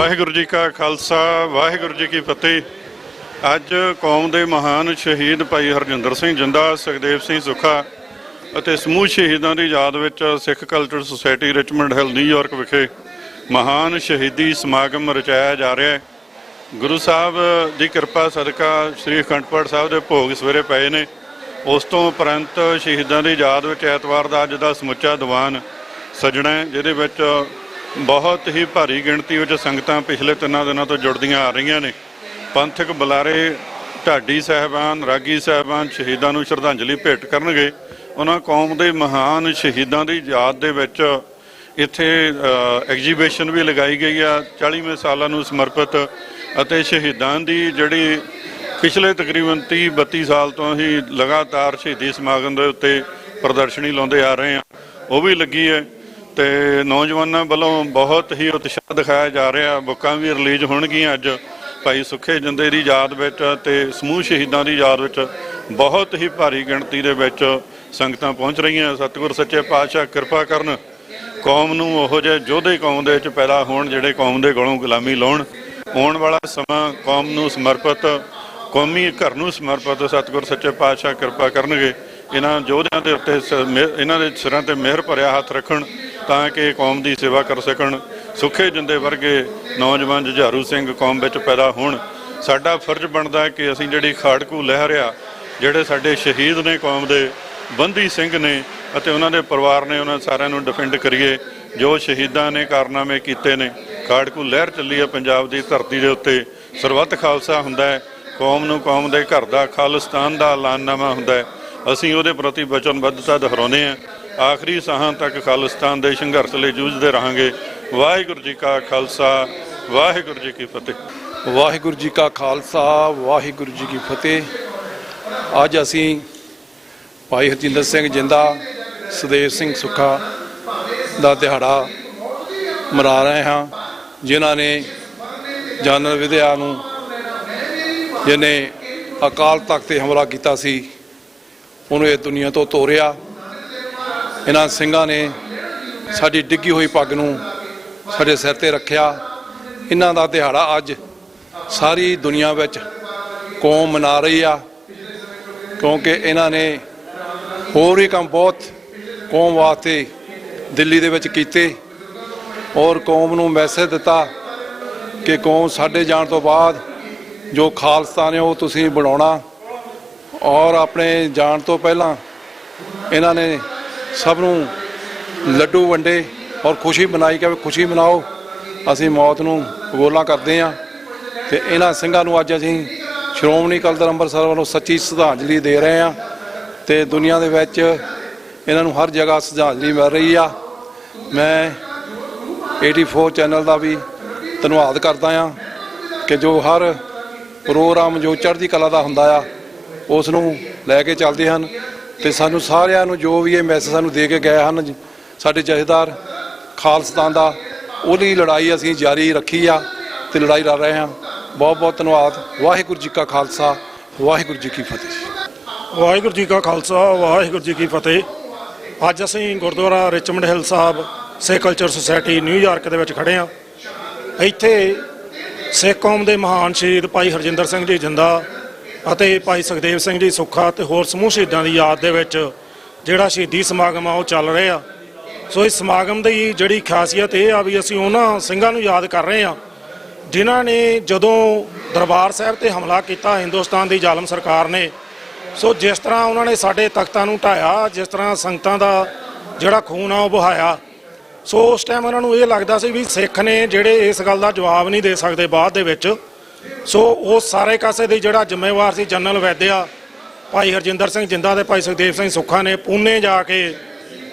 ਵਾਹਿਗੁਰੂ ਜੀ ਕਾ ਖਾਲਸਾ ਵਾਹਿਗੁਰੂ ਜੀ ਕੀ ਫਤਿਹ। ਅੱਜ ਕੌਮ ਦੇ ਮਹਾਨ ਸ਼ਹੀਦ ਭਾਈ ਹਰਜਿੰਦਰ ਸਿੰਘ ਜਿੰਦਾ, ਸੁਖਦੇਵ ਸਿੰਘ ਸੁੱਖਾ ਅਤੇ ਸਮੂਹ ਸ਼ਹੀਦਾਂ ਦੀ ਯਾਦ ਵਿੱਚ Sikh culture society Richmond Hill New York ਵਿਖੇ ਮਹਾਨ ਸ਼ਹੀਦੀ ਸਮਾਗਮ ਰਚਾਇਆ ਜਾ ਰਿਹਾ ਹੈ। ਗੁਰੂ ਸਾਹਿਬ ਦੀ ਕਿਰਪਾ ਸਦਕਾ ਸ੍ਰੀ ਅਖੰਡ ਪਾਠ ਸਾਹਿਬ ਦੇ ਭੋਗ ਸਵੇਰੇ ਪਏ ਨੇ। ਉਸ ਤੋਂ ਉਪਰੰਤ ਸ਼ਹੀਦਾਂ ਦੀ ਯਾਦ ਵਿੱਚ ਐਤਵਾਰ ਦਾ ਅੱਜ ਦਾ ਸਮੁੱਚਾ ਦੀਵਾਨ ਸਜਣਾ ਹੈ, ਜਿਹਦੇ ਵਿੱਚ ਬਹੁਤ ਹੀ ਭਾਰੀ ਗਿਣਤੀ ਵਿੱਚ ਸੰਗਤਾਂ ਪਿਛਲੇ 3 ਦਿਨਾਂ ਤੋਂ ਜੁੜਦੀਆਂ ਆ ਰਹੀਆਂ ਨੇ। ਪੰਥਕ ਬੁਲਾਰੇ, ਢਾਡੀ ਸਾਹਿਬਾਨ, ਰਾਗੀ ਸਾਹਿਬਾਨ ਸ਼ਹੀਦਾਂ ਨੂੰ ਸ਼ਰਧਾਂਜਲੀ ਭੇਟ ਕਰਨਗੇ। ਉਹਨਾਂ ਕੌਮ ਦੇ ਮਹਾਨ ਸ਼ਹੀਦਾਂ ਦੀ ਯਾਦ ਦੇ ਵਿੱਚ ਇੱਥੇ ਐਗਜੀਬਿਸ਼ਨ ਵੀ ਲਗਾਈ ਗਈ ਆ 40ਵੇਂ ਸਾਲਾਂ ਨੂੰ ਸਮਰਪਿਤ, ਅਤੇ ਸ਼ਹੀਦਾਂ ਦੀ ਜਿਹੜੀ ਪਿਛਲੇ ਤਕਰੀਬਨ 30-32 ਸਾਲ ਤੋਂ ਹੀ ਲਗਾਤਾਰ ਸ਼ਹੀਦੀ ਸਮਾਗਮ ਦੇ ਉੱਤੇ ਪ੍ਰਦਰਸ਼ਨੀ ਲਾਉਂਦੇ ਆ ਰਹੇ ਆ, ਉਹ ਵੀ ਲੱਗੀ ਹੈ। ਤੇ ਨੌਜਵਾਨਾਂ ਵੱਲੋਂ ਬਹੁਤ ਹੀ ਉਤਸ਼ਾਹ ਦਿਖਾਇਆ ਜਾ ਰਿਹਾ। ਬੁੱਕਾਂ ਵੀ ਰਿਲੀਜ਼ ਹੋਣਗੀਆਂ ਅੱਜ ਭਾਈ ਸੁੱਖੇ ਜਿੰਦੇ ਦੀ ਯਾਦ ਵਿੱਚ ਤੇ ਸਮੂਹ ਸ਼ਹੀਦਾਂ ਦੀ ਯਾਦ ਵਿੱਚ ਬਹੁਤ ਹੀ ਭਾਰੀ ਗਿਣਤੀ ਦੇ ਵਿੱਚ ਸੰਗਤਾਂ ਪਹੁੰਚ ਰਹੀਆਂ। ਸਤਿਗੁਰ ਸੱਚੇ ਪਾਤਸ਼ਾਹ ਕਿਰਪਾ ਕਰਨ, ਕੌਮ ਨੂੰ ਉਹੋ ਜਿਹੇ ਯੋਧੇ ਕੌਮ ਦੇ ਵਿੱਚ ਪੈਦਾ ਹੋਣ ਜਿਹੜੇ ਕੌਮ ਦੇ ਗਲੋਂ ਗੁਲਾਮੀ ਲਾਉਣ। ਆਉਣ ਵਾਲਾ ਸਮਾਂ ਕੌਮ ਨੂੰ ਸਮਰਪਿਤ, ਕੌਮੀ ਘਰ ਨੂੰ ਸਮਰਪਿਤ ਸਤਿਗੁਰ ਸੱਚੇ ਪਾਤਸ਼ਾਹ ਕਿਰਪਾ ਕਰਨਗੇ। ਇਹਨਾਂ ਯੋਧਿਆਂ ਦੇ ਉੱਤੇ ਇਹਨਾਂ ਦੇ ਸਿਰਾਂ ਤੇ ਮਿਹਰ ਭਰਿਆ ਹੱਥ ਰੱਖਣ ਤਾਂ ਕਿ ਕੌਮ ਦੀ ਸੇਵਾ ਕਰ ਸਕਣ। ਸੁੱਖੇ ਜਿੰਦੇ ਵਰਗੇ ਨੌਜਵਾਨ ਜੁਝਾਰੂ ਸਿੰਘ ਕੌਮ ਵਿੱਚ ਪੈਦਾ ਹੋਣ। ਸਾਡਾ ਫਰਜ਼ ਬਣਦਾ ਹੈ ਕਿ ਅਸੀਂ ਜਿਹੜੀ ਖਾੜਕੂ ਲਹਿਰ ਆ, ਜਿਹੜੇ ਸਾਡੇ ਸ਼ਹੀਦ ਨੇ, ਕੌਮ ਦੇ ਬੰਦੀ ਸਿੰਘ ਨੇ ਅਤੇ ਉਹਨਾਂ ਦੇ ਪਰਿਵਾਰ ਨੇ, ਉਹਨਾਂ ਸਾਰਿਆਂ ਨੂੰ ਡਿਫੈਂਡ ਕਰੀਏ। ਜੋ ਸ਼ਹੀਦਾਂ ਨੇ ਕਾਰਨਾਮੇ ਕੀਤੇ ਨੇ, ਖਾੜਕੂ ਲਹਿਰ ਚੱਲੀ ਹੈ ਪੰਜਾਬ ਦੀ ਧਰਤੀ ਦੇ ਉੱਤੇ। ਸਰਬੱਤ ਖਾਲਸਾ ਹੁੰਦਾ ਹੈ, ਕੌਮ ਨੂੰ ਕੌਮ ਦੇ ਘਰ ਦਾ, ਖਾਲਿਸਤਾਨ ਦਾ ਐਲਾਨਨਾਮਾ ਹੁੰਦਾ ਹੈ। ਅਸੀਂ ਉਹਦੇ ਪ੍ਰਤੀ ਵਚਨਬੱਧਤਾ ਦੁਹਰਾਉਂਦੇ ਹਾਂ। ਆਖਰੀ ਸਾਹਾਂ ਤੱਕ ਖਾਲਿਸਤਾਨ ਦੇ ਸੰਘਰਸ਼ ਲਈ ਜੂਝਦੇ ਰਹਾਂਗੇ। ਵਾਹਿਗੁਰੂ ਜੀ ਕਾ ਖਾਲਸਾ ਵਾਹਿਗੁਰੂ ਜੀ ਕੀ ਫਤਿਹ। ਵਾਹਿਗੁਰੂ ਜੀ ਕਾ ਖਾਲਸਾ ਵਾਹਿਗੁਰੂ ਜੀ ਕੀ ਫਤਿਹ। ਅੱਜ ਅਸੀਂ ਭਾਈ ਹਰਜਿੰਦਰ ਸਿੰਘ ਜਿੰਦਾ, ਸੁਖਦੇਵ ਸਿੰਘ ਸੁੱਖਾ ਦਾ ਦਿਹਾੜਾ ਮਨਾ ਰਹੇ ਹਾਂ, ਜਿਨ੍ਹਾਂ ਨੇ ਜਨਰਲ ਵਿਦਿਆ ਨੂੰ, ਜਿਹਨੇ ਅਕਾਲ ਤਖਤ 'ਤੇ ਹਮਲਾ ਕੀਤਾ ਸੀ, ਉਹਨੂੰ ਇਹ ਦੁਨੀਆ ਤੋਂ ਤੋਰਿਆ। ਇਹਨਾਂ ਸਿੰਘਾਂ ਨੇ ਸਾਡੀ ਡਿੱਗੀ ਹੋਈ ਪੱਗ ਨੂੰ ਸਾਡੇ ਸਿਰ 'ਤੇ ਰੱਖਿਆ। ਇਹਨਾਂ ਦਾ ਦਿਹਾੜਾ ਅੱਜ ਸਾਰੀ ਦੁਨੀਆ ਵਿੱਚ ਕੌਮ ਮਨਾ ਰਹੀ ਆ, ਕਿਉਂਕਿ ਇਹਨਾਂ ਨੇ ਹੋਰ ਵੀ ਕੰਮ ਬਹੁਤ ਕੌਮ ਵਾਸਤੇ ਦਿੱਲੀ ਦੇ ਵਿੱਚ ਕੀਤੇ ਔਰ ਕੌਮ ਨੂੰ ਮੈਸੇਜ ਦਿੱਤਾ ਕਿ ਕੌਮ ਸਾਡੇ ਜਾਣ ਤੋਂ ਬਾਅਦ ਜੋ ਖਾਲਿਸਤਾਨ ਹੈ ਉਹ ਤੁਸੀਂ ਬਣਾਉਣਾ। ਔਰ ਆਪਣੇ ਜਾਣ ਤੋਂ ਪਹਿਲਾਂ ਇਹਨਾਂ ਨੇ ਸਭ ਨੂੰ ਲੱਡੂ ਵੰਡੇ ਔਰ ਖੁਸ਼ੀ ਮਨਾਈ ਕਿ ਖੁਸ਼ੀ ਮਨਾਓ, ਅਸੀਂ ਮੌਤ ਨੂੰ ਕਬੂਲਾਂ ਕਰਦੇ ਹਾਂ। ਅਤੇ ਇਹਨਾਂ ਸਿੰਘਾਂ ਨੂੰ ਅੱਜ ਅਸੀਂ ਸ਼੍ਰੋਮਣੀ ਅਕਾਲੀ ਦਲ ਅੰਮ੍ਰਿਤਸਰ ਵੱਲੋਂ ਸੱਚੀ ਸ਼ਰਧਾਂਜਲੀ ਦੇ ਰਹੇ ਹਾਂ ਅਤੇ ਦੁਨੀਆ ਦੇ ਵਿੱਚ ਇਹਨਾਂ ਨੂੰ ਹਰ ਜਗ੍ਹਾ ਸ਼ਰਧਾਂਜਲੀ ਮਿਲ ਰਹੀ ਆ। ਮੈਂ 84 ਚੈਨਲ ਦਾ ਵੀ ਧੰਨਵਾਦ ਕਰਦਾ ਹਾਂ ਕਿ ਜੋ ਹਰ ਪ੍ਰੋਗਰਾਮ ਜੋ ਚੜ੍ਹਦੀ ਕਲਾ ਦਾ ਹੁੰਦਾ ਆ ਉਸ ਨੂੰ ਲੈ ਕੇ ਚੱਲਦੇ ਹਨ ਅਤੇ ਸਾਨੂੰ ਸਾਰਿਆਂ ਨੂੰ ਜੋ ਵੀ ਇਹ ਮੈਸੇਜ ਸਾਨੂੰ ਦੇ ਕੇ ਗਏ ਹਨ ਸਾਡੇ ਜਥੇਦਾਰ ਖਾਲਿਸਤਾਨ ਦਾ, ਉਹਦੀ ਲੜਾਈ ਅਸੀਂ ਜਾਰੀ ਰੱਖੀ ਆ ਅਤੇ ਲੜਾਈ ਲੜ ਰਹੇ ਹਾਂ। ਬਹੁਤ ਬਹੁਤ ਧੰਨਵਾਦ। ਵਾਹਿਗੁਰੂ ਜੀ ਕਾ ਖਾਲਸਾ ਵਾਹਿਗੁਰੂ ਜੀ ਕੀ ਫਤਿਹ। ਵਾਹਿਗੁਰੂ ਜੀ ਕਾ ਖਾਲਸਾ ਵਾਹਿਗੁਰੂ ਜੀ ਕੀ ਫਤਿਹ। ਅੱਜ ਅਸੀਂ ਗੁਰਦੁਆਰਾ ਰਿਚਮੰਡ ਹਿੱਲ ਸਾਹਿਬ ਸਿੱਖ ਕਲਚਰ ਸੁਸਾਇਟੀ ਨਿਊਯਾਰਕ ਦੇ ਵਿੱਚ ਖੜ੍ਹੇ ਹਾਂ। ਇੱਥੇ ਸਿੱਖ ਕੌਮ ਦੇ ਮਹਾਨ ਸ਼ਹੀਦ ਭਾਈ ਹਰਜਿੰਦਰ ਸਿੰਘ ਜੀ ਜਿੰਦਾ ਅਤੇ ਭਾਈ ਸੁਖਦੇਵ ਸਿੰਘ ਜੀ ਸੁੱਖਾ ਅਤੇ ਹੋਰ ਸਮੂਹ ਸ਼ਹੀਦਾਂ ਦੀ ਯਾਦ ਦੇ ਵਿੱਚ ਜਿਹੜਾ ਸ਼ਹੀਦੀ ਸਮਾਗਮ ਆ ਉਹ ਚੱਲ ਰਿਹਾ। ਸੋ ਇਸ ਸਮਾਗਮ ਦੀ ਜਿਹੜੀ ਖਾਸੀਅਤ ਇਹ ਆ ਵੀ ਅਸੀਂ ਉਹਨਾਂ ਸਿੰਘਾਂ ਨੂੰ ਯਾਦ ਕਰ ਰਹੇ ਹਾਂ ਜਿਨ੍ਹਾਂ ਨੇ ਜਦੋਂ ਦਰਬਾਰ ਸਾਹਿਬ 'ਤੇ ਹਮਲਾ ਕੀਤਾ ਹਿੰਦੁਸਤਾਨ ਦੀ ਜ਼ਾਲਮ ਸਰਕਾਰ ਨੇ। ਸੋ ਜਿਸ ਤਰ੍ਹਾਂ ਉਹਨਾਂ ਨੇ ਸਾਡੇ ਤਖਤਾਂ ਨੂੰ ਢਾਹਿਆ, ਜਿਸ ਤਰ੍ਹਾਂ ਸੰਗਤਾਂ ਦਾ ਜਿਹੜਾ ਖੂਨ ਆ ਉਹ ਬਹਾਇਆ, ਸੋ ਉਸ ਟਾਈਮ ਉਹਨਾਂ ਨੂੰ ਇਹ ਲੱਗਦਾ ਸੀ ਵੀ ਸਿੱਖ ਨੇ ਜਿਹੜੇ ਇਸ ਗੱਲ ਦਾ ਜਵਾਬ ਨਹੀਂ ਦੇ ਸਕਦੇ ਬਾਅਦ ਦੇ ਵਿੱਚ। ਸੋ ਉਹ ਸਾਰੇ ਕਾਸੇ ਦੇ ਜਿਹੜਾ ਜ਼ਿੰਮੇਵਾਰ ਸੀ ਜਨਰਲ ਵੈਦਿਆ, ਭਾਈ ਹਰਜਿੰਦਰ ਸਿੰਘ ਜਿੰਦਾ ਤੇ ਭਾਈ ਸੁਖਦੇਵ ਸਿੰਘ ਸੁੱਖਾ ਨੇ ਪੂਨੇ ਜਾ ਕੇ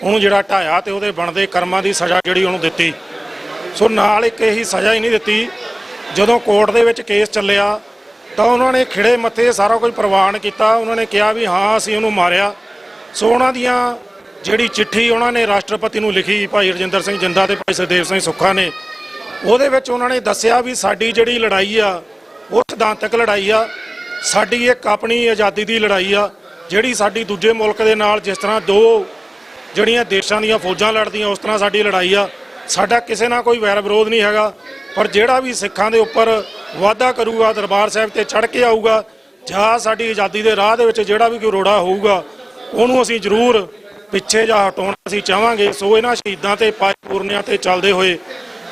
ਉਹਨੂੰ ਜਿਹੜਾ ਢਾਹਿਆ ਅਤੇ ਉਹਦੇ ਬਣਦੇ ਕਰਮਾਂ ਦੀ ਸਜ਼ਾ ਜਿਹੜੀ ਉਹਨੂੰ ਦਿੱਤੀ। ਸੋ ਨਾਲ ਇੱਕ ਇਹੀ ਸਜ਼ਾ ਹੀ ਨਹੀਂ ਦਿੱਤੀ, ਜਦੋਂ ਕੋਰਟ ਦੇ ਵਿੱਚ ਕੇਸ ਚੱਲਿਆ ਤਾਂ ਉਹਨਾਂ ਨੇ ਖਿੜੇ ਮੱਥੇ ਸਾਰਾ ਕੁਝ ਪ੍ਰਵਾਨ ਕੀਤਾ। ਉਹਨਾਂ ਨੇ ਕਿਹਾ ਵੀ ਹਾਂ ਅਸੀਂ ਉਹਨੂੰ ਮਾਰਿਆ। ਸੋ ਉਹਨਾਂ ਦੀਆਂ ਜਿਹੜੀ ਚਿੱਠੀ ਉਹਨਾਂ ਨੇ ਰਾਸ਼ਟਰਪਤੀ ਨੂੰ ਲਿਖੀ ਭਾਈ ਹਰਜਿੰਦਰ ਸਿੰਘ ਜਿੰਦਾ ਤੇ ਭਾਈ ਸੁਖਦੇਵ ਸਿੰਘ ਸੁੱਖਾ ਨੇ, ਉਹਦੇ ਵਿੱਚ ਉਹਨਾਂ ਨੇ ਦੱਸਿਆ ਵੀ ਸਾਡੀ ਜਿਹੜੀ ਲੜਾਈ ਆ ਉਹ ਸਿਧਾਂਤਕ ਲੜਾਈ ਆ, ਸਾਡੀ ਇੱਕ ਆਪਣੀ ਆਜ਼ਾਦੀ ਦੀ ਲੜਾਈ ਆ, ਜਿਹੜੀ ਸਾਡੀ ਦੂਜੇ ਮੁਲਕ ਦੇ ਨਾਲ ਜਿਸ ਤਰ੍ਹਾਂ ਦੋ ਜਿਹੜੀਆਂ ਦੇਸ਼ਾਂ ਦੀਆਂ ਫੌਜਾਂ ਲੜਦੀਆਂ ਉਸ ਤਰ੍ਹਾਂ ਸਾਡੀ ਲੜਾਈ ਆ। ਸਾਡਾ ਕਿਸੇ ਨਾਲ ਕੋਈ ਵੈਰ ਵਿਰੋਧ ਨਹੀਂ ਹੈਗਾ, ਪਰ ਜਿਹੜਾ ਵੀ ਸਿੱਖਾਂ ਦੇ ਉੱਪਰ ਵਾਅਦਾ ਕਰੂਗਾ, ਦਰਬਾਰ ਸਾਹਿਬ ਤੇ ਚੜ੍ਹ ਕੇ ਆਊਗਾ ਜਾਂ ਸਾਡੀ ਆਜ਼ਾਦੀ ਦੇ ਰਾਹ ਦੇ ਵਿੱਚ ਜਿਹੜਾ ਵੀ ਕੋਈ ਰੋੜਾ ਹੋਊਗਾ ਉਹਨੂੰ ਅਸੀਂ ਜ਼ਰੂਰ ਪਿੱਛੇ ਜਾ ਹਟਾਉਣਾ ਅਸੀਂ ਚਾਹਾਂਗੇ। ਸੋ ਇਹਨਾਂ ਸ਼ਹੀਦਾਂ ਤੇ ਪੂਰਨਿਆਂ ਤੇ ਚੱਲਦੇ ਹੋਏ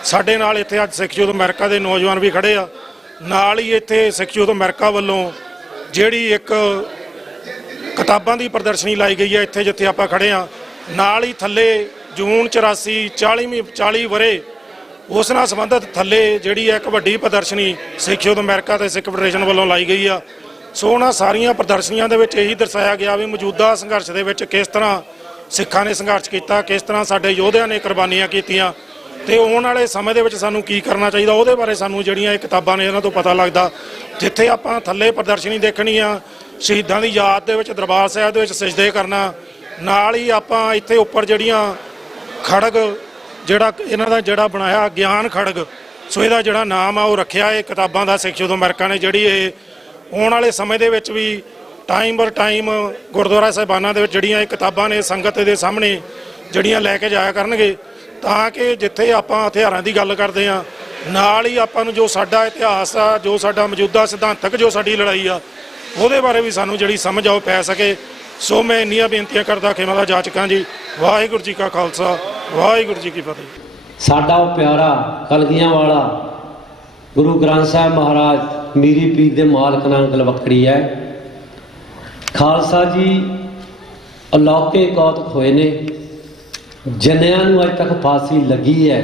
ਸਾਡੇ ਨਾਲ ਇੱਥੇ ਅੱਜ ਸਿੱਖ ਯੂਥ ਅਮਰੀਕਾ ਦੇ ਨੌਜਵਾਨ ਵੀ ਖੜੇ ਆ। ਨਾਲ ਹੀ ਇੱਥੇ ਸਿੱਖ ਯੂਥ ਅਮਰੀਕਾ ਵੱਲੋਂ ਜਿਹੜੀ ਇੱਕ ਕਿਤਾਬਾਂ ਦੀ ਪ੍ਰਦਰਸ਼ਨੀ ਲਾਈ ਗਈ ਹੈ ਇੱਥੇ ਜਿੱਥੇ ਆਪਾਂ ਖੜੇ ਆ, ਨਾਲ ਹੀ ਥੱਲੇ ਜੂਨ 84 40 ਵਰੇ ਉਸ ਨਾਲ ਸੰਬੰਧਿਤ ਥੱਲੇ ਜਿਹੜੀ ਹੈ ਇੱਕ ਵੱਡੀ ਪ੍ਰਦਰਸ਼ਨੀ ਸਿੱਖ ਯੂਥ ਅਮਰੀਕਾ ਤੇ ਸਿੱਖ ਫੈਡਰੇਸ਼ਨ ਵੱਲੋਂ ਲਾਈ ਗਈ ਆ। ਸੋ ਉਹਨਾਂ ਸਾਰੀਆਂ ਪ੍ਰਦਰਸ਼ਨੀਆਂ ਦੇ ਵਿੱਚ ਇਹੀ ਦਰਸਾਇਆ ਗਿਆ ਵੀ ਮੌਜੂਦਾ ਸੰਘਰਸ਼ ਦੇ ਵਿੱਚ ਕਿਸ ਤਰ੍ਹਾਂ ਸਿੱਖਾਂ ਨੇ ਸੰਘਰਸ਼ ਕੀਤਾ, ਕਿਸ ਤਰ੍ਹਾਂ ਸਾਡੇ ਯੋਧਿਆਂ ਨੇ ਕੁਰਬਾਨੀਆਂ ਕੀਤੀਆਂ ਤੇ ਆਉਣ ਵਾਲੇ ਸਮੇਂ ਦੇ ਵਿੱਚ ਸਾਨੂੰ ਕੀ ਕਰਨਾ ਚਾਹੀਦਾ, ਉਹਦੇ ਬਾਰੇ ਸਾਨੂੰ ਜਿਹੜੀਆਂ ਇਹ ਕਿਤਾਬਾਂ ਨੇ ਇਹਨਾਂ ਤੋਂ ਪਤਾ ਲੱਗਦਾ। ਜਿੱਥੇ ਆਪਾਂ ਥੱਲੇ ਪ੍ਰਦਰਸ਼ਨੀ ਦੇਖਣੀ ਆ ਸ਼ਹੀਦਾਂ ਦੀ ਯਾਦ ਦੇ ਵਿੱਚ ਦਰਬਾਰ ਸਾਹਿਬ ਦੇ ਵਿੱਚ ਸਜਦੇ ਕਰਨਾ, ਨਾਲ ਹੀ ਆਪਾਂ ਇੱਥੇ ਉੱਪਰ ਜਿਹੜੀਆਂ ਖੜਗ ਜਿਹੜਾ ਇਹਨਾਂ ਦਾ ਜਿਹੜਾ ਬਣਾਇਆ ਗਿਆਨ ਖੜਗ, ਸੋ ਇਹਦਾ ਜਿਹੜਾ ਨਾਮ ਆ ਉਹ ਰੱਖਿਆ ਇਹ ਕਿਤਾਬਾਂ ਦਾ ਸਿੱਖ ਯੂਥ ਅਮਰੀਕਾ ਨੇ, ਜਿਹੜੀ ਇਹ ਆਉਣ ਵਾਲੇ ਸਮੇਂ ਦੇ ਵਿੱਚ ਵੀ ਟਾਈਮ ਬਰ ਟਾਈਮ ਗੁਰਦੁਆਰਾ ਸਾਹਿਬਾਨਾਂ ਦੇ ਵਿੱਚ ਜਿਹੜੀਆਂ ਇਹ ਕਿਤਾਬਾਂ ਨੇ ਸੰਗਤ ਦੇ ਸਾਹਮਣੇ ਜਿਹੜੀਆਂ ਲੈ ਕੇ ਜਾਇਆ ਕਰਨਗੇ, ਤਾਂ ਕਿ ਜਿੱਥੇ ਆਪਾਂ ਹਥਿਆਰਾਂ ਦੀ ਗੱਲ ਕਰਦੇ ਆ ਨਾਲ ਹੀ ਆਪਾਂ ਨੂੰ ਜੋ ਸਾਡਾ ਇਤਿਹਾਸ ਆ, ਜੋ ਸਾਡਾ ਮੌਜੂਦਾ ਸਿਧਾਂਤਕ ਜੋ ਸਾਡੀ ਲੜਾਈ ਆ, ਉਹਦੇ ਬਾਰੇ ਵੀ ਸਾਨੂੰ ਜਿਹੜੀ ਸਮਝ ਆਓ ਪੈ ਸਕੇ। ਸੋ ਮੈਂ ਇੰਨੀਆਂ ਬੇਨਤੀਆਂ ਕਰਦਾ ਖਿਮਾ ਦਾ ਜਾਚਕਾਂ ਜੀ। ਵਾਹਿਗੁਰੂ ਜੀ ਕਾ ਖਾਲਸਾ, ਵਾਹਿਗੁਰੂ ਜੀ ਕੀ ਫਤਿਹ। ਸਾਡਾ ਉਹ ਪਿਆਰਾ ਕਲਗੀਆਂ ਵਾਲਾ ਗੁਰੂ ਗ੍ਰੰਥ ਸਾਹਿਬ ਮਹਾਰਾਜ ਮੀਰੀ ਪੀਰ ਦੇ ਮਾਲਕ ਨਾਲ ਗਲਵੱਕੜੀ ਹੈ। ਖਾਲਸਾ ਜੀ ਅਲੌਕਿਕ ਕੌਤਕ ਹੋਏ ਨੇ, ਜਨਿਆਂ ਨੂੰ ਅੱਜ ਤੱਕ ਫਾਂਸੀ ਲੱਗੀ ਹੈ,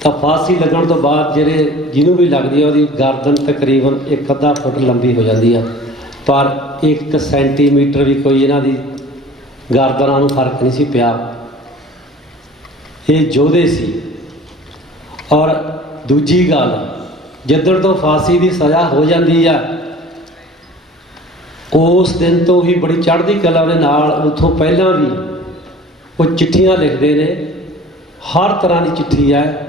ਤਾਂ ਫਾਂਸੀ ਲੱਗਣ ਤੋਂ ਬਾਅਦ ਜਿਹਨੂੰ ਵੀ ਲੱਗਦੀ ਹੈ ਉਹਦੀ ਗਰਦਨ ਤਕਰੀਬਨ 1-ਅੱਧਾ ਫੁੱਟ ਲੰਬੀ ਹੋ ਜਾਂਦੀ ਆ, ਪਰ 1 ਸੈਂਟੀਮੀਟਰ ਵੀ ਕੋਈ ਇਹਨਾਂ ਦੀ ਗਰਦਨਾਂ ਨੂੰ ਫਰਕ ਨਹੀਂ ਸੀ ਪਿਆ। ਇਹ ਯੋਧੇ ਸੀ। ਔਰ ਦੂਜੀ ਗੱਲ, ਜਿੱਦਣ ਤੋਂ ਫਾਂਸੀ ਦੀ ਸਜ਼ਾ ਹੋ ਜਾਂਦੀ ਆ ਉਸ ਦਿਨ ਤੋਂ ਹੀ ਬੜੀ ਚੜ੍ਹਦੀ ਕਲਾ ਦੇ ਨਾਲ, ਉੱਥੋਂ ਪਹਿਲਾਂ ਵੀ ਉਹ ਚਿੱਠੀਆਂ ਲਿਖਦੇ ਨੇ, ਹਰ ਤਰ੍ਹਾਂ ਦੀ ਚਿੱਠੀ ਹੈ।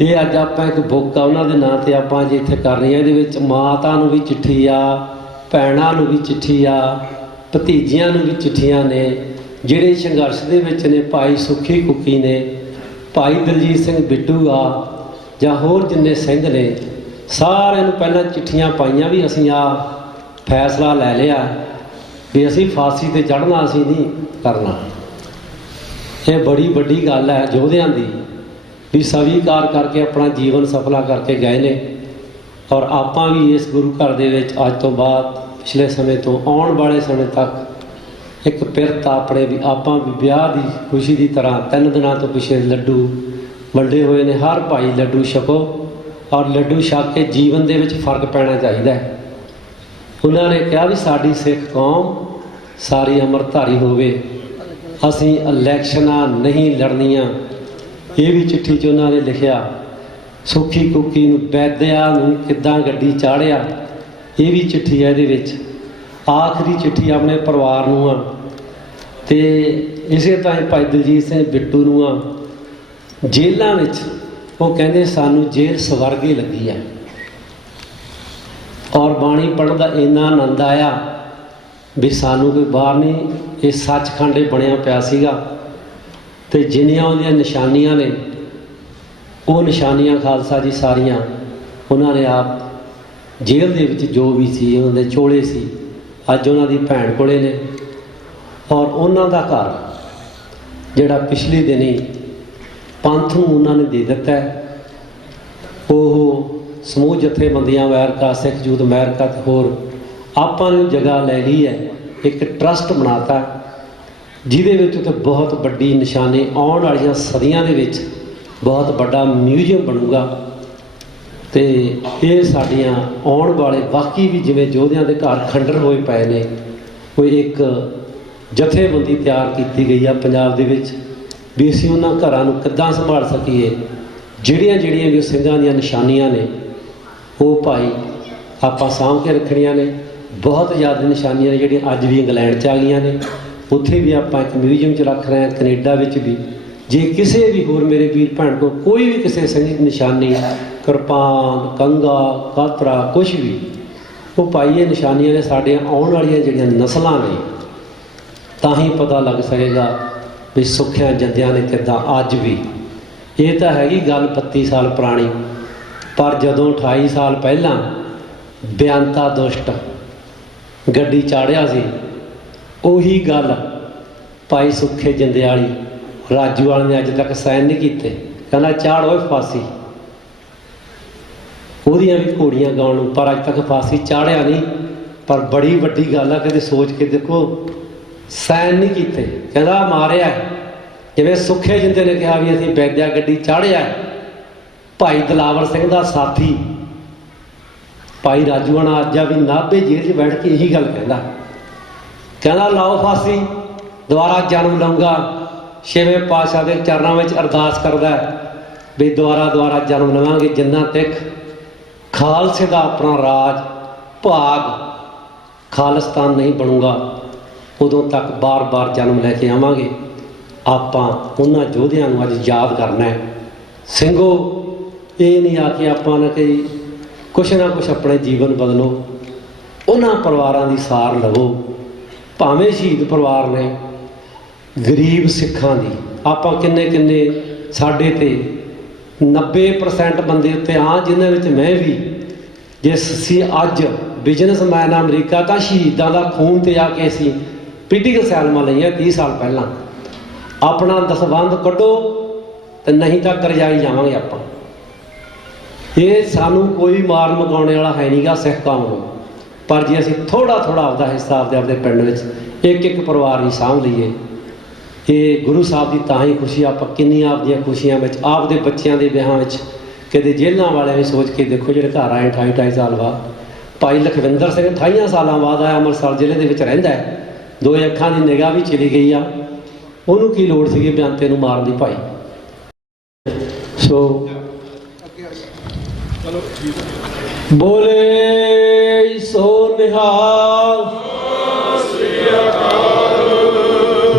ਇਹ ਅੱਜ ਆਪਾਂ ਇੱਕ ਬੁੱਕ ਆ ਉਹਨਾਂ ਦੇ ਨਾਂ ਤੇ ਆਪਾਂ ਅੱਜ ਇੱਥੇ ਕਰ ਰਹੇ ਹਾਂ। ਇਹਦੇ ਵਿੱਚ ਮਾਤਾ ਨੂੰ ਵੀ ਚਿੱਠੀ ਆ, ਭੈਣਾਂ ਨੂੰ ਵੀ ਚਿੱਠੀ ਆ, ਭਤੀਜੀਆਂ ਨੂੰ ਵੀ ਚਿੱਠੀਆਂ ਨੇ, ਜਿਹੜੇ ਸੰਘਰਸ਼ ਦੇ ਵਿੱਚ ਨੇ। ਭਾਈ ਸੁੱਖੀ ਕੁੱਕੀ ਨੇ, ਭਾਈ ਦਲਜੀਤ ਸਿੰਘ ਬਿੱਟੂ ਆ, ਜਾਂ ਹੋਰ ਜਿੰਨੇ ਸਿੰਘ ਨੇ, ਸਾਰਿਆਂ ਨੂੰ ਪਹਿਲਾਂ ਚਿੱਠੀਆਂ ਪਾਈਆਂ ਵੀ ਅਸੀਂ ਆ ਫੈਸਲਾ ਲੈ ਲਿਆ ਵੀ ਅਸੀਂ ਫਾਂਸੀ ਤੇ ਚੜ੍ਹਨਾ ਅਸੀਂ ਨਹੀਂ ਕਰਨਾ। ਇਹ ਬੜੀ ਵੱਡੀ ਗੱਲ ਹੈ ਯੋਧਿਆਂ ਦੀ ਵੀ ਸਵੀਕਾਰ ਕਰਕੇ ਆਪਣਾ ਜੀਵਨ ਸਫਲਾ ਕਰਕੇ ਗਏ ਨੇ। ਔਰ ਆਪਾਂ ਵੀ ਇਸ ਗੁਰੂ ਘਰ ਦੇ ਵਿੱਚ ਅੱਜ ਤੋਂ ਬਾਅਦ ਪਿਛਲੇ ਸਮੇਂ ਤੋਂ ਆਉਣ ਵਾਲੇ ਸਮੇਂ ਤੱਕ ਇੱਕ ਪਿਰਤ ਆਪਣੇ ਵੀ ਆਪਾਂ ਵੀ ਵਿਆਹ ਦੀ ਖੁਸ਼ੀ ਦੀ ਤਰ੍ਹਾਂ 3 ਦਿਨਾਂ ਤੋਂ ਪਿਛੇ ਲੱਡੂ ਵੰਡੇ ਹੋਏ ਨੇ। ਹਰ ਭਾਈ ਲੱਡੂ ਛਕੋ ਔਰ ਲੱਡੂ ਛਕ ਕੇ ਜੀਵਨ ਦੇ ਵਿੱਚ ਫਰਕ ਪੈਣਾ ਚਾਹੀਦਾ ਹੈ। ਉਹਨਾਂ ਨੇ ਕਿਹਾ ਵੀ ਸਾਡੀ ਸਿੱਖ ਕੌਮ ਸਾਰੀ ਅੰਮ੍ਰਿਤਧਾਰੀ ਹੋਵੇ, ਅਸੀਂ ਇਲੈਕਸ਼ਨਾਂ ਨਹੀਂ ਲੜਨੀਆਂ। ਇਹ ਵੀ ਚਿੱਠੀ 'ਚ ਉਹਨਾਂ ਨੇ ਲਿਖਿਆ। ਸੁੱਖੀ ਕੁੱਕੀ ਨੂੰ ਵੈਦਿਆ ਨੂੰ ਕਿੱਦਾਂ ਗੱਡੀ ਚਾੜਿਆ, ਇਹ ਵੀ ਚਿੱਠੀ ਹੈ ਇਹਦੇ ਵਿੱਚ। ਆਖਰੀ ਚਿੱਠੀ ਆਪਣੇ ਪਰਿਵਾਰ ਨੂੰ ਆ, ਅਤੇ ਇਸੇ ਤਰ੍ਹਾਂ ਭਾਈ ਦਲਜੀਤ ਸਿੰਘ ਬਿੱਟੂ ਨੂੰ ਆ ਜੇਲ੍ਹਾਂ ਵਿੱਚ। ਉਹ ਕਹਿੰਦੇ ਸਾਨੂੰ ਜੇਲ੍ਹ ਸਵਰਗੀ ਲੱਗੀ ਹੈ। ਔਰ ਬਾਣੀ ਪੜ੍ਹਨ ਦਾ ਇੰਨਾ ਆਨੰਦ ਆਇਆ ਵੀ ਸਾਨੂੰ ਕੋਈ ਬਾਹਰ ਨਹੀਂ, ਇਹ ਸੱਚਖੰਡ ਬਣਿਆ ਪਿਆ ਸੀਗਾ। ਅਤੇ ਜਿੰਨੀਆਂ ਉਹਦੀਆਂ ਨਿਸ਼ਾਨੀਆਂ ਨੇ ਉਹ ਨਿਸ਼ਾਨੀਆਂ ਖਾਲਸਾ ਜੀ ਸਾਰੀਆਂ ਉਹਨਾਂ ਨੇ ਆਪ ਜੇਲ੍ਹ ਦੇ ਵਿੱਚ ਜੋ ਵੀ ਸੀ ਉਹਨਾਂ ਦੇ ਚੋਲੇ ਸੀ, ਅੱਜ ਉਹਨਾਂ ਦੀ ਭੈਣ ਕੋਲੇ ਨੇ। ਔਰ ਉਹਨਾਂ ਦਾ ਘਰ ਜਿਹੜਾ ਪਿਛਲੇ ਦਿਨੀ ਪੰਥ ਨੂੰ ਉਹਨਾਂ ਨੇ ਦੇ ਦਿੱਤਾ, ਉਹ ਸਮੂਹ ਜਥੇਬੰਦੀਆਂ ਅਮਰੀਕਾ, ਸਿੱਖ ਯੂਥ ਅਮਰੀਕਾ ਅਤੇ ਹੋਰ ਆਪਾਂ ਨੇ ਜਗ੍ਹਾ ਲੈ ਲਈ ਹੈ। ਇੱਕ ਟਰਸਟ ਬਣਾਤਾ ਜਿਹਦੇ ਵਿੱਚ ਉੱਥੇ ਬਹੁਤ ਵੱਡੀ ਨਿਸ਼ਾਨੀ ਆਉਣ ਵਾਲੀਆਂ ਸਦੀਆਂ ਦੇ ਵਿੱਚ ਬਹੁਤ ਵੱਡਾ ਮਿਊਜ਼ੀਅਮ ਬਣੂਗਾ। ਅਤੇ ਇਹ ਸਾਡੀਆਂ ਆਉਣ ਵਾਲੇ ਬਾਕੀ ਵੀ ਜਿਵੇਂ ਯੋਧਿਆਂ ਦੇ ਘਰ ਖੰਡਰ ਹੋਏ ਪਏ ਨੇ, ਕੋਈ ਇੱਕ ਜਥੇਬੰਦੀ ਤਿਆਰ ਕੀਤੀ ਗਈ ਆ ਪੰਜਾਬ ਦੇ ਵਿੱਚ ਵੀ ਅਸੀਂ ਉਹਨਾਂ ਘਰਾਂ ਨੂੰ ਕਿੱਦਾਂ ਸੰਭਾਲ ਸਕੀਏ। ਜਿਹੜੀਆਂ ਵੀ ਸਿੰਘਾਂ ਦੀਆਂ ਨਿਸ਼ਾਨੀਆਂ ਨੇ ਉਹ ਭਾਈ ਆਪਾਂ ਸਾਂਭ ਕੇ ਰੱਖਣੀਆਂ ਨੇ। ਬਹੁਤ ਜ਼ਿਆਦਾ ਨਿਸ਼ਾਨੀਆਂ ਨੇ ਜਿਹੜੀਆਂ ਅੱਜ ਵੀ ਇੰਗਲੈਂਡ 'ਚ ਆ ਗਈਆਂ ਨੇ, ਉੱਥੇ ਵੀ ਆਪਾਂ ਇੱਕ ਮਿਊਜ਼ੀਅਮ 'ਚ ਰੱਖ ਰਹੇ ਹਾਂ। ਕੈਨੇਡਾ ਵਿੱਚ ਵੀ ਜੇ ਕਿਸੇ ਵੀ ਹੋਰ ਮੇਰੇ ਵੀਰ ਭੈਣ ਕੋਲ ਕੋਈ ਵੀ ਕਿਸੇ ਸਿੰਘ ਦੀ ਨਿਸ਼ਾਨੀ, ਕਿਰਪਾਨ, ਕੰਗਾ, ਕਾਤਰਾ, ਕੁਛ ਵੀ, ਉਹ ਭਾਈ ਇਹ ਨਿਸ਼ਾਨੀਆਂ ਨੇ ਸਾਡੀਆਂ ਆਉਣ ਵਾਲੀਆਂ ਜਿਹੜੀਆਂ ਨਸਲਾਂ ਨੇ, ਤਾਂ ਹੀ ਪਤਾ ਲੱਗ ਸਕੇਗਾ ਵੀ ਸੁੱਖਿਆਂ ਜੰਦਿਆਂ ਨੇ ਕਿੱਦਾਂ ਅੱਜ ਵੀ, ਇਹ ਤਾਂ ਹੈਗੀ ਗੱਲ 32 ਸਾਲ ਪੁਰਾਣੀ, ਪਰ ਜਦੋਂ 28 ਸਾਲ ਪਹਿਲਾਂ ਬਿਆੰਤਾ ਦੁਸ਼ਟ ਗੱਡੀ ਚਾੜਿਆ ਸੀ, ਉਹੀ ਗੱਲ ਭਾਈ ਸੁੱਖੇ ਜੰਦਿਆਲੀ ਰਾਜੂ ਵਾਲੇ ਨੇ ਅੱਜ ਤੱਕ ਸਾਈਨ ਨਹੀਂ ਕੀਤੇ। ਕਹਿੰਦਾ ਚਾੜ ਹੋਏ ਫਾਂਸੀ, ਉਹਦੀਆਂ ਵੀ ਘੋੜੀਆਂ ਗਾਉਣ ਨੂੰ, ਪਰ ਅੱਜ ਤੱਕ ਫਾਂਸੀ ਚਾੜਿਆ ਨਹੀਂ। ਪਰ ਬੜੀ ਵੱਡੀ ਗੱਲ ਆ, ਕਦੇ ਸੋਚ ਕੇ ਦੇਖੋ, ਸਾਈਨ ਨਹੀਂ ਕੀਤੇ। ਕਹਿੰਦਾ ਮਾਰਿਆ, ਜਿਵੇਂ ਸੁੱਖੇ ਜਿੰਦੇ ਨੇ ਕਿਹਾ ਵੀ ਅਸੀਂ ਬੈਦਿਆ ਗੱਡੀ ਚਾੜਿਆ। ਭਾਈ ਦਲਾਵਰ ਸਿੰਘ ਦਾ ਸਾਥੀ ਭਾਈ ਰਾਜੂਆਣਾ ਅੱਜ ਵੀ ਨਾਭੇ ਜੇਲ੍ਹ 'ਚ ਬੈਠ ਕੇ ਇਹੀ ਗੱਲ ਕਹਿੰਦਾ ਲਾਓ ਫਾਂਸੀ, ਦੁਬਾਰਾ ਜਨਮ ਲਊਂਗਾ। ਛੇਵੇਂ ਪਾਤਸ਼ਾਹ ਦੇ ਚਰਨਾਂ ਵਿੱਚ ਅਰਦਾਸ ਕਰਦਾ ਵੀ ਦੁਬਾਰਾ ਜਨਮ ਲਵਾਂਗੇ, ਜਿੰਨਾ ਤੱਕ ਖਾਲਸੇ ਦਾ ਆਪਣਾ ਰਾਜ ਭਾਗ ਖਾਲਿਸਤਾਨ ਨਹੀਂ ਬਣੂਗਾ, ਉਦੋਂ ਤੱਕ ਬਾਰ-ਬਾਰ ਜਨਮ ਲੈ ਕੇ ਆਵਾਂਗੇ। ਆਪਾਂ ਉਹਨਾਂ ਯੋਧਿਆਂ ਨੂੰ ਅੱਜ ਯਾਦ ਕਰਨਾ ਹੈ। ਸਿੰਘੋ, ਇਹ ਨਹੀਂ ਆ ਕੇ ਆਪਾਂ ਨੇ ਕਿ ਕੁਛ ਨਾ ਕੁਛ ਆਪਣੇ ਜੀਵਨ ਬਦਲੋ, ਉਹਨਾਂ ਪਰਿਵਾਰਾਂ ਦੀ ਸਾਰ ਲਵੋ। ਭਾਵੇਂ ਸ਼ਹੀਦ ਪਰਿਵਾਰ ਨੇ, ਗਰੀਬ ਸਿੱਖਾਂ ਦੀ, ਆਪਾਂ ਕਿੰਨੇ ਸਾਡੇ ਤੇ 90% ਬੰਦੇ ਉੱਤੇ ਜਿਨ੍ਹਾਂ ਵਿੱਚ ਮੈਂ ਵੀ, ਜੇ ਅਸੀਂ ਅੱਜ ਬਿਜ਼ਨਸਮੈਨ ਅਮਰੀਕਾ, ਤਾਂ ਸ਼ਹੀਦਾਂ ਦਾ ਖੂਨ ਤੇ ਆ ਕੇ ਅਸੀਂ ਪੋਲੀਟੀਕਲ ਸੈਲਮਾਂ ਲਈਆਂ 30 ਸਾਲ ਪਹਿਲਾਂ। ਆਪਣਾ ਦਸਵੰਧ ਕੱਢੋ ਤੇ ਨਹੀਂ ਤਾਂ ਕਰਜ਼ਾਈ ਜਾਵਾਂਗੇ ਆਪਾਂ। ਇਹ ਸਾਨੂੰ ਕੋਈ ਮਾਰ ਮਕਾਉਣੇ ਵਾਲਾ ਹੈ ਨਹੀਂਗਾ ਸਿੱਖ ਕੌਮ ਨੂੰ, ਪਰ ਜੇ ਅਸੀਂ ਥੋੜ੍ਹਾ ਆਪਦਾ ਹਿੱਸਾ ਆਪਦੇ ਪਿੰਡ ਵਿੱਚ ਇੱਕ ਪਰਿਵਾਰ ਨਹੀਂ ਸਾਂਭ ਲਈਏ, ਇਹ ਗੁਰੂ ਸਾਹਿਬ ਦੀ ਤਾਂ ਹੀ ਖੁਸ਼ੀ। ਆਪਾਂ ਕਿੰਨੀਆਂ ਆਪਦੀਆਂ ਖੁਸ਼ੀਆਂ ਵਿੱਚ, ਆਪਦੇ ਬੱਚਿਆਂ ਦੇ ਵਿਆਹਾਂ ਵਿੱਚ, ਕਦੇ ਜੇਲ੍ਹਾਂ ਵਾਲਿਆਂ ਨੇ ਸੋਚ ਕੇ ਦੇਖੋ, ਜਿਹੜੇ ਘਰ ਆਏ 28 ਸਾਲ ਬਾਅਦ। ਭਾਈ ਲਖਵਿੰਦਰ ਸਿੰਘ 28 ਸਾਲਾਂ ਬਾਅਦ ਆਇਆ, ਅੰਮ੍ਰਿਤਸਰ ਜ਼ਿਲ੍ਹੇ ਦੇ ਵਿੱਚ ਰਹਿੰਦਾ ਹੈ, 2 ਅੱਖਾਂ ਦੀ ਨਿਗਾਹ ਵੀ ਚਲੀ ਗਈ ਆ, ਉਹਨੂੰ ਕੀ ਲੋੜ ਸੀਗੀ ਬਿਆੰਤੇ ਨੂੰ ਮਾਰਨ ਦੀ ਭਾਈ। ਸੋ ਬੋਲੇ ਸੋ ਨਿਹਾਲ।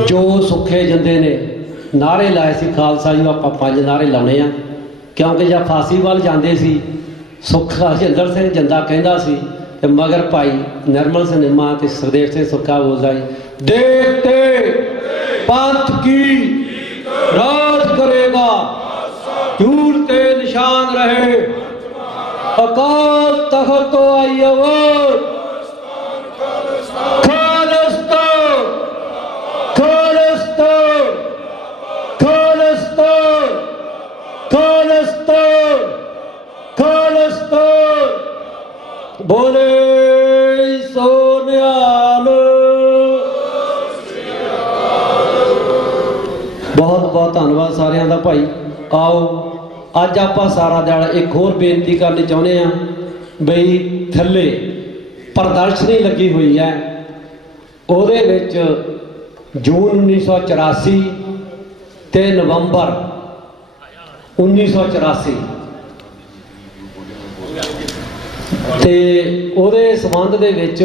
ਜੋ ਸੁੱਖੇ ਜੰਦੇ ਨੇ ਨਾਅਰੇ ਲਾਏ ਸੀ ਖਾਲਸਾ ਜੀ, ਆਪਾਂ 5 ਨਾਅਰੇ ਲਾਉਣੇ ਆ, ਕਿਉਂਕਿ ਜਦ ਫਾਂਸੀ ਵੱਲ ਜਾਂਦੇ ਸੀ, ਹਰਜਿੰਦਰ ਸਿੰਘ ਜੰਦਾ ਕਹਿੰਦਾ ਸੀ ਤੇ ਮਗਰ ਭਾਈ ਨਿਰਮਲ ਸਿੰਘ ਨਿੰਮਾ ਤੇ ਸੁਖਦੇਵ ਸਿੰਘ ਸੁੱਖਾ ਬੋਲਦਾ ਜੀ, ਦੇਖਤੇ ਪੰਥ ਕੀ ਰਾਜ ਕਰੇਗਾ, ਝੂਠ ਤੇ ਨਿਸ਼ਾਨ ਰਹੇ, ਅਕਾਲ ਤਖਤ ਤੋਂ ਆਈ ਆਵਾਜ਼, ਖਾਲਿਸਤਾਨ ਖਾਲਿਸਤਾਨ ਖਾਲਿਸਤਾਨ ਖਾਲਿਸਤਾਨ ਖਾਲਿਸਤਾਨ। ਬੋਲੇ ਸੋ ਨਿਹਾਲ। ਬਹੁਤ ਧੰਨਵਾਦ ਸਾਰਿਆਂ ਦਾ ਭਾਈ। ਆਓ ਅੱਜ ਆਪਾਂ ਸਾਰਾ ਦਿਨ ਇੱਕ ਹੋਰ ਬੇਨਤੀ ਕਰਨੀ ਚਾਹੁੰਦੇ ਹਾਂ ਬਈ, ਥੱਲੇ ਪ੍ਰਦਰਸ਼ਨੀ ਲੱਗੀ ਹੋਈ ਹੈ, ਉਹਦੇ ਵਿੱਚ ਜੂਨ 1984 ਤੇ ਨਵੰਬਰ 1984 ਤੇ ਉਹਦੇ ਸੰਬੰਧ ਦੇ ਵਿੱਚ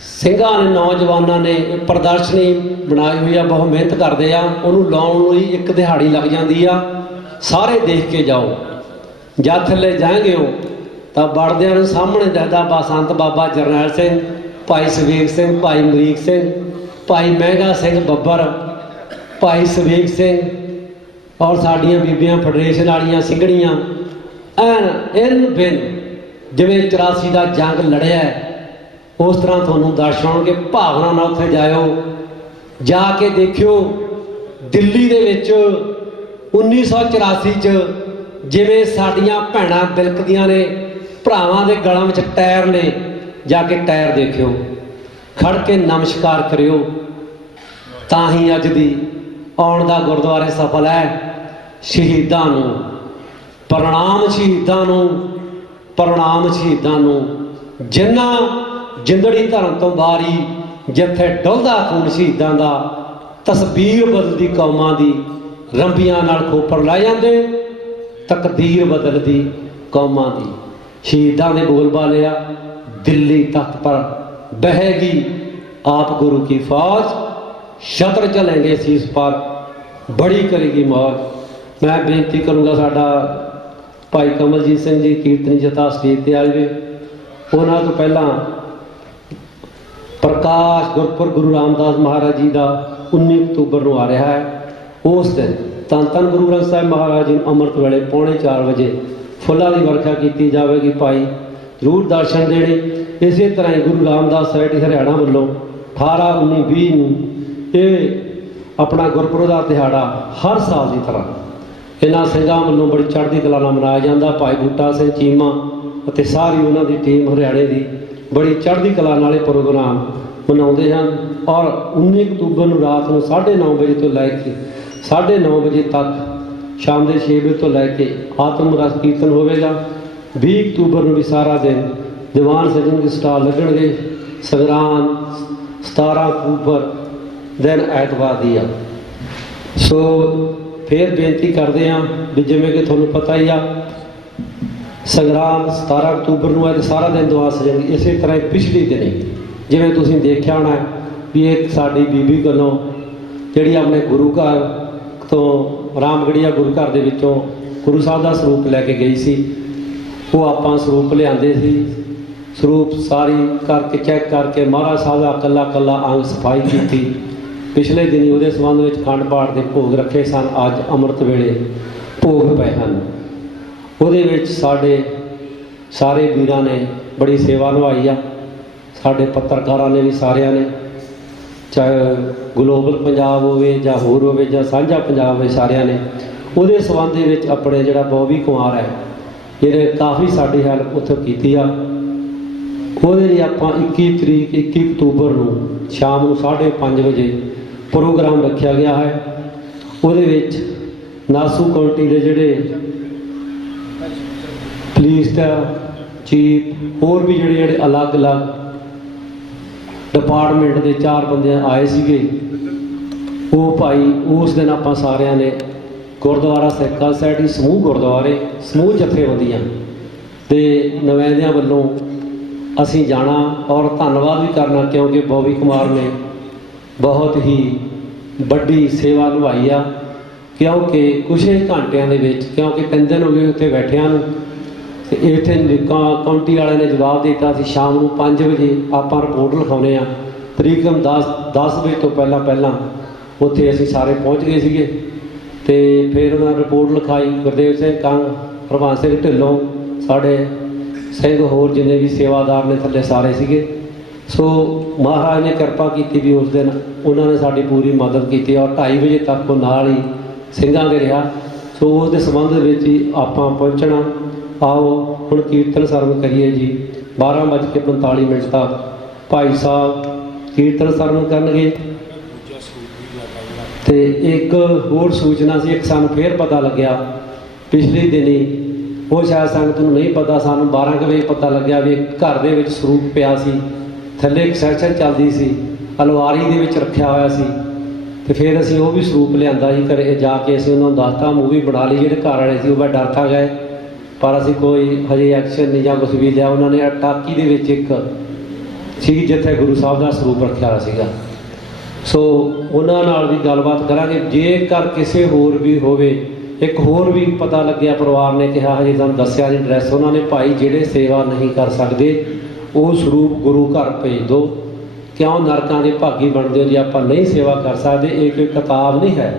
ਸਿੰਘਾਂ ਨੇ, ਨੌਜਵਾਨਾਂ ਨੇ ਪ੍ਰਦਰਸ਼ਨੀ ਬਣਾਈ ਹੋਈ ਆ, ਬਹੁਤ ਮਿਹਨਤ ਕਰਦੇ ਆ। ਉਹਨੂੰ ਲਾਉਣ ਲਈ 1 ਦਿਹਾੜੀ ਲੱਗ ਜਾਂਦੀ ਆ। ਸਾਰੇ ਦੇਖ ਕੇ ਜਾਓ। ਜਦ ਥੱਲੇ ਜਾਏਂਗੇ ਹੋ ਤਾਂ ਵੜਦਿਆਂ ਨੂੰ ਸਾਹਮਣੇ ਦਿਖਦਾ ਬਸੰਤ ਬਾਬਾ ਜਰਨੈਲ ਸਿੰਘ, ਭਾਈ ਸਵੇਗ ਸਿੰਘ, ਭਾਈ ਅਮਰੀਕ ਸਿੰਘ, ਭਾਈ ਮਹਿੰਗਾ ਸਿੰਘ ਬੱਬਰ, ਭਾਈ ਸਵੇਗ ਸਿੰਘ ਔਰ ਸਾਡੀਆਂ ਬੀਬੀਆਂ ਫੈਡਰੇਸ਼ਨ ਵਾਲੀਆਂ ਸਿੰਘਣੀਆਂ ਐਨ ਬਿਨ ਜਿਵੇਂ 84 ਦਾ ਜੰਗ ਲੜਿਆ ਉਸ ਤਰ੍ਹਾਂ ਤੁਹਾਨੂੰ ਦਰਸ਼ਨ ਹੋਣਗੇ। ਭਾਵਨਾ ਨਾਲ ਉੱਥੇ ਜਾਇਓ, ਜਾ ਕੇ ਦੇਖਿਓ ਦਿੱਲੀ ਦੇ ਵਿੱਚ 1984 'ਚ ਜਿਵੇਂ ਸਾਡੀਆਂ ਭੈਣਾਂ ਬਿਲਕਦੀਆਂ ਨੇ, ਭਰਾਵਾਂ ਦੇ ਗਲਾਂ ਵਿੱਚ ਟਾਇਰ ਨੇ, ਜਾ ਕੇ ਟਾਇਰ ਦੇਖਿਓ, ਖੜ ਕੇ ਨਮਸਕਾਰ ਕਰਿਓ, ਤਾਂ ਹੀ ਅੱਜ ਦੀ ਆਉਣ ਦਾ ਗੁਰਦੁਆਰੇ ਸਫਲ ਹੈ। ਸ਼ਹੀਦਾਂ ਨੂੰ ਪ੍ਰਣਾਮ, ਸ਼ਹੀਦਾਂ ਨੂੰ ਪ੍ਰਣਾਮ, ਸ਼ਹੀਦਾਂ ਨੂੰ ਜਿਨ੍ਹਾਂ ਜਿੰਦੜੀ ਧਰਨ ਤੋਂ ਬਾਰੀ, ਜਿੱਥੇ ਡੁੱਲਦਾ ਖੂਨ ਸ਼ਹੀਦਾਂ ਦਾ, ਤਸਵੀਰ ਬਦਲਦੀ ਕੌਮਾਂ ਦੀ, ਰੰਬੀਆਂ ਨਾਲ ਖੋਪਰ ਲੈ ਜਾਂਦੇ, ਤਕਦੀਰ ਬਦਲਦੀ ਕੌਮਾਂ ਦੀ। ਸ਼ਹੀਦਾਂ ਨੇ ਬੋਲ ਬਾਲਿਆ, ਦਿੱਲੀ ਤਖਤ ਪਰ ਬਹੇਗੀ आप गुरु की फौज, शत्र चलेंगे शीश पर, बड़ी करेगी मौज। मैं बेनती करूँगा साडा भाई कमलजीत सिंह जी कीर्तनी जथा स्टेज ते आए, उन्होंने तो पहला प्रकाश गुरपुर गुरु रामदास महाराज जी का 19 ਅਕਤੂਬਰ ਨੂੰ ਆ ਰਿਹਾ ਹੈ। ਉਸ ਦਿਨ ਧੰਨ ਧੰਨ ਗੁਰੂ ਗ੍ਰੰਥ ਸਾਹਿਬ ਮਹਾਰਾਜ ਜੀ ਨੂੰ ਅੰਮ੍ਰਿਤ ਵੇਲੇ 3:45 ਵਜੇ ਫੁੱਲਾਂ ਦੀ ਵਰਖਾ ਕੀਤੀ ਜਾਵੇਗੀ। ਭਾਈ ਜ਼ਰੂਰ ਦਰਸ਼ਨ ਦੇਣੇ। ਇਸੇ ਤਰ੍ਹਾਂ ਹੀ ਗੁਰੂ ਰਾਮਦਾਸ ਸੋਸਾਇਟੀ ਹਰਿਆਣਾ ਵੱਲੋਂ 18, 19, 20 ਨੂੰ ਇਹ ਆਪਣਾ ਗੁਰਪੁਰਬ ਦਾ ਦਿਹਾੜਾ ਹਰ ਸਾਲ ਦੀ ਤਰ੍ਹਾਂ ਇਹਨਾਂ ਸਿੰਘਾਂ ਵੱਲੋਂ ਬੜੀ ਚੜ੍ਹਦੀ ਕਲਾ ਨਾਲ ਮਨਾਇਆ ਜਾਂਦਾ। ਭਾਈ ਬੂਟਾ ਸਿੰਘ ਚੀਮਾ ਅਤੇ ਸਾਰੀ ਉਹਨਾਂ ਦੀ ਟੀਮ ਹਰਿਆਣੇ ਦੀ ਬੜੀ ਚੜ੍ਹਦੀ ਕਲਾ ਨਾਲ ਇਹ ਪ੍ਰੋਗਰਾਮ ਮਨਾਉਂਦੇ ਹਨ। ਔਰ 19 ਅਕਤੂਬਰ ਨੂੰ ਰਾਤ ਨੂੰ 9:30 ਵਜੇ ਤੋਂ ਲੈ ਕੇ 9:30 ਵਜੇ ਤੱਕ ਸ਼ਾਮ ਦੇ 6 ਵਜੇ ਤੋਂ ਲੈ ਕੇ ਆਤਮ ਰਸ ਕੀਰਤਨ ਹੋਵੇਗਾ। 20 ਅਕਤੂਬਰ ਨੂੰ ਵੀ ਸਾਰਾ ਦਿਨ ਦੀਵਾਨ ਸਜਣ ਦੇ ਸਟਾਲ ਲੱਗਣਗੇ। ਸੰਗਰਾਂਦ 17 ਅਕਤੂਬਰ ਦਿਨ ਐਤਵਾਰ ਦੀ ਆ। ਸੋ ਫਿਰ ਬੇਨਤੀ ਕਰਦੇ ਹਾਂ ਵੀ ਜਿਵੇਂ ਕਿ ਤੁਹਾਨੂੰ ਪਤਾ ਹੀ ਆ ਸੰਗਰਾਂਦ 17 ਅਕਤੂਬਰ ਨੂੰ ਹੈ ਤੇ ਸਾਰਾ ਦਿਨ ਦੀਵਾਨ ਸਜਣਗੇ। ਇਸੇ ਤਰ੍ਹਾਂ ਹੀ ਪਿਛਲੇ ਦਿਨ ਜਿਵੇਂ ਤੁਸੀਂ ਦੇਖਿਆ ਹੋਣਾ ਵੀ ਇੱਕ ਸਾਡੀ ਬੀਬੀ ਵੱਲੋਂ ਜਿਹੜੀ ਆਪਣੇ ਗੁਰੂ ਘਰ ਤੋਂ ਰਾਮਗੜੀਆ ਗੁਰੂ ਘਰ ਦੇ ਵਿੱਚੋਂ ਗੁਰੂ ਸਾਹਿਬ ਦਾ ਸਰੂਪ ਲੈ ਕੇ ਗਈ ਸੀ। ਉਹ ਆਪਾਂ ਸਰੂਪ ਲਿਆਂਦੇ ਸੀ। ਸਰੂਪ ਸਾਰੀ ਕਰਕੇ ਚੈੱਕ ਕਰਕੇ ਮਹਾਰਾਜ ਸਾਹਿਬ ਦਾ ਇਕੱਲਾ ਇਕੱਲਾ ਅੰਗ ਸਫਾਈ ਕੀਤੀ। ਪਿਛਲੇ ਦਿਨੀ ਉਹਦੇ ਸੰਬੰਧ ਵਿੱਚ ਅਖੰਡ ਪਾਠ ਦੇ ਭੋਗ ਰੱਖੇ ਸਨ। ਅੱਜ ਅੰਮ੍ਰਿਤ ਵੇਲੇ ਭੋਗ ਪਏ ਹਨ। ਉਹਦੇ ਵਿੱਚ ਸਾਡੇ ਸਾਰੇ ਵੀਰਾਂ ਨੇ ਬੜੀ ਸੇਵਾ ਨਿਭਾਈ ਆ। ਸਾਡੇ ਪੱਤਰਕਾਰਾਂ ਨੇ ਵੀ ਸਾਰਿਆਂ ਨੇ, ਚਾਹੇ ਗਲੋਬਲ ਪੰਜਾਬ ਹੋਵੇ ਜਾਂ ਹੋਰ ਹੋਵੇ ਜਾਂ ਸਾਂਝਾ ਪੰਜਾਬ ਹੋਵੇ, ਸਾਰਿਆਂ ਨੇ ਉਹਦੇ ਸੰਬੰਧ ਦੇ ਵਿੱਚ ਆਪਣੇ ਜਿਹੜਾ ਬੋਬੀ ਕੁਮਾਰ ਹੈ ਇਹਨੇ ਕਾਫੀ ਸਾਡੀ ਹੈਲਪ ਉੱਥੇ ਕੀਤੀ ਆ। ਉਹਦੇ ਲਈ ਆਪਾਂ 21 ਅਕਤੂਬਰ ਨੂੰ ਸ਼ਾਮ ਨੂੰ 5:30 ਵਜੇ ਪ੍ਰੋਗਰਾਮ ਰੱਖਿਆ ਗਿਆ ਹੈ। ਉਹਦੇ ਵਿੱਚ ਨਾਸੂ ਕਾਉਂਟੀ ਦੇ ਜਿਹੜੇ ਪੁਲਿਸ ਦਾ ਚੀਫ ਹੋਰ ਵੀ ਜਿਹੜੇ ਅਲੱਗ-ਅਲੱਗ ਡਿਪਾਰਟਮੈਂਟ ਦੇ 4 ਬੰਦੇ ਆਏ ਸੀਗੇ। ਉਹ ਭਾਈ ਉਸ ਦਿਨ ਆਪਾਂ ਸਾਰਿਆਂ ਨੇ ਗੁਰਦੁਆਰਾ ਸਹਿਕਾਲ ਸੋਸਾਇਟੀ ਸਮੂਹ ਗੁਰਦੁਆਰੇ ਸਮੂਹ ਜਥੇਬੰਦੀਆਂ ਦੇ ਨੁਮਾਇੰਦਿਆਂ ਵੱਲੋਂ ਅਸੀਂ ਜਾਣਾ ਔਰ ਧੰਨਵਾਦ ਵੀ ਕਰਨਾ, ਕਿਉਂਕਿ ਬੋਬੀ ਕੁਮਾਰ ਨੇ ਬਹੁਤ ਹੀ ਵੱਡੀ ਸੇਵਾ ਨਿਭਾਈ ਆ। ਕਿਉਂਕਿ ਕੁਛ ਹੀ ਘੰਟਿਆਂ ਦੇ ਵਿੱਚ, ਕਿਉਂਕਿ 3 ਦਿਨ ਹੋ ਗਏ ਉੱਥੇ ਬੈਠਿਆਂ ਨੂੰ, ਤੇ ਇੱਥੇ ਕਾਉਂਟੀ ਵਾਲਿਆਂ ਨੇ ਜਵਾਬ ਦੇ ਦਿੱਤਾ ਸੀ ਸ਼ਾਮ ਨੂੰ 5 ਵਜੇ ਆਪਾਂ ਰਿਪੋਰਟ ਲਿਖਾਉਂਦੇ ਹਾਂ। ਤਕਰੀਬਨ 10 ਵਜੇ ਤੋਂ ਪਹਿਲਾਂ ਉੱਥੇ ਅਸੀਂ ਸਾਰੇ ਪਹੁੰਚ ਗਏ ਸੀਗੇ। ਤੇ ਫਿਰ ਉਹਨਾਂ ਰਿਪੋਰਟ ਲਿਖਾਈ। ਗੁਰਦੇਵ ਸਿੰਘ ਕੰਗ, ਪ੍ਰਭਾਤ ਸਿੰਘ ਢਿੱਲੋਂ, ਸਾਡੇ ਸਿੰਘ ਹੋਰ ਜਿੰਨੇ ਵੀ ਸੇਵਾਦਾਰ ਨੇ ਥੱਲੇ ਸਾਰੇ ਸੀਗੇ। ਸੋ ਮਹਾਰਾਜ ਨੇ ਕਿਰਪਾ ਕੀਤੀ ਵੀ ਉਸ ਦਿਨ ਉਹਨਾਂ ਨੇ ਸਾਡੀ ਪੂਰੀ ਮਦਦ ਕੀਤੀ ਔਰ 2:30 ਵਜੇ ਤੱਕ ਉਹ ਨਾਲ ਹੀ ਸਿੰਘਾਂ ਦੇ ਰਿਹਾ। ਸੋ ਉਸ ਦੇ ਸੰਬੰਧ ਵਿੱਚ ਹੀ ਆਪਾਂ ਪਹੁੰਚਣਾ। ਆਓ ਹੁਣ ਕੀਰਤਨ ਸਰਵਣ ਕਰੀਏ ਜੀ। 12:45 ਤੱਕ ਭਾਈ ਸਾਹਿਬ ਕੀਰਤਨ ਸਰਵਣ ਕਰਨਗੇ। ਤੇ ਇੱਕ ਹੋਰ ਸੂਚਨਾ ਸੀ, ਇੱਕ ਸਾਨੂੰ ਫੇਰ ਪਤਾ ਲੱਗਿਆ ਪਿਛਲੇ ਦਿਨੀ, ਉਹ ਸ਼ਾਇਦ ਸੰਗਤ ਨੂੰ ਨਹੀਂ ਪਤਾ, ਸਾਨੂੰ 12 ਵਜੇ ਪਤਾ ਲੱਗਿਆ ਵੀ ਘਰ ਦੇ ਵਿੱਚ ਸਰੂਪ ਪਿਆ ਸੀ। ਥੱਲੇ ਇੱਕ ਸੈਸ਼ਨ ਚੱਲਦੀ ਸੀ, ਅਲਵਾਰੀ ਦੇ ਵਿੱਚ ਰੱਖਿਆ ਹੋਇਆ ਸੀ। ਤੇ ਫਿਰ ਅਸੀਂ ਉਹ ਵੀ ਸਰੂਪ ਲਿਆਂਦਾ ਜੀ ਘਰੇ ਜਾ ਕੇ। ਅਸੀਂ ਉਹਨਾਂ ਨੂੰ ਦੱਸਤਾ, ਮੂਵੀ ਬਣਾ ਲਈ। ਜਿਹੜੇ ਘਰ ਵਾਲੇ ਸੀ ਉਹ ਡਰ ਥਾ ਗਏ, ਪਰ ਅਸੀਂ ਕੋਈ ਹਜੇ ਐਕਸ਼ਨ ਨਹੀਂ ਜਾਂ ਕੁਛ ਵੀ ਲਿਆ। ਉਹਨਾਂ ਨੇ ਟਾਕੀ ਦੇ ਵਿੱਚ ਇੱਕ ਸੀ ਜਿੱਥੇ ਗੁਰੂ ਸਾਹਿਬ ਦਾ ਸਰੂਪ ਰੱਖਿਆ ਹੋਇਆ ਸੀਗਾ। ਸੋ ਉਹਨਾਂ ਨਾਲ ਵੀ ਗੱਲਬਾਤ ਕਰਾਂਗੇ। ਜੇਕਰ ਕਿਸੇ ਹੋਰ ਵੀ ਹੋਵੇ, ਇੱਕ ਹੋਰ ਵੀ ਪਤਾ ਲੱਗਿਆ ਪਰਿਵਾਰ ਨੇ ਕਿਹਾ ਹਜੇ ਤੁਹਾਨੂੰ ਦੱਸਿਆ ਨਹੀਂ ਐਡਰੈਸ, ਉਹਨਾਂ ਨੇ ਭਾਈ ਜਿਹੜੇ ਸੇਵਾ ਨਹੀਂ ਕਰ ਸਕਦੇ ਉਹ ਸਰੂਪ ਗੁਰੂ ਘਰ ਭੇਜ ਦਿਓ। ਕਿਉਂ ਨਰਕਾਂ ਦੇ ਭਾਗੀ ਬਣਦੇ ਹੋ ਜੇ ਆਪਾਂ ਨਹੀਂ ਸੇਵਾ ਕਰ ਸਕਦੇ। ਇਹ ਕੋਈ ਕਿਤਾਬ ਨਹੀਂ ਹੈ,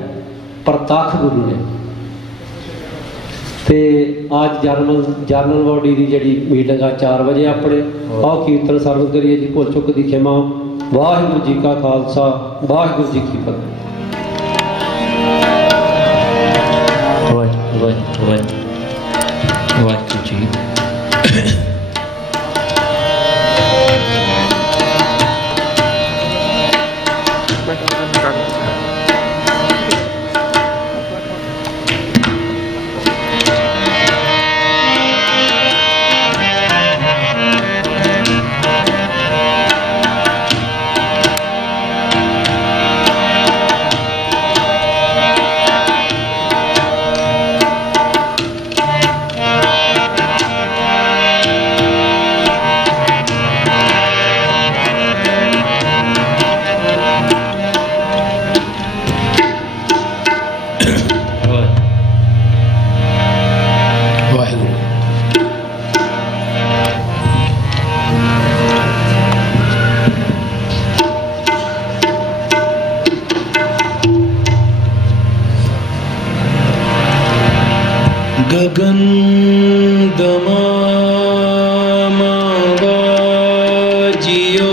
ਪ੍ਰਤੱਖ ਗੁਰੂ ਨੇ। ਤੇ ਅੱਜ ਜਰਨਲ ਬੋਡੀ ਦੀ ਜਿਹੜੀ ਮੀਟਿੰਗ ਆ 4 ਵਜੇ ਆਪਣੇ। ਆਓ ਕੀਰਤਨ ਸਰਵਣ ਕਰੀਏ ਜੀ। ਭੁੱਲ ਚੁੱਕ ਦੀ ਖਿਮਾ। ਵਾਹਿਗੁਰੂ ਜੀ ਕਾ ਖਾਲਸਾ, ਵਾਹਿਗੁਰੂ ਜੀ ਕੀ ਫਤਿਹ। ਵਾਹਿਗੁਰੂ ਜੀ। गगन दमामावाजियो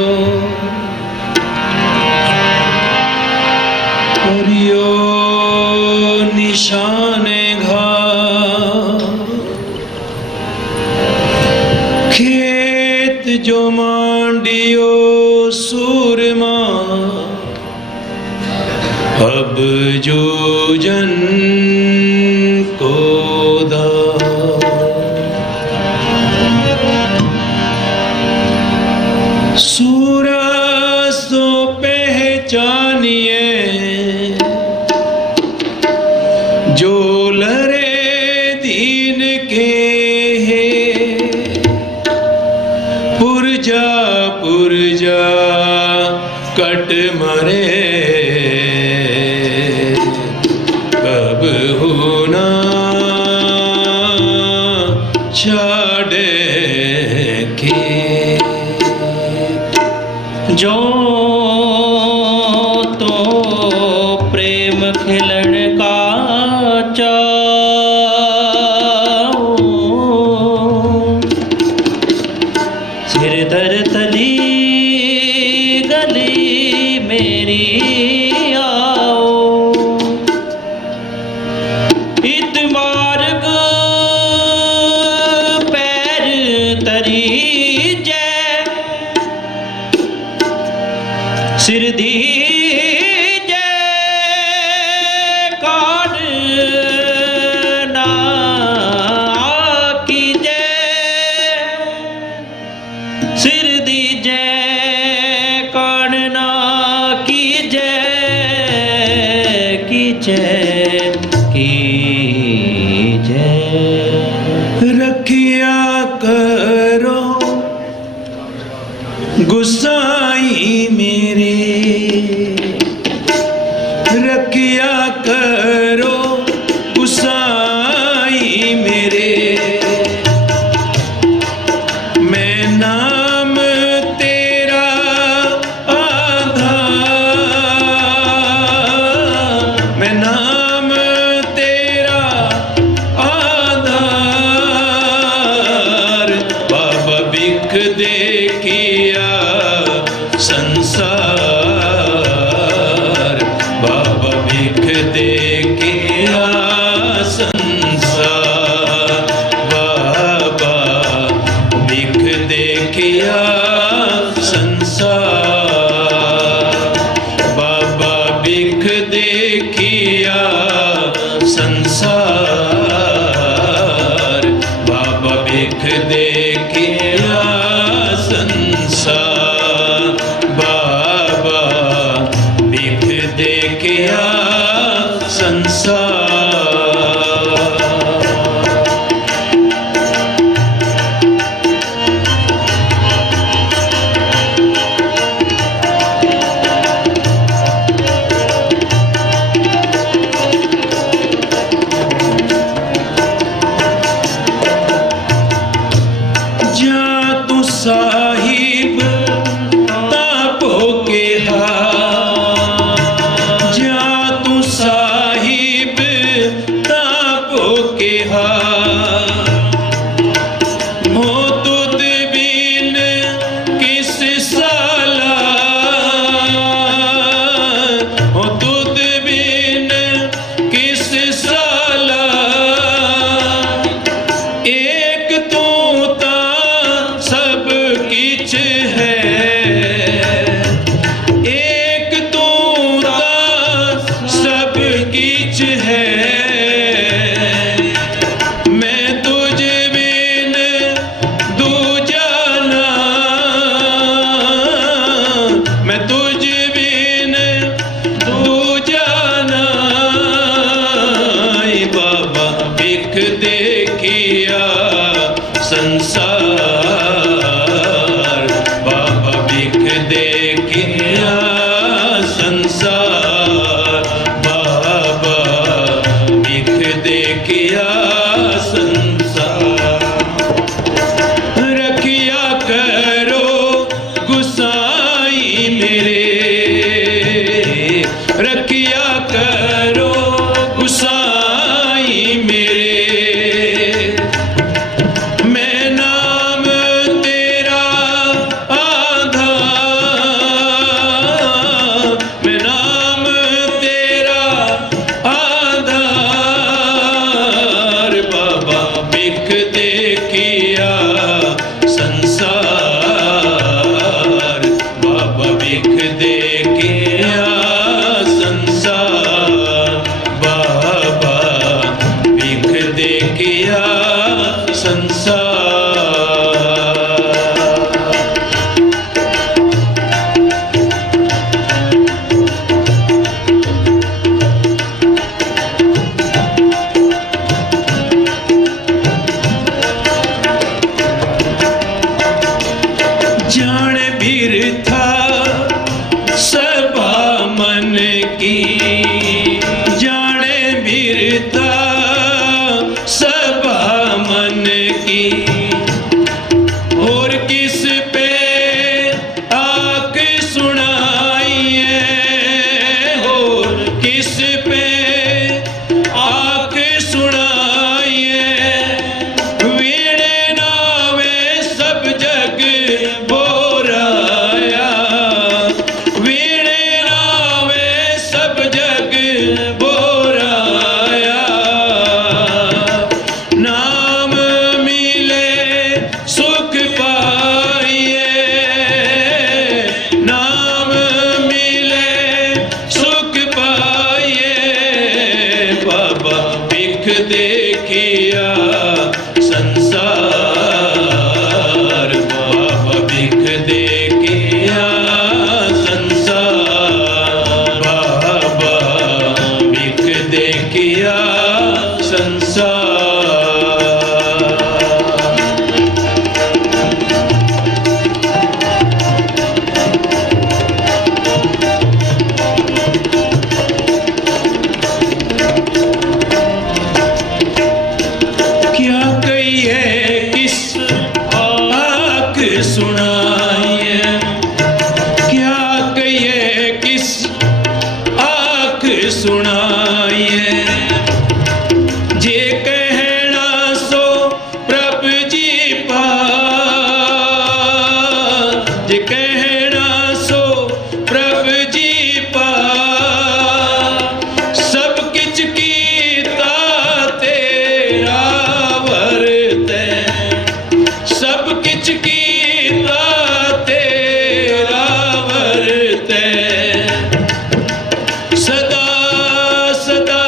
परियो निशाने घा खेत जो मांडियो सूरमा अब जो जन को दा सूरज तो पहचानिए जो लरे दीन के है पुरजा पुरजा कट मरे कब होना छाड़े के जो तो प्रेम खिलन का चाओ सिर दर तली गली मेरी आओ इत मार्ग पैर तरी सिर दीजे कान ना कीजे सिर दीजे कान ना कीजे कीजे रखिया करो गुस्साई मेरे रखिया करो गुस्साई मेरे मैं नाम तेरा आधार मैं नाम तेरा आधार बाबा बिक दे किया संसार बाबा बिक दे किया संसार बाबा बिक दे किया संसार बाबा बिक दे किया संसार बाबा बिक दे किया संसार बाबा बिक दे किया संसार जा तू साहिब तापो के जा तू साहिब तापो के हो तुद बिन किस साला हो तुद बिन किस साला एक तू ता सब किछ है एक तू ता सब किछ है मैं तुझ बिन दूजा ना मैं तुझ बिन दूजा ना बाबा बिक दे किया संसार बाबा बिक दे किया संसार बाबा बिक दे किया संसार रखिया करो गुसाई मेरे रखिया करो गुसाई मेरे देखिया संसार, बाबा बिख देखिया संसार, बाबा बिख देखिया संसार। क्या कहिए किस आँख सुनाइए, क्या कहिए किस आँख सुनाइए, जे कहना सो प्रभु जी पास, जे कहना सो प्रभु जी पास, सब किछ कीता तेरा वरतै, सब किछ कीता तेरा वरतै, सदा सदा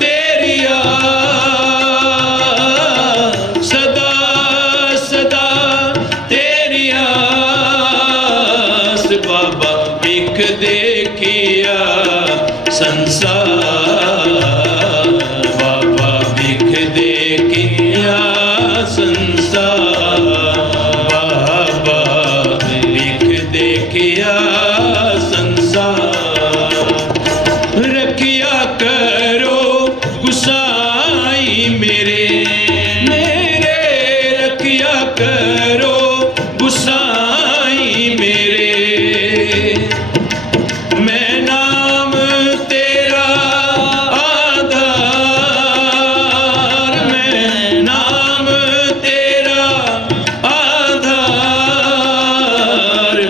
तेरी आस, सदा सदा तेरी आस, बाबा बिख देखिया संसार, बाबा बिख देखिया संसार, बाबा बिख देखिया संसार। रखिया करो गुसाई मेरे, मेरे रखिया करो गुसाई मेरे, मैं नाम तेरा आधार, मैं नाम तेरा आधार,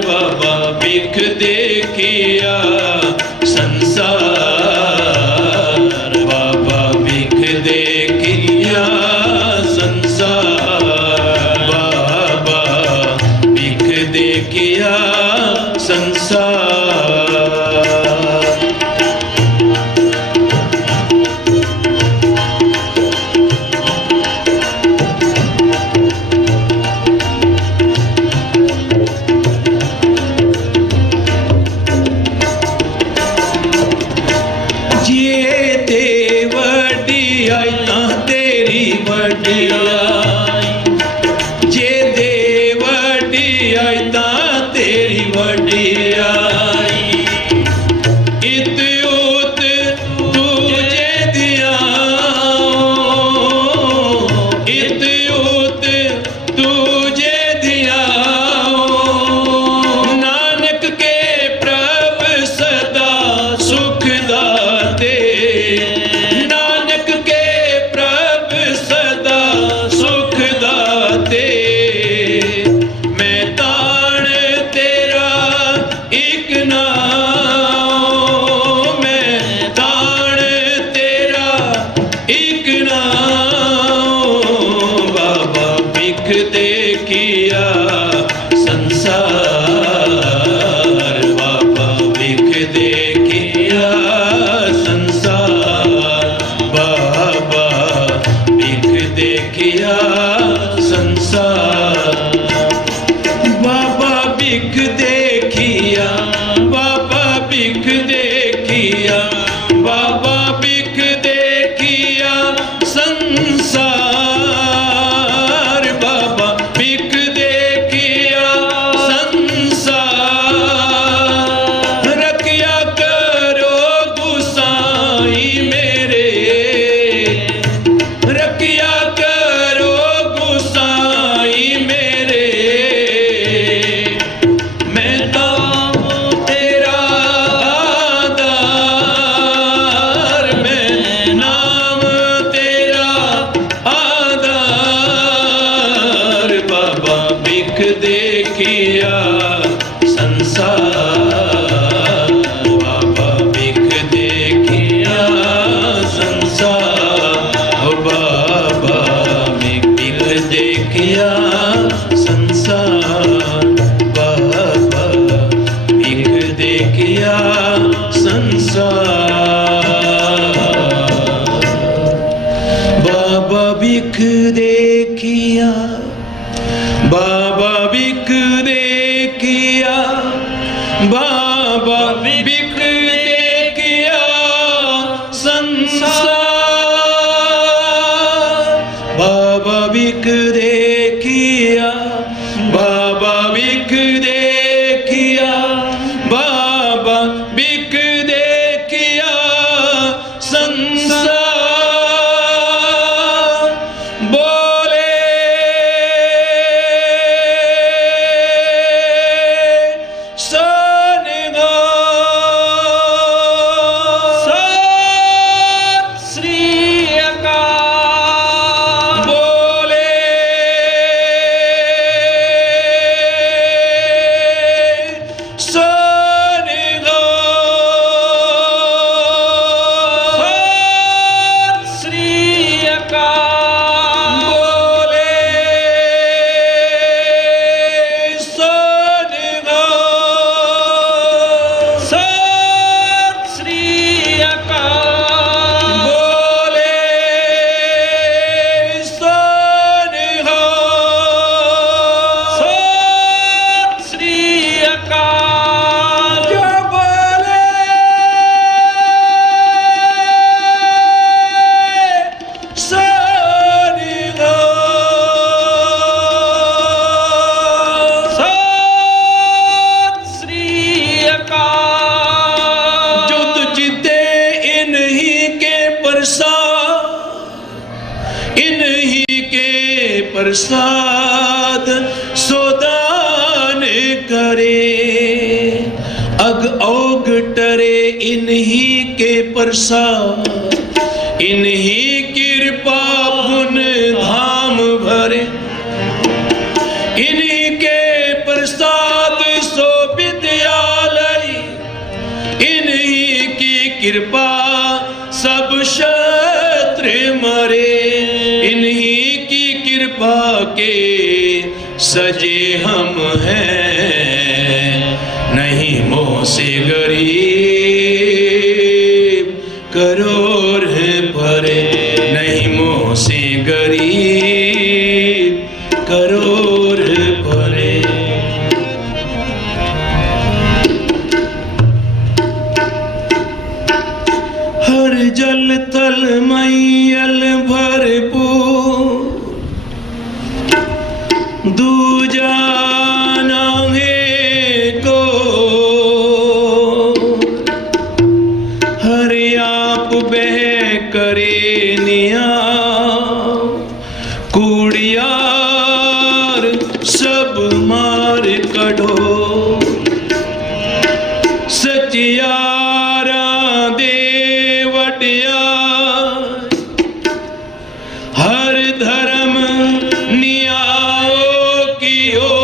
बाबा बिख देखिया संसार, बाबा बिख देखिया संसार, बाबा बिख देखिया संसार। जे ते वड्डियाई तां तेरी वड्डियाई, जे दे वड्डियाई तां तेरी वड्डियाई, इत उत तुझे दिया, इत उत तुझे दिया, नानक के प्रभ सदा सुख दाते, नानक के प्रभ सदा सुख दाते, मैं ताण तेरा एक नाम, मैं ताण तेरा एक नाम, बाबा बिख देखिया संसार, बाबा बिख देखिया संसार, बाबा बिख देखिया संसार, बाबा बिख देखिया, बाबा बिख देखिया, बाबा बिख देखिया संसार, बाबा बिख देखिया संसार। रखिया करो गुसाई मेरे, रखिया करो गुसाई मेरे, मैं नाम तेरा आधार, मैं देखिया, बाबा बिक देखिया, बाबा बिक देखिया संसार, बाबा बिक देखिया, बाबा बिक देखिया, बाबा बिक देखिया संसार। बोले सनगा सत श्री अकाल। बोले सनगा सत श्री अकाल। बोले सनगा सत श्री अकाल। बोले सनगा सत श्री अकाल। जो बोले सनगा सत श्री अकाल। जो तुझते इन्हीं के प्रसाद, इन्हीं के प्रसाद सोदान करे, अग औग टरे इन्हीं के प्रसाद, इन्हीं कृपा पुन धाम भरे, इन्हीं के प्रसाद सो विद्यालय, इन्हीं की कृपा सब शत्रु मरे, इन्हीं की कृपा के सजे हम हैं, नहीं मोह से गरीब करोड़ भरे, नहीं मोह से गरीब करोड़ भरे। हर जल तल मैयल भरपूर, दूजा नाहे को, हर आप बह करे निया, कूड़ियार सब मार कढ़ो, सचियारा दे वटिया, हर धर्म नियाओ कियो,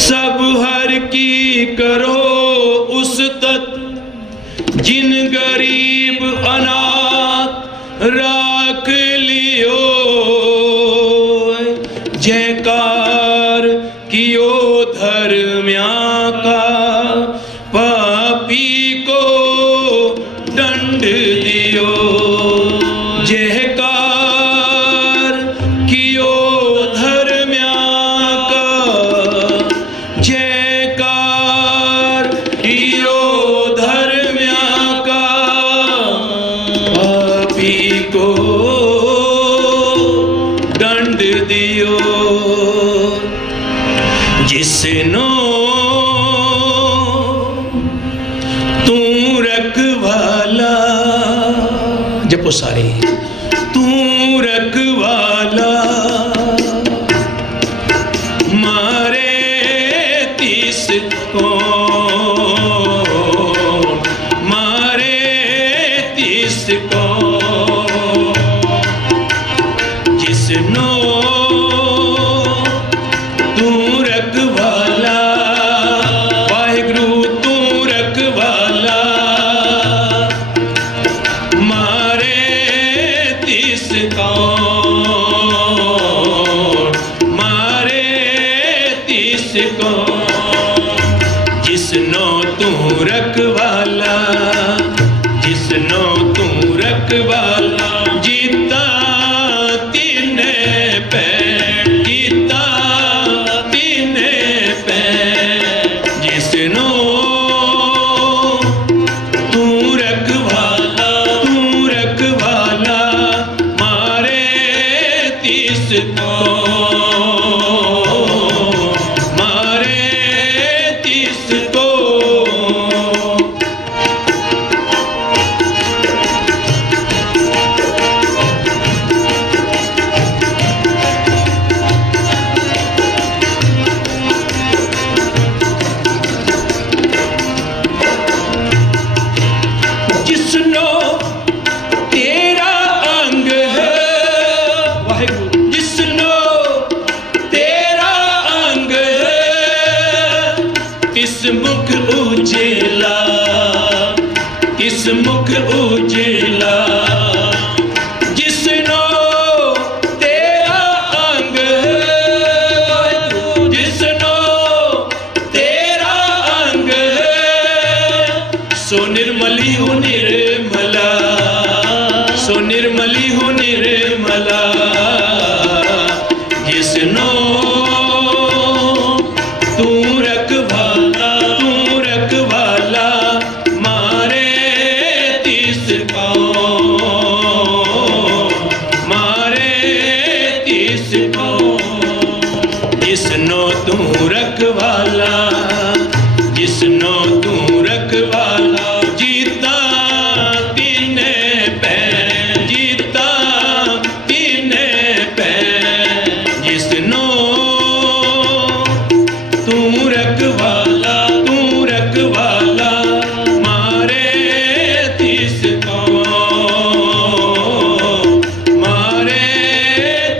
सब हर की करो उस तत्व, जिन गरीब अनाथ राख लियो, जयकार कियो धर्म्या का, पापी को दंड दियो, जयकार कियो धर्म्या का, जयकार कियो धर्म्या का, पापी को दंड दियो। जिसनो तू रखवाला, जपो सारे, तू रखवाला मारे तीस को, मारे तीस को, जिसनो तू रखवाला, वाहिगुरु तू रखवाला मारे जिस मुख उजला जिसनो तेरा अंग जिसनो तेरा अंग सो निर्मली हो निर्मला सो निर्मली हो निर्मला जिसनो तू रखवाला मारे तिसको मारे तिसको जिसनो तू रखवाला जिसनो तू रखवाला जीता तीने पैर जीता तीने पैर जिसनो तू रखवाला मारे तिसको मारे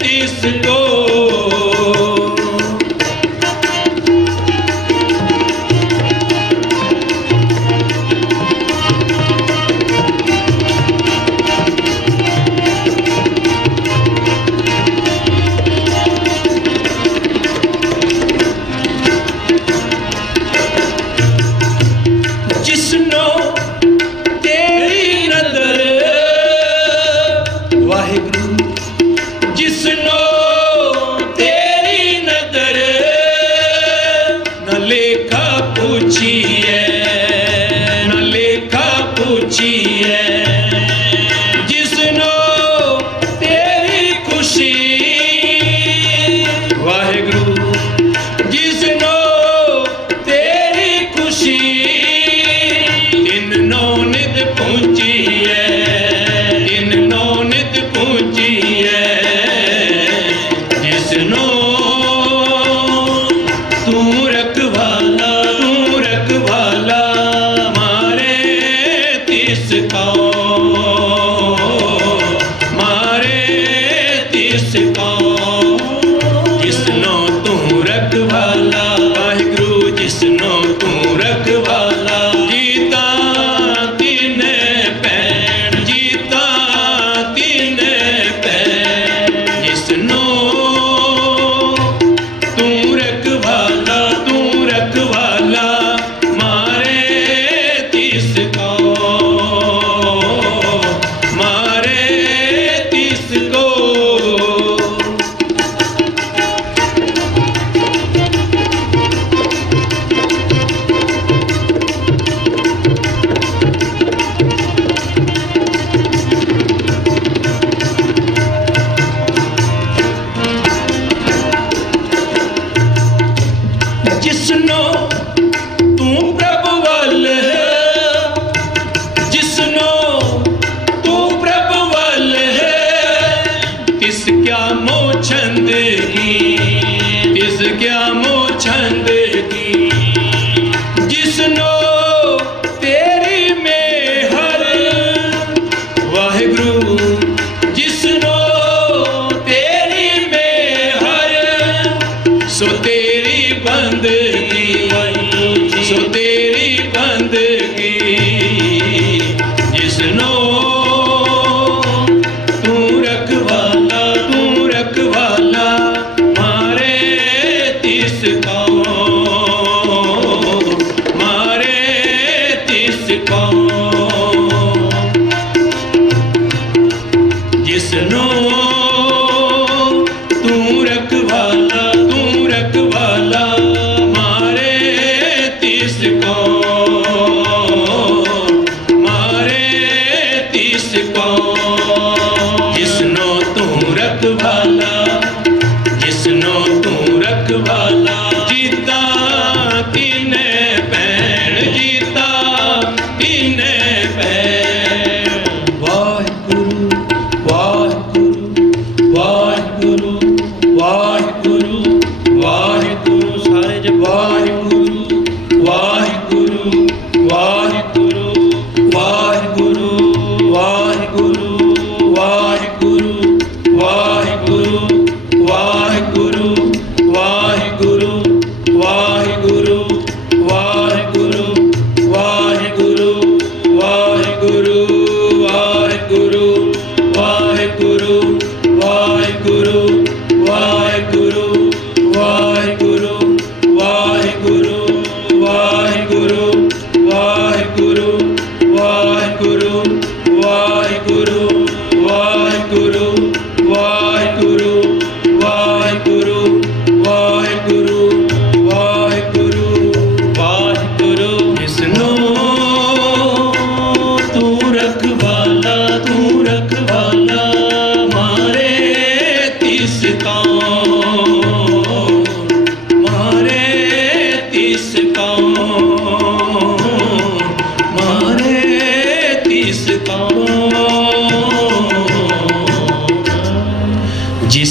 तिसको जिसनो तेरी नदर वाहिगुरु जिसनो तेरी नदर न लेखा पूछिए न लेखा पूछिए जिसनो तेरी खुशी वाहिगुरु जिसनो तेरी खुशी नित पहुंची है इन नौ नित पहुंची है जिसनो तू रखवाला मारे तिसको मारे तिसको जिसनो तू रखवाला वाहिगुरु जिसनो तू रखवाला जीता तीने पैर जीता तीने पैर जिसनो तू रखवाला मारे तिसको मारे तिसको जिसनो तू प्रभु वल जिसनो तू प्रभु वल तिस क्या मोह छंद की तिस क्या मोह छंद की जिसनो तेरी में हर वाहिगुरु जिसनो तेरी में हर सो तेरी बंदगी सो तेरी बंदगी जिसनो तू रखवाला मारे तिसको मारे तिसको जिसनो तू रखवाला मारे तिसको मारे तिसको जिसनो तू रखवाला जीता तीने पैर जीता तीने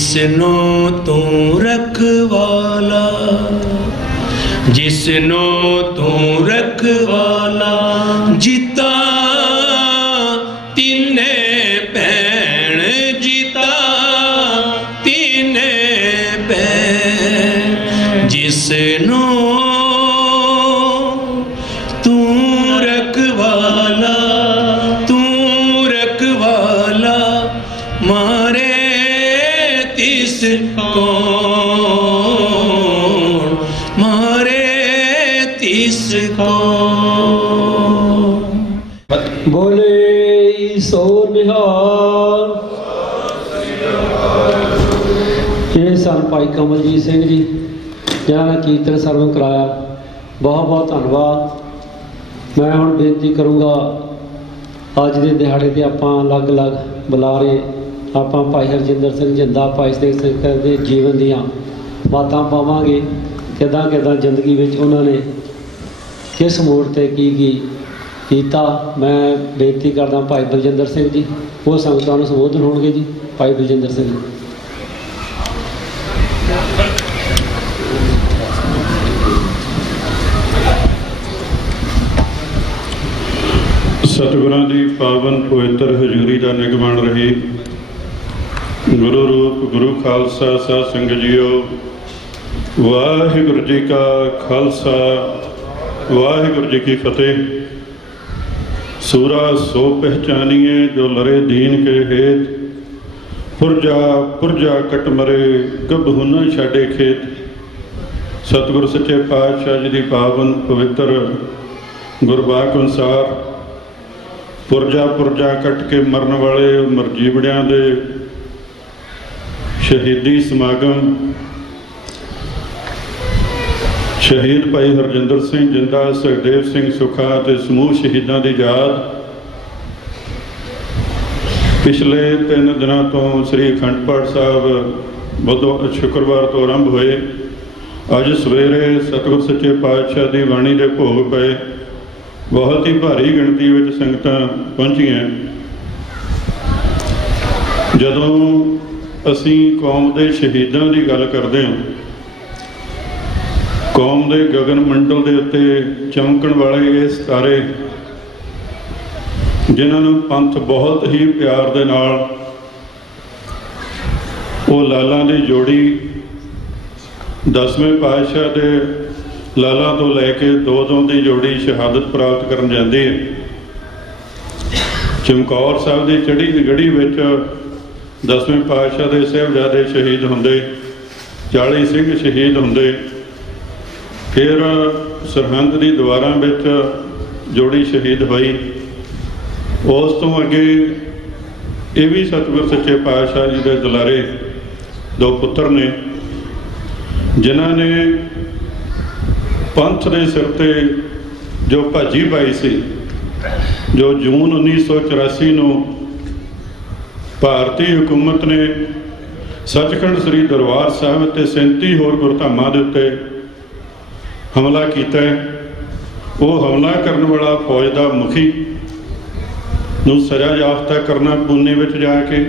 जिसनो तू रखवाला, जिसनो तू रखवाला, जीता तिने भैण, जीता तिने भैण, जिसनो तू रखवाला, तू रखवाला, मारे तिस कौन, मारे तिस कौन। बोले सो निहाल। ਇਹ ਸਨ ਭਾਈ ਕਮਲਜੀਤ ਸਿੰਘ ਜੀ ਜਿਨ੍ਹਾਂ ਨੇ ਕੀਰਤਨ ਸਰਵਣ ਕਰਾਇਆ। ਬਹੁਤ ਬਹੁਤ ਧੰਨਵਾਦ। ਮੈਂ ਹੁਣ ਬੇਨਤੀ ਕਰੂੰਗਾ, ਅੱਜ ਦੇ ਦਿਹਾੜੇ 'ਤੇ ਆਪਾਂ ਅਲੱਗ-ਅਲੱਗ ਬੁਲਾਰੇ ਆਪਾਂ ਭਾਈ ਹਰਜਿੰਦਰ ਸਿੰਘ ਜਿੰਦਾ, ਭਾਈ ਸਤੇਜ ਸਿੰਘ ਦੇ ਜੀਵਨ ਦੀਆਂ ਬਾਤਾਂ ਪਾਵਾਂਗੇ। ਕਿੱਦਾਂ ਕਿੱਦਾਂ ਜ਼ਿੰਦਗੀ ਵਿੱਚ ਉਹਨਾਂ ਨੇ ਕਿਸ ਮੋੜ 'ਤੇ ਕੀ ਕੀਤਾ। ਮੈਂ ਬੇਨਤੀ ਕਰਦਾ ਭਾਈ ਬਲਜਿੰਦਰ ਸਿੰਘ ਜੀ, ਉਹ ਸੰਗਤਾਂ ਨੂੰ ਸੰਬੋਧਨ ਹੋਣਗੇ ਜੀ। ਭਾਈ ਬਲਜਿੰਦਰ ਸਿੰਘ ਜੀ। ਸਤਿਗੁਰਾਂ ਦੀ ਪਾਵਨ ਪਵਿੱਤਰ ਹਜ਼ੂਰੀ ਦਾ ਨਿਗਮਾਨ ਰਹੇ। ਗੁਰੂ ਰੂਪ ਗੁਰੂ ਖਾਲਸਾ ਸਾਧ ਸੰਗਤ ਜੀਓ, ਵਾਹਿਗੁਰੂ ਜੀ ਕਾ ਖਾਲਸਾ, ਵਾਹਿਗੁਰੂ ਜੀ ਕੀ ਫਤਿਹ। ਸੂਰਾ ਸੋ ਪਹਿਚਾਨੀਏ ਜੋ ਲਰੇ ਦੀਨ ਕੇ ਹੇਤ, ਪੁਰਜਾ ਪੁਰਜਾ ਕਟ ਮਰੇ ਗਭੂ ਨ ਛਾਡੇ ਖੇਤ। ਸਤਿਗੁਰ ਸੱਚੇ ਪਾਤਸ਼ਾਹ ਜੀ ਦੀ ਪਾਵਨ ਪਵਿੱਤਰ ਗੁਰਬਾਖ ਅਨੁਸਾਰ ਪੁਰਜਾ ਪੁਰਜਾ ਕੱਟ ਕੇ ਮਰਨ ਵਾਲੇ ਮਰਜੀਵੜਿਆਂ ਦੇ ਸ਼ਹੀਦੀ ਸਮਾਗਮ ਸ਼ਹੀਦ ਭਾਈ ਹਰਜਿੰਦਰ ਸਿੰਘ ਜਿੰਦਾ, ਸੁਖਦੇਵ ਸਿੰਘ ਸੁੱਖਾ ਅਤੇ ਸਮੂਹ ਸ਼ਹੀਦਾਂ ਦੀ ਯਾਦ ਪਿਛਲੇ 3 ਦਿਨਾਂ ਤੋਂ ਸ੍ਰੀ ਅਖੰਡ ਪਾਠ ਸਾਹਿਬ ਸ਼ੁੱਕਰਵਾਰ ਤੋਂ ਆਰੰਭ ਹੋਏ। ਅੱਜ ਸਵੇਰੇ ਸਤਿਗੁਰ ਸੱਚੇ ਪਾਤਸ਼ਾਹ ਦੀ ਬਾਣੀ ਦੇ ਭੋਗ ਪਏ। ਬਹੁਤ ਹੀ ਭਾਰੀ ਗਿਣਤੀ ਵਿੱਚ ਸੰਗਤਾਂ ਪਹੁੰਚੀਆਂ। ਜਦੋਂ ਅਸੀਂ ਕੌਮ ਦੇ ਸ਼ਹੀਦਾਂ ਦੀ ਗੱਲ ਕਰਦੇ ਹਾਂ, ਕੌਮ ਦੇ ਗਗਨ ਮੰਡਲ ਦੇ ਉੱਤੇ ਚਮਕਣ ਵਾਲੇ ਇਹ ਸਿਤਾਰੇ, ਜਿਨ੍ਹਾਂ ਨੂੰ ਪੰਥ ਬਹੁਤ ਹੀ ਪਿਆਰ ਦੇ ਨਾਲ ਉਹ ਲਾਲਾਂ ਦੀ ਜੋੜੀ 10ਵੇਂ ਪਾਤਸ਼ਾਹ ਦੇ ਲਾਲਾਂ ਤੋਂ ਲੈ ਕੇ 2 ਦੀ ਜੋੜੀ ਸ਼ਹਾਦਤ ਪ੍ਰਾਪਤ ਕਰਨ ਜਾਂਦੀ ਹੈ। ਚਮਕੌਰ ਸਾਹਿਬ ਦੀ ਚੜ੍ਹੀ ਦੀ ਗੜੀ ਵਿੱਚ 10ਵੇਂ ਪਾਤਸ਼ਾਹ ਦੇ ਸਾਹਿਬਜ਼ਾਦੇ ਸ਼ਹੀਦ ਹੁੰਦੇ, 40 ਸਿੰਘ ਸ਼ਹੀਦ ਹੁੰਦੇ। ਫਿਰ ਸਰਹੰਦ ਦੀ ਦੀਵਾਰਾਂ ਵਿੱਚ ਜੋੜੀ ਸ਼ਹੀਦ ਹੋਈ। ਉਸ ਤੋਂ ਅੱਗੇ ਇਹ ਵੀ ਸਤਿਗੁਰ ਸੱਚੇ ਪਾਤਸ਼ਾਹ ਜੀ ਦੇ ਦੁਲਾਰੇ 2 ਪੁੱਤਰ ਨੇ, ਜਿਨ੍ਹਾਂ ਨੇ ਪੰਥ ਦੇ ਸਿਰ 'ਤੇ ਜੋ ਭਾਜੀ ਪਾਈ ਸੀ, ਜੋ ਜੂਨ 1984 ਨੂੰ ਭਾਰਤੀ ਹਕੂਮਤ ਨੇ ਸੱਚਖੰਡ ਸ੍ਰੀ ਦਰਬਾਰ ਸਾਹਿਬ ਅਤੇ 37 ਹੋਰ ਗੁਰਧਾਮਾਂ ਦੇ ਉੱਤੇ ਹਮਲਾ ਕੀਤਾ। ਉਹ ਹਮਲਾ ਕਰਨ ਵਾਲਾ ਫੌਜ ਦਾ ਮੁਖੀ ਨੂੰ ਸਜ਼ਾ ਯਾਫਤਾ ਕਰਨਾ ਪੂਨੇ ਵਿੱਚ ਜਾ ਕੇ,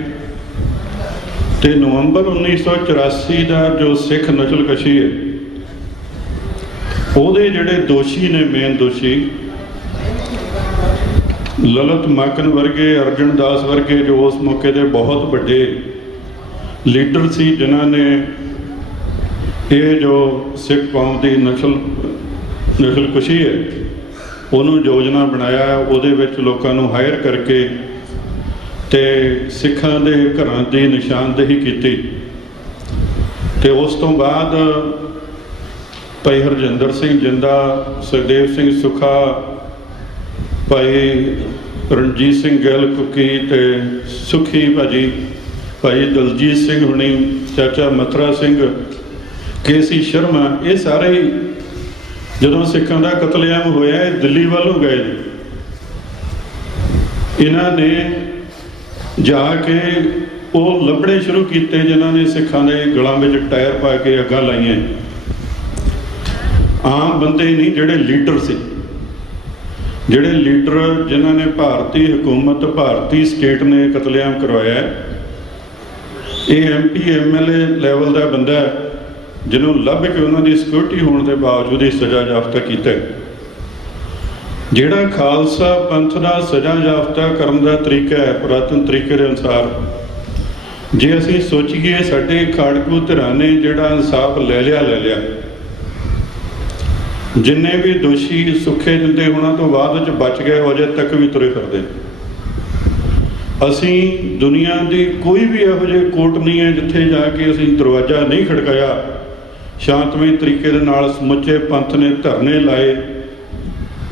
ਤੇ ਨਵੰਬਰ 1984 ਦਾ ਜੋ ਸਿੱਖ ਨਸਲਕਸ਼ੀ ਹੈ, ਉਹਦੇ ਜਿਹੜੇ ਦੋਸ਼ੀ ਨੇ, ਮੇਨ ਦੋਸ਼ੀ ਲਲਿਤ ਮਾਕਨ ਵਰਗੇ, ਅਰਜਨ ਦਾਸ ਵਰਗੇ, ਜੋ ਉਸ ਮੌਕੇ ਦੇ ਬਹੁਤ ਵੱਡੇ ਲੀਡਰ ਸੀ, ਜਿਨ੍ਹਾਂ ਨੇ ਇਹ ਜੋ ਸਿੱਖ ਕੌਮ ਦੀ ਨਸਲਕੁਸ਼ੀ ਹੈ ਉਹਨੂੰ ਯੋਜਨਾ ਬਣਾਇਆ। ਉਹਦੇ ਵਿੱਚ ਲੋਕਾਂ ਨੂੰ ਹਾਇਰ ਕਰਕੇ ਤੇ ਸਿੱਖਾਂ ਦੇ ਘਰਾਂ ਦੀ ਨਿਸ਼ਾਨਦੇਹੀ ਕੀਤੀ। ਤੇ ਉਸ ਤੋਂ ਬਾਅਦ ਭਾਈ ਹਰਜਿੰਦਰ ਸਿੰਘ ਜਿੰਦਾ, ਸੁਖਦੇਵ ਸਿੰਘ ਸੁੱਖਾ, ਭਾਈ ਰਣਜੀਤ ਸਿੰਘ ਗਿੱਲ ਕੁੱਕੀ ਤੇ ਸੁਖੀ ਭਾਜੀ, ਭਾਈ ਦਲਜੀਤ ਸਿੰਘ ਹੁਣੀ, ਚਾਚਾ ਮਥੁਰਾ ਸਿੰਘ, ਕੇਸੀ ਸ਼ਰਮਾ, ਇਹ ਸਾਰੇ ਜਦੋਂ ਸਿੱਖਾਂ ਦਾ ਕਤਲੇਆਮ ਹੋਇਆ ਇਹ ਦਿੱਲੀ ਵੱਲੋਂ ਗਏ ਨੇ। ਇਹਨਾਂ ਨੇ ਜਾ ਕੇ ਉਹ ਲੱਭਣੇ ਸ਼ੁਰੂ ਕੀਤੇ ਜਿਨ੍ਹਾਂ ਨੇ ਸਿੱਖਾਂ ਦੇ ਗਲਾਂ ਵਿੱਚ ਟਾਇਰ ਪਾ ਕੇ ਅੱਗਾਂ ਲਾਈਆਂ। ਆਮ ਬੰਦੇ ਨਹੀਂ, ਜਿਹੜੇ ਲੀਡਰ ਸੀ, ਜਿਹੜੇ ਲੀਡਰ ਜਿਨ੍ਹਾਂ ਨੇ ਭਾਰਤੀ ਹਕੂਮਤ, ਭਾਰਤੀ ਸਟੇਟ ਨੇ ਕਤਲੇਆਮ ਕਰਵਾਇਆ, ਇਹ MP MLA ਲੈਵਲ ਦਾ ਬੰਦਾ ਹੈ ਜਿਹਨੂੰ ਲੱਭ ਕੇ ਉਹਨਾਂ ਦੀ ਸਿਕਿਉਰਿਟੀ ਹੋਣ ਦੇ ਬਾਵਜੂਦ ਹੀ ਸਜ਼ਾ ਯਾਫਤਾ ਕੀਤਾ। ਜਿਹੜਾ ਖਾਲਸਾ ਪੰਥ ਦਾ ਸਜ਼ਾ ਯਾਫਤਾ ਕਰਨ ਦਾ ਤਰੀਕਾ ਹੈ ਪੁਰਾਤਨ ਤਰੀਕੇ ਦੇ ਅਨੁਸਾਰ, ਜੇ ਅਸੀਂ ਸੋਚੀਏ ਸਾਡੇ ਖਾੜਕੂ ਧਿਰਾਂ ਨੇ ਜਿਹੜਾ ਇਨਸਾਫ ਲੈ ਲਿਆ, ਜਿੰਨੇ ਵੀ ਦੋਸ਼ੀ ਸੁੱਖੇ ਜਿੰਦੇ ਹੋਣਾ ਤੋਂ ਬਾਅਦ ਵਿੱਚ ਬਚ ਗਏ ਉਹ ਅਜੇ ਤੱਕ ਵੀ ਤੁਰੇ ਫਿਰਦੇ। ਅਸੀਂ ਦੁਨੀਆ ਦੀ ਕੋਈ ਵੀ ਇਹੋ ਜਿਹੀ ਕੋਰਟ ਨਹੀਂ ਹੈ ਜਿੱਥੇ ਜਾ ਕੇ ਅਸੀਂ ਦਰਵਾਜ਼ਾ ਨਹੀਂ ਖੜਕਾਇਆ। ਸ਼ਾਂਤਮਈ ਤਰੀਕੇ ਦੇ ਨਾਲ ਸਮੁੱਚੇ ਪੰਥ ਨੇ ਧਰਨੇ ਲਾਏ,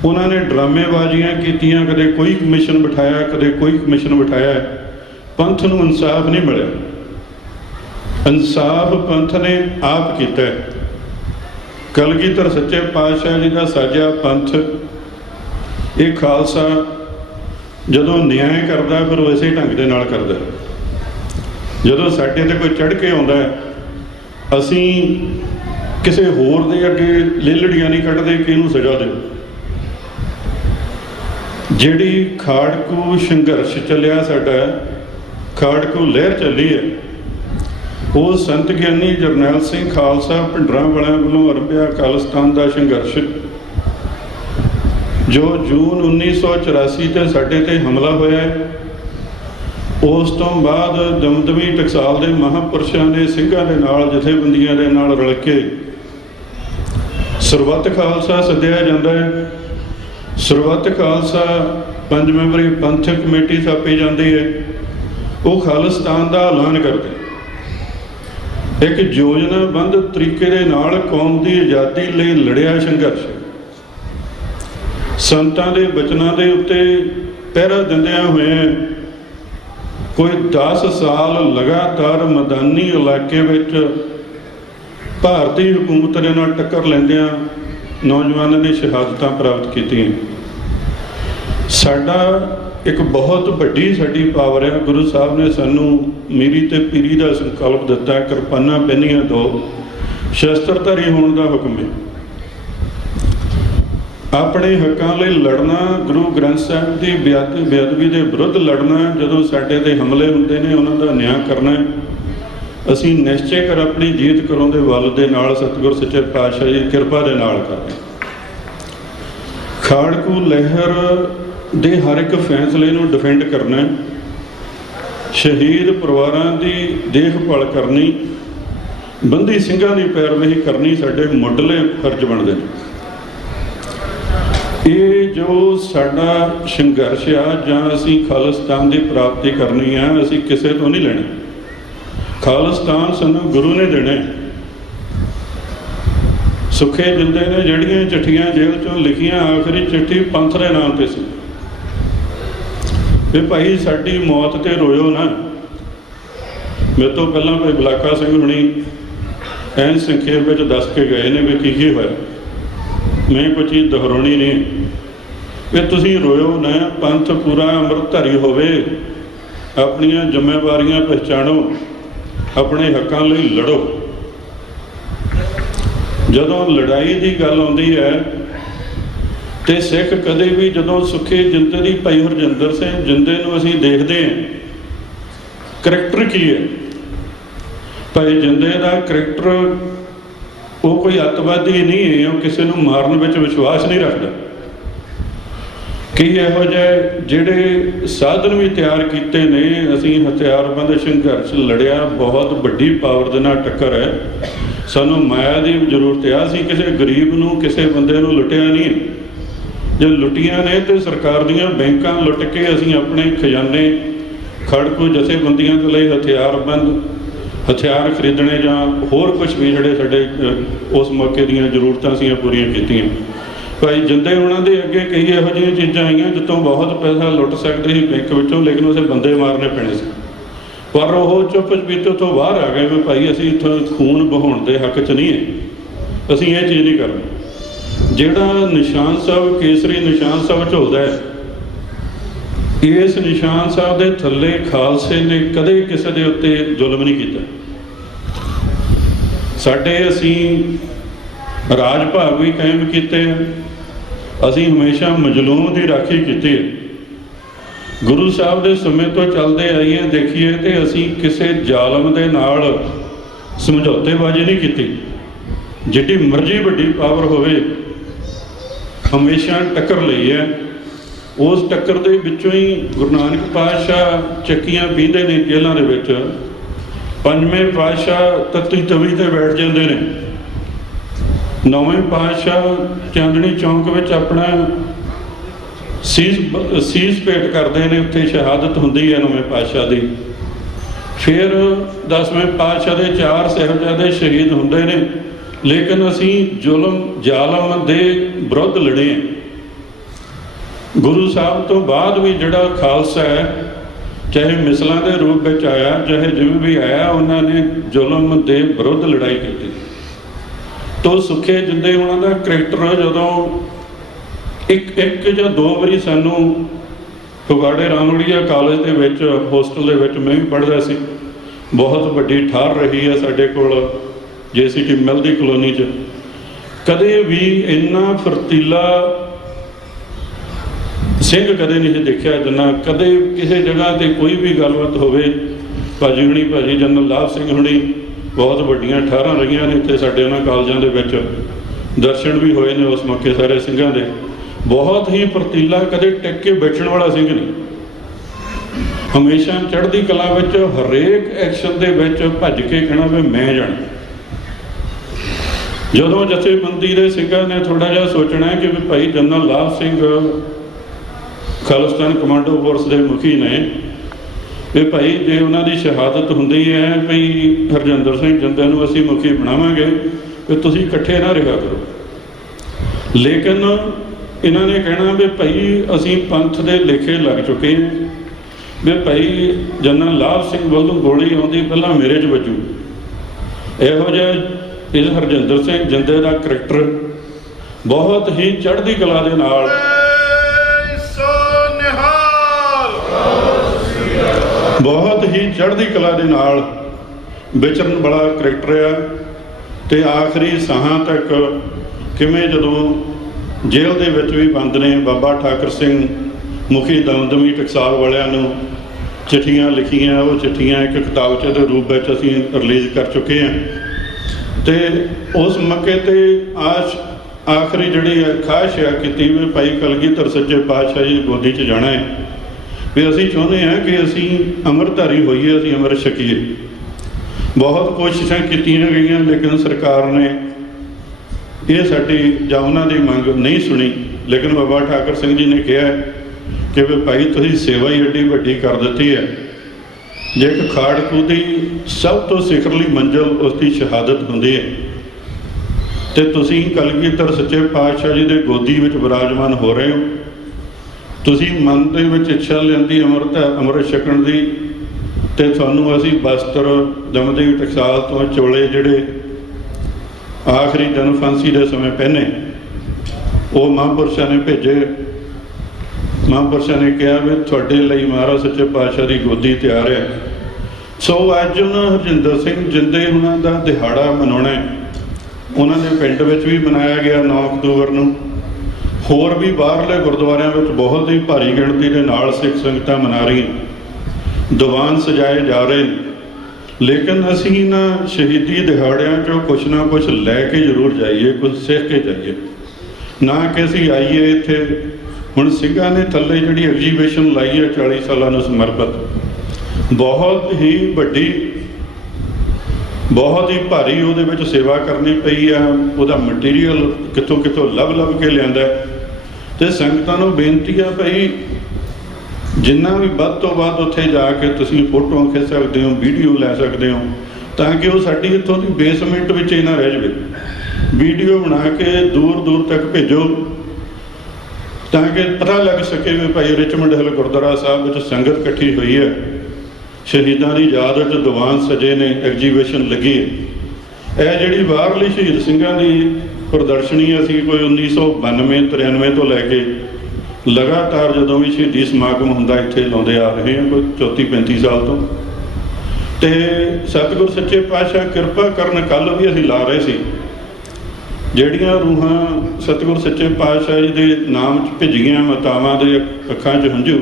ਉਹਨਾਂ ਨੇ ਡਰਾਮੇਬਾਜ਼ੀਆਂ ਕੀਤੀਆਂ, ਕਦੇ ਕੋਈ ਕਮਿਸ਼ਨ ਬਿਠਾਇਆ, ਕਦੇ ਕੋਈ ਕਮਿਸ਼ਨ ਬਿਠਾਇਆ, ਪੰਥ ਨੂੰ ਇਨਸਾਫ ਨਹੀਂ ਮਿਲਿਆ। ਇਨਸਾਫ ਪੰਥ ਨੇ ਆਪ ਕੀਤਾ। ਕਲਗੀਧਰ ਸੱਚੇ ਪਾਤਸ਼ਾਹ ਜੀ ਦਾ ਸਾਜਿਆ ਪੰਥ, ਇਹ ਖਾਲਸਾ ਜਦੋਂ ਨਿਆਂ ਕਰਦਾ ਫਿਰ ਉਹ ਇਸੇ ਢੰਗ ਦੇ ਨਾਲ ਕਰਦਾ। ਜਦੋਂ ਸਾਡੇ ਤੇ ਕੋਈ ਚੜ੍ਹ ਕੇ ਆਉਂਦਾ ਅਸੀਂ ਕਿਸੇ ਹੋਰ ਦੇ ਅੱਗੇ ਲੇਲੜੀਆਂ ਨਹੀਂ ਕੱਢਦੇ ਕਿ ਇਹਨੂੰ ਸਜ਼ਾ ਦਿਓ। ਜਿਹੜੀ ਖਾੜਕੂ ਸੰਘਰਸ਼ ਚੱਲਿਆ ਸਾਡਾ, ਖਾੜਕੂ ਲਹਿਰ ਚੱਲੀ ਹੈ, ਉਹ ਸੰਤ ਗਿਆਨੀ ਜਰਨੈਲ ਸਿੰਘ ਖਾਲਸਾ ਭਿੰਡਰਾਂ ਵਾਲਿਆਂ ਵੱਲੋਂ ਅਰੰਭਿਆ ਖਾਲਿਸਤਾਨ ਦਾ ਸੰਘਰਸ਼, ਜੋ ਜੂਨ 1984 ਤੇ ਸਾਡੇ ਤੇ ਹਮਲਾ ਹੋਇਆ ਹੈ। ਉਸ ਤੋਂ ਬਾਅਦ ਦਮਦਮੀ ਟਕਸਾਲ ਦੇ ਮਹਾਂਪੁਰਸ਼ਾਂ ਨੇ ਸਿੰਘਾਂ ਦੇ ਨਾਲ, ਜਥੇਬੰਦੀਆਂ ਦੇ ਨਾਲ ਰਲ ਕੇ ਸਰਬੱਤ ਖਾਲਸਾ ਸੱਦਿਆ ਜਾਂਦਾ ਹੈ। ਸਰਬੱਤ ਖਾਲਸਾ 5 ਮੈਂਬਰੀ ਪੰਥਕ ਕਮੇਟੀ ਥਾਪੀ ਜਾਂਦੀ ਹੈ। ਉਹ ਖਾਲਿਸਤਾਨ ਦਾ ਐਲਾਨ ਕਰਦੇ, ਇੱਕ ਯੋਜਨਾਬੰਦ ਤਰੀਕੇ ਦੇ ਨਾਲ ਕੌਮ ਦੀ ਆਜ਼ਾਦੀ ਲਈ ਲੜਿਆ ਸੰਘਰਸ਼। ਸੰਤਾਂ ਦੇ ਬਚਨਾਂ ਦੇ ਉੱਤੇ ਪਹਿਰਾ ਦਿੰਦਿਆਂ ਹੋਏ ਕੋਈ 10 ਸਾਲ ਲਗਾਤਾਰ ਮੈਦਾਨੀ ਇਲਾਕੇ ਵਿੱਚ ਭਾਰਤੀ ਹਕੂਮਤ ਦੇ ਨਾਲ ਟੱਕਰ ਲੈਂਦਿਆਂ ਨੌਜਵਾਨਾਂ ਨੇ ਸ਼ਹਾਦਤਾਂ ਪ੍ਰਾਪਤ ਕੀਤੀਆਂ। ਸਾਡਾ ਇੱਕ ਬਹੁਤ ਵੱਡੀ ਸਾਡੀ ਪਾਵਰ ਹੈ। ਗੁਰੂ ਸਾਹਿਬ ਨੇ ਸਾਨੂੰ ਮੀਰੀ ਤੇ ਪੀਰੀ ਦਾ ਸੰਕਲਪ ਦਿੱਤਾ, ਕਿਰਪਾਨਾਂ ਪਹਿਨੀਆਂ ਦੋ, ਸ਼ਸਤਰਧਾਰੀ ਹੋਣ ਦਾ ਹੁਕਮ ਹੈ। ਆਪਣੇ ਹੱਕਾਂ ਲਈ ਲੜਨਾ, ਗੁਰੂ ਗ੍ਰੰਥ ਸਾਹਿਬ ਦੀ ਬੇਅਦਬੀ ਦੇ ਵਿਰੁੱਧ ਲੜਨਾ, ਜਦੋਂ ਸਾਡੇ ਤੇ ਹਮਲੇ ਹੁੰਦੇ ਨੇ ਉਹਨਾਂ ਦਾ ਨਿਆਂ ਕਰਨਾ। ਅਸੀਂ ਨਿਸ਼ਚੈ ਕਰ ਆਪਣੀ ਜੀਤ ਕਰਾਉਣ ਦੇ ਵੱਲ ਦੇ ਨਾਲ ਸਤਿਗੁਰ ਸੱਚੇ ਪਾਤਸ਼ਾਹ ਜੀ ਦੀ ਕਿਰਪਾ ਦੇ ਨਾਲ ਕਰਦੇ। ਖਾੜਕੂ ਲਹਿਰ ਦੇ ਹਰ ਇੱਕ ਫੈਸਲੇ ਨੂੰ ਡਿਫੈਂਡ ਕਰਨਾ, ਸ਼ਹੀਦ ਪਰਿਵਾਰਾਂ ਦੀ ਦੇਖਭਾਲ ਕਰਨੀ, ਬੰਦੀ ਸਿੰਘਾਂ ਦੀ ਪੈਰਵੀ ਕਰਨੀ ਸਾਡੇ ਮੁੱਢਲੇ ਫਰਜ਼ ਬਣਦੇ ਨੇ। ਇਹ ਜੋ ਸਾਡਾ ਸੰਘਰਸ਼ ਆ, ਜਾਂ ਅਸੀਂ ਖਾਲਿਸਤਾਨ ਦੀ ਪ੍ਰਾਪਤੀ ਕਰਨੀ ਆ, ਅਸੀਂ ਕਿਸੇ ਤੋਂ ਨਹੀਂ ਲੈਣਾ। ਖਾਲਿਸਤਾਨ ਸਾਨੂੰ ਗੁਰੂ ਨੇ ਦੇਣਾ। ਸੁੱਖੇ ਜਿੰਦੇ ਨੇ ਜਿਹੜੀਆਂ ਚਿੱਠੀਆਂ ਜੇਲ੍ਹ ਚੋਂ ਲਿਖੀਆਂ, ਆਖਰੀ ਚਿੱਠੀ ਪੰਥ ਦੇ ਨਾਮ ਤੇ ਸੀ ਵੀ ਭਾਈ ਸਾਡੀ ਮੌਤ ਤੇ ਰੋਇਓ ਨਾ। ਮੇਰੇ ਤੋਂ ਪਹਿਲਾਂ ਭਾਈ ਬਲਾਕਾ ਸਿੰਘ ਹੁਣੀ ਐਨ ਸੰਖੇਪ ਵਿੱਚ ਦੱਸ ਕੇ ਗਏ ਨੇ ਵੀ ਕੀ ਹੋਇਆ। ਮੈਂ ਕੋਈ ਚੀਜ਼ ਦੁਹਰਾਉਣੀ ਨਹੀਂ ਵੀ ਤੁਸੀਂ ਰੋਇਓ ਨਾ, ਪੰਥ ਪੂਰਾ ਅੰਮ੍ਰਿਤਧਾਰੀ ਹੋਵੇ, ਆਪਣੀਆਂ ਜ਼ਿੰਮੇਵਾਰੀਆਂ ਪਹਿਚਾਣੋ, ਆਪਣੇ ਹੱਕਾਂ ਲਈ ਲੜੋ। ਜਦੋਂ ਲੜਾਈ ਦੀ ਗੱਲ ਆਉਂਦੀ ਹੈ ਤੇ ਸਿੱਖ ਕਦੇ ਵੀ, ਜਦੋਂ ਸੁੱਖੇ ਜਿੰਦੇ ਦੀ ਭਾਈ ਹਰਜਿੰਦਰ ਸਿੰਘ ਜਿੰਦੇ ਨੂੰ ਅਸੀਂ ਦੇਖਦੇ ਹਾਂ, ਕਰੈਕਟਰ ਕੀ ਹੈ ਭਾਈ ਜਿੰਦੇ ਦਾ ਕਰੈਕਟਰ, ਉਹ ਕੋਈ ਅੱਤਵਾਦੀ ਨਹੀਂ ਹੈ, ਉਹ ਕਿਸੇ ਨੂੰ ਮਾਰਨ ਵਿੱਚ ਵਿਸ਼ਵਾਸ ਨਹੀਂ ਰੱਖਦਾ। ਕਈ ਇਹੋ ਜਿਹੇ ਜਿਹੜੇ ਸਾਧਨ ਵੀ ਤਿਆਰ ਕੀਤੇ ਨੇ। ਅਸੀਂ ਹਥਿਆਰਬੰਦ ਸੰਘਰਸ਼ ਲੜਿਆ, ਬਹੁਤ ਵੱਡੀ ਪਾਵਰ ਦੇ ਨਾਲ ਟੱਕਰ ਹੈ। ਸਾਨੂੰ ਮਾਇਆ ਦੀ ਜ਼ਰੂਰਤ ਹੈ। ਅਸੀਂ ਕਿਸੇ ਗਰੀਬ ਨੂੰ, ਕਿਸੇ ਬੰਦੇ ਨੂੰ ਲੁੱਟਿਆ ਨਹੀਂ। ਜੇ ਲੁੱਟੀਆਂ ਨੇ ਤੇ ਸਰਕਾਰ ਦੀਆਂ ਬੈਂਕਾਂ ਲੁੱਟ ਕੇ ਅਸੀਂ ਆਪਣੇ ਖਜ਼ਾਨੇ ਖੜਕੂ ਜਥੇਬੰਦੀਆਂ ਦੇ ਲਈ ਹਥਿਆਰ ਖਰੀਦਣੇ ਜਾਂ ਹੋਰ ਕੁਝ ਵੀ ਜਿਹੜੇ ਸਾਡੇ ਉਸ ਮੌਕੇ ਦੀਆਂ ਜ਼ਰੂਰਤਾਂ ਸੀ ਪੂਰੀਆਂ ਕੀਤੀਆਂ। ਭਾਈ ਜਿੰਦੇ ਉਹਨਾਂ ਦੇ ਅੱਗੇ ਕਈ ਇਹੋ ਜਿਹੀਆਂ ਚੀਜ਼ਾਂ ਆਈਆਂ ਜਿੱਥੋਂ ਬਹੁਤ ਪੈਸਾ ਲੁੱਟ ਸਕਦੇ ਸੀ ਬੈਂਕ ਵਿੱਚੋਂ, ਲੇਕਿਨ ਉਸੇ ਬੰਦੇ ਮਾਰਨੇ ਪੈਣੇ ਸੀ। ਪਰ ਉਹ ਚੁੱਪ ਚਪੀਤੇ ਤੋਂ ਬਾਹਰ ਆ ਗਏ ਵੀ ਭਾਈ ਅਸੀਂ ਇੱਥੋਂ ਖੂਨ ਬਹਾਉਣ ਦੇ ਹੱਕ 'ਚ ਨਹੀਂ ਹੈ, ਅਸੀਂ ਇਹ ਚੀਜ਼ ਨਹੀਂ ਕਰਨੀ। ਜਿਹੜਾ ਨਿਸ਼ਾਨ ਸਾਹਿਬ, ਕੇਸਰੀ ਨਿਸ਼ਾਨ ਸਾਹਿਬ ਝੁਲਦਾ ਹੈ, ਇਸ ਨਿਸ਼ਾਨ ਸਾਹਿਬ ਦੇ ਥੱਲੇ ਖਾਲਸੇ ਨੇ ਕਦੇ ਕਿਸੇ ਦੇ ਉੱਤੇ ਜ਼ੁਲਮ ਨਹੀਂ ਕੀਤਾ। ਸਾਡੇ ਅਸੀਂ ਰਾਜ ਭਾਗ ਵੀ ਕਾਇਮ ਕੀਤੇ, ਅਸੀਂ ਹਮੇਸ਼ਾ ਮਜ਼ਲੂਮ ਦੀ ਰਾਖੀ ਕੀਤੀ ਹੈ। ਗੁਰੂ ਸਾਹਿਬ ਦੇ ਸਮੇਂ ਤੋਂ ਚੱਲਦੇ ਆਈਏ ਦੇਖੀਏ ਤੇ ਅਸੀਂ ਕਿਸੇ ਜ਼ਾਲਮ ਦੇ ਨਾਲ ਸਮਝੌਤੇਬਾਜ਼ੀ ਨਹੀਂ ਕੀਤੀ। ਜਿੱਡੀ ਮਰਜ਼ੀ ਵੱਡੀ ਪਾਵਰ ਹੋਵੇ, ਹਮੇਸ਼ਾ ਟੱਕਰ ਲਈ ਹੈ। ਉਸ ਟੱਕਰ ਦੇ ਵਿੱਚੋਂ ਹੀ ਗੁਰੂ ਨਾਨਕ ਪਾਤਸ਼ਾਹ ਚੱਕੀਆਂ ਪੀਂਦੇ ਨੇ ਜੇਲ੍ਹਾਂ ਦੇ ਵਿੱਚ, ਪੰਜਵੇਂ ਪਾਤਸ਼ਾਹ ਤੱਤੀ ਤਵੀ ਤੇ ਬੈਠ ਜਾਂਦੇ ਨੇ, ਨੌਵੇਂ ਪਾਤਸ਼ਾਹ ਚਾਂਦਨੀ ਚੌਂਕ ਵਿੱਚ ਆਪਣਾ ਸੀਸ ਭੇਟ ਕਰਦੇ ਨੇ, ਉੱਥੇ ਸ਼ਹਾਦਤ ਹੁੰਦੀ ਹੈ ਨੌਵੇਂ ਪਾਤਸ਼ਾਹ ਦੀ। ਫਿਰ 10ਵੇਂ ਪਾਤਸ਼ਾਹ ਦੇ 4 ਸਾਹਿਬਜ਼ਾਦੇ ਸ਼ਹੀਦ ਹੁੰਦੇ ਨੇ, ਲੇਕਿਨ ਅਸੀਂ ਜ਼ੁਲਮ ਜ਼ਾਲਮ ਦੇ ਵਿਰੁੱਧ ਲੜੇ ਹਾਂ। ਗੁਰੂ ਸਾਹਿਬ ਤੋਂ ਬਾਅਦ ਵੀ ਜਿਹੜਾ ਖਾਲਸਾ ਹੈ, ਚਾਹੇ ਮਿਸਲਾਂ ਦੇ ਰੂਪ ਵਿੱਚ ਆਇਆ, ਚਾਹੇ ਜਿਵੇਂ ਵੀ ਆਇਆ, ਉਹਨਾਂ ਨੇ ਜ਼ੁਲਮ ਦੇ ਵਿਰੁੱਧ ਲੜਾਈ ਕੀਤੀ। ਤੋ ਸੁੱਖੇ ਜਿੰਦੇ ਉਹਨਾਂ ਦਾ ਕਰੈਕਟਰ ਜਦੋਂ ਇੱਕ ਜਾਂ 2 ਵਾਰੀ ਸਾਨੂੰ ਫਗਵਾੜੇ ਰਾਮਗੜੀਆ ਕਾਲਜ ਦੇ ਵਿੱਚ ਹੋਸਟਲ ਦੇ ਵਿੱਚ ਮੈਂ ਵੀ ਪੜ੍ਹਦਾ ਸੀ, ਬਹੁਤ ਵੱਡੀ ਠਾਰ ਰਹੀ ਹੈ ਸਾਡੇ ਕੋਲ JCT ਮਿਲ ਦੀ ਕਲੋਨੀ 'ਚ। ਕਦੇ ਵੀ ਇੰਨਾ ਫਰਤੀਲਾ ਸਿੰਘ ਕਦੇ ਨਹੀਂ ਦੇਖਿਆ ਜਿੰਨਾ, ਕਦੇ ਕਿਸੇ ਜਗ੍ਹਾ ਤੇ ਕੋਈ ਵੀ ਗੱਲਬਾਤ ਹੋਵੇ, ਭਾਜੀ ਜਨਰਲ ਲਾਭ ਸਿੰਘ ਹੁਣੀ ਬਹੁਤ ਵੱਡੀਆਂ ਠਾਰਾਂ ਰਹੀਆਂ ਨੇ ਇੱਥੇ ਸਾਡੇ ਉਹਨਾਂ ਕਾਲਜਾਂ ਦੇ ਵਿੱਚ, ਦਰਸ਼ਨ ਵੀ ਹੋਏ ਨੇ ਉਸ ਮੌਕੇ ਸਾਰੇ ਸਿੰਘਾਂ ਦੇ। ਬਹੁਤ ਹੀ ਫਰਤੀਲਾ, ਕਦੇ ਟਿਕ ਕੇ ਬੈਠਣ ਵਾਲਾ ਸਿੰਘ ਨਹੀਂ, ਹਮੇਸ਼ਾ ਚੜ੍ਹਦੀ ਕਲਾ ਵਿੱਚ, ਹਰੇਕ ਐਕਸ਼ਨ ਦੇ ਵਿੱਚ ਭੱਜ ਕੇ ਕਹਿਣਾ ਵੀ ਮੈਂ ਜਾਣਾ। ਜਦੋਂ ਜਥੇਬੰਦੀ ਦੇ ਸਿੰਘਾਂ ਨੇ ਥੋੜ੍ਹਾ ਜਿਹਾ ਸੋਚਣਾ ਕਿ ਵੀ ਭਾਈ ਜਨਰਲ ਲਾਭ ਸਿੰਘ ਖਾਲਿਸਤਾਨ ਕਮਾਂਡੋ ਫੋਰਸ ਦੇ ਮੁਖੀ ਨੇ, ਵੀ ਭਾਈ ਜੇ ਉਹਨਾਂ ਦੀ ਸ਼ਹਾਦਤ ਹੁੰਦੀ ਹੈ ਵੀ ਹਰਜਿੰਦਰ ਸਿੰਘ ਜਿੰਦੇ ਨੂੰ ਅਸੀਂ ਮੁਖੀ ਬਣਾਵਾਂਗੇ, ਵੀ ਤੁਸੀਂ ਇਕੱਠੇ ਨਾ ਰਿਹਾ ਕਰੋ। ਲੇਕਿਨ ਇਹਨਾਂ ਨੇ ਕਹਿਣਾ ਵੀ ਭਾਈ ਅਸੀਂ ਪੰਥ ਦੇ ਲੇਖੇ ਲੱਗ ਚੁੱਕੇ ਹਾਂ, ਵੀ ਭਾਈ ਜਨਰਲ ਲਾਭ ਸਿੰਘ ਵੱਲੋਂ ਗੋਲੀ ਆਉਂਦੀ ਪਹਿਲਾਂ ਮੇਰੇ 'ਚ ਵੱਜੂ। ਇਹੋ ਜਿਹਾ ਇਸ ਹਰਜਿੰਦਰ ਸਿੰਘ ਜਿੰਦੇ ਦਾ ਕਰੈਕਟਰ ਬਹੁਤ ਹੀ ਚੜ੍ਹਦੀ ਕਲਾ ਦੇ ਨਾਲ, ਬਹੁਤ ਹੀ ਚੜ੍ਹਦੀ ਕਲਾ ਦੇ ਨਾਲ ਵਿਚਰਨ ਵਾਲਾ ਕਰੈਕਟਰ ਆ। ਤੇ ਆਖਰੀ ਸਾਹਾਂ ਤੱਕ ਕਿਵੇਂ ਜਦੋਂ ਜੇਲ੍ਹ ਦੇ ਵਿੱਚ ਵੀ ਬੰਦ ਨੇ, ਬਾਬਾ ਠਾਕਰ ਸਿੰਘ ਮੁਖੀ ਦਮਦਮੀ ਟਕਸਾਲ ਵਾਲਿਆਂ ਨੂੰ ਚਿੱਠੀਆਂ ਲਿਖੀਆਂ, ਉਹ ਚਿੱਠੀਆਂ ਇੱਕ ਕਿਤਾਬਚੇ ਦੇ ਰੂਪ ਵਿੱਚ ਅਸੀਂ ਰਿਲੀਜ਼ ਕਰ ਚੁੱਕੇ ਹਾਂ। ਤੇ ਉਸ ਮੌਕੇ ਤੇ ਆਖਰੀ ਜਿਹੜੀ ਖਾਹਿਸ਼ ਆ ਕੀਤੀ ਵੀ ਭਾਈ ਕਲਗੀਧਰ ਸੱਚੇ ਪਾਤਸ਼ਾਹ ਜੀ ਦੀ ਗੋਦੀ 'ਚ ਜਾਣਾ ਹੈ, ਵੀ ਅਸੀਂ ਚਾਹੁੰਦੇ ਹਾਂ ਕਿ ਅਸੀਂ ਅੰਮ੍ਰਿਤਧਾਰੀ ਹੋਈਏ, ਅਸੀਂ ਅੰਮ੍ਰਿਤ ਛਕੀਏ। ਬਹੁਤ ਕੋਸ਼ਿਸ਼ਾਂ ਕੀਤੀਆਂ ਗਈਆਂ, ਲੇਕਿਨ ਸਰਕਾਰ ਨੇ ਇਹ ਸਾਡੀ ਜਾਂ ਉਹਨਾਂ ਦੀ ਮੰਗ ਨਹੀਂ ਸੁਣੀ। ਲੇਕਿਨ ਬਾਬਾ ਠਾਕਰ ਸਿੰਘ ਜੀ ਨੇ ਕਿਹਾ ਕਿ ਵੀ ਭਾਈ ਤੁਸੀਂ ਸੇਵਾ ਹੀ ਐਡੀ ਵੱਡੀ ਕਰ ਦਿੱਤੀ ਹੈ, ਜੇ ਇੱਕ ਖਾੜਕੂ ਦੀ ਸਭ ਤੋਂ ਸਿਖਰਲੀ ਮੰਜ਼ਿਲ ਉਸ ਦੀ ਸ਼ਹਾਦਤ ਹੁੰਦੀ ਹੈ, ਤੇ ਤੁਸੀਂ ਕਲਗੀਧਰ ਸੱਚੇ ਪਾਤਸ਼ਾਹ ਜੀ ਦੇ ਗੋਦੀ ਵਿੱਚ ਵਿਰਾਜਮਾਨ ਹੋ ਰਹੇ ਹੋ। ਤੁਸੀਂ ਮਨ ਦੇ ਵਿੱਚ ਇੱਛਾ ਲੈਂਦੀ ਅੰਮ੍ਰਿਤ ਛਕਣ ਦੀ, ਤੇ ਤੁਹਾਨੂੰ ਅਸੀਂ ਬਸਤਰ ਦਮਦਮੀ ਟਕਸਾਲ ਤੋਂ ਚੋਲੇ ਜਿਹੜੇ ਆਖਰੀ ਜਨਮ ਫਾਂਸੀ ਦੇ ਸਮੇਂ ਪਹਿਨੇ, ਉਹ ਮਹਾਂਪੁਰਸ਼ਾਂ ਨੇ ਭੇਜੇ। ਮਹਾਂਪੁਰਸ਼ਾਂ ਨੇ ਕਿਹਾ ਵੀ ਤੁਹਾਡੇ ਲਈ ਮਹਾਰਾਜ ਸੱਚੇ ਪਾਤਸ਼ਾਹ ਦੀ ਗੋਦੀ ਤਿਆਰ ਹੈ। ਸੋ ਅੱਜ ਉਹਨਾਂ ਹਰਜਿੰਦਰ ਸਿੰਘ ਜਿੰਦੇ ਉਹਨਾਂ ਦਾ ਦਿਹਾੜਾ ਮਨਾਉਣਾ, ਉਹਨਾਂ ਦੇ ਪਿੰਡ ਵਿੱਚ ਵੀ ਮਨਾਇਆ ਗਿਆ 9 ਅਕਤੂਬਰ ਨੂੰ। ਹੋਰ ਵੀ ਬਾਹਰਲੇ ਗੁਰਦੁਆਰਿਆਂ ਵਿੱਚ ਬਹੁਤ ਹੀ ਭਾਰੀ ਗਿਣਤੀ ਦੇ ਨਾਲ ਸਿੱਖ ਸੰਗਤਾਂ ਮਨਾ ਰਹੀਆਂ, ਦੀਵਾਨ ਸਜਾਏ ਜਾ ਰਹੇ ਨੇ। ਲੇਕਿਨ ਅਸੀਂ ਇਹਨਾਂ ਸ਼ਹੀਦੀ ਦਿਹਾੜਿਆਂ 'ਚੋਂ ਕੁਛ ਨਾ ਕੁਛ ਲੈ ਕੇ ਜ਼ਰੂਰ ਜਾਈਏ, ਕੁਛ ਸਿੱਖ ਕੇ ਜਾਈਏ, ਨਾ ਕਿ ਅਸੀਂ ਆਈਏ ਇੱਥੇ। ਹੁਣ ਸਿੰਘਾਂ ਨੇ ਥੱਲੇ ਜਿਹੜੀ ਐਗਜੀਬਿਸ਼ਨ ਲਾਈ ਹੈ 40 ਸਾਲਾਂ ਨੂੰ ਸਮਰਪਿਤ, ਬਹੁਤ ਹੀ ਵੱਡੀ, ਬਹੁਤ ਹੀ ਭਾਰੀ ਉਹਦੇ ਵਿੱਚ ਸੇਵਾ ਕਰਨੀ ਪਈ ਆ। ਉਹਦਾ ਮਟੀਰੀਅਲ ਕਿੱਥੋਂ ਲੱਭ ਕੇ ਲਿਆਂਦਾ। ਤੇ ਸੰਗਤਾਂ ਨੂੰ ਬੇਨਤੀ ਆ ਭਾਈ, ਜਿੰਨਾ ਵੀ ਵੱਧ ਤੋਂ ਵੱਧ ਉੱਥੇ ਜਾ ਕੇ ਤੁਸੀਂ ਫੋਟੋਆਂ ਖਿੱਚ ਸਕਦੇ ਹੋ, ਵੀਡੀਓ ਲੈ ਸਕਦੇ ਹੋ, ਤਾਂ ਕਿ ਉਹ ਸਾਡੀ ਇੱਥੋਂ ਦੀ ਬੇਸਮੈਂਟ ਵਿੱਚ ਹੀ ਨਾ ਰਹਿ ਜਾਵੇ। ਵੀਡੀਓ ਬਣਾ ਕੇ ਦੂਰ ਤੱਕ ਭੇਜੋ, ਤਾਂ ਕਿ ਪਤਾ ਲੱਗ ਸਕੇ ਵੀ ਭਾਈ ਰਿਚਮੰਡ ਹਿੱਲ ਗੁਰਦੁਆਰਾ ਸਾਹਿਬ ਵਿੱਚ ਸੰਗਤ ਇਕੱਠੀ ਹੋਈ ਹੈ, ਸ਼ਹੀਦਾਂ ਦੀ ਯਾਦ ਵਿੱਚ ਦੀਵਾਨ ਸਜੇ ਨੇ, ਐਗਜੀਬਿਸ਼ਨ ਲੱਗੀ ਹੈ। ਇਹ ਜਿਹੜੀ ਬਾਹਰਲੀ ਸ਼ਹੀਦ ਸਿੰਘਾਂ ਦੀ ਪ੍ਰਦਰਸ਼ਨੀ ਅਸੀਂ ਕੋਈ 1992-93 ਤੋਂ ਲੈ ਕੇ ਲਗਾਤਾਰ ਜਦੋਂ ਵੀ ਸ਼ਹੀਦੀ ਸਮਾਗਮ ਹੁੰਦਾ ਇੱਥੇ ਲਾਉਂਦੇ ਆ ਰਹੇ ਹਾਂ, ਕੋਈ 34-35 ਸਾਲ ਤੋਂ। ਤੇ ਸਤਿਗੁਰ ਸੱਚੇ ਪਾਤਸ਼ਾਹ ਕਿਰਪਾ ਕਰਨ, ਕੱਲ੍ਹ ਵੀ ਅਸੀਂ ਲਾ ਰਹੇ ਸੀ, ਜਿਹੜੀਆਂ ਰੂਹਾਂ ਸਤਿਗੁਰ ਸੱਚੇ ਪਾਤਸ਼ਾਹ ਜੀ ਦੇ ਨਾਮ 'ਚ ਭਿੱਜ ਗਈਆਂ, ਮਾਤਾਵਾਂ ਦੇ ਅੱਖਾਂ 'ਚ ਹੰਝੂ,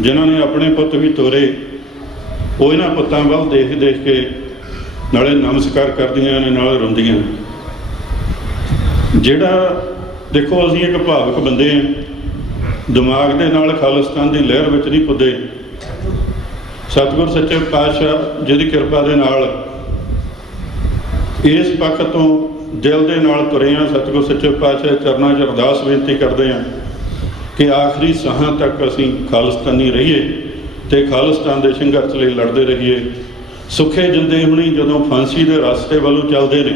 ਜਿਨ੍ਹਾਂ ਨੇ ਆਪਣੇ ਪੁੱਤ ਵੀ ਤੋਰੇ, ਉਹ ਇਹਨਾਂ ਪੁੱਤਾਂ ਵੱਲ ਦੇਖ ਦੇਖ ਕੇ ਨਾਲੇ ਨਮਸਕਾਰ ਕਰਦੀਆਂ ਨੇ, ਨਾਲੇ ਰੋਂਦੀਆਂ। ਜਿਹੜਾ ਦੇਖੋ, ਅਸੀਂ ਇੱਕ ਭਾਵਕ ਬੰਦੇ ਹਾਂ, ਦਿਮਾਗ ਦੇ ਨਾਲ ਖਾਲਿਸਤਾਨ ਦੀ ਲਹਿਰ ਵਿੱਚ ਨਹੀਂ ਪੁੱਜੇ। ਸਤਿਗੁਰ ਸੱਚੇ ਪਾਤਸ਼ਾਹ ਜਿਹਦੀ ਕਿਰਪਾ ਦੇ ਨਾਲ ਇਸ ਪੱਖ ਤੋਂ ਦਿਲ ਦੇ ਨਾਲ ਤੁਰੇ ਹਾਂ। ਸਤਿਗੁਰ ਸੱਚੇ ਪਾਤਸ਼ਾਹ ਚਰਨਾਂ 'ਚ ਅਰਦਾਸ ਬੇਨਤੀ ਕਰਦੇ ਹਾਂ ਕਿ ਆਖਰੀ ਸਾਹਾਂ ਤੱਕ ਅਸੀਂ ਖਾਲਿਸਤਾਨੀ ਰਹੀਏ ਤੇ ਖਾਲਿਸਤਾਨ ਦੇ ਸੰਘਰਸ਼ ਲਈ ਲੜਦੇ ਰਹੀਏ। ਸੁੱਖੇ ਜਿੰਦੇ ਹੁਣੀ ਜਦੋਂ ਫਾਂਸੀ ਦੇ ਰਸਤੇ ਵੱਲੋਂ ਚੱਲਦੇ ਨੇ,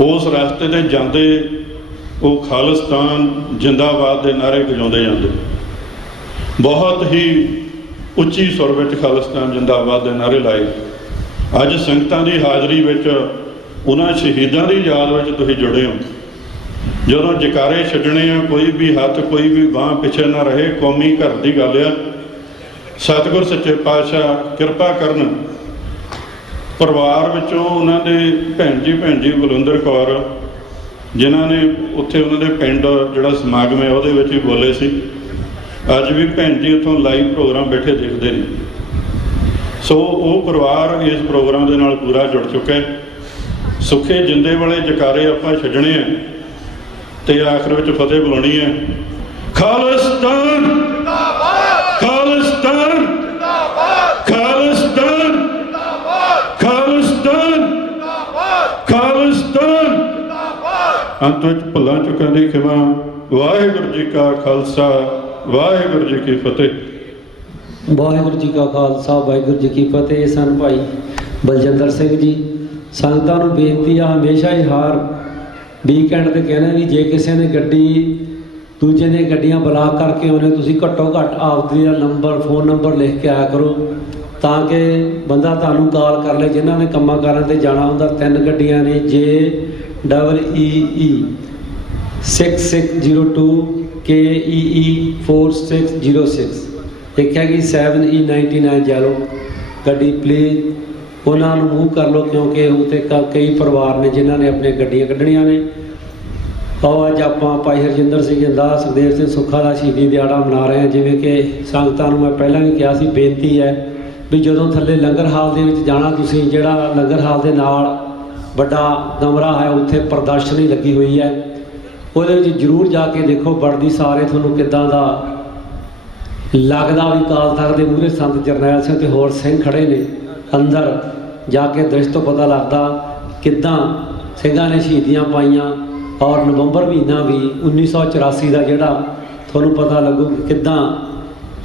ਉਸ ਰਸਤੇ ਤੇ ਜਾਂਦੇ ਉਹ ਖਾਲਿਸਤਾਨ ਜਿੰਦਾਬਾਦ ਦੇ ਨਾਅਰੇ ਵਜਾਉਂਦੇ ਜਾਂਦੇ। ਬਹੁਤ ਹੀ ਉੱਚੀ ਸੁਰ ਵਿੱਚ ਖਾਲਿਸਤਾਨ ਜਿੰਦਾਬਾਦ ਦੇ ਨਾਅਰੇ ਲਾਏ। ਅੱਜ ਸੰਗਤਾਂ ਦੀ ਹਾਜ਼ਰੀ ਵਿੱਚ ਉਹਨਾਂ ਸ਼ਹੀਦਾਂ ਦੀ ਯਾਦ ਵਿੱਚ ਤੁਸੀਂ ਜੁੜੇ ਹੋ। ਜਦੋਂ ਜਕਾਰੇ ਛੱਡਣੇ ਆ, ਕੋਈ ਵੀ ਹੱਥ ਕੋਈ ਵੀ ਬਾਂਹ ਪਿੱਛੇ ਨਾ ਰਹੇ। ਕੌਮੀ ਘਰ ਦੀ ਗੱਲ ਆ। ਸਤਿਗੁਰ ਸੱਚੇ ਪਾਤਸ਼ਾਹ ਕਿਰਪਾ ਕਰਨ। ਪਰਿਵਾਰ ਵਿੱਚੋਂ ਉਹਨਾਂ ਦੇ ਭੈਣ ਜੀ ਬਲਵਿੰਦਰ ਕੌਰ, ਜਿਨ੍ਹਾਂ ਨੇ ਉੱਥੇ ਉਹਨਾਂ ਦੇ ਪਿੰਡ ਜਿਹੜਾ ਸਮਾਗਮ ਹੈ ਉਹਦੇ ਵਿੱਚ ਵੀ ਬੋਲੇ ਸੀ। ਅੱਜ ਵੀ ਭੈਣ ਜੀ ਉੱਥੋਂ ਲਾਈਵ ਪ੍ਰੋਗਰਾਮ ਬੈਠੇ ਦੇਖਦੇ ਨੇ। ਸੋ ਉਹ ਪਰਿਵਾਰ ਇਸ ਪ੍ਰੋਗਰਾਮ ਦੇ ਨਾਲ ਪੂਰਾ ਜੁੜ ਚੁੱਕਾ ਹੈ। ਸੁੱਖੇ ਜਿੰਦੇ ਵਾਲੇ ਜਕਾਰੇ ਆਪਾਂ ਛੱਡਣੇ ਆ ਤੇ ਆਖਰ ਵਿੱਚ ਫਤਿਹ ਬੁਲਾਉਣੀ ਹੈ। ਖਾਲਿਸਤਾਨ ਜਿੰਦਾਬਾਦ, ਖਾਲਿਸਤਾਨ ਜਿੰਦਾਬਾਦ, ਖਾਲਿਸਤਾਨ ਜਿੰਦਾਬਾਦ, ਖਾਲਿਸਤਾਨ ਜਿੰਦਾਬਾਦ, ਖਾਲਿਸਤਾਨ ਜਿੰਦਾਬਾਦ। ਅੰਤ ਵਿੱਚ ਭੁੱਲਾਂ ਚੁੱਕਾਂ ਦੀ ਖਿਮਾ। ਵਾਹਿਗੁਰੂ ਜੀ ਕਾ ਖਾਲਸਾ, ਵਾਹਿਗੁਰੂ ਜੀ ਕੀ ਫਤਿਹ। ਵਾਹਿਗੁਰੂ ਜੀ ਕਾ ਖਾਲਸਾ, ਵਾਹਿਗੁਰੂ ਜੀ ਕੀ ਫਤਿਹ। ਸਨ ਭਾਈ ਬਲਜਿੰਦਰ ਸਿੰਘ ਜੀ। ਸੰਗਤਾਂ ਨੂੰ ਬੇਨਤੀ ਆ, ਹਮੇਸ਼ਾ ਹੀ ਹਰ ਵੀਕਐਂਡ 'ਤੇ ਕਹਿੰਦੇ ਵੀ ਜੇ ਕਿਸੇ ਨੇ ਗੱਡੀ ਦੂਜੇ ਦੀਆਂ ਗੱਡੀਆਂ ਬਲਾਕ ਕਰਕੇ ਆਉਣੇ, ਤੁਸੀਂ ਘੱਟੋ ਘੱਟ ਆਪਦੀ ਦਾ ਨੰਬਰ, ਫੋਨ ਨੰਬਰ ਲਿਖ ਕੇ ਆਇਆ ਕਰੋ ਤਾਂ ਕਿ ਬੰਦਾ ਤੁਹਾਨੂੰ ਕਾਲ ਕਰ ਲੇ। ਜਿਨ੍ਹਾਂ ਨੇ ਕੰਮਾਂ ਕਾਰਾਂ 'ਤੇ ਜਾਣਾ ਹੁੰਦਾ, 3 ਗੱਡੀਆਂ ਨੇ JEE 6602 KEE 4606। ਇੱਕ ਹੈਗੀ 7E99 ਜੈਲੋ ਗੱਡੀ। ਪਲੀਜ਼ ਉਹਨਾਂ ਨੂੰ ਮੂਵ ਕਰ ਲਓ ਕਿਉਂਕਿ ਉੱਥੇ ਕਈ ਪਰਿਵਾਰ ਨੇ ਜਿਨ੍ਹਾਂ ਨੇ ਆਪਣੀਆਂ ਗੱਡੀਆਂ ਕੱਢਣੀਆਂ ਨੇ। ਆਓ ਅੱਜ ਆਪਾਂ ਭਾਈ ਹਰਜਿੰਦਰ ਸਿੰਘ ਜਿੰਦਾ, ਸੁਖਦੇਵ ਸਿੰਘ ਸੁੱਖਾ ਦਾ ਸ਼ਹੀਦੀ ਦਿਹਾੜਾ ਮਨਾ ਰਹੇ ਹਾਂ। ਜਿਵੇਂ ਕਿ ਸੰਗਤਾਂ ਨੂੰ ਮੈਂ ਪਹਿਲਾਂ ਵੀ ਕਿਹਾ ਸੀ, ਬੇਨਤੀ ਹੈ ਵੀ ਜਦੋਂ ਥੱਲੇ ਲੰਗਰ ਹਾਲ ਦੇ ਵਿੱਚ ਜਾਣਾ, ਤੁਸੀਂ ਜਿਹੜਾ ਲੰਗਰ ਹਾਲ ਦੇ ਨਾਲ ਵੱਡਾ ਕਮਰਾ ਹੈ ਉੱਥੇ ਪ੍ਰਦਰਸ਼ਨੀ ਲੱਗੀ ਹੋਈ ਹੈ, ਉਹਦੇ ਵਿੱਚ ਜ਼ਰੂਰ ਜਾ ਕੇ ਦੇਖੋ। ਵੜਦੀ ਸਾਰੇ ਤੁਹਾਨੂੰ ਕਿੱਦਾਂ ਦਾ ਲੱਗਦਾ ਵੀ ਅਕਾਲ ਤਖ਼ਤ ਦੇ ਮੂਹਰੇ ਸੰਤ ਜਰਨੈਲ ਸਿੰਘ ਤੇ ਹੋਰ ਸਿੰਘ ਖੜੇ ਨੇ। ਅੰਦਰ ਜਾ ਕੇ ਦ੍ਰਿਸ਼ ਤੋਂ ਪਤਾ ਲੱਗਦਾ ਕਿੱਦਾਂ ਸਿੰਘਾਂ ਨੇ ਸ਼ਹੀਦੀਆਂ ਪਾਈਆਂ। ਔਰ ਨਵੰਬਰ ਮਹੀਨਾ ਵੀ 1984 ਦਾ ਜਿਹੜਾ ਤੁਹਾਨੂੰ ਪਤਾ ਲੱਗੂ ਕਿੱਦਾਂ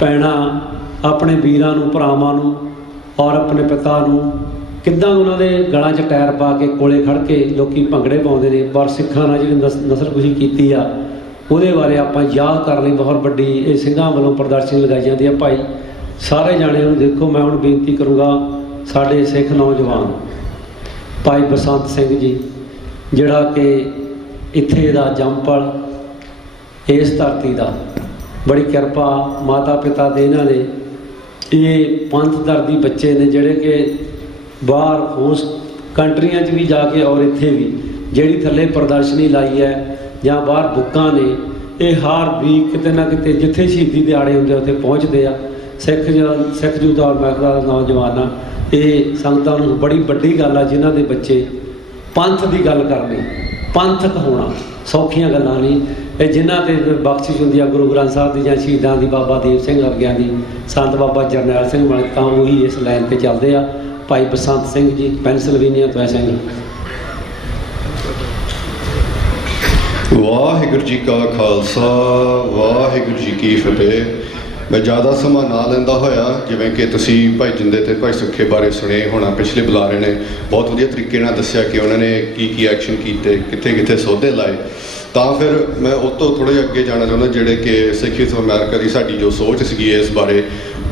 ਭੈਣਾਂ ਆਪਣੇ ਵੀਰਾਂ ਨੂੰ, ਭਰਾਵਾਂ ਨੂੰ ਔਰ ਆਪਣੇ ਪਿਤਾ ਨੂੰ ਕਿੱਦਾਂ ਉਹਨਾਂ ਦੇ ਗਲਾਂ 'ਚ ਟਾਇਰ ਪਾ ਕੇ ਕੋਲੇ ਖੜ੍ਹ ਕੇ ਲੋਕੀ ਭੰਗੜੇ ਪਾਉਂਦੇ ਨੇ। ਪਰ ਸਿੱਖਾਂ ਨਾਲ ਜਿਹੜੀ ਨਸਲਕੁਸ਼ੀ ਕੀਤੀ ਆ, ਉਹਦੇ ਬਾਰੇ ਆਪਾਂ ਯਾਦ ਕਰਨ ਲਈ ਬਹੁਤ ਵੱਡੀ ਇਹ ਸਿੰਘਾਂ ਵੱਲੋਂ ਪ੍ਰਦਰਸ਼ਨੀ ਲਗਾਈ ਜਾਂਦੀ ਹੈ। ਭਾਈ ਸਾਰੇ ਜਾਣੇ ਨੂੰ ਦੇਖੋ। ਮੈਂ ਹੁਣ ਬੇਨਤੀ ਕਰੂੰਗਾ ਸਾਡੇ ਸਿੱਖ ਨੌਜਵਾਨ ਭਾਈ ਬਸੰਤ ਸਿੰਘ ਜੀ, ਜਿਹੜਾ ਕਿ ਇੱਥੇ ਦਾ ਜੰਮਪਲ, ਇਸ ਧਰਤੀ ਦਾ, ਬੜੀ ਕਿਰਪਾ ਮਾਤਾ ਪਿਤਾ ਦੇ ਇਹਨਾਂ ਨੇ। ਇਹ ਪੰਥ ਦਰਦੀ ਬੱਚੇ ਨੇ ਜਿਹੜੇ ਕਿ ਬਾਹਰ ਉਸ ਕੰਟਰੀਆਂ 'ਚ ਵੀ ਜਾ ਕੇ ਔਰ ਇੱਥੇ ਵੀ ਜਿਹੜੀ ਥੱਲੇ ਪ੍ਰਦਰਸ਼ਨੀ ਲਾਈ ਹੈ ਜਾਂ ਬਾਹਰ ਬੁੱਕਾਂ ਨੇ, ਇਹ ਹਰ ਵੀਕ ਕਿਤੇ ਨਾ ਕਿਤੇ ਜਿੱਥੇ ਸ਼ਹੀਦੀ ਦਿਹਾੜੇ ਹੁੰਦੇ ਉੱਥੇ ਪਹੁੰਚਦੇ ਆ। ਸਿੱਖ ਯੂਥ ਔਰ ਮਹਿਲਾ ਨੌਜਵਾਨਾਂ, ਇਹ ਸੰਗਤਾਂ ਨੂੰ ਬੜੀ ਵੱਡੀ ਗੱਲ ਆ ਜਿਨ੍ਹਾਂ ਦੇ ਬੱਚੇ ਪੰਥ ਦੀ ਗੱਲ ਕਰਨੀ, ਪੰਥਕ ਹੋਣਾ ਸੌਖੀਆਂ ਗੱਲਾਂ ਨਹੀਂ। ਇਹ ਜਿਨ੍ਹਾਂ 'ਤੇ ਬਖਸ਼ਿਸ਼ ਹੁੰਦੀ ਆ ਗੁਰੂ ਗ੍ਰੰਥ ਸਾਹਿਬ ਦੀ ਜਾਂ ਸ਼ਹੀਦਾਂ ਦੀ, ਬਾਬਾ ਦੀਪ ਸਿੰਘ ਵਰਗਿਆਂ ਦੀ, ਸੰਤ ਬਾਬਾ ਜਰਨੈਲ ਸਿੰਘ ਵਾਲੇ, ਤਾਂ ਉਹੀ ਇਸ ਲਾਈਨ 'ਤੇ ਚੱਲਦੇ ਆ। ਭਾਈ ਬਸੰਤ ਸਿੰਘ ਜੀ ਪੈਨਸਿਲਵੇਨੀਆ ਤੋਂ ਸਿੰਘ। ਵਾਹਿਗੁਰੂ ਜੀ ਕਾ ਖਾਲਸਾ, ਵਾਹਿਗੁਰੂ ਜੀ ਕੀ ਫਤਿਹ। ਮੈਂ ਜ਼ਿਆਦਾ ਸਮਾਂ ਨਾ ਲੈਂਦਾ ਹੋਇਆ, ਜਿਵੇਂ ਕਿ ਤੁਸੀਂ ਭਾਈ ਜਿੰਦੇ ਤੇ ਭਾਈ ਸੁੱਖੇ ਬਾਰੇ ਸੁਣੇ ਹੋਣਾ, ਪਿਛਲੇ ਬੁਲਾਰੇ ਨੇ ਬਹੁਤ ਵਧੀਆ ਤਰੀਕੇ ਨਾਲ ਦੱਸਿਆ ਕਿ ਉਹਨਾਂ ਨੇ ਕੀ ਐਕਸ਼ਨ ਕੀਤੇ, ਕਿੱਥੇ ਸੌਦੇ ਲਾਏ। ਤਾਂ ਫਿਰ ਮੈਂ ਉਹ ਤੋਂ ਥੋੜ੍ਹੇ ਜਿਹੇ ਅੱਗੇ ਜਾਣਾ ਚਾਹੁੰਦਾ, ਜਿਹੜੇ ਕਿ ਸਿੱਖ ਯੂਥ ਅਮਰੀਕਾ ਦੀ ਸਾਡੀ ਜੋ ਸੋਚ ਸੀਗੀ ਇਸ ਬਾਰੇ,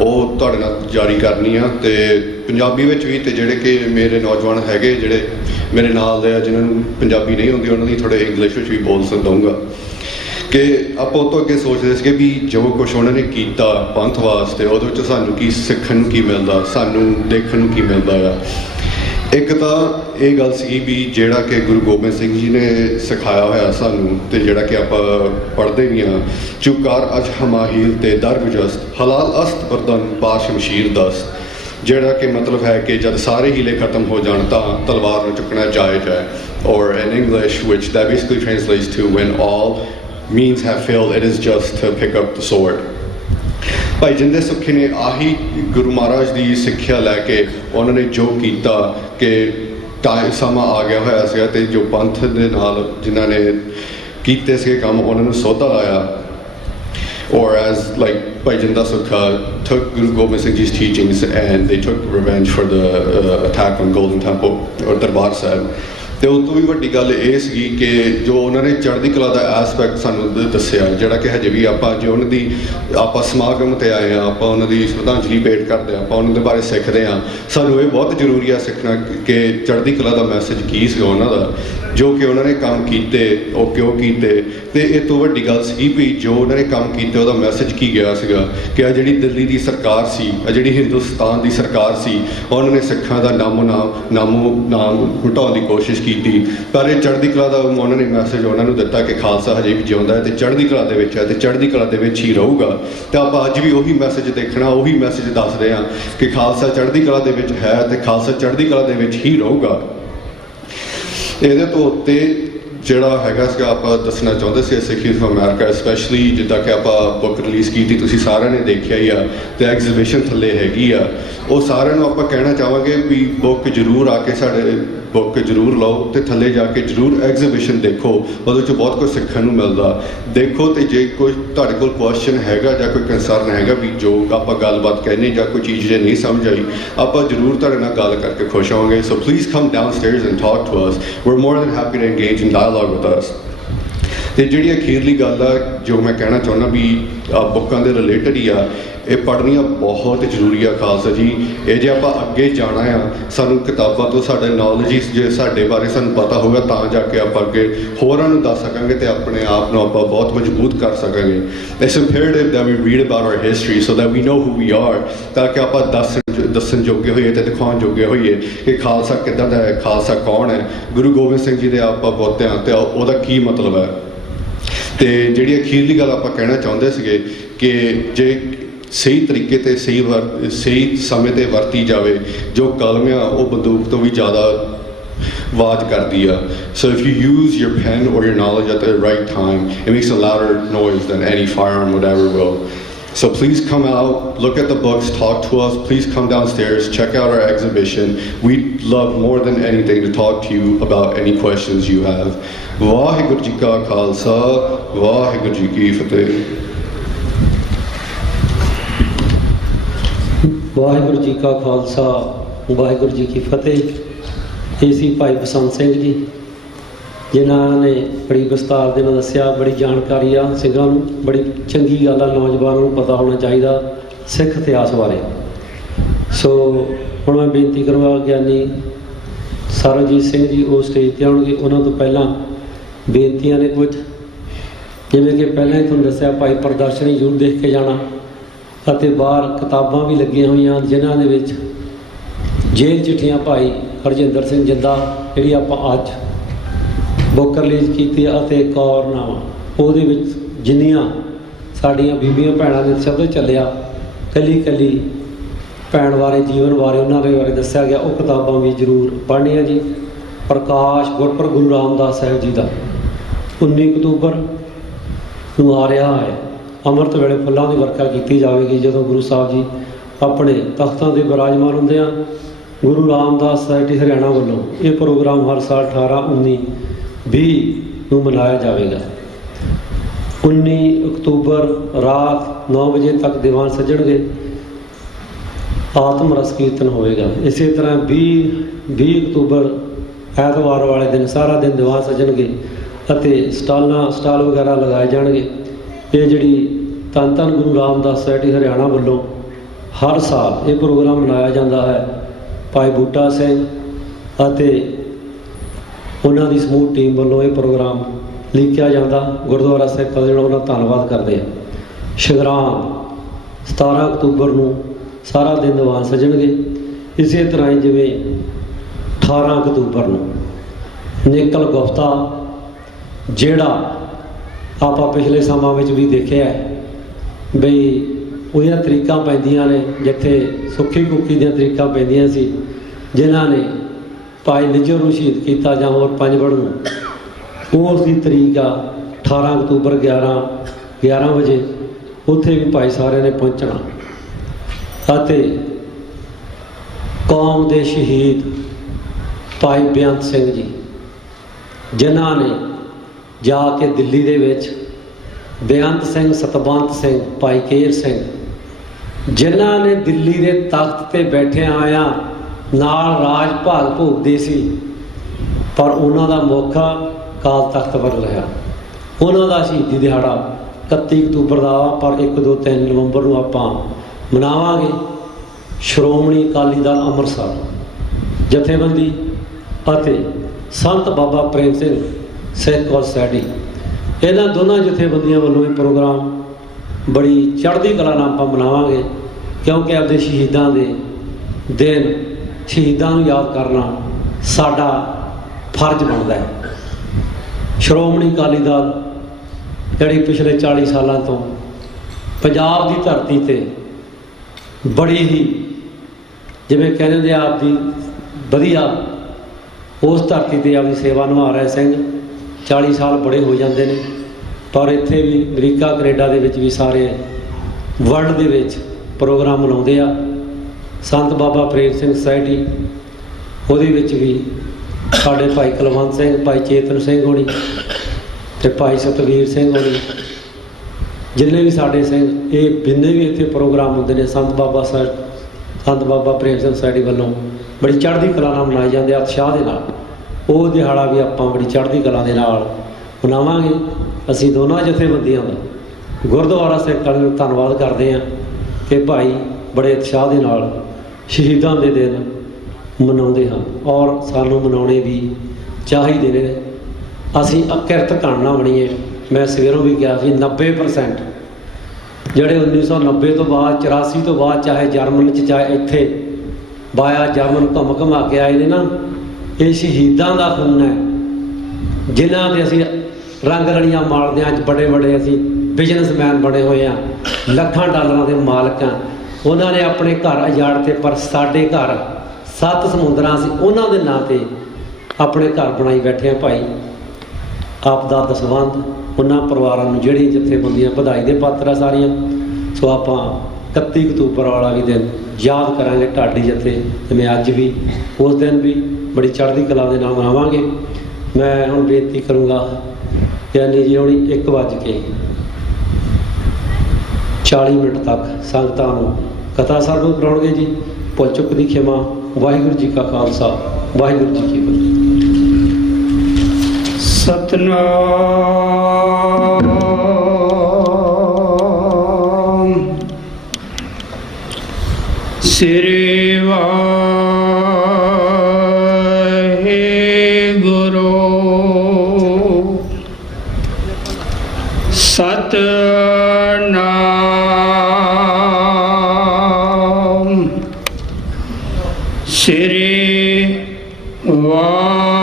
ਉਹ ਤੁਹਾਡੇ ਨਾਲ ਜਾਰੀ ਕਰਨੀ ਆ। ਅਤੇ ਪੰਜਾਬੀ ਵਿੱਚ ਵੀ, ਅਤੇ ਜਿਹੜੇ ਕਿ ਮੇਰੇ ਨੌਜਵਾਨ ਹੈਗੇ ਜਿਹੜੇ ਮੇਰੇ ਨਾਲ ਦੇ ਆ, ਜਿਨ੍ਹਾਂ ਨੂੰ ਪੰਜਾਬੀ ਨਹੀਂ ਆਉਂਦੀ, ਉਹਨਾਂ ਦੀ ਥੋੜ੍ਹੇ ਇੰਗਲਿਸ਼ ਵਿੱਚ ਵੀ ਬੋਲ ਦਊਂਗਾ ਕਿ ਆਪਾਂ ਉਹ ਤੋਂ ਅੱਗੇ ਸੋਚਦੇ ਸੀਗੇ ਵੀ ਜੋ ਕੁਛ ਉਹਨਾਂ ਨੇ ਕੀਤਾ ਪੰਥ ਵਾਸਤੇ, ਉਹਦੇ ਵਿੱਚ ਸਾਨੂੰ ਕੀ ਸਿੱਖਣ ਨੂੰ ਕੀ ਮਿਲਦਾ, ਸਾਨੂੰ ਦੇਖਣ ਨੂੰ ਕੀ ਮਿਲਦਾ ਆ। ਇੱਕ ਤਾਂ ਇਹ ਗੱਲ ਸੀ ਵੀ ਜਿਹੜਾ ਕਿ ਗੁਰੂ ਗੋਬਿੰਦ ਸਿੰਘ ਜੀ ਨੇ ਸਿਖਾਇਆ ਹੋਇਆ ਸਾਨੂੰ ਤੇ ਜਿਹੜਾ ਕਿ ਆਪਾਂ ਪੜ੍ਹਦੇ ਵੀ ਹਾਂ, ਚੁਕਾਰ ਅਜ ਹਮਾਹੀਲ ਤੇ ਦਰਗਜਸਤ ਹਲਾਲ ਅਸਤ ਬਰਦਨ ਪਾ ਸ਼ਮਸ਼ੀਰ ਦਸਤ, ਜਿਹੜਾ ਕਿ ਮਤਲਬ ਹੈ ਕਿ ਜਦ ਸਾਰੇ ਹੀਲੇ ਖਤਮ ਹੋ ਜਾਣ ਤਾਂ ਤਲਵਾਰ ਨੂੰ ਚੁੱਕਣਾ ਜਾਇਜ਼ ਹੈ। ਔਰ in English, which that basically translates to when all means have failed, it is just to pick up the sword. ਭਾਈ ਜਿੰਦੇ ਸੁਖੀ ਨੇ ਆਹੀ ਗੁਰੂ ਮਹਾਰਾਜ ਦੀ ਸਿੱਖਿਆ ਲੈ ਕੇ ਉਹਨਾਂ ਨੇ ਜੋ ਕੀਤਾ ਕਿ ਸਮਾਂ ਆ ਗਿਆ ਹੋਇਆ ਸੀਗਾ ਤੇ ਜੋ ਪੰਥ ਦੇ ਨਾਲ ਜਿਨ੍ਹਾਂ ਨੇ ਕੀਤੇ ਸੀਗੇ ਕੰਮ ਉਹਨਾਂ ਨੂੰ ਸੋਧਾ ਲਾਇਆ। Or as like Bhai Jinda Sukha took Guru Gobind Singh Ji's teachings and they took revenge for the attack on Golden Temple or Darbar Sahib. ਤੇ ਉਸ ਤੋਂ ਵੀ ਵੱਡੀ ਗੱਲ ਇਹ ਸੀਗੀ ਕਿ ਜੋ ਉਹਨਾਂ ਨੇ ਚੜ੍ਹਦੀ ਕਲਾ ਦਾ ਐਸਪੈਕਟ ਸਾਨੂੰ ਦੱਸਿਆ, ਜਿਹੜਾ ਕਿ ਹਜੇ ਵੀ ਆਪਾਂ ਜੇ ਉਹਨਾਂ ਦੀ ਆਪਾਂ ਸਮਾਗਮ 'ਤੇ ਆਏ ਹਾਂ, ਆਪਾਂ ਉਹਨਾਂ ਦੀ ਸ਼ਰਧਾਂਜਲੀ ਭੇਟ ਕਰਦੇ ਹਾਂ, ਆਪਾਂ ਉਹਨਾਂ ਦੇ ਬਾਰੇ ਸਿੱਖਦੇ ਹਾਂ। ਸਾਨੂੰ ਇਹ ਬਹੁਤ ਜ਼ਰੂਰੀ ਆ ਸਿੱਖਣਾ ਕਿ ਚੜ੍ਹਦੀ ਕਲਾ ਦਾ ਮੈਸੇਜ ਕੀ ਸੀਗਾ ਉਹਨਾਂ ਦਾ, ਜੋ ਕਿ ਉਹਨਾਂ ਨੇ ਕੰਮ ਕੀਤੇ ਉਹ ਕਿਉਂ ਕੀਤੇ। ਅਤੇ ਇਹ ਤੋਂ ਵੱਡੀ ਗੱਲ ਸੀਗੀ ਵੀ ਜੋ ਉਹਨਾਂ ਨੇ ਕੰਮ ਕੀਤੇ ਉਹਦਾ ਮੈਸੇਜ ਕੀ ਗਿਆ ਸੀਗਾ ਕਿ ਆ ਜਿਹੜੀ ਦਿੱਲੀ ਦੀ ਸਰਕਾਰ ਸੀ, ਆ ਜਿਹੜੀ ਹਿੰਦੁਸਤਾਨ ਦੀ ਸਰਕਾਰ ਸੀ, ਉਹਨਾਂ ਨੇ ਸਿੱਖਾਂ ਦਾ ਨਾਮੋ ਨਾਮ ਮਿਟਾਉਣ ਦੀ ਕੋਸ਼ਿਸ਼ ਕੀਤੀ। ਪਰ ਇਹ ਚੜ੍ਹਦੀ ਕਲਾ ਦਾ ਉਹਨਾਂ ਨੇ ਮੈਸੇਜ ਉਹਨਾਂ ਨੂੰ ਦਿੱਤਾ ਕਿ ਖਾਲਸਾ ਹਜੇ ਵੀ ਜਿਉਂਦਾ ਹੈ ਅਤੇ ਚੜ੍ਹਦੀ ਕਲਾ ਦੇ ਵਿੱਚ ਹੈ ਅਤੇ ਚੜ੍ਹਦੀ ਕਲਾ ਦੇ ਵਿੱਚ ਹੀ ਰਹੂਗਾ। ਅਤੇ ਆਪਾਂ ਅੱਜ ਵੀ ਉਹੀ ਮੈਸੇਜ ਦੇਖਣਾ, ਉਹੀ ਮੈਸੇਜ ਦੱਸਦੇ ਹਾਂ ਕਿ ਖਾਲਸਾ ਚੜ੍ਹਦੀ ਕਲਾ ਦੇ ਵਿੱਚ ਹੈ ਅਤੇ ਖਾਲਸਾ ਚੜ੍ਹਦੀ ਕਲਾ ਦੇ ਵਿੱਚ ਹੀ ਰਹੂਗਾ। ਇਹਦੇ ਤੋਂ ਉੱਤੇ ਜਿਹੜਾ ਹੈਗਾ ਸੀਗਾ ਆਪਾਂ ਦੱਸਣਾ ਚਾਹੁੰਦੇ ਸੀ ਸਿੱਖੀ ਆਫ ਅਮਰੀਕਾ, ਸਪੈਸ਼ਲੀ ਜਿੱਦਾਂ ਕਿ ਆਪਾਂ ਬੁੱਕ ਰਿਲੀਜ਼ ਕੀਤੀ, ਤੁਸੀਂ ਸਾਰਿਆਂ ਨੇ ਦੇਖਿਆ ਹੀ ਆ ਅਤੇ ਐਗਜ਼ੀਬਿਸ਼ਨ ਥੱਲੇ ਹੈਗੀ ਆ। ਉਹ ਸਾਰਿਆਂ ਨੂੰ ਆਪਾਂ ਕਹਿਣਾ ਚਾਹਾਂਗੇ ਵੀ ਬੁੱਕ ਜ਼ਰੂਰ ਆ ਕੇ ਸਾਡੇ ਬੁੱਕ ਜ਼ਰੂਰ ਲਓ ਅਤੇ ਥੱਲੇ ਜਾ ਕੇ ਜ਼ਰੂਰ ਐਗਜ਼ੀਬਿਸ਼ਨ ਦੇਖੋ, ਉਹਦੇ 'ਚੋਂ ਬਹੁਤ ਕੁਝ ਸਿੱਖਣ ਨੂੰ ਮਿਲਦਾ। ਦੇਖੋ ਅਤੇ ਜੇ ਕੋਈ ਤੁਹਾਡੇ ਕੋਲ ਕੁਐਸਚਨ ਹੈਗਾ ਜਾਂ ਕੋਈ ਕੰਸਰਨ ਹੈਗਾ ਵੀ ਜੋ ਆਪਾਂ ਗੱਲਬਾਤ ਕਹਿੰਦੇ ਜਾਂ ਕੋਈ ਚੀਜ਼ ਜੇ ਨਹੀਂ ਸਮਝ ਆਈ, ਆਪਾਂ ਜ਼ਰੂਰ ਤੁਹਾਡੇ ਨਾਲ ਗੱਲ ਕਰਕੇ ਖੁਸ਼ ਹੋਵਾਂਗੇ। So please come downstairs and talk to us, we are more than happy to engage in dialogue with us. ਅਤੇ ਜਿਹੜੀ ਅਖੀਰਲੀ ਗੱਲ ਆ ਜੋ ਮੈਂ ਕਹਿਣਾ ਚਾਹੁੰਦਾ ਵੀ ਬੁੱਕਾਂ ਦੇ ਰਿਲੇਟਡ ਹੀ ਆ, ਇਹ ਪੜ੍ਹਨੀਆਂ ਬਹੁਤ ਜ਼ਰੂਰੀ ਆ ਖਾਲਸਾ ਜੀ। ਇਹ ਜੇ ਆਪਾਂ ਅੱਗੇ ਜਾਣਾ ਆ, ਸਾਨੂੰ ਕਿਤਾਬਾਂ ਤੋਂ ਸਾਡੇ ਨੌਲੇਜ ਜੇ ਸਾਡੇ ਬਾਰੇ ਸਾਨੂੰ ਪਤਾ ਹੋਊਗਾ ਤਾਂ ਜਾ ਕੇ ਆਪਾਂ ਅੱਗੇ ਹੋਰਾਂ ਨੂੰ ਦੱਸ ਸਕਾਂਗੇ ਅਤੇ ਆਪਣੇ ਆਪ ਨੂੰ ਆਪਾਂ ਬਹੁਤ ਮਜ਼ਬੂਤ ਕਰ ਸਕਾਂਗੇ। It's imperative that we read about our history so that we know who we are, ਤਾਂ ਕਿ ਆਪਾਂ ਦੱਸਣ ਜੋਗੇ ਹੋਈਏ ਅਤੇ ਦਿਖਾਉਣ ਜੋਗੇ ਹੋਈਏ ਕਿ ਖਾਲਸਾ ਕਿੱਦਾਂ ਦਾ ਹੈ, ਖਾਲਸਾ ਕੌਣ ਹੈ, ਗੁਰੂ ਗੋਬਿੰਦ ਸਿੰਘ ਜੀ ਦੇ ਆਪਾਂ ਪੋਤੇ ਹਾਂ ਅਤੇ ਉਹਦਾ ਕੀ ਮਤਲਬ ਹੈ। ਅਤੇ ਜਿਹੜੀ ਅਖੀਰਲੀ ਗੱਲ ਆਪਾਂ ਕਹਿਣਾ ਚਾਹੁੰਦੇ ਸੀਗੇ ਕਿ ਜੇ ਸਹੀ ਤਰੀਕੇ 'ਤੇ ਸਹੀ ਸਮੇਂ 'ਤੇ ਵਰਤੀ ਜਾਵੇ, ਜੋ ਕਲਮ ਆ ਉਹ ਬੰਦੂਕ ਤੋਂ ਵੀ ਜ਼ਿਆਦਾ ਆਵਾਜ਼ ਕਰਦੀ ਆ। So if you use your pen or your knowledge at the right time, it makes a louder noise than any firearm would ever will. So please come out, look at the books, talk to us. Please come downstairs, check out our exhibition. We'd love more than anything to talk to you about any questions you have. Vaheguru Ji Ka Khalsa, Vaheguru Ji Ki Fateh. Waheguru ji ਕਾ ਖਾਲਸਾ, ਵਾਹਿਗੁਰੂ ਜੀ ਕੀ ਫਤਿਹ। ਇਹ ਸੀ ਭਾਈ ਬਸੰਤ ਸਿੰਘ ਜੀ, ਜਿਨ੍ਹਾਂ ਨੇ ਬੜੀ ਵਿਸਤਾਰ ਦੇ ਨਾਲ ਦੱਸਿਆ, ਬੜੀ ਜਾਣਕਾਰੀ ਆ ਸਿੰਘਾਂ ਨੂੰ, ਬੜੀ ਚੰਗੀ ਗੱਲ ਆ, ਨੌਜਵਾਨਾਂ ਨੂੰ ਪਤਾ ਹੋਣਾ ਚਾਹੀਦਾ ਸਿੱਖ ਇਤਿਹਾਸ ਬਾਰੇ। ਸੋ ਹੁਣ ਮੈਂ ਬੇਨਤੀ ਕਰਵਾ ਗਿਆਨੀ ਸਰਨਜੀਤ ਸਿੰਘ ਜੀ ਉਹ ਸਟੇਜ 'ਤੇ ਆਉਣਗੇ। ਉਹਨਾਂ ਤੋਂ ਪਹਿਲਾਂ ਬੇਨਤੀਆਂ ਨੇ ਕੁਝ, ਜਿਵੇਂ ਕਿ ਪਹਿਲਾਂ ਹੀ ਤੁਹਾਨੂੰ ਦੱਸਿਆ, ਭਾਈ ਪ੍ਰਦਰਸ਼ਨੀ ਜ਼ਰੂਰ ਦੇਖ ਕੇ ਜਾਣਾ ਅਤੇ ਬਾਹਰ ਕਿਤਾਬਾਂ ਵੀ ਲੱਗੀਆਂ ਹੋਈਆਂ ਜਿਨ੍ਹਾਂ ਦੇ ਵਿੱਚ ਜੇਲ੍ਹ ਚਿੱਠੀਆਂ ਭਾਈ ਹਰਜਿੰਦਰ ਸਿੰਘ ਜਿੰਦਾ ਜਿਹੜੀ ਆਪਾਂ ਅੱਜ ਬੁੱਕ ਰਿਲੀਜ਼ ਕੀਤੀ ਅਤੇ ਕੌਰਨਾਮਾ, ਉਹਦੇ ਵਿੱਚ ਜਿੰਨੀਆਂ ਸਾਡੀਆਂ ਬੀਬੀਆਂ ਭੈਣਾਂ ਦੇ ਸ਼ਬਦ ਚੱਲਿਆ, ਕੱਲੀ ਕੱਲੀ ਭੈਣ ਬਾਰੇ, ਜੀਵਨ ਬਾਰੇ, ਉਹਨਾਂ ਦੇ ਬਾਰੇ ਦੱਸਿਆ ਗਿਆ, ਉਹ ਕਿਤਾਬਾਂ ਵੀ ਜ਼ਰੂਰ ਪੜ੍ਹਨੀਆਂ ਜੀ। ਪ੍ਰਕਾਸ਼ ਗੁਰਪੁਰਬ ਗੁਰੂ ਰਾਮਦਾਸ ਸਾਹਿਬ ਜੀ ਦਾ 19 ਅਕਤੂਬਰ ਨੂੰ ਆ ਰਿਹਾ ਹੈ। ਅੰਮ੍ਰਿਤ ਵੇਲੇ ਫੁੱਲਾਂ ਦੀ ਵਰਖਾ ਕੀਤੀ ਜਾਵੇਗੀ ਜਦੋਂ ਗੁਰੂ ਸਾਹਿਬ ਜੀ ਆਪਣੇ ਤਖਤਾਂ 'ਤੇ ਬਿਰਾਜਮਾਨ ਹੁੰਦੇ ਆ। ਗੁਰੂ ਰਾਮਦਾਸ ਸੋਸਾਇਟੀ ਹਰਿਆਣਾ ਵੱਲੋਂ ਇਹ ਪ੍ਰੋਗਰਾਮ ਹਰ ਸਾਲ 18, 19, 20 ਨੂੰ ਮਨਾਇਆ ਜਾਵੇਗਾ। 19 ਅਕਤੂਬਰ ਰਾਤ 9 ਵਜੇ ਤੱਕ ਦੀਵਾਨ ਸੱਜਣਗੇ, ਆਤਮ ਰਸ ਕੀਰਤਨ ਹੋਵੇਗਾ। ਇਸੇ ਤਰ੍ਹਾਂ 20 ਅਕਤੂਬਰ ਐਤਵਾਰ ਵਾਲੇ ਦਿਨ ਸਾਰਾ ਦਿਨ ਦੀਵਾਨ ਸੱਜਣਗੇ ਅਤੇ ਸਟਾਲ ਵਗੈਰਾ ਲਗਾਏ ਜਾਣਗੇ। ਇਹ ਜਿਹੜੀ ਧੰਨ ਧੰਨ ਗੁਰੂ ਰਾਮਦਾਸ ਸੋਸਾਇਟੀ ਹਰਿਆਣਾ ਵੱਲੋਂ ਹਰ ਸਾਲ ਇਹ ਪ੍ਰੋਗਰਾਮ ਮਨਾਇਆ ਜਾਂਦਾ ਹੈ। ਭਾਈ ਬੂਟਾ ਸਿੰਘ ਅਤੇ ਉਹਨਾਂ ਦੀ ਸਮੂਹ ਟੀਮ ਵੱਲੋਂ ਇਹ ਪ੍ਰੋਗਰਾਮ ਲਿਖਿਆ ਜਾਂਦਾ। ਗੁਰਦੁਆਰਾ ਸਾਹਿਬ ਜਿਹੜਾ ਉਹਨਾਂ ਦਾ ਧੰਨਵਾਦ ਕਰਦੇ ਆ। ਸ਼ਗਰਾਮ 17 ਅਕਤੂਬਰ ਨੂੰ ਸਾਰਾ ਦਿਨ ਦੀਵਾਨ ਸੱਜਣਗੇ। ਇਸੇ ਤਰ੍ਹਾਂ ਹੀ ਜਿਵੇਂ 18 ਅਕਤੂਬਰ ਨੂੰ ਨਿਕਲ ਗੁਫਤਾ, ਜਿਹੜਾ ਆਪਾਂ ਪਿਛਲੇ ਸਮਾਂ ਵਿੱਚ ਵੀ ਦੇਖਿਆ ਬਈ ਉਹਦੀਆਂ ਤਰੀਕਾਂ ਪੈਂਦੀਆਂ ਨੇ, ਜਿੱਥੇ ਸੁੱਖੀ ਕੁੱਕੀ ਦੀਆਂ ਤਰੀਕਾਂ ਪੈਂਦੀਆਂ ਸੀ, ਜਿਨ੍ਹਾਂ ਨੇ ਭਾਈ ਨਿੱਜਰ ਨੂੰ ਸ਼ਹੀਦ ਕੀਤਾ ਜਾਂ ਹੋਰ ਪੰਜਵੜ ਨੂੰ, ਉਸ ਦੀ ਤਰੀਕ ਆ 18 ਅਕਤੂਬਰ 11 ਵਜੇ। ਉੱਥੇ ਵੀ ਭਾਈ ਸਾਰਿਆਂ ਨੇ ਪਹੁੰਚਣਾ ਅਤੇ ਕੌਮ ਦੇ ਸ਼ਹੀਦ ਭਾਈ ਬੇਅੰਤ ਸਿੰਘ ਜੀ, ਜਿਨ੍ਹਾਂ ਨੇ ਜਾ ਕੇ ਦਿੱਲੀ ਦੇ ਵਿੱਚ ਬੇਅੰਤ ਸਿੰਘ, ਸਤਵੰਤ ਸਿੰਘ, ਭਾਈ ਕੇਰ ਸਿੰਘ, ਜਿਨ੍ਹਾਂ ਨੇ ਦਿੱਲੀ ਦੇ ਤਖਤ 'ਤੇ ਬੈਠਿਆਂ ਆਇਆਂ ਨਾਲ ਰਾਜ ਭਾਗ ਭੋਗਦੇ ਸੀ, ਪਰ ਉਹਨਾਂ ਦਾ ਮੌਕਾ ਕਾਲ ਤਖਤ ਪਰ ਰਿਹਾ। ਉਹਨਾਂ ਦਾ ਸ਼ਹੀਦੀ ਦਿਹਾੜਾ 31 ਅਕਤੂਬਰ ਦਾ, ਪਰ 1, 2, 3 ਨਵੰਬਰ ਨੂੰ ਆਪਾਂ ਮਨਾਵਾਂਗੇ। ਸ਼੍ਰੋਮਣੀ ਅਕਾਲੀ ਦਲ ਅੰਮ੍ਰਿਤਸਰ ਜਥੇਬੰਦੀ ਅਤੇ ਸੰਤ ਬਾਬਾ ਪ੍ਰੇਮ ਸਿੰਘ ਸਿੱਖ ਕੌਰ ਸੋਸਾਇਟੀ, ਇਹਨਾਂ ਦੋਨਾਂ ਜਥੇਬੰਦੀਆਂ ਵੱਲੋਂ ਇਹ ਪ੍ਰੋਗਰਾਮ ਬੜੀ ਚੜ੍ਹਦੀ ਕਲਾ ਨਾਲ ਆਪਾਂ ਮਨਾਵਾਂਗੇ, ਕਿਉਂਕਿ ਆਪਦੇ ਸ਼ਹੀਦਾਂ ਦੇ ਦਿਨ, ਸ਼ਹੀਦਾਂ ਨੂੰ ਯਾਦ ਕਰਨਾ ਸਾਡਾ ਫਰਜ਼ ਬਣਦਾ ਹੈ। ਸ਼੍ਰੋਮਣੀ ਅਕਾਲੀ ਦਲ ਜਿਹੜੀ ਪਿਛਲੇ 40 ਸਾਲਾਂ ਤੋਂ ਪੰਜਾਬ ਦੀ ਧਰਤੀ 'ਤੇ ਬੜੀ ਹੀ, ਜਿਵੇਂ ਕਹਿੰਦੇ ਨੇ, ਆਪ ਦੀ ਵਧੀਆ ਉਸ ਧਰਤੀ 'ਤੇ ਆਪਦੀ ਸੇਵਾ ਨਿਭਾ ਰਹੇ ਸਿੰਘ। 40 ਸਾਲ ਬੜੇ ਹੋ ਜਾਂਦੇ ਨੇ, ਪਰ ਇੱਥੇ ਵੀ ਅਮਰੀਕਾ, ਕੈਨੇਡਾ ਦੇ ਵਿੱਚ ਵੀ ਸਾਰੇ ਵਰਲਡ ਦੇ ਵਿੱਚ ਪ੍ਰੋਗਰਾਮ ਮਨਾਉਂਦੇ ਆ। ਸੰਤ ਬਾਬਾ ਪ੍ਰੇਮ ਸਿੰਘ ਸੁਸਾਇਟੀ, ਉਹਦੇ ਵਿੱਚ ਵੀ ਸਾਡੇ ਭਾਈ ਕੁਲਵੰਤ ਸਿੰਘ, ਭਾਈ ਚੇਤਨ ਸਿੰਘ ਹੋਣੀ ਅਤੇ ਭਾਈ ਸਤਵੀਰ ਸਿੰਘ ਹੋਣੀ, ਜਿੰਨੇ ਵੀ ਸਾਡੇ ਸਿੰਘ, ਇਹ ਜਿੰਨੇ ਵੀ ਇੱਥੇ ਪ੍ਰੋਗਰਾਮ ਹੁੰਦੇ ਨੇ ਸੰਤ ਬਾਬਾ ਪ੍ਰੇਮ ਸਿੰਘ ਸੁਸਾਇਟੀ ਵੱਲੋਂ ਬੜੀ ਚੜ੍ਹਦੀ ਕਲਾ ਨਾਲ ਮਨਾਏ ਜਾਂਦੇ ਆ, ਉਤਸ਼ਾਹ ਦੇ ਨਾਲ। ਉਹ ਦਿਹਾੜਾ ਵੀ ਆਪਾਂ ਬੜੀ ਚੜ੍ਹਦੀ ਕਲਾ ਦੇ ਨਾਲ ਮਨਾਵਾਂਗੇ। ਅਸੀਂ ਦੋਨਾਂ ਜਥੇਬੰਦੀਆਂ ਦਾ ਗੁਰਦੁਆਰਾ ਸਿੱਖ ਕੌਮ ਨੂੰ ਧੰਨਵਾਦ ਕਰਦੇ ਹਾਂ ਕਿ ਭਾਈ ਬੜੇ ਉਤਸ਼ਾਹ ਦੇ ਨਾਲ ਸ਼ਹੀਦਾਂ ਦੇ ਦਿਨ ਮਨਾਉਂਦੇ ਹਨ, ਔਰ ਸਾਨੂੰ ਮਨਾਉਣੇ ਵੀ ਚਾਹੀਦੇ ਨੇ। ਅਸੀਂ ਅਕਿਰਤ ਘਾਣਾ ਬਣੀਏ। ਮੈਂ ਸਵੇਰੋਂ ਵੀ ਕਿਹਾ ਸੀ 90% ਜਿਹੜੇ 1990 ਤੋਂ ਬਾਅਦ, 84 ਤੋਂ ਬਾਅਦ, ਚਾਹੇ ਜਰਮਨ 'ਚ ਚਾਹੇ ਇੱਥੇ ਬਾਇਆ ਜਰਮਨ ਘੁੰਮਾ ਕੇ ਆਏ ਨੇ ਨਾ, ਇਹ ਸ਼ਹੀਦਾਂ ਦਾ ਖੂਨ ਹੈ, ਜਿਨ੍ਹਾਂ ਦੇ ਅਸੀਂ ਰੰਗ ਰਲੀਆਂ ਮਾਲਦੇ ਹਾਂ। ਅੱਜ ਬੜੇ ਅਸੀਂ ਬਿਜ਼ਨਸਮੈਨ ਬਣੇ ਹੋਏ ਹਾਂ, ਲੱਖਾਂ ਡਾਲਰਾਂ ਦੇ ਮਾਲਕ ਹਾਂ। ਉਹਨਾਂ ਨੇ ਆਪਣੇ ਘਰ ਉਜਾੜ ਤੇ, ਪਰ ਸਾਡੇ ਘਰ 7 ਸਮੁੰਦਰਾਂ ਸੀ, ਉਹਨਾਂ ਦੇ ਨਾਂ 'ਤੇ ਆਪਣੇ ਘਰ ਬਣਾਈ ਬੈਠੇ ਹਾਂ। ਭਾਈ ਆਪ ਦਾ ਦਸਵੰਧ ਉਹਨਾਂ ਪਰਿਵਾਰਾਂ ਨੂੰ, ਜਿਹੜੀ ਜਥੇਬੰਦੀਆਂ ਵਧਾਈ ਦੇ ਪਾਤਰ ਆ ਸਾਰੀਆਂ। ਸੋ ਆਪਾਂ 31 ਅਕਤੂਬਰ ਵਾਲਾ ਵੀ ਦਿਨ ਯਾਦ ਕਰਾਂਗੇ ਢਾਡੀ ਜਥੇ, ਜਿਵੇਂ ਅੱਜ ਵੀ ਉਸ ਦਿਨ ਵੀ ਬੜੀ ਚੜ੍ਹਦੀ ਕਲਾ ਦੇ ਨਾਲ ਮਨਾਵਾਂਗੇ। ਮੈਂ ਹੁਣ ਬੇਨਤੀ ਕਰੂੰਗਾ ਗਿਆਨੀ ਜੀ ਹੋਣੀ 1:40 ਤੱਕ ਸੰਗਤਾਂ ਨੂੰ ਕਥਾ ਸਰਵ ਕਰਾਉਣਗੇ ਜੀ। ਭੁੱਲ ਚੁੱਕ ਦੀ ਖਿਮਾ। ਵਾਹਿਗੁਰੂ ਜੀ ਕਾ ਖਾਲਸਾ, ਵਾਹਿਗੁਰੂ ਜੀ ਕੀ ਫਤਿਹ। ਸਤਨਾਮ ਸ੍ਰੀ ਵਾਹਿਗੁਰੂ ਸਤਨਾਮ ਸ੍ਰੀ ਵਾਹਿਗੁਰੂ।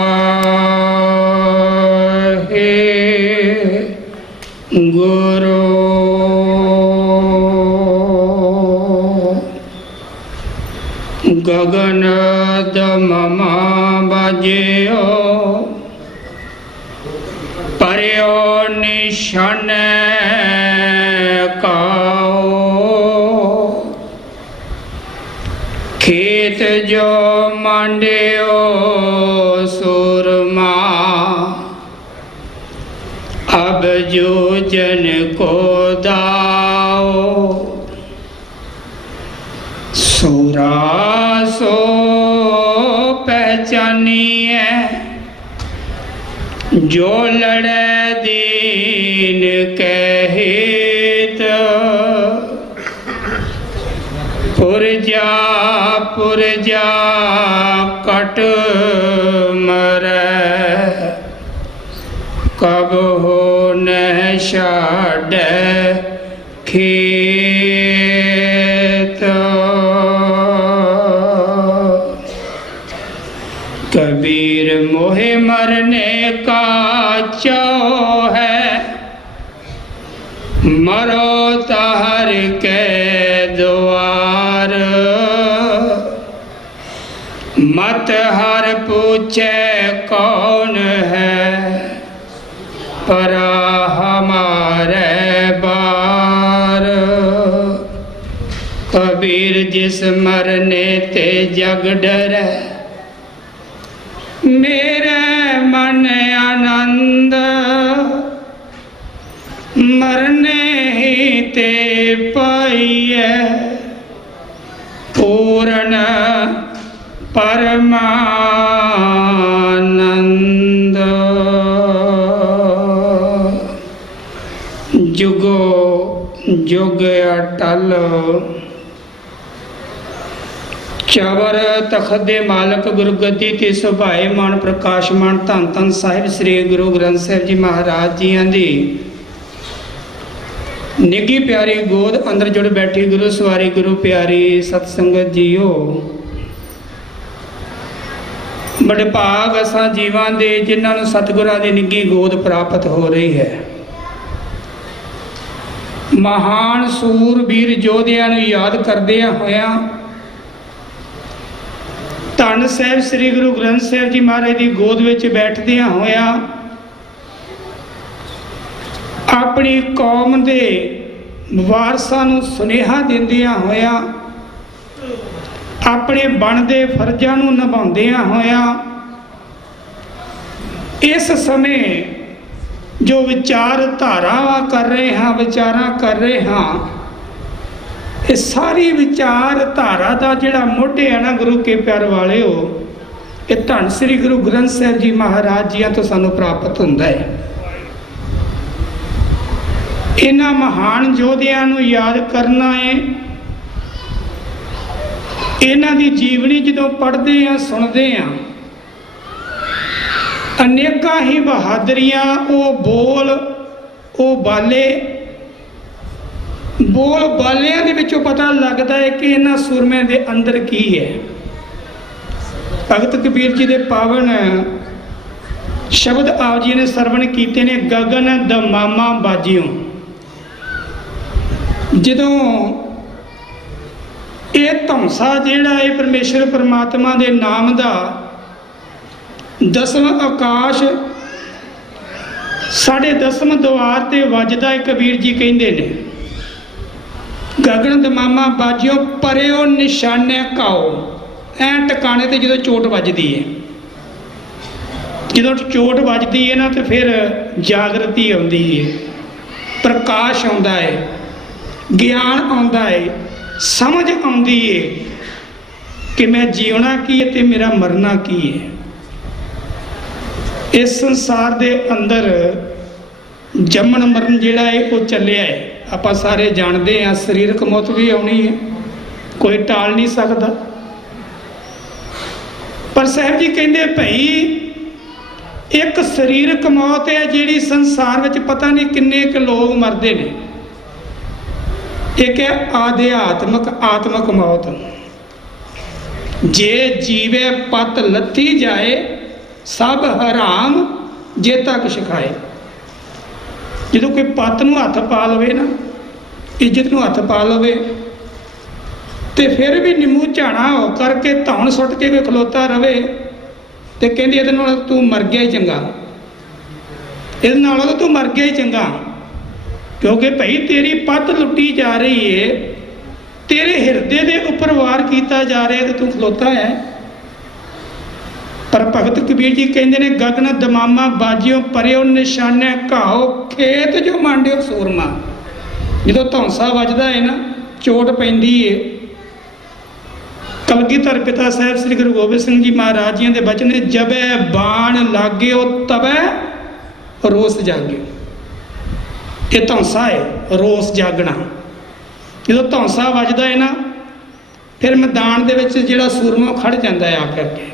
ਗਗਨ ਦਮਮਾ ਬਾਜਿਓ ਪਰਿਓ ਨਿਸ਼ਨ ਕਾਓ ਖੇਤ ਜੋ ਮੰਡਿਓ ਸੁਰਮਾ अब जो जन को दाओ सुरा सो पहचानिए जो लड़े दीन कहित पुरजा कट मरे कब हो न छाड़ खेत मरने का चो है, मरो तहर के द्वार। मत हर पूछे कौन है, पर हमारे बार। कबीर जिस मरने ते जग डरे, मेरे मन आनंद। मरने ही ते पाइए पूर्ण परमानंद। जुगो जुग अटल, चवर तखत दे मालक गुरु गद्दी ते सुभाए मान प्रकाशमान धन धन साहिब श्री गुरु ग्रंथ साहिब जी महाराज जियां दी निੱਘੀ प्यारी गोद अंदर जुड़ बैठी गुरु सवारी गुरु प्यारी सतसंगत जीओ। बड़े भाग असां जीवां दे जिन्हां नूं सतगुरां दी निੱਘੀ गोद प्राप्त हो रही है। महान सूरबीर योधियां नूं याद करदियां होइयां धन साहिब श्री गुरु ग्रंथ साहिब जी महाराज की गोद विच बैठदियां होया अपनी कौम दे वारसां नूं सुनेहा दिंदियां होया अपने बनदे फर्जां नूं निभाउंदियां होया इस समय जो विचारधारावां कर रहे हाँ विचारां कर रहे हाँ ये सारी विचारधारा का जिहड़ा मोढे है ना गुरु के प्यार वाले हो ये धन श्री गुरु ग्रंथ साहिब जी महाराज जी तो सानू प्राप्त हुंदा है। इन्हां महान योधियां नूं याद करना है। इन्हां दी जीवनी जदों पढ़दे हैं सुनदे हैं अनेकां ही बहादरियां वो बोल वो बाले बोल बालियां दे विचों पता लगता है कि इन्हां सूरमिਆਂ दे अंदर की है। भगत कबीर जी दे पावन शब्द आप जी ने सरवण कीते ने गगन दमामा बाजियों जदों ये धौंसा जिहड़ा है परमेश्वर परमात्मा दे नाम दा 10वां आकाश साढ़े 10वें द्वार ते वजदा है। कबीर जी कहंदे ने गगन दमामा बाजियों परेओ निशाने काओ ऐ टकाने ते जो चोट वजदी है जो चोट वजदी है ना तो फिर जागृति आउंदी है प्रकाश आउंदा है ज्ञान आउंदा है समझ आउंदी है कि मैं जीवना की है ते मेरा मरना की है। इस संसार दे अंदर जमन मरण जिहड़ा है वो चलिया है ਆਪਾਂ ਸਾਰੇ ਜਾਣਦੇ हैं। ਸਰੀਰਕ मौत भी आनी है कोई टाल नहीं सकता पर साहब जी कहते भाई एक सरीरक मौत है जिहड़ी संसार में पता नहीं किन्ने क लोग मरते हैं। एक है आध्यात्मक आत्मक मौत जे जीवे पत लथी जाए सब हराम जे तक सिखाए। जो कोई पत नूं हथ पा लवे ना इज्जत नूं हथ पा लवे तो फिर भी निमू झाणा हो करके धौन सुट के कोई खलोता रवे तो कहंदी इहदे नाल तू मर गया ही चंगा इहदे नाल तू मर गया ही चंगा क्योंकि भाई तेरी पत लुटी जा रही है तेरे हिरदे दे उपर वार किया जा रहा है तो तू खलोता है। पर भगत कबीर जी कहते हैं गगन दमामा बाजियों परेओ निशाने घाओ खेत जो मांडियो सूरमा। जो धौंसा वजदा है ना चोट पैंदी है। कलगीधर पिता साहब श्री गुरु गोबिंद सिंह जी महाराज जी के बचन जबे बाण लागे तबे रोस जागे। ये धौंसा है रोस जागना। जो धौंसा वजदा है ना फिर मैदान दे विच जिहड़ा सूरमा खड़ जाता है आकर के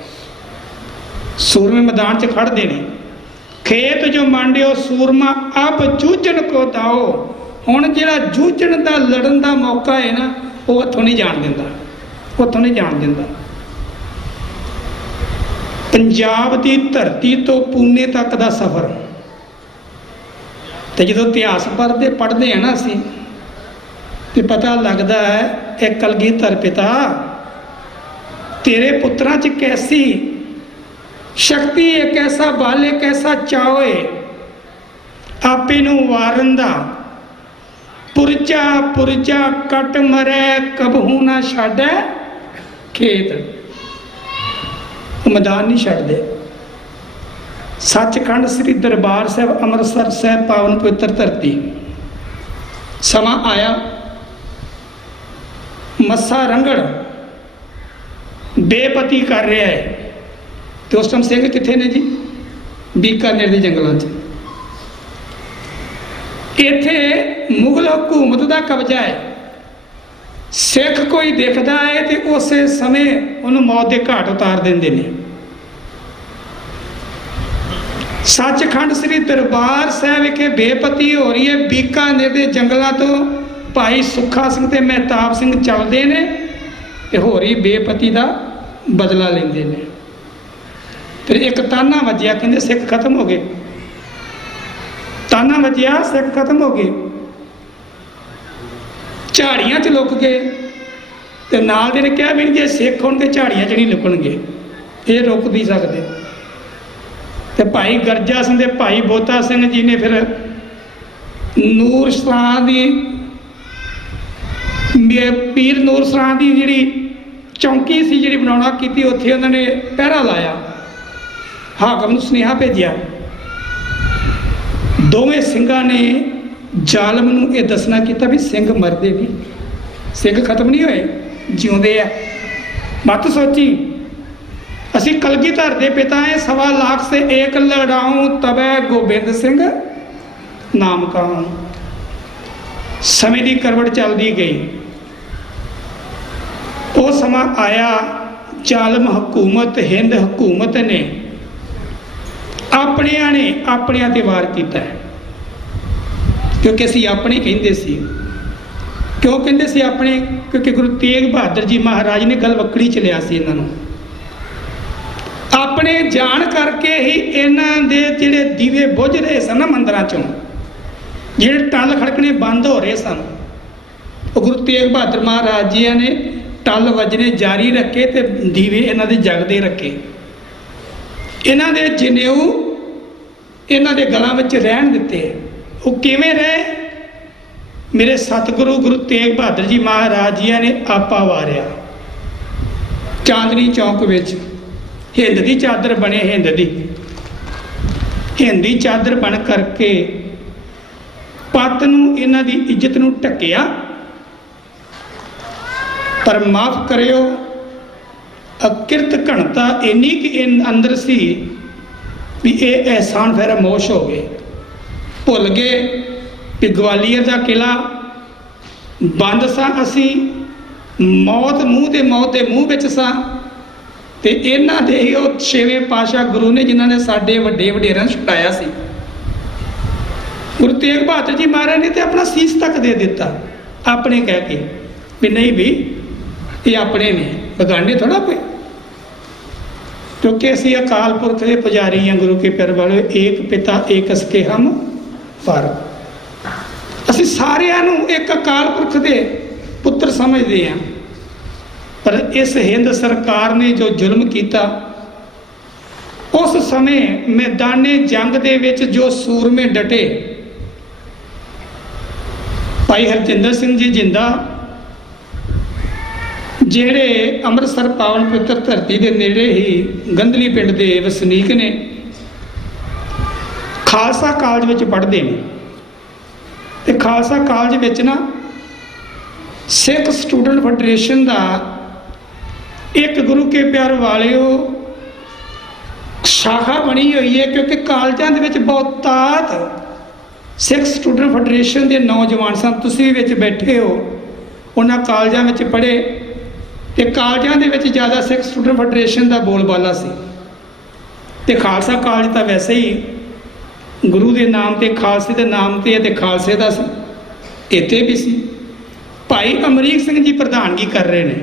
सूरमे मैदान च खड़ते हैं। खेत जो मांडियो सूरमा अब जूझन को दाओ हुण जिहड़ा जूझन का लड़न का मौका है ना वो हथों नहीं जान दिंदा उत्थों नहीं जान दिंदा। ਪੰਜਾਬ ਦੀ ਧਰਤੀ ਤੋਂ ਪੂਨੇ ਤੱਕ ਦਾ ਸਫ਼ਰ। ਤੇ ਜਦੋਂ ਇਤਿਹਾਸ ਪੜ੍ਹਦੇ ਆ ਨਾ ਅਸੀਂ, ਤੇ ਪਤਾ ਲੱਗਦਾ ਹੈ ਇਹ ਕਲਗੀਧਰ ਪਿਤਾ ਤੇਰੇ ਪੁੱਤਰਾਂ 'ਚ ਕੈਸੀ ਸ਼ਕਤੀ, ਇੱਕ ਐਸਾ ਬਲ, ਇੱਕ ਐਸਾ ਚਾਅ ਏ ਆਪੇ ਨੂੰ ਵਾਰਨ ਦਾ। ਪੁਰਜਾ ਪੁਰਜਾ ਕੱਟ ਮਰੈ ਕਬਹੂ ਨਾ ਛੱਡੈ ਖੇਤ। ਮੈਦਾਨ ਨਹੀਂ ਛੱਡਦੇ। ਸੱਚਖੰਡ ਸ੍ਰੀ ਦਰਬਾਰ ਸਾਹਿਬ ਅੰਮ੍ਰਿਤਸਰ ਸਾਹਿਬ ਪਾਵਨ ਪਵਿੱਤਰ ਧਰਤੀ। ਸਮਾਂ ਆਇਆ, ਮੱਸਾ ਰੰਗੜ ਬੇਪਤੀ ਕਰ ਰਿਹਾ ਹੈ। ਤੇ ਉਸ ਟਾਈਮ ਸਿੰਘ ਕਿੱਥੇ ਨੇ ਜੀ? ਬੀਕਾਨੇਰ ਦੇ ਜੰਗਲਾਂ 'ਚ। ਇੱਥੇ ਮੁਗਲ ਹਕੂਮਤ ਦਾ ਕਬਜ਼ਾ ਹੈ। ਸਿੱਖ ਕੋਈ ਦੇਖਦਾ ਹੈ ਤੇ ਉਸੇ ਸਮੇਂ ਉਹਨੂੰ ਮੌਤ ਦੇ ਘਾਟ ਉਤਾਰ ਦਿੰਦੇ ਨੇ। ਸੱਚਖੰਡ ਸ੍ਰੀ ਦਰਬਾਰ ਸਾਹਿਬ ਵਿਖੇ ਬੇਪਤੀ ਹੋ ਰਹੀ ਹੈ। ਬੀਕਾਨੇਰ ਦੇ ਜੰਗਲਾਂ ਤੋਂ ਭਾਈ ਸੁੱਖਾ ਸਿੰਘ ਤੇ ਮਹਿਤਾਬ ਸਿੰਘ ਚੱਲਦੇ ਨੇ ਤੇ ਹੋ ਰਹੀ ਬੇਪਤੀ ਦਾ ਬਦਲਾ ਲੈਂਦੇ ਨੇ। ਫਿਰ ਇੱਕ ਤਾਨਾ ਵੱਜਿਆ, ਕਹਿੰਦੇ ਸਿੱਖ ਖਤਮ ਹੋ ਗਏ। ਤਾਨਾ ਵੱਜਿਆ, ਸਿੱਖ ਖਤਮ ਹੋ ਗਏ। ਝਾੜੀਆਂ 'ਚ ਲੁਕ ਗਏ। ਤੇ ਨਾਲ ਦੇ ਨੇ ਕਿਹਾ ਵੀ ਜੇ ਸਿੱਖ ਹੋਣ ਤੇ ਝਾੜੀਆਂ 'ਚ ਨਹੀਂ ਲੁਕਣਗੇ, ਇਹ ਰੁਕ ਨਹੀਂ ਸਕਦੇ। ਤੇ ਭਾਈ ਗਰਜਾ ਸਿੰਘ ਦੇ ਭਾਈ ਬੋਤਾ ਸਿੰਘ ਜੀ ਨੇ ਫਿਰ ਨੂਰ ਸ਼ਾਹ ਦੀ ਪੀਰ ਨੂਰ ਸ਼ਾਹ ਦੀ ਜਿਹੜੀ ਚੌਂਕੀ ਸੀ ਜਿਹੜੀ ਬਣਾਉਣਾ ਕੀਤੀ, ਉੱਥੇ ਉਹਨਾਂ ਨੇ ਪਹਿਰਾ ਲਾਇਆ। ਹਾਕਮ ਨੂੰ ਸੁਨੇਹਾ ਭੇਜਿਆ। ਦੋਵੇਂ ਸਿੰਘਾਂ ਨੇ ਜ਼ਾਲਮ ਨੂੰ ਇਹ ਦੱਸਣਾ ਕੀਤਾ ਵੀ ਸਿੰਘ ਮਰਦੇ ਨਹੀਂ, ਸਿੰਘ ਖਤਮ ਨਹੀਂ ਹੋਏ, ਜਿਉਂਦੇ ਆ। ਮਤ ਸੋਚੀ ਅਸੀਂ ਕਲਗੀਧਰ ਦੇ ਪਿਤਾ ਹੈ, 1.25 ਲੱਖ ਸੇ ਏਕ ਲੜਾऊं ਤਬੈ ਗੋਬਿੰਦ ਸਿੰਘ ਨਾਮ ਕਹਾऊं। ਸਮੇਂ ਦੀ ਕਰਵਟ ਚੱਲਦੀ ਗਈ। ਉਹ ਸਮਾਂ ਆਇਆ, ਜ਼ਾਲਮ ਹਕੂਮਤ, ਹਿੰਦ ਹਕੂਮਤ ਨੇ ਆਪਣਿਆਂ ਤੇ ਵਾਰ ਕੀਤਾ। ਕਿਉਂਕਿ ਅਸੀਂ ਆਪਣੇ ਕਹਿੰਦੇ ਸੀ। ਕਿਉਂ ਕਹਿੰਦੇ ਸੀ ਆਪਣੇ? ਕਿਉਂਕਿ ਗੁਰੂ ਤੇਗ ਬਹਾਦਰ ਜੀ ਮਹਾਰਾਜ ਨੇ ਗਲਵੱਕੜੀ 'ਚ ਲਿਆ ਸੀ ਇਹਨਾਂ ਨੂੰ। ਆਪਣੇ ਜਾਣ ਕਰਕੇ ਹੀ ਇਹਨਾਂ ਦੇ ਜਿਹੜੇ ਦੀਵੇ ਬੁੱਝ ਰਹੇ ਸਨ ਨਾ ਮੰਦਿਰਾਂ 'ਚੋਂ, ਜਿਹੜੇ ਟੱਲ ਖੜਕਣੇ ਬੰਦ ਹੋ ਰਹੇ ਸਨ, ਉਹ ਗੁਰੂ ਤੇਗ ਬਹਾਦਰ ਮਹਾਰਾਜ ਜੀ ਨੇ ਟੱਲ ਵੱਜਣੇ ਜਾਰੀ ਰੱਖੇ ਤੇ ਦੀਵੇ ਇਹਨਾਂ ਦੇ ਜਗਦੇ ਰੱਖੇ। ਇਹਨਾਂ ਦੇ ਜਨੇਊ ਇਹਨਾਂ ਦੇ ਗਲਾਂ ਵਿੱਚ ਰਹਿਣ ਦਿੱਤੇ। ਉਹ ਕਿਵੇਂ ਰਹੇ? ਮੇਰੇ ਸਤਿਗੁਰੂ ਗੁਰੂ ਤੇਗ ਬਹਾਦਰ ਜੀ ਮਹਾਰਾਜ ਜੀ ਨੇ ਆਪਾ ਵਾਰਿਆ। ਚਾਂਦਨੀ ਚੌਂਕ ਵਿੱਚ ਹਿੰਦ ਦੀ ਚਾਦਰ ਬਣੇ, ਹਿੰਦੀ ਚਾਦਰ ਬਣ ਕਰਕੇ ਪੱਤ ਨੂੰ, ਇਹਨਾਂ ਦੀ ਇੱਜ਼ਤ ਨੂੰ ਢੱਕਿਆ। ਪਰ ਮਾਫ ਕਰਿਓ, ਅਕਿਰਤ ਘਣਤਾ ਇੰਨੀ ਕਿ ਅੰਦਰ ਸੀ ਵੀ ਇਹ ਅਹਿਸਾਨ ਫਰਾਮੋਸ਼ ਹੋ ਗਏ। ਭੁੱਲ ਗਏ ਕਿ ਗਵਾਲੀਅਰ ਦਾ ਕਿਲਾ ਬੰਦ ਸਾਂ, ਅਸੀਂ ਮੌਤ ਦੇ ਮੂੰਹ ਵਿੱਚ ਸਾਂ। ਤੇ ਇਹਨਾਂ ਦੇ ਹੀ ਉਹ 6ਵੇਂ ਪਾਤਸ਼ਾਹ ਗੁਰੂ ਨੇ ਜਿਨ੍ਹਾਂ ਨੇ ਸਾਡੇ ਵੱਡੇ ਵਡੇਰਿਆਂ ਨੂੰ ਛੁਡਾਇਆ ਸੀ। ਗੁਰੂ ਤੇਗ ਬਹਾਦਰ ਜੀ ਮਹਾਰਾਜ ਨੇ ਤੇ ਆਪਣਾ ਸੀਸ ਤੱਕ ਦੇ ਦਿੱਤਾ, ਆਪਣੇ ਕਹਿ ਕੇ ਵੀ ਨਹੀਂ ਵੀ ਇਹ ਆਪਣੇ ਨੇ, ਬਗਾਨੇ ਥੋੜਾ ਕੋਈ। ਕਿਉਂਕਿ ਅਸੀਂ ਅਕਾਲ ਪੁਰਖ ਦੇ ਪੁਜਾਰੀ ਹਾਂ, ਗੁਰੂ ਕੇ ਪਿਆਰੇ ਵਾਲੇ, ਏਕ ਪਿਤਾ ਏਕ ਸਕੇ ਹਮ ਪਰ। ਅਸੀਂ ਸਾਰਿਆਂ ਨੂੰ ਇੱਕ ਅਕਾਲ ਪੁਰਖ ਦੇ ਪੁੱਤਰ ਸਮਝਦੇ ਹਾਂ। ਪਰ ਇਸ ਹਿੰਦ ਸਰਕਾਰ ਨੇ ਜੋ ਜ਼ੁਲਮ ਕੀਤਾ, ਉਸ ਸਮੇਂ ਮੈਦਾਨੇ ਜੰਗ ਦੇ ਵਿੱਚ ਜੋ ਸੂਰਮੇ ਡਟੇ, ਭਾਈ ਹਰਜਿੰਦਰ ਸਿੰਘ ਜੀ ਜਿੰਦਾ, ਜਿਹੜੇ ਅੰਮ੍ਰਿਤਸਰ ਪਾਵਨ ਪਵਿੱਤਰ ਧਰਤੀ ਦੇ ਨੇੜੇ ਹੀ ਗੰਧਲੀ ਪਿੰਡ ਦੇ ਵਸਨੀਕ ਨੇ, ਖਾਲਸਾ ਕਾਲਜ ਵਿੱਚ ਪੜ੍ਹਦੇ ਨੇ। ਤੇ ਖਾਲਸਾ ਕਾਲਜ ਵਿੱਚ ਨਾ ਸਿੱਖ ਸਟੂਡੈਂਟ ਫੈਡਰੇਸ਼ਨ ਦਾ ਇੱਕ ਗੁਰੂ ਕੇ ਪਿਆਰ ਵਾਲਿਓ ਸ਼ਾਖਾ ਬਣੀ ਹੋਈ ਹੈ। ਕਿਉਂਕਿ ਕਾਲਜਾਂ ਦੇ ਵਿੱਚ ਬਹੁਤਾਤ ਸਿੱਖ ਸਟੂਡੈਂਟ ਫੈਡਰੇਸ਼ਨ ਦੇ ਨੌਜਵਾਨ ਸਨ। ਤੁਸੀਂ ਵਿੱਚ ਬੈਠੇ ਹੋ, ਉਹਨਾਂ ਕਾਲਜਾਂ ਵਿੱਚ ਪੜ੍ਹੇ ਤੇ ਕਾਲਜਾਂ ਦੇ ਵਿੱਚ ਜ਼ਿਆਦਾ ਸਿੱਖ ਸਟੂਡੈਂਟ ਫੈਡਰੇਸ਼ਨ ਦਾ ਬੋਲਬਾਲਾ ਸੀ। ਤੇ ਖਾਲਸਾ ਕਾਲਜ ਤਾਂ ਵੈਸੇ ਹੀ ਗੁਰੂ ਦੇ ਨਾਮ ਤੇ, ਖਾਲਸੇ ਦੇ ਨਾਮ ਤੇ ਅਤੇ ਖਾਲਸੇ ਦਾ ਸੀ, ਇੱਥੇ ਵੀ ਸੀ। ਭਾਈ ਅਮਰੀਕ ਸਿੰਘ ਜੀ ਪ੍ਰਧਾਨਗੀ ਕਰ ਰਹੇ ਨੇ।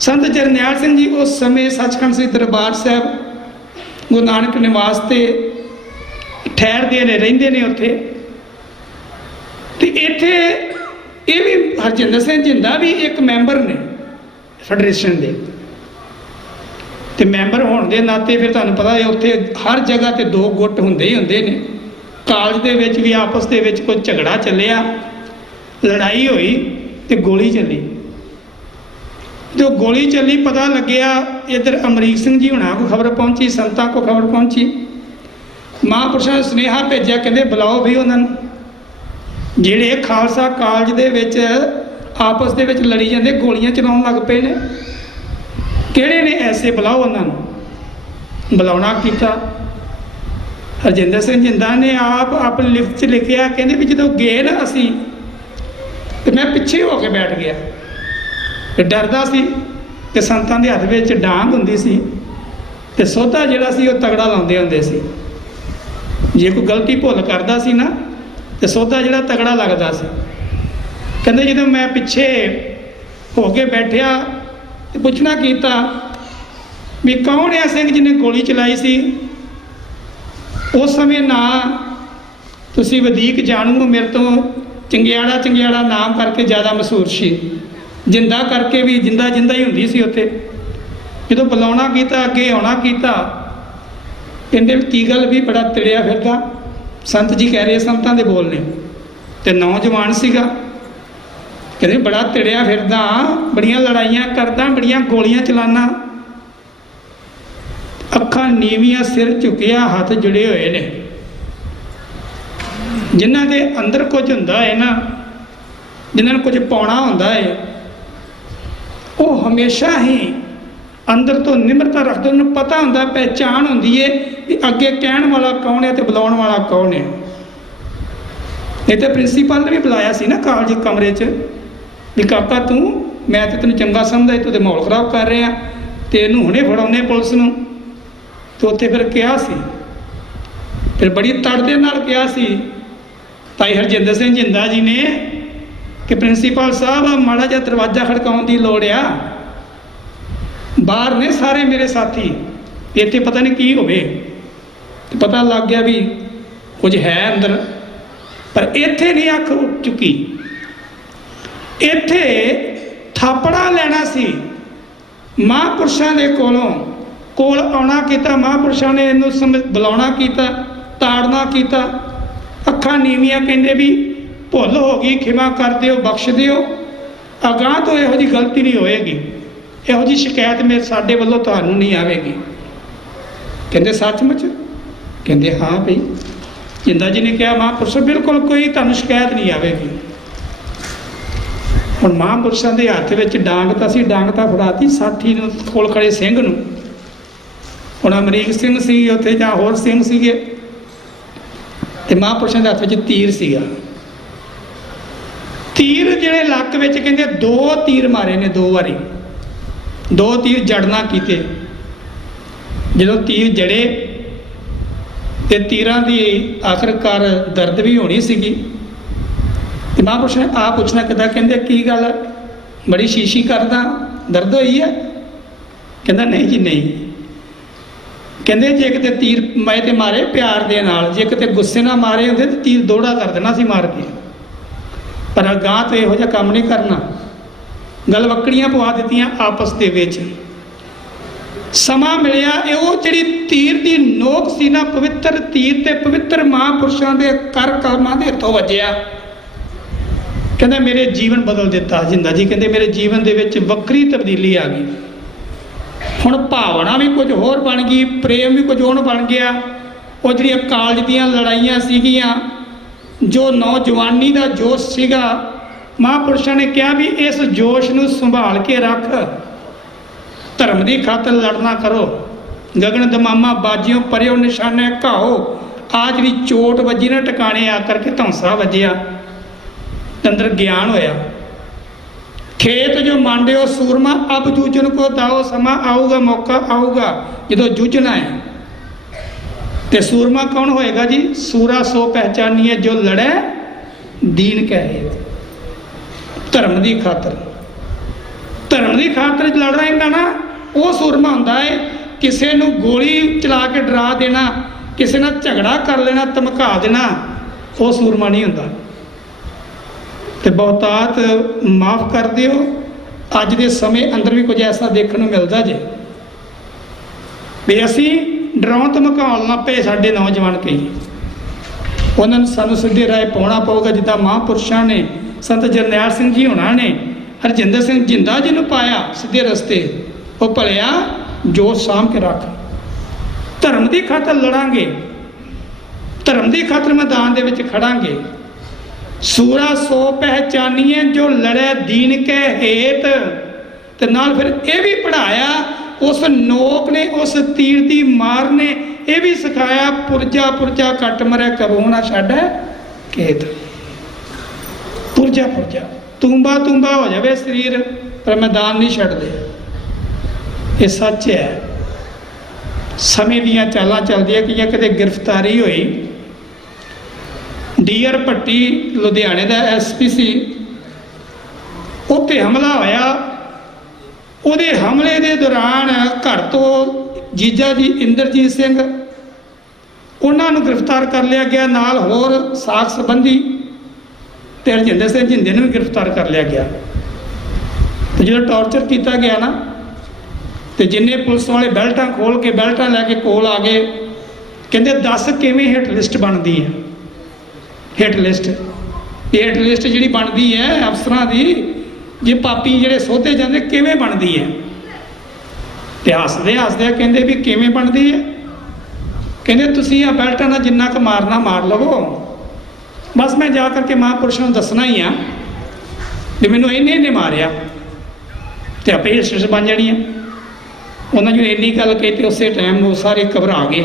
ਸੰਤ ਜਰਨੈਲ ਸਿੰਘ ਜੀ ਉਸ ਸਮੇਂ ਸੱਚਖੰਡ ਸ੍ਰੀ ਦਰਬਾਰ ਸਾਹਿਬ ਗੁਰੂ ਨਾਨਕ ਨਿਵਾਸ ਤੇ ਠਹਿਰਦੇ ਨੇ, ਰਹਿੰਦੇ ਨੇ ਉੱਥੇ। ਤੇ ਇੱਥੇ ਇਹ ਵੀ ਹਰਜਿੰਦਰ ਸਿੰਘ ਜਿੰਦਾ ਵੀ ਇੱਕ ਮੈਂਬਰ ਨੇ ਫੈਡਰੇਸ਼ਨ ਦੇ, ਤੇ ਮੈਂਬਰ ਹੋਣ ਦੇ ਨਾਤੇ ਫਿਰ ਤੁਹਾਨੂੰ ਪਤਾ ਹੈ ਉੱਥੇ ਹਰ ਜਗ੍ਹਾ ਤੇ ਦੋ ਗੁੱਟ ਹੁੰਦੇ ਹੀ ਹੁੰਦੇ ਨੇ। ਕਾਲਜ ਦੇ ਵਿੱਚ ਵੀ ਆਪਸ ਦੇ ਵਿੱਚ ਕੋਈ ਝਗੜਾ ਚੱਲਿਆ, ਲੜਾਈ ਹੋਈ ਤੇ ਗੋਲੀ ਚੱਲੀ। ਜੋ ਗੋਲੀ ਚੱਲੀ ਪਤਾ ਲੱਗਿਆ ਇੱਧਰ ਅਮਰੀਕ ਸਿੰਘ ਜੀ ਹੁਣਾਂ ਕੋ ਖਬਰ ਪਹੁੰਚੀ, ਸੰਤਾਂ ਕੋ ਖਬਰ ਪਹੁੰਚੀ, ਮਹਾਂਪੁਰਸ਼ਾਂ ਨੇ ਸੁਨੇਹਾ ਭੇਜਿਆ, ਕਹਿੰਦੇ ਬੁਲਾਓ ਵੀ ਉਹਨਾਂ ਨੂੰ ਜਿਹੜੇ ਖਾਲਸਾ ਕਾਲਜ ਦੇ ਵਿੱਚ ਆਪਸ ਦੇ ਵਿੱਚ ਲੜੀ ਜਾਂਦੇ, ਗੋਲੀਆਂ ਚਲਾਉਣ ਲੱਗ ਪਏ ਨੇ, ਕਿਹੜੇ ਨੇ ਐਸੇ, ਬੁਲਾਓ ਉਹਨਾਂ ਨੂੰ। ਬੁਲਾਉਣਾ ਕੀਤਾ। ਹਰਜਿੰਦਰ ਸਿੰਘ ਜਿੰਦਾ ਨੇ ਆਪ ਆਪਣੀ ਲਿਖਤ 'ਚ ਲਿਖਿਆ, ਕਹਿੰਦੇ ਵੀ ਜਦੋਂ ਗਏ ਨਾ ਅਸੀਂ ਤੇ ਮੈਂ ਪਿੱਛੇ ਹੋ ਕੇ ਬੈਠ ਗਿਆ ਤੇ ਡਰਦਾ ਸੀ, ਤੇ ਸੰਤਾਂ ਦੇ ਹੱਥ ਵਿੱਚ ਡਾਂਗ ਹੁੰਦੀ ਸੀ ਤੇ ਸੋਧਾ ਜਿਹੜਾ ਸੀ ਉਹ ਤਗੜਾ ਲਾਉਂਦੇ ਹੁੰਦੇ ਸੀ। ਜੇ ਕੋਈ ਗਲਤੀ ਭੁੱਲ ਕਰਦਾ ਸੀ ਨਾ ਤੇ ਸੋਧਾ ਜਿਹੜਾ ਤਗੜਾ ਲੱਗਦਾ ਸੀ। ਕਹਿੰਦੇ ਜਦੋਂ ਮੈਂ ਪਿੱਛੇ ਹੋ ਕੇ ਬੈਠਿਆ ਤੇ ਪੁੱਛਣਾ ਕੀਤਾ ਵੀ ਕੌਣ ਹੈ ਸਿੰਘ ਜਿਹਨੇ ਗੋਲੀ ਚਲਾਈ ਸੀ। ਉਸ ਸਮੇਂ ਨਾ ਤੁਸੀਂ ਵਧੀਕ ਜਾਣੂ ਹੋ ਮੇਰੇ ਤੋਂ, ਚੰਗਿਆੜਾ ਨਾਮ ਕਰਕੇ ਜ਼ਿਆਦਾ ਮਸ਼ਹੂਰ ਸੀ, ਜਿੰਦਾ ਕਰਕੇ ਵੀ ਜਿੰਦਾ ਹੀ ਹੁੰਦੀ ਸੀ ਉੱਥੇ। ਜਦੋਂ ਬੁਲਾਉਣਾ ਕੀਤਾ, ਅੱਗੇ ਆਉਣਾ ਕੀਤਾ, ਕਹਿੰਦੇ ਵੀ ਕੀ ਗੱਲ ਵੀ ਬੜਾ ਤਿੜਿਆ ਫਿਰਦਾ। ਸੰਤ ਜੀ ਕਹਿ ਰਹੇ, ਸੰਤਾਂ ਦੇ ਬੋਲ ਨੇ, ਤੇ ਨੌਜਵਾਨ ਸੀਗਾ, ਕਹਿੰਦੇ ਬੜਾ ਤਿੜਿਆ ਫਿਰਦਾ, ਬੜੀਆਂ ਲੜਾਈਆਂ ਕਰਦਾ, ਬੜੀਆਂ ਗੋਲੀਆਂ ਚਲਾਨਾ, ਅੱਖਾਂ ਨੀਵੀਆਂ, ਸਿਰ ਝੁਕਿਆ, ਹੱਥ ਜੁੜੇ ਹੋਏ ਨੇ। ਜਿਨ੍ਹਾਂ ਦੇ ਅੰਦਰ ਕੁਝ ਹੁੰਦਾ ਹੈ ਨਾ, ਜਿਨ੍ਹਾਂ ਨੂੰ ਕੁਝ ਪਾਉਣਾ ਹੁੰਦਾ ਹੈ, ਉਹ ਹਮੇਸ਼ਾ ਹੀ ਅੰਦਰ ਤੋਂ ਨਿਮਰਤਾ ਰੱਖਦੇ। ਉਹਨੂੰ ਪਤਾ ਹੁੰਦਾ, ਪਹਿਚਾਣ ਹੁੰਦੀ ਹੈ ਵੀ ਅੱਗੇ ਕਹਿਣ ਵਾਲਾ ਕੌਣ ਹੈ ਤੇ ਬੁਲਾਉਣ ਵਾਲਾ ਕੌਣ ਹੈ। ਇਹ ਤਾਂ ਪ੍ਰਿੰਸੀਪਲ ਨੇ ਵੀ ਬੁਲਾਇਆ ਸੀ ਨਾ ਕਾਲਜ ਕਮਰੇ 'ਚ ਵੀ ਕਾਕਾ ਤੂੰ, ਮੈਂ ਤੇ ਤੈਨੂੰ ਚੰਗਾ ਸਮਝਦਾ, ਤੂੰ ਤੇ ਮਾਹੌਲ ਖਰਾਬ ਕਰ ਰਿਹਾ ਤੇ ਇਹਨੂੰ ਹੁਣੇ ਫੜਾਉਨੇ ਪੁਲਿਸ ਨੂੰ। ਤੇ ਉੱਥੇ ਫਿਰ ਕਿਹਾ ਸੀ, ਫਿਰ ਬੜੀ ਤੜ ਦੇ ਨਾਲ ਕਿਹਾ ਸੀ ਭਾਈ ਹਰਜਿੰਦਰ ਸਿੰਘ ਜਿੰਦਾ ਜੀ ਨੇ ਕਿ ਪ੍ਰਿੰਸੀਪਲ ਸਾਹਿਬ ਮਾੜਾ ਜਿਹਾ ਦਰਵਾਜ਼ਾ ਖੜਕਾਉਣ ਦੀ ਲੋੜ ਆ, ਬਾਹਰ ਨੇ ਸਾਰੇ ਮੇਰੇ ਸਾਥੀ, ਇੱਥੇ ਪਤਾ ਨਹੀਂ ਕੀ ਹੋਵੇ। ਤੇ ਪਤਾ ਲੱਗ ਗਿਆ ਵੀ ਕੁਝ ਹੈ ਅੰਦਰ, ਪਰ ਇੱਥੇ ਨਹੀਂ ਅੱਖ ਉੱਠ ਚੁੱਕੀ। ਇੱਥੇ ਥਾਪੜਾ ਲੈਣਾ ਸੀ ਮਹਾਂਪੁਰਸ਼ਾਂ ਦੇ ਕੋਲ ਆਉਣਾ ਕੀਤਾ। ਮਹਾਂਪੁਰਸ਼ਾਂ ਨੇ ਇਹਨੂੰ ਬੁਲਾਉਣਾ ਕੀਤਾ, ਤਾੜਨਾ ਕੀਤਾ। ਅੱਖਾਂ ਨੀਵੀਆਂ, ਕਹਿੰਦੇ ਵੀ ਭੁੱਲ ਹੋ ਗਈ, ਖਿਮਾ ਕਰ ਦਿਓ, ਬਖਸ਼ ਦਿਓ, ਅਗਾਂਹ ਤੋਂ ਇਹੋ ਜਿਹੀ ਗਲਤੀ ਨਹੀਂ ਹੋਏਗੀ, ਇਹੋ ਜਿਹੀ ਸ਼ਿਕਾਇਤ ਸਾਡੇ ਵੱਲੋਂ ਤੁਹਾਨੂੰ ਨਹੀਂ ਆਵੇਗੀ। ਕਹਿੰਦੇ ਸੱਚਮੁੱਚ? ਕਹਿੰਦੇ ਹਾਂ ਭਈ ਜਿੰਦਾ ਜੀ ਨੇ ਕਿਹਾ ਮਹਾਂਪੁਰਸ਼ੋ ਬਿਲਕੁਲ ਕੋਈ ਤੁਹਾਨੂੰ ਸ਼ਿਕਾਇਤ ਨਹੀਂ ਆਵੇਗੀ। ਹੁਣ ਮਹਾਂਪੁਰਸ਼ਾਂ ਦੇ ਹੱਥ ਵਿੱਚ ਡਾਂਗ ਤਾਂ ਸੀ, ਡਾਂਗ ਤਾਂ ਫੜਾਤੀ ਸਾਥੀ ਨੂੰ, ਕੋਲ ਖੜੇ ਸਿੰਘ ਨੂੰ। ਹੁਣ ਅਮਰੀਕ ਸਿੰਘ ਸੀ ਉੱਥੇ ਜਾਂ ਹੋਰ ਸਿੰਘ ਸੀਗੇ, ਤੇ ਮਹਾਂਪੁਰਸ਼ਾਂ ਦੇ ਹੱਥ ਵਿੱਚ ਤੀਰ ਸੀਗਾ। ਤੀਰ ਜਿਹੜੇ ਲੱਕ ਵਿੱਚ, ਕਹਿੰਦੇ 2 ਤੀਰ ਮਾਰੇ ਨੇ, 2 ਵਾਰੀ 2 ਤੀਰ ਜੜਨਾ ਕੀਤੇ। ਜਦੋਂ ਤੀਰ ਜੜੇ ਤੇ ਤੀਰਾਂ ਦੀ ਆਖਰਕਾਰ ਦਰਦ ਵੀ ਹੋਣੀ ਸੀਗੀ। ਤੇ ਮਹਾਂਪੁਰਸ਼ ਨੇ ਆ ਪੁੱਛਣਾ ਕਿੱਦਾਂ, ਕਹਿੰਦੇ ਕੀ ਗੱਲ ਬੜੀ ਸ਼ੀਸ਼ੀ ਕਰਦਾ, ਦਰਦ ਹੋਈ ਹੈ? ਕਹਿੰਦਾ ਨਹੀਂ ਜੀ ਨਹੀਂ। ਕਹਿੰਦੇ ਜੇ ਕਿਤੇ ਤੀਰ ਮੈਂ ਤੇ ਮਾਰੇ ਪਿਆਰ ਦੇ ਨਾਲ, ਜੇ ਕਿਤੇ ਗੁੱਸੇ ਨਾਲ ਮਾਰੇ ਹੁੰਦੇ ਤੇ ਤੀਰ ਦੋੜਾ ਕਰ ਦੇਣਾ ਸੀ ਮਾਰ ਕੇ, ਪਰ ਅਗਾਂਹ ਤੋਂ ਇਹੋ ਜਿਹਾ ਕੰਮ ਨਹੀਂ ਕਰਨਾ। ਗਲਵੱਕੜੀਆਂ ਪਵਾ ਦਿੱਤੀਆਂ ਆਪਸ ਦੇ ਵਿੱਚ। ਸਮਾਂ ਮਿਲਿਆ, ਇਹ ਉਹ ਜਿਹੜੀ ਤੀਰ ਦੀ ਨੋਕ ਸੀ ਨਾ, ਪਵਿੱਤਰ ਤੀਰ ਤੇ ਪਵਿੱਤਰ ਮਹਾਂਪੁਰਸ਼ਾਂ ਦੇ ਕਰ ਕਲਮਾਂ ਦੇ ਹੱਥੋਂ ਵੱਜਿਆ। ਕਹਿੰਦਾ ਮੇਰੇ ਜੀਵਨ ਬਦਲ ਦਿੱਤਾ ਜਿੰਦਾ ਜੀ। ਕਹਿੰਦੇ ਮੇਰੇ ਜੀਵਨ ਦੇ ਵਿੱਚ ਵੱਖਰੀ ਤਬਦੀਲੀ ਆ ਗਈ। ਹੁਣ ਭਾਵਨਾ ਵੀ ਕੁਝ ਹੋਰ ਬਣ ਗਈ, ਪ੍ਰੇਮ ਵੀ ਕੁਝ ਹੋਰ ਬਣ ਗਿਆ। ਉਹ ਜਿਹੜੀਆਂ ਕਾਲਜ ਦੀਆਂ ਲੜਾਈਆਂ ਸੀਗੀਆਂ, ਜੋ ਨੌਜਵਾਨੀ ਦਾ ਜੋਸ਼ ਸੀਗਾ, ਮਹਾਂਪੁਰਸ਼ਾਂ ਨੇ ਕਿਹਾ ਵੀ ਇਸ ਜੋਸ਼ ਨੂੰ ਸੰਭਾਲ ਕੇ ਰੱਖ, ਧਰਮ ਦੀ ਖਾਤਰ ਲੜਨਾ ਕਰੋ। ਗਗਨ ਦਮਾਮਾ ਬਾਜਿਓ ਪਰਿਓ ਨਿਸ਼ਾਨੇ ਘਾਓ, ਆ ਜਿਹੜੀ ਚੋਟ ਵੱਜੀ ਨਾ ਟਿਕਾਣੇ ਆ ਕਰਕੇ ਧੌਂਸਾ ਵੱਜਿਆ, ਅੰਦਰ ਗਿਆਨ ਹੋਇਆ। ਖੇਤ ਜੋ ਮੰਡਿਓ ਸੂਰਮਾ ਅਬ ਜੂਝਣ ਕੋ ਦਾਓ, ਸਮਾਂ ਆਊਗਾ, ਮੌਕਾ ਆਊਗਾ ਜਦੋਂ ਜੂਝਣਾ ਹੈ। ਤੇ ਸੂਰਮਾ ਕੌਣ ਹੋਏਗਾ ਜੀ? ਸੂਰਾ ਸੋ ਪਹਿਚਾਨੀਏ ਜੋ ਲੜੈ ਦੀਨ ਕਹੇ। ਧਰਮ ਦੀ ਖਾਤਰ, ਧਰਮ ਦੀ ਖਾਤਰ ਲੜ ਰਹੇਗਾ ਨਾ, ਉਹ ਸੂਰਮਾ ਹੁੰਦਾ ਹੈ। ਕਿਸੇ ਨੂੰ ਗੋਲੀ ਚਲਾ ਕੇ ਡਰਾ ਦੇਣਾ, ਕਿਸੇ ਨਾਲ ਝਗੜਾ ਕਰ ਲੈਣਾ, ਧਮਕਾ ਦੇਣਾ, ਉਹ ਸੂਰਮਾ ਨਹੀਂ ਹੁੰਦਾ। ਤੇ ਬਹੁਤਾਤ ਮਾਫ ਕਰ ਦਿਓ, ਅੱਜ ਦੇ ਸਮੇਂ ਅੰਦਰ ਵੀ ਕੁਝ ਐਸਾ ਦੇਖਣ ਨੂੰ ਮਿਲਦਾ ਜੇ ਵੀ ਅਸੀਂ ਡਰਾਉਣ ਧਮਕਾਉਣ ਲੱਗ ਪਏ ਸਾਡੇ ਨੌਜਵਾਨ ਕਈ। ਉਹਨਾਂ ਨੂੰ ਸਾਨੂੰ ਸਿੱਧੇ ਰਾਹ ਪਾਉਣਾ ਪਊਗਾ, ਜਿੱਦਾਂ ਮਹਾਂਪੁਰਸ਼ਾਂ ਨੇ, ਸੰਤ ਜਰਨੈਲ ਸਿੰਘ ਜੀ ਹੋਣਾ ਨੇ ਹਰਜਿੰਦਰ ਸਿੰਘ ਜਿੰਦਾ ਜੀ ਨੂੰ ਪਾਇਆ ਸਿੱਧੇ ਰਸਤੇ। ਉਹ ਭਲਿਆ ਜੋਤ ਸਾਂਭ ਕੇ ਰੱਖ, ਧਰਮ ਦੀ ਖਾਤਰ ਲੜਾਂਗੇ, ਧਰਮ ਦੀ ਖਾਤਰ ਮੈਦਾਨ ਦੇ ਵਿੱਚ ਖੜਾਂਗੇ। ਸੂਰਾ ਸੋ ਪਹਿਚਾਨੀਏ ਜੋ ਲੜੈ ਦੀਨ ਕੇ ਹੇਤ। ਤੇ ਨਾਲ ਫਿਰ ਇਹ ਵੀ ਪੜਾਇਆ, ਉਸ ਨੋਕ ਨੇ, ਉਸ ਤੀਰ ਦੀ ਮਾਰ ਨੇ ਇਹ ਵੀ ਸਿਖਾਇਆ, ਪੁਰਜਾ ਪੁਰਜਾ ਕੱਟ ਮਰੈ ਕਬਹੂ ਨਾ ਛੱਡੈ ਖੇਤ। ਪੁਰਜਾ ਪੁਰਜਾ, ਤੂੰਬਾ ਤੂੰਬਾ ਹੋ ਜਾਵੇ ਸਰੀਰ, ਪਰ ਮੈਦਾਨ ਨਹੀਂ ਛੱਡਦੇ। ਇਹ ਸੱਚ ਹੈ। ਸਮੇਂ ਦੀਆਂ ਚਾਲਾਂ ਚੱਲਦੀਆਂ ਕਿ ਕਿਤੇ ਗ੍ਰਿਫਤਾਰੀ ਹੋਈ, ਡੀਆਰ ਭੱਟੀ ਲੁਧਿਆਣੇ ਦਾ ਐਸਪੀ ਸੀ, ਉੱਤੇ ਹਮਲਾ ਹੋਇਆ। ਉਹਦੇ ਹਮਲੇ ਦੇ ਦੌਰਾਨ ਘਰ ਤੋਂ ਜੀਜਾ ਜੀ ਇੰਦਰਜੀਤ ਸਿੰਘ, ਉਹਨਾਂ ਨੂੰ ਗ੍ਰਿਫਤਾਰ ਕਰ ਲਿਆ ਗਿਆ, ਨਾਲ ਹੋਰ ਸਾਕ ਸੰਬੰਧੀ ਤੇ ਹਰਜਿੰਦਰ ਸਿੰਘ ਜਿੰਦੇ ਨੂੰ ਵੀ ਗ੍ਰਿਫਤਾਰ ਕਰ ਲਿਆ ਗਿਆ। ਤੇ ਜਦੋਂ ਟੌਰਚਰ ਕੀਤਾ ਗਿਆ ਨਾ, ਤੇ ਜਿੰਨੇ ਪੁਲਿਸ ਵਾਲੇ ਬੈਲਟਾਂ ਖੋਲ ਕੇ ਬੈਲਟਾਂ ਲੈ ਕੇ ਕੋਲ ਆ ਗਏ, ਕਹਿੰਦੇ ਦੱਸ ਕਿਵੇਂ ਹਿੱਟ ਲਿਸਟ ਬਣਦੀ ਹੈ। ਹਿੱਟ ਲਿਸਟ, ਇਹ ਹਿੱਟ ਲਿਸਟ ਜਿਹੜੀ ਬਣਦੀ ਹੈ ਅਫਸਰਾਂ ਦੀ, ਜੇ ਪਾਪੀ ਜਿਹੜੇ ਸੋਧੇ ਜਾਂਦੇ, ਕਿਵੇਂ ਬਣਦੀ ਹੈ? ਤੇ ਹੱਸਦੇ ਹੱਸਦੇ ਕਹਿੰਦੇ ਵੀ ਕਿਵੇਂ ਬਣਦੀ ਹੈ? ਕਹਿੰਦੇ ਤੁਸੀਂ ਆ ਬੈਲਟਾਂ ਨਾਲ ਜਿੰਨਾ ਕੁ ਮਾਰਨਾ ਮਾਰ ਲਵੋ, ਬਸ ਮੈਂ ਜਾ ਕਰਕੇ ਮਹਾਂਪੁਰਸ਼ਾਂ ਨੂੰ ਦੱਸਣਾ ਹੀ ਆ ਵੀ ਮੈਨੂੰ ਇਹਨੇ ਮਾਰਿਆ, ਤੇ ਆਪੇ ਹਿਸਟਰੀ ਬਣ ਜਾਣੀ ਹੈ। ਉਹਨਾਂ ਨੂੰ ਇੰਨੀ ਗੱਲ ਕਹੀ ਤੇ ਉਸੇ ਟਾਈਮ ਉਹ ਸਾਰੇ ਘਬਰਾ ਗਏ।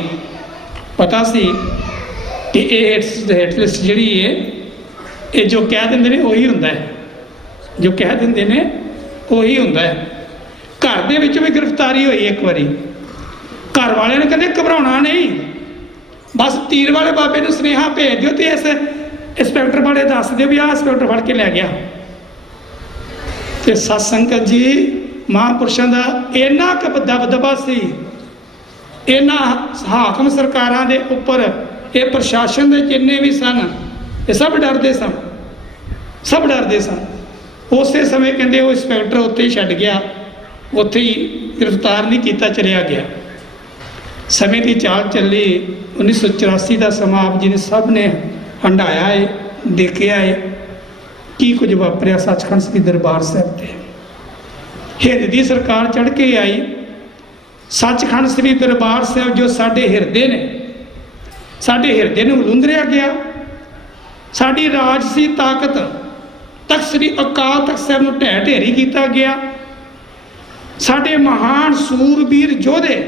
ਪਤਾ ਸੀ ਕਿ ਇਹ ਹਿੱਟ ਲਿਸਟ ਜਿਹੜੀ ਹੈ, ਇਹ ਜੋ ਕਹਿ ਦਿੰਦੇ ਨੇ ਉਹੀ ਹੁੰਦਾ ਹੈ, ਜੋ ਕਹਿ ਦਿੰਦੇ ਨੇ ਉਹੀ ਹੁੰਦਾ ਹੈ। ਘਰ ਦੇ ਵਿੱਚ ਵੀ ਗ੍ਰਿਫਤਾਰੀ ਹੋਈ ਇੱਕ ਵਾਰੀ, ਘਰ ਵਾਲਿਆਂ ਨੇ ਕਹਿੰਦੇ ਘਬਰਾਉਣਾ ਨਹੀਂ, ਬਸ ਤੀਰ ਵਾਲੇ ਬਾਬੇ ਨੂੰ ਸੁਨੇਹਾ ਭੇਜ ਦਿਓ ਤੇ ਇਸ ਇੰਸਪੈਕਟਰ ਬਾਰੇ ਦੱਸ ਦਿਓ ਵੀ ਆਹ ਇੰਸਪੈਕਟਰ ਫੜ ਕੇ ਲੈ ਗਿਆ। ਤੇ ਸਤ ਸੰਗਤ ਜੀ, ਮਹਾਂਪੁਰਸ਼ਾਂ ਦਾ ਇੰਨਾ ਕੁ ਦਬਦਬਾ ਸੀ, ਇਹਨਾਂ ਹਾਕਮ ਸਰਕਾਰਾਂ ਦੇ ਉੱਪਰ, ਇਹ ਪ੍ਰਸ਼ਾਸਨ ਦੇ ਜਿੰਨੇ ਵੀ ਸਨ, ਇਹ ਸਭ ਡਰਦੇ ਸਨ, ਸਭ ਡਰਦੇ ਸਨ। ਉਸੇ ਸਮੇਂ ਕਹਿੰਦੇ ਉਹ ਇੰਸਪੈਕਟਰ ਉੱਥੇ ਹੀ ਛੱਡ ਗਿਆ, ਉੱਥੇ ਹੀ ਗ੍ਰਿਫਤਾਰ ਨਹੀਂ ਕੀਤਾ, ਚਲਿਆ ਗਿਆ। ਸਮੇਂ ਦੀ ਚਾਲ ਚੱਲੀ, 1984 ਦਾ ਸਮਾਂ ਆਪ ਜੀ ਨੇ ਸਭ ਨੇ ਹੰਢਾਇਆ ਹੈ, ਦੇਖਿਆ ਹੈ ਕੀ ਕੁਝ ਵਾਪਰਿਆ ਸੱਚਖੰਡ ਸ੍ਰੀ ਦਰਬਾਰ ਸਾਹਿਬ ਤੇ। ਹਿੰਦ ਦੀ ਸਰਕਾਰ ਚੜ੍ਹ ਕੇ ਆਈ, ਸੱਚਖੰਡ ਸ੍ਰੀ ਦਰਬਾਰ ਸਾਹਿਬ ਜੋ ਸਾਡੇ ਹਿਰਦੇ ਨੇ, ਸਾਡੇ ਹਿਰਦੇ ਨੂੰ ਲੁੰਦਰਿਆ ਗਿਆ। ਸਾਡੀ ਰਾਜਸੀ ਤਾਕਤ ਤਖਤ ਸ੍ਰੀ ਅਕਾਲ ਤਖਤ ਸਾਹਿਬ ਨੂੰ ਢਹਿ ਢੇਰੀ ਕੀਤਾ ਗਿਆ। ਸਾਡੇ ਮਹਾਨ ਸੂਰਬੀਰ ਯੋਧੇ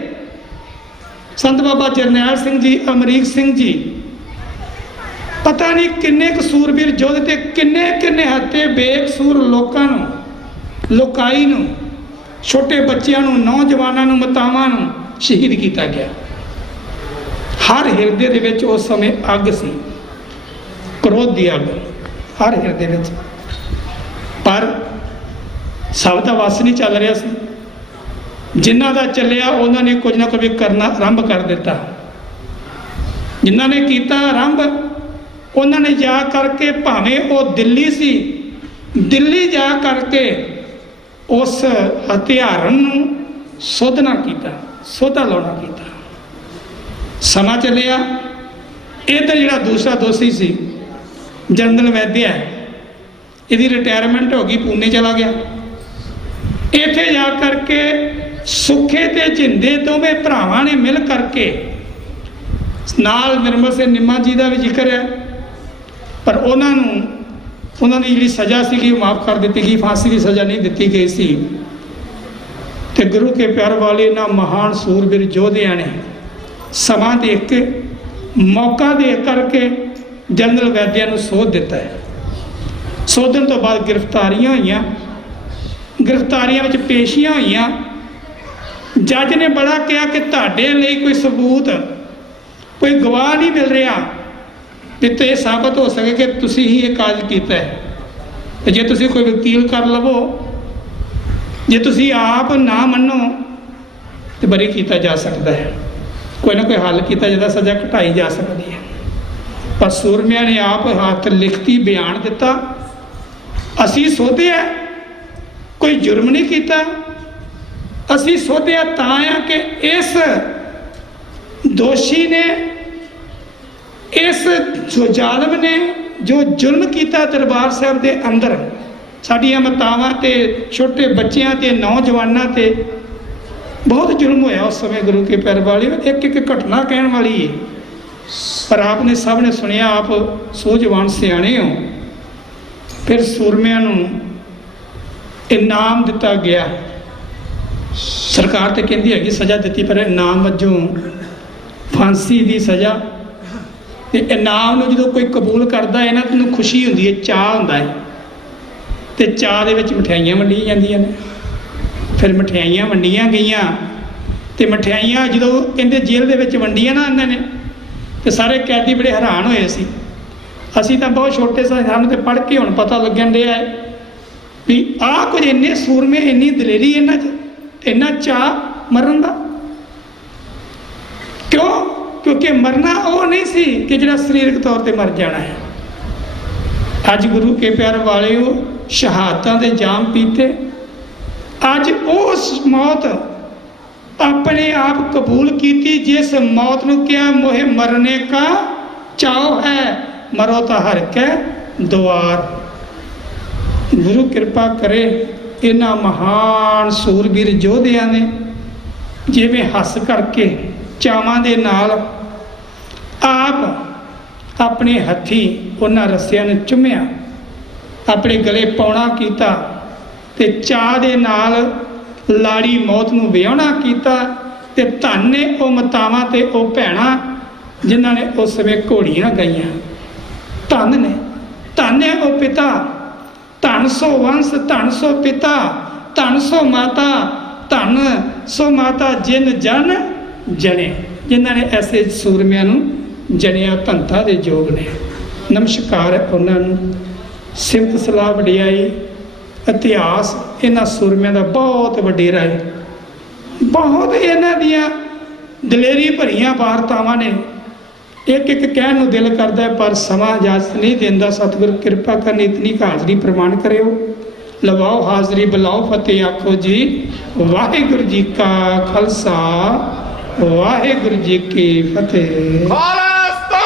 ਸੰਤ ਬਾਬਾ ਜਰਨੈਲ ਸਿੰਘ ਜੀ, ਅਮਰੀਕ ਸਿੰਘ ਜੀ, ਪਤਾ ਨਹੀਂ ਕਿੰਨੇ ਕੁ ਸੂਰਬੀਰ ਯੋਧੇ ਤੇ ਕਿੰਨੇ ਕਿੰਨੇ ਹੱਤੇ ਬੇਕਸੂਰ ਲੋਕਾਂ ਨੂੰ, ਲੋਕਾਈ ਨੂੰ, ਛੋਟੇ ਬੱਚਿਆਂ ਨੂੰ, ਨੌਜਵਾਨਾਂ ਨੂੰ, ਮਾਤਾਵਾਂ ਨੂੰ ਸ਼ਹੀਦ ਕੀਤਾ ਗਿਆ। ਹਰ ਹਿਰਦੇ ਦੇ ਵਿੱਚ ਉਸ ਸਮੇਂ ਅੱਗ ਸੀ, ਕ੍ਰੋਧ ਦੀ ਅੱਗ ਹਰ ਹਿਰਦੇ ਵਿੱਚ। ਪਰ ਸਭ ਦਾ ਵਸ ਨਹੀਂ ਚੱਲ ਰਿਹਾ ਸੀ। ਜਿਨ੍ਹਾਂ ਦਾ ਚੱਲਿਆ ਉਹਨਾਂ ਨੇ ਕੁਝ ਨਾ ਕੁਝ ਕਰਨਾ ਆਰੰਭ ਕਰ ਦਿੱਤਾ। ਜਿਨ੍ਹਾਂ ਨੇ ਕੀਤਾ ਆਰੰਭ, ਉਹਨਾਂ ਨੇ ਜਾ ਕਰਕੇ, ਭਾਵੇਂ ਉਹ ਦਿੱਲੀ ਸੀ, ਦਿੱਲੀ ਜਾ ਕਰਕੇ ਉਸ ਹਥਿਆਰਨ ਨੂੰ ਸੋਧਣਾ ਕੀਤਾ, ਸੋਧਾ ਲਾਉਣਾ ਕੀਤਾ। ਸਮਾਂ ਚੱਲਿਆ, ਇੱਧਰ ਜਿਹੜਾ ਦੂਸਰਾ ਦੋਸ਼ੀ ਸੀ ਜਨਰਲ ਵੈਦਿਆ, ਇਹਦੀ ਰਿਟਾਇਰਮੈਂਟ ਹੋ ਗਈ, ਪੂਨੇ ਚਲਾ ਗਿਆ। ਇੱਥੇ ਜਾ ਕਰਕੇ ਸੁੱਖੇ ਤੇ ਜਿੰਦੇ ਦੋਵੇਂ ਭਰਾਵਾਂ ਨੇ ਮਿਲ ਕਰਕੇ, ਨਾਲ ਨਿਰਮਲ ਸਿੰਘ ਨਿੰਮਾ ਜੀ ਦਾ ਵੀ ਜ਼ਿਕਰ ਹੈ, ਪਰ ਉਹਨਾਂ ਦੀ ਜਿਹੜੀ ਸਜ਼ਾ ਸੀਗੀ ਉਹ ਮਾਫ ਕਰ ਦਿੱਤੀ ਗਈ, ਫਾਂਸੀ ਦੀ ਸਜ਼ਾ ਨਹੀਂ ਦਿੱਤੀ ਗਈ ਸੀ। ਤੇ ਗੁਰੂ ਕੇ ਪਿਆਰ ਵਾਲੇ ਇਹਨਾਂ ਮਹਾਨ ਸੂਰਬੀਰ ਯੋਧਿਆਂ ਨੇ ਸਮਾਂ ਦੇਖ ਕੇ, ਮੌਕਾ ਦੇ ਕਰਕੇ ਜਨਰਲ ਵੈਦਿਆ ਨੂੰ ਸੋਧ ਦਿੱਤਾ ਹੈ। ਸੋਧਣ ਤੋਂ ਬਾਅਦ ਗ੍ਰਿਫਤਾਰੀਆਂ ਹੋਈਆਂ, ਗ੍ਰਿਫਤਾਰੀਆਂ ਵਿੱਚ ਪੇਸ਼ੀਆਂ ਹੋਈਆਂ। ਜੱਜ ਨੇ ਬੜਾ ਕਿਹਾ ਕਿ ਤੁਹਾਡੇ ਲਈ ਕੋਈ ਸਬੂਤ, ਕੋਈ ਗਵਾਹ ਨਹੀਂ ਮਿਲ ਰਿਹਾ ਤੇ ਇਹ ਸਾਬਤ ਹੋ ਸਕੇ ਕਿ ਤੁਸੀਂ ਹੀ ਇਹ ਕਾਜ ਕੀਤਾ ਹੈ। ਤੇ ਜੇ ਤੁਸੀਂ ਕੋਈ ਵਕੀਲ ਕਰ ਲਵੋ, ਜੇ ਤੁਸੀਂ ਆਪ ਨਾ ਮੰਨੋ ਤੇ ਬਰੀ ਕੀਤਾ ਜਾ ਸਕਦਾ ਹੈ, ਕੋਈ ਨਾ ਕੋਈ ਹੱਲ ਕੀਤਾ ਜਾਂਦਾ, ਸਜ਼ਾ ਘਟਾਈ ਜਾ ਸਕਦੀ ਹੈ। ਪਰ ਸੂਰਮਿਆਂ ਨੇ ਆਪ ਹੱਥ ਲਿਖਤੀ ਬਿਆਨ ਦਿੱਤਾ, ਅਸੀਂ ਸੋਧਿਆ, ਕੋਈ ਜੁਰਮ ਨਹੀਂ ਕੀਤਾ, ਅਸੀਂ ਸੋਧਿਆ ਤਾਂ ਆ ਕਿ ਇਸ ਦੋਸ਼ੀ ਨੇ, ਇਸ ਜੋ ਜ਼ਾਲਮ ਨੇ ਜੋ ਜ਼ੁਲਮ ਕੀਤਾ ਦਰਬਾਰ ਸਾਹਿਬ ਦੇ ਅੰਦਰ, ਸਾਡੀਆਂ ਮਾਤਾਵਾਂ ਤੇ ਛੋਟੇ ਬੱਚਿਆਂ ਤੇ ਨੌਜਵਾਨਾਂ ਤੇ ਬਹੁਤ ਜ਼ੁਲਮ ਹੋਇਆ ਉਸ ਸਮੇਂ। ਗੁਰੂ ਕੇ ਪਿਆਰੇ ਵਾਲੇ ਇੱਕ ਇੱਕ ਘਟਨਾ ਕਹਿਣ ਵਾਲੀ ਹੈ, ਪਰ ਆਪ ਨੇ ਸਭ ਨੇ ਸੁਣਿਆ, ਆਪ ਸੂਝਵਾਨ ਸਿਆਣੇ ਹੋ। ਫਿਰ ਸੂਰਮਿਆਂ ਨੂੰ ਇਨਾਮ ਦਿੱਤਾ ਗਿਆ, ਸਰਕਾਰ ਤੇ ਕਹਿੰਦੀ ਹੈਗੀ ਸਜ਼ਾ ਦਿੱਤੀ, ਪਰ ਇਨਾਮ ਵਜੋਂ ਫਾਂਸੀ ਦੀ ਸਜ਼ਾ। ਤੇ ਇਨਾਮ ਨੂੰ ਜਦੋਂ ਕੋਈ ਕਬੂਲ ਕਰਦਾ ਹੈ ਨਾ, ਤੈਨੂੰ ਖੁਸ਼ੀ ਹੁੰਦੀ ਹੈ, ਚਾਅ ਹੁੰਦਾ ਹੈ, ਤੇ ਚਾਅ ਦੇ ਵਿੱਚ ਮਠਿਆਈਆਂ ਵੰਡੀਆਂ ਜਾਂਦੀਆਂ ਨੇ। ਫਿਰ ਮਠਿਆਈਆਂ ਵੰਡੀਆਂ ਗਈਆਂ, ਤੇ ਮਠਿਆਈਆਂ ਜਦੋਂ ਕਹਿੰਦੇ ਜੇਲ੍ਹ ਦੇ ਵਿੱਚ ਵੰਡੀਆਂ ਨਾ ਇਹਨਾਂ ਨੇ, ਤੇ ਸਾਰੇ ਕੈਦੀ ਬੜੇ ਹੈਰਾਨ ਹੋਏ ਸੀ। ਅਸੀਂ ਤਾਂ ਬਹੁਤ ਛੋਟੇ ਸਾਂ, ਸਾਨੂੰ ਤੇ ਪੜ੍ਹ ਕੇ ਹੁਣ ਪਤਾ ਲੱਗਣ ਡਿਆ ਹੈ ਵੀ ਆਹ ਕੁਝ ਇੰਨੇ ਸੂਰਮੇ, ਇੰਨੀ ਦਲੇਰੀ ਇਹਨਾਂ 'ਚ, ਇੰਨਾ ਚਾਅ ਮਰਨ ਦਾ। ਕਿਉਂ? ਕਿਉਂਕਿ ਮਰਨਾ ਉਹ ਨਹੀਂ ਸੀ ਕਿ ਜਿਹੜਾ ਸਰੀਰਕ ਤੌਰ ਤੇ ਮਰ ਜਾਣਾ ਹੈ। ਅੱਜ ਗੁਰੂ ਕੇ ਪਿਆਰੇ ਵਾਲਿਓ, ਸ਼ਹਾਦਤਾਂ ਦੇ ਜਾਮ ਪੀਤੇ, ਅੱਜ ਉਸ ਮੌਤ ਆਪਣੇ ਆਪ ਕਬੂਲ ਕੀਤੀ ਜਿਸ ਮੌਤ ਨੂੰ ਕਿਹਾ ਮੋਹਿ ਮਰਨੇ ਕਾ ਚਾਉ ਹੈ, ਮਰੋ ਤਾਂ ਹਰ ਕੈ ਦੁਆਰ। ਗੁਰੂ ਕਿਰਪਾ ਕਰੇ ਇਹਨਾਂ ਮਹਾਨ ਸੂਰਬੀਰ ਯੋਧਿਆਂ ਨੇ ਜਿਵੇਂ ਹੱਸ ਕਰਕੇ ਚਾਵਾਂ ਦੇ ਨਾਲ ਆਪ ਆਪਣੇ ਹੱਥੀਂ ਉਹਨਾਂ ਰੱਸਿਆਂ ਨੂੰ ਚੁੰਮਿਆ, ਆਪਣੇ ਗਲੇ ਪਾਉਣਾ ਕੀਤਾ, ਤੇ ਚਾਅ ਦੇ ਨਾਲ ਲਾੜੀ ਮੌਤ ਨੂੰ ਵਿਆਹੁਣਾ ਕੀਤਾ। ਤੇ ਧੰਨ ਨੇ ਉਹ ਮਾਤਾਵਾਂ ਤੇ ਉਹ ਭੈਣਾਂ ਜਿਨ੍ਹਾਂ ਨੇ ਉਸ ਸਮੇਂ ਘੋੜੀਆਂ ਗਾਈਆਂ, ਧੰਨ ਨੇ, ਧੰਨ ਹੈ ਉਹ ਪਿਤਾ, ਧੰਨ ਸੋ ਵੰਸ਼, ਧੰਨ ਸੋ ਪਿਤਾ, ਧੰਨ ਸੋ ਮਾਤਾ, ਧੰਨ ਸੋ ਮਾਤਾ ਜਿਨ ਜਨ ਜਣੇ, ਜਿਨ੍ਹਾਂ ਨੇ ਐਸੇ ਸੂਰਮਿਆਂ ਨੂੰ ਜਣਿਆ, ਧੰਤਾ ਦੇ ਯੋਗ ਨੇ। ਨਮਸਕਾਰ ਹੈ ਉਹਨਾਂ ਨੂੰ। ਸਿਫਤ ਸਲਾਹ ਵਡਿਆਈ ਇਤਿਹਾਸ ਇਹਨਾਂ ਸੂਰਮਿਆਂ ਦਾ ਬਹੁਤ ਵਡੇਰਾ ਹੈ, ਬਹੁਤ ਇਹਨਾਂ ਦੀਆਂ ਦਲੇਰੀ ਭਰੀਆਂ ਵਾਰਤਾਵਾਂ ਨੇ, ਇੱਕ ਇੱਕ ਕਹਿਣ ਨੂੰ ਦਿਲ ਕਰਦਾ ਹੈ, ਪਰ ਸਮਾਂ ਇਜਾਜ਼ਤ ਨਹੀਂ ਦਿੰਦਾ। ਸਤਿਗੁਰੂ ਕਿਰਪਾ ਕਰਨੀ ਇਤਨੀ ਹਾਜ਼ਰੀ ਪ੍ਰਮਾਣ ਕਰਿਓ। ਲਵਾਓ ਹਾਜ਼ਰੀ, ਬੁਲਾਓ ਫਤਿਹ, ਆਖੋ ਜੀ ਵਾਹਿਗੁਰੂ ਜੀ ਕਾ ਖਾਲਸਾ, ਵਾਹਿਗੁਰੂ ਜੀ ਕੀ ਫਤਿਹ। ਖਾਲਸਾ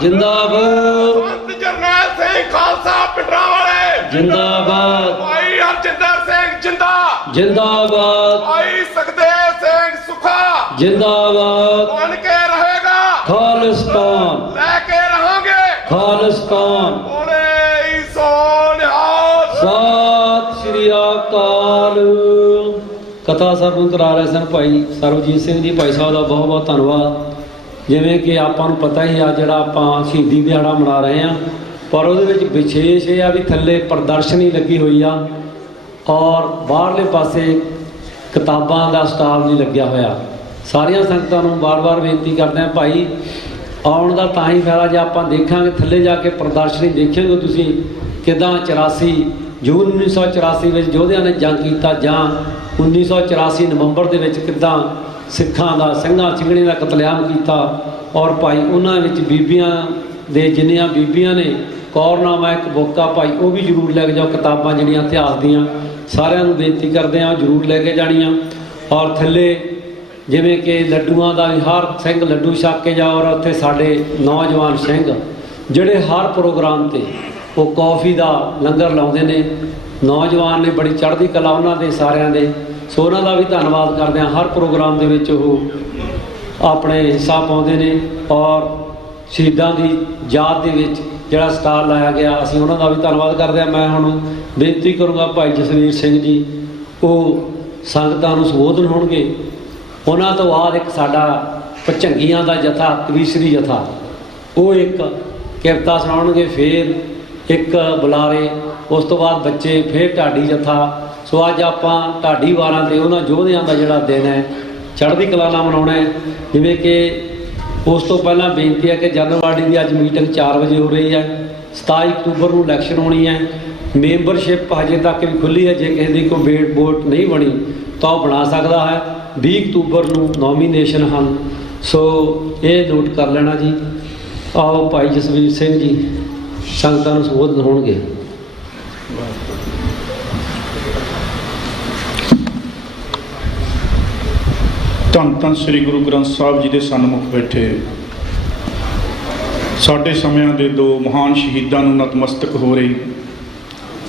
ਜਿੰਦਾਬਾਦ, ਸੰਤ ਜਰਨੈਲ ਸਿੰਘ ਖਾਲਸਾ ਪਿੰਡਰਾਂ ਵਾਲੇ ਜਿੰਦਾਬਾਦ, ਭਾਈ ਹਰਜਿੰਦਰ ਸਿੰਘ ਜਿੰਦਾ ਜਿੰਦਾਬਾਦ, ਭਾਈ ਸੁਖਦੇਵ ਸਿੰਘ ਸੁਖਾ ਜਿੰਦਾਬਾਦ, ਬਣ ਕੇ ਰਹੇਗਾ, ਖਾਲਿਸਤਾਨ, ਲੈ ਕੇ ਰਹਾਂਗੇ ਖਾਲਿਸਤਾਨ। ਬੋਲੇ ਈ ਸੋ ਨਿਹਾਲ। ਸਤਿ ਸ਼੍ਰੀ ਅਕਾਲ। ਕਥਾ ਸਾਹਿਬ ਨੂੰ ਕਰਾ ਰਹੇ ਸਨ ਭਾਈ ਸਰਬਜੀਤ ਸਿੰਘ ਜੀ, ਭਾਈ ਸਾਹਿਬ ਦਾ ਬਹੁਤ ਬਹੁਤ ਧੰਨਵਾਦ। ਜਿਵੇਂ ਕਿ ਆਪਾਂ ਨੂੰ ਪਤਾ ਹੀ ਆ, ਜਿਹੜਾ ਆਪਾਂ ਸ਼ਹੀਦੀ ਦਿਹਾੜਾ ਮਨਾ ਰਹੇ ਹਾਂ, ਪਰ ਉਹਦੇ ਵਿੱਚ ਵਿਸ਼ੇਸ਼ ਇਹ ਆ ਵੀ ਥੱਲੇ ਪ੍ਰਦਰਸ਼ਨੀ ਲੱਗੀ ਹੋਈ ਆ, ਔਰ ਬਾਹਰਲੇ ਪਾਸੇ ਕਿਤਾਬਾਂ ਦਾ ਸਟਾਲ ਵੀ ਲੱਗਿਆ ਹੋਇਆ। ਸਾਰੀਆਂ ਸੰਗਤਾਂ ਨੂੰ ਵਾਰ-ਵਾਰ ਬੇਨਤੀ ਕਰਦੇ ਹਾਂ, ਭਾਈ ਆਉਣ ਦਾ ਤਾਂ ਹੀ ਫਾਇਦਾ ਜੇ ਆਪਾਂ ਦੇਖਾਂਗੇ, ਥੱਲੇ ਜਾ ਕੇ ਪ੍ਰਦਰਸ਼ਨੀ ਦੇਖਾਂਗੇ ਤੁਸੀਂ ਕਿੱਦਾਂ 84 ਜੂਨ 1984 ਵਿੱਚ ਯੋਧਿਆਂ ਨੇ ਜੰਗ ਕੀਤਾ, ਜਾਂ 1984 ਨਵੰਬਰ ਦੇ ਵਿੱਚ ਕਿੱਦਾਂ ਸਿੱਖਾਂ ਦਾ, ਸਿੰਘਾਂ ਸਿੰਘਣੀ ਦਾ ਕਤਲੇਆਮ ਕੀਤਾ। ਔਰ ਭਾਈ ਉਹਨਾਂ ਵਿੱਚ ਬੀਬੀਆਂ ਦੇ ਜਿੰਨੀਆਂ ਬੀਬੀਆਂ ਨੇ, ਕੌਰਨਾਮਾ ਇੱਕ ਬੁੱਕ ਆ ਭਾਈ, ਉਹ ਵੀ ਜ਼ਰੂਰ ਲੈ ਕੇ ਜਾਓ। ਕਿਤਾਬਾਂ ਜਿਹੜੀਆਂ ਇਤਿਹਾਸ ਦੀਆਂ ਸਾਰਿਆਂ ਨੂੰ ਬੇਨਤੀ ਕਰਦੇ ਹਾਂ ਜ਼ਰੂਰ ਲੈ ਕੇ ਜਾਣੀਆਂ। ਔਰ ਥੱਲੇ ਜਿਵੇਂ ਕਿ ਲੱਡੂਆਂ ਦਾ ਵੀ, ਹਰ ਸਿੰਘ ਲੱਡੂ ਛਕ ਕੇ ਜਾਓ। ਔਰ ਉੱਥੇ ਸਾਡੇ ਨੌਜਵਾਨ ਸਿੰਘ ਜਿਹੜੇ ਹਰ ਪ੍ਰੋਗਰਾਮ 'ਤੇ ਉਹ ਕੌਫੀ ਦਾ ਲੰਗਰ ਲਾਉਂਦੇ ਨੇ, ਨੌਜਵਾਨ ਨੇ, ਬੜੀ ਚੜ੍ਹਦੀ ਕਲਾ ਉਹਨਾਂ ਦੇ ਸਾਰਿਆਂ ਦੇ। ਸੋ ਉਹਨਾਂ ਦਾ ਵੀ ਧੰਨਵਾਦ ਕਰਦੇ ਹਾਂ। ਹਰ ਪ੍ਰੋਗਰਾਮ ਦੇ ਵਿੱਚ ਉਹ ਆਪਣੇ ਹਿੱਸਾ ਪਾਉਂਦੇ ਨੇ। ਔਰ ਸ਼ਹੀਦਾਂ ਦੀ ਯਾਦ ਦੇ ਵਿੱਚ ਜਿਹੜਾ ਸਟਾਲ ਲਾਇਆ ਗਿਆ, ਅਸੀਂ ਉਹਨਾਂ ਦਾ ਵੀ ਧੰਨਵਾਦ ਕਰਦੇ ਹਾਂ। ਮੈਂ ਹੁਣ ਬੇਨਤੀ ਕਰੂੰਗਾ ਭਾਈ ਜਸਵੀਰ ਸਿੰਘ ਜੀ, ਉਹ ਸੰਗਤਾਂ ਨੂੰ ਸੰਬੋਧਨ ਹੋਣਗੇ। ਉਹਨਾਂ ਤੋਂ ਬਾਅਦ ਇੱਕ ਸਾਡਾ ਭਚੰਗੀਆਂ ਦਾ ਜਥਾ, ਕਵੀਸ਼ਰੀ ਜਥਾ, ਉਹ ਇੱਕ ਕਿਰਤਾ ਸੁਣਾਉਣਗੇ, ਫਿਰ ਇੱਕ ਬੁਲਾਰੇ, ਉਸ ਤੋਂ ਬਾਅਦ ਬੱਚੇ, ਫਿਰ ਢਾਡੀ ਜਥਾ। ਸੋ ਅੱਜ ਆਪਾਂ ਢਾਡੀ ਵਾਰਾਂ 'ਤੇ ਉਹਨਾਂ ਯੋਧਿਆਂ ਦਾ ਜਿਹੜਾ ਦਿਨ ਹੈ ਚੜ੍ਹਦੀ ਕਲਾ ਨਾਲ ਮਨਾਉਣਾ ਹੈ। ਜਿਵੇਂ ਕਿ ਉਸ ਤੋਂ ਪਹਿਲਾਂ ਬੇਨਤੀ ਹੈ ਕਿ ਜਨਰਲ ਬਾਡੀ ਦੀ ਅੱਜ ਮੀਟਿੰਗ 4 ਵਜੇ ਹੋ ਰਹੀ ਹੈ। 27 ਅਕਤੂਬਰ ਨੂੰ ਇਲੈਕਸ਼ਨ ਹੋਣੀ ਹੈ, ਮੈਂਬਰਸ਼ਿਪ ਹਜੇ ਤੱਕ ਵੀ ਖੁੱਲ੍ਹੀ ਹੈ। ਜੇ ਕਿਸੇ ਦੀ ਕੋਈ ਵੋਟ ਨਹੀਂ ਬਣੀ ਤਾਂ ਉਹ ਬਣਾ ਸਕਦਾ ਹੈ। 20 ਅਕਤੂਬਰ ਨੂੰ ਨੋਮੀਨੇਸ਼ਨ ਹਨ, ਸੋ ਇਹ ਨੋਟ ਕਰ ਲੈਣਾ ਜੀ। ਆਓ ਭਾਈ ਜਸਵੀਰ ਸਿੰਘ ਜੀ ਸੰਗਤਾਂ ਨੂੰ ਸੰਬੋਧਨ ਹੋਣਗੇ। ਧੰਨ ਧੰਨ ਸ੍ਰੀ ਗੁਰੂ ਗ੍ਰੰਥ ਸਾਹਿਬ ਜੀ ਦੇ ਸਨਮੁਖ ਬੈਠੇ ਸਾਡੇ ਸਮਿਆਂ ਦੇ ਦੋ ਮਹਾਨ ਸ਼ਹੀਦਾਂ ਨੂੰ ਨਤਮਸਤਕ ਹੋ ਰਹੀ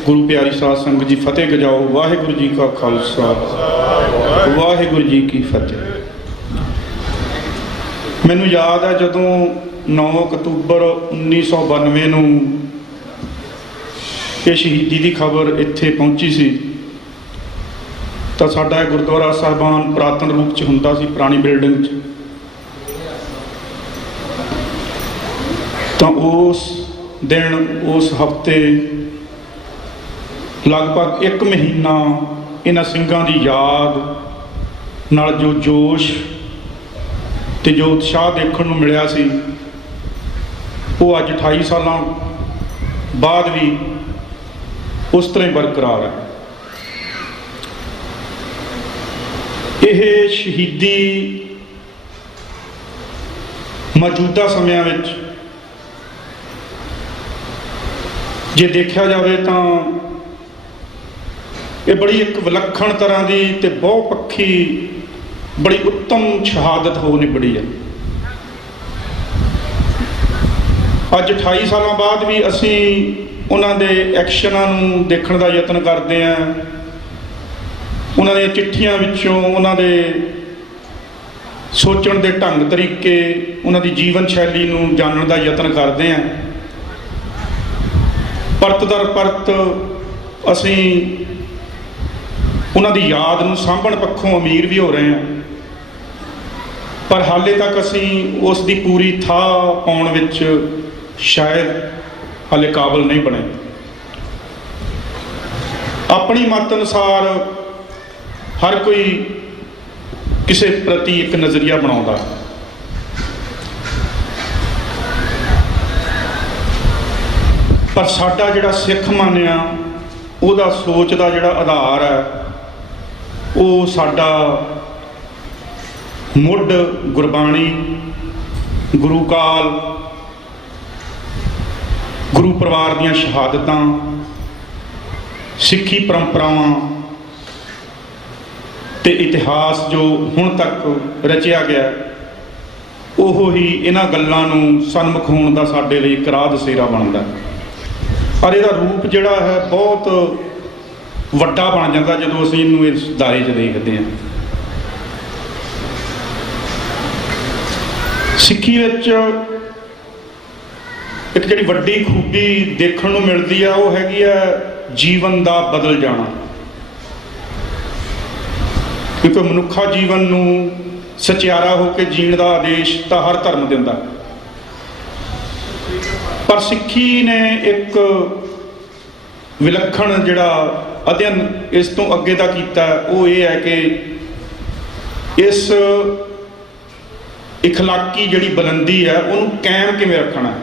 ਗੁਰੂ ਪਿਆਰੀ ਸਾਧ ਸੰਗਤ ਜੀ, ਫਤਿਹ ਗਜਾਓ। ਵਾਹਿਗੁਰੂ ਜੀ ਕਾ ਖਾਲਸਾ, ਵਾਹਿਗੁਰੂ ਜੀ ਕੀ ਫਤਿਹ। ਮੈਨੂੰ ਯਾਦ ਹੈ ਜਦੋਂ 9 ਅਕਤੂਬਰ 1992 ਨੂੰ ਇਹ ਸ਼ਹੀਦੀ ਦੀ ਖਬਰ ਇੱਥੇ ਪਹੁੰਚੀ ਸੀ ਤਾਂ ਸਾਡਾ ਇਹ ਗੁਰਦੁਆਰਾ ਸਾਹਿਬਾਨ ਪੁਰਾਤਨ ਰੂਪ 'ਚ ਹੁੰਦਾ ਸੀ, ਪੁਰਾਣੀ ਬਿਲਡਿੰਗ 'ਚ। ਤਾਂ ਉਸ ਦਿਨ, ਉਸ ਹਫ਼ਤੇ ਲਗਭਗ 1 ਮਹੀਨਾ ਇਹਨਾਂ ਸਿੰਘਾਂ ਦੀ ਯਾਦ ਨਾਲ ਜੋ ਜੋਸ਼ ਤੇ ਜੋ ਉਤਸ਼ਾਹ ਦੇਖਣ ਨੂੰ ਮਿਲਿਆ ਸੀ, ਉਹ ਅੱਜ 28 ਸਾਲਾਂ ਬਾਅਦ ਵੀ ਉਸ ਤਰ੍ਹਾਂ ਹੀ ਬਰਕਰਾਰ ਹੈ। ਇਹ ਸ਼ਹੀਦੀ ਮੌਜੂਦਾ ਸਮਿਆਂ ਵਿੱਚ ਜੇ ਦੇਖਿਆ ਜਾਵੇ ਤਾਂ ਇਹ ਬੜੀ ਇੱਕ ਵਿਲੱਖਣ ਤਰ੍ਹਾਂ ਦੀ ਤੇ ਬਹੁ ਪੱਖੀ, ਬੜੀ ਉੱਤਮ ਸ਼ਹਾਦਤ ਹੋ ਨਿਬੜੀ ਹੈ। ਅੱਜ 28 ਸਾਲਾਂ ਬਾਅਦ ਵੀ ਅਸੀਂ ਉਹਨਾਂ ਦੇ ਐਕਸ਼ਨਾਂ ਨੂੰ ਦੇਖਣ ਦਾ ਯਤਨ ਕਰਦੇ ਹਾਂ। ਉਹਨਾਂ ਦੀਆਂ ਚਿੱਠੀਆਂ ਵਿੱਚੋਂ ਉਹਨਾਂ ਦੇ ਸੋਚਣ ਦੇ ਢੰਗ ਤਰੀਕੇ, ਉਹਨਾਂ ਦੀ ਜੀਵਨ ਸ਼ੈਲੀ ਨੂੰ ਜਾਣਨ ਦਾ ਯਤਨ ਕਰਦੇ ਹਾਂ। ਪਰਤ ਦਰ ਪਰਤ ਅਸੀਂ ਉਹਨਾਂ ਦੀ ਯਾਦ ਨੂੰ ਸਾਂਭਣ ਪੱਖੋਂ ਅਮੀਰ ਵੀ ਹੋ ਰਹੇ ਹਾਂ, ਪਰ ਹਾਲੇ ਤੱਕ ਅਸੀਂ ਉਸ ਦੀ ਪੂਰੀ ਥਾਂ ਪਾਉਣ ਵਿੱਚ ਸ਼ਾਇਦ ਹਾਲੇ ਕਾਬਲ ਨਹੀਂ ਬਣੇ। ਆਪਣੀ ਮਤ ਅਨੁਸਾਰ ਹਰ ਕੋਈ ਕਿਸੇ ਪ੍ਰਤੀ ਇੱਕ ਨਜ਼ਰੀਆ ਬਣਾਉਂਦਾ, ਪਰ ਸਾਡਾ ਜਿਹੜਾ ਸਿੱਖ ਮਨ ਆ, ਉਹਦਾ ਸੋਚ ਦਾ ਜਿਹੜਾ ਆਧਾਰ ਹੈ, ਉਹ ਸਾਡਾ ਮੁੱਢ ਗੁਰਬਾਣੀ, ਗੁਰੂ ਕਾਲ, ਗੁਰੂ ਪਰਿਵਾਰ ਦੀਆਂ ਸ਼ਹਾਦਤਾਂ, ਸਿੱਖੀ ਪਰੰਪਰਾਵਾਂ ਤੇ ਇਤਿਹਾਸ ਜੋ ਹੁਣ ਤੱਕ ਰਚਿਆ ਗਿਆ, ਉਹ ਹੀ ਇਹਨਾਂ ਗੱਲਾਂ ਨੂੰ ਸਨਮੁਖ ਹੋਣ ਦਾ ਸਾਡੇ ਲਈ ਇੱਕ ਰਾਹ ਦਸੇਰਾ ਬਣਦਾ। ਪਰ ਇਹਦਾ ਰੂਪ ਜਿਹੜਾ ਹੈ ਬਹੁਤ ਵੱਡਾ ਬਣ ਜਾਂਦਾ ਜਦੋਂ ਅਸੀਂ ਇਹਨੂੰ ਇਸ ਦਾਇਰੇ 'ਚ ਦੇਖਦੇ ਹਾਂ। ਸਿੱਖੀ ਵਿੱਚ ਇੱਕ ਜਿਹੜੀ ਵੱਡੀ ਖੂਬੀ ਦੇਖਣ ਨੂੰ ਮਿਲਦੀ ਆ, ਉਹ ਹੈਗੀ ਆ ਜੀਵਨ ਦਾ ਬਦਲ ਜਾਣਾ। ਕਿਉਂਕਿ ਮਨੁੱਖਾ ਜੀਵਨ ਨੂੰ ਸਚਿਆਰਾ ਹੋ ਕੇ ਜੀਣ ਦਾ ਆਦੇਸ਼ ਤਾਂ ਹਰ ਧਰਮ ਦਿੰਦਾ, ਪਰ ਸਿੱਖੀ ਨੇ ਇੱਕ ਵਿਲੱਖਣ ਜਿਹੜਾ ਅਧਿਐਨ ਇਸ ਤੋਂ ਅੱਗੇ ਦਾ ਕੀਤਾ, ਉਹ ਇਹ ਹੈ ਕਿ ਇਸ ਇਖਲਾਕੀ ਜਿਹੜੀ ਬੁਲੰਦੀ ਹੈ ਉਹਨੂੰ ਕਾਇਮ ਕਿਵੇਂ ਰੱਖਣਾ,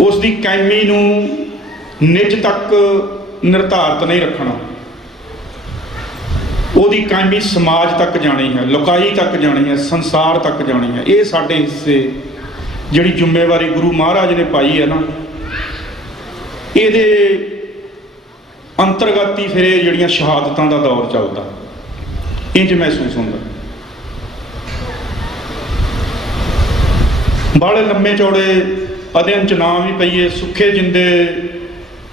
ਉਸ ਦੀ ਕਾਇਮੀ ਨੂੰ ਨਿਜ ਤੱਕ ਨਿਰਧਾਰਤ ਨਹੀਂ ਰੱਖਣਾ, ਉਹਦੀ ਕਾਇਮੀ ਸਮਾਜ ਤੱਕ ਜਾਣੀ ਹੈ, ਲੋਕਾਈ ਤੱਕ ਜਾਣੀ ਹੈ, ਸੰਸਾਰ ਤੱਕ ਜਾਣੀ ਹੈ। ਇਹ ਸਾਡੇ ਹਿੱਸੇ ਜਿਹੜੀ ਜ਼ਿੰਮੇਵਾਰੀ ਗੁਰੂ ਮਹਾਰਾਜ ਨੇ ਪਾਈ ਹੈ ਨਾ, ਇਹਦੇ ਅੰਤਰਗਤ ਹੀ ਫਿਰ ਇਹ ਜਿਹੜੀਆਂ ਸ਼ਹਾਦਤਾਂ ਦਾ ਦੌਰ ਚੱਲਦਾ, ਇੰਝ ਮਹਿਸੂਸ ਹੁੰਦਾ। ਬਾਹਲੇ ਲੰਮੇ ਚੌੜੇ ਅਧਿਐਨ 'ਚ ਨਾ ਵੀ ਪਈਏ, ਸੁੱਖੇ ਜਿੰਦੇ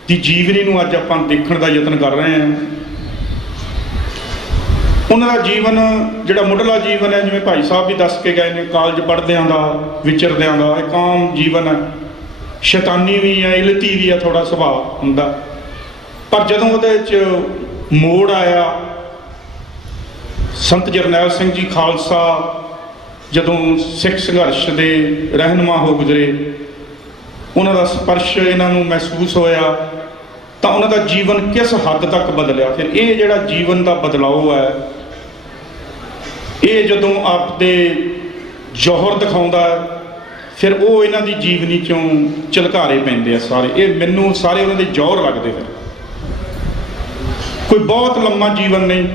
ਦੀ ਜੀਵਨੀ ਨੂੰ ਅੱਜ ਆਪਾਂ ਦੇਖਣ ਦਾ ਯਤਨ ਕਰ ਰਹੇ ਹਾਂ। ਉਹਨਾਂ ਦਾ ਜੀਵਨ ਜਿਹੜਾ ਮੁੱਢਲਾ ਜੀਵਨ ਹੈ, ਜਿਵੇਂ ਭਾਈ ਸਾਹਿਬ ਵੀ ਦੱਸ ਕੇ ਗਏ ਨੇ, ਕਾਲਜ ਪੜ੍ਹਦਿਆਂ ਦਾ, ਵਿਚਰਦਿਆਂ ਦਾ ਇੱਕ ਆਮ ਜੀਵਨ ਹੈ। ਸ਼ੈਤਾਨੀ ਵੀ ਹੈ, ਇਲਤੀ ਵੀ ਹੈ, ਥੋੜ੍ਹਾ ਸੁਭਾਅ ਹੁੰਦਾ। ਪਰ ਜਦੋਂ ਉਹਦੇ 'ਚ ਮੋੜ ਆਇਆ, ਸੰਤ ਜਰਨੈਲ ਸਿੰਘ ਜੀ ਖਾਲਸਾ ਜਦੋਂ ਸਿੱਖ ਸੰਘਰਸ਼ ਦੇ ਰਹਿਨੁਮਾ ਹੋ ਗੁਜ਼ਰੇ, ਉਹਨਾਂ ਦਾ ਸਪਰਸ਼ ਇਹਨਾਂ ਨੂੰ ਮਹਿਸੂਸ ਹੋਇਆ, ਤਾਂ ਉਹਨਾਂ ਦਾ ਜੀਵਨ ਕਿਸ ਹੱਦ ਤੱਕ ਬਦਲਿਆ। ਫਿਰ ਇਹ ਜਿਹੜਾ ਜੀਵਨ ਦਾ ਬਦਲਾਓ ਹੈ, ਇਹ ਜਦੋਂ ਆਪਦੇ ਜੌਹਰ ਦਿਖਾਉਂਦਾ, ਫਿਰ ਉਹ ਇਹਨਾਂ ਦੀ ਜੀਵਨੀ ਚੋਂ ਝਲਕਾਰੇ ਪੈਂਦੇ ਆ ਸਾਰੇ। ਇਹ ਮੈਨੂੰ ਸਾਰੇ ਉਹਨਾਂ ਦੇ ਜੌਹਰ ਲੱਗਦੇ। ਫਿਰ ਕੋਈ ਬਹੁਤ ਲੰਮਾ ਜੀਵਨ ਨਹੀਂ।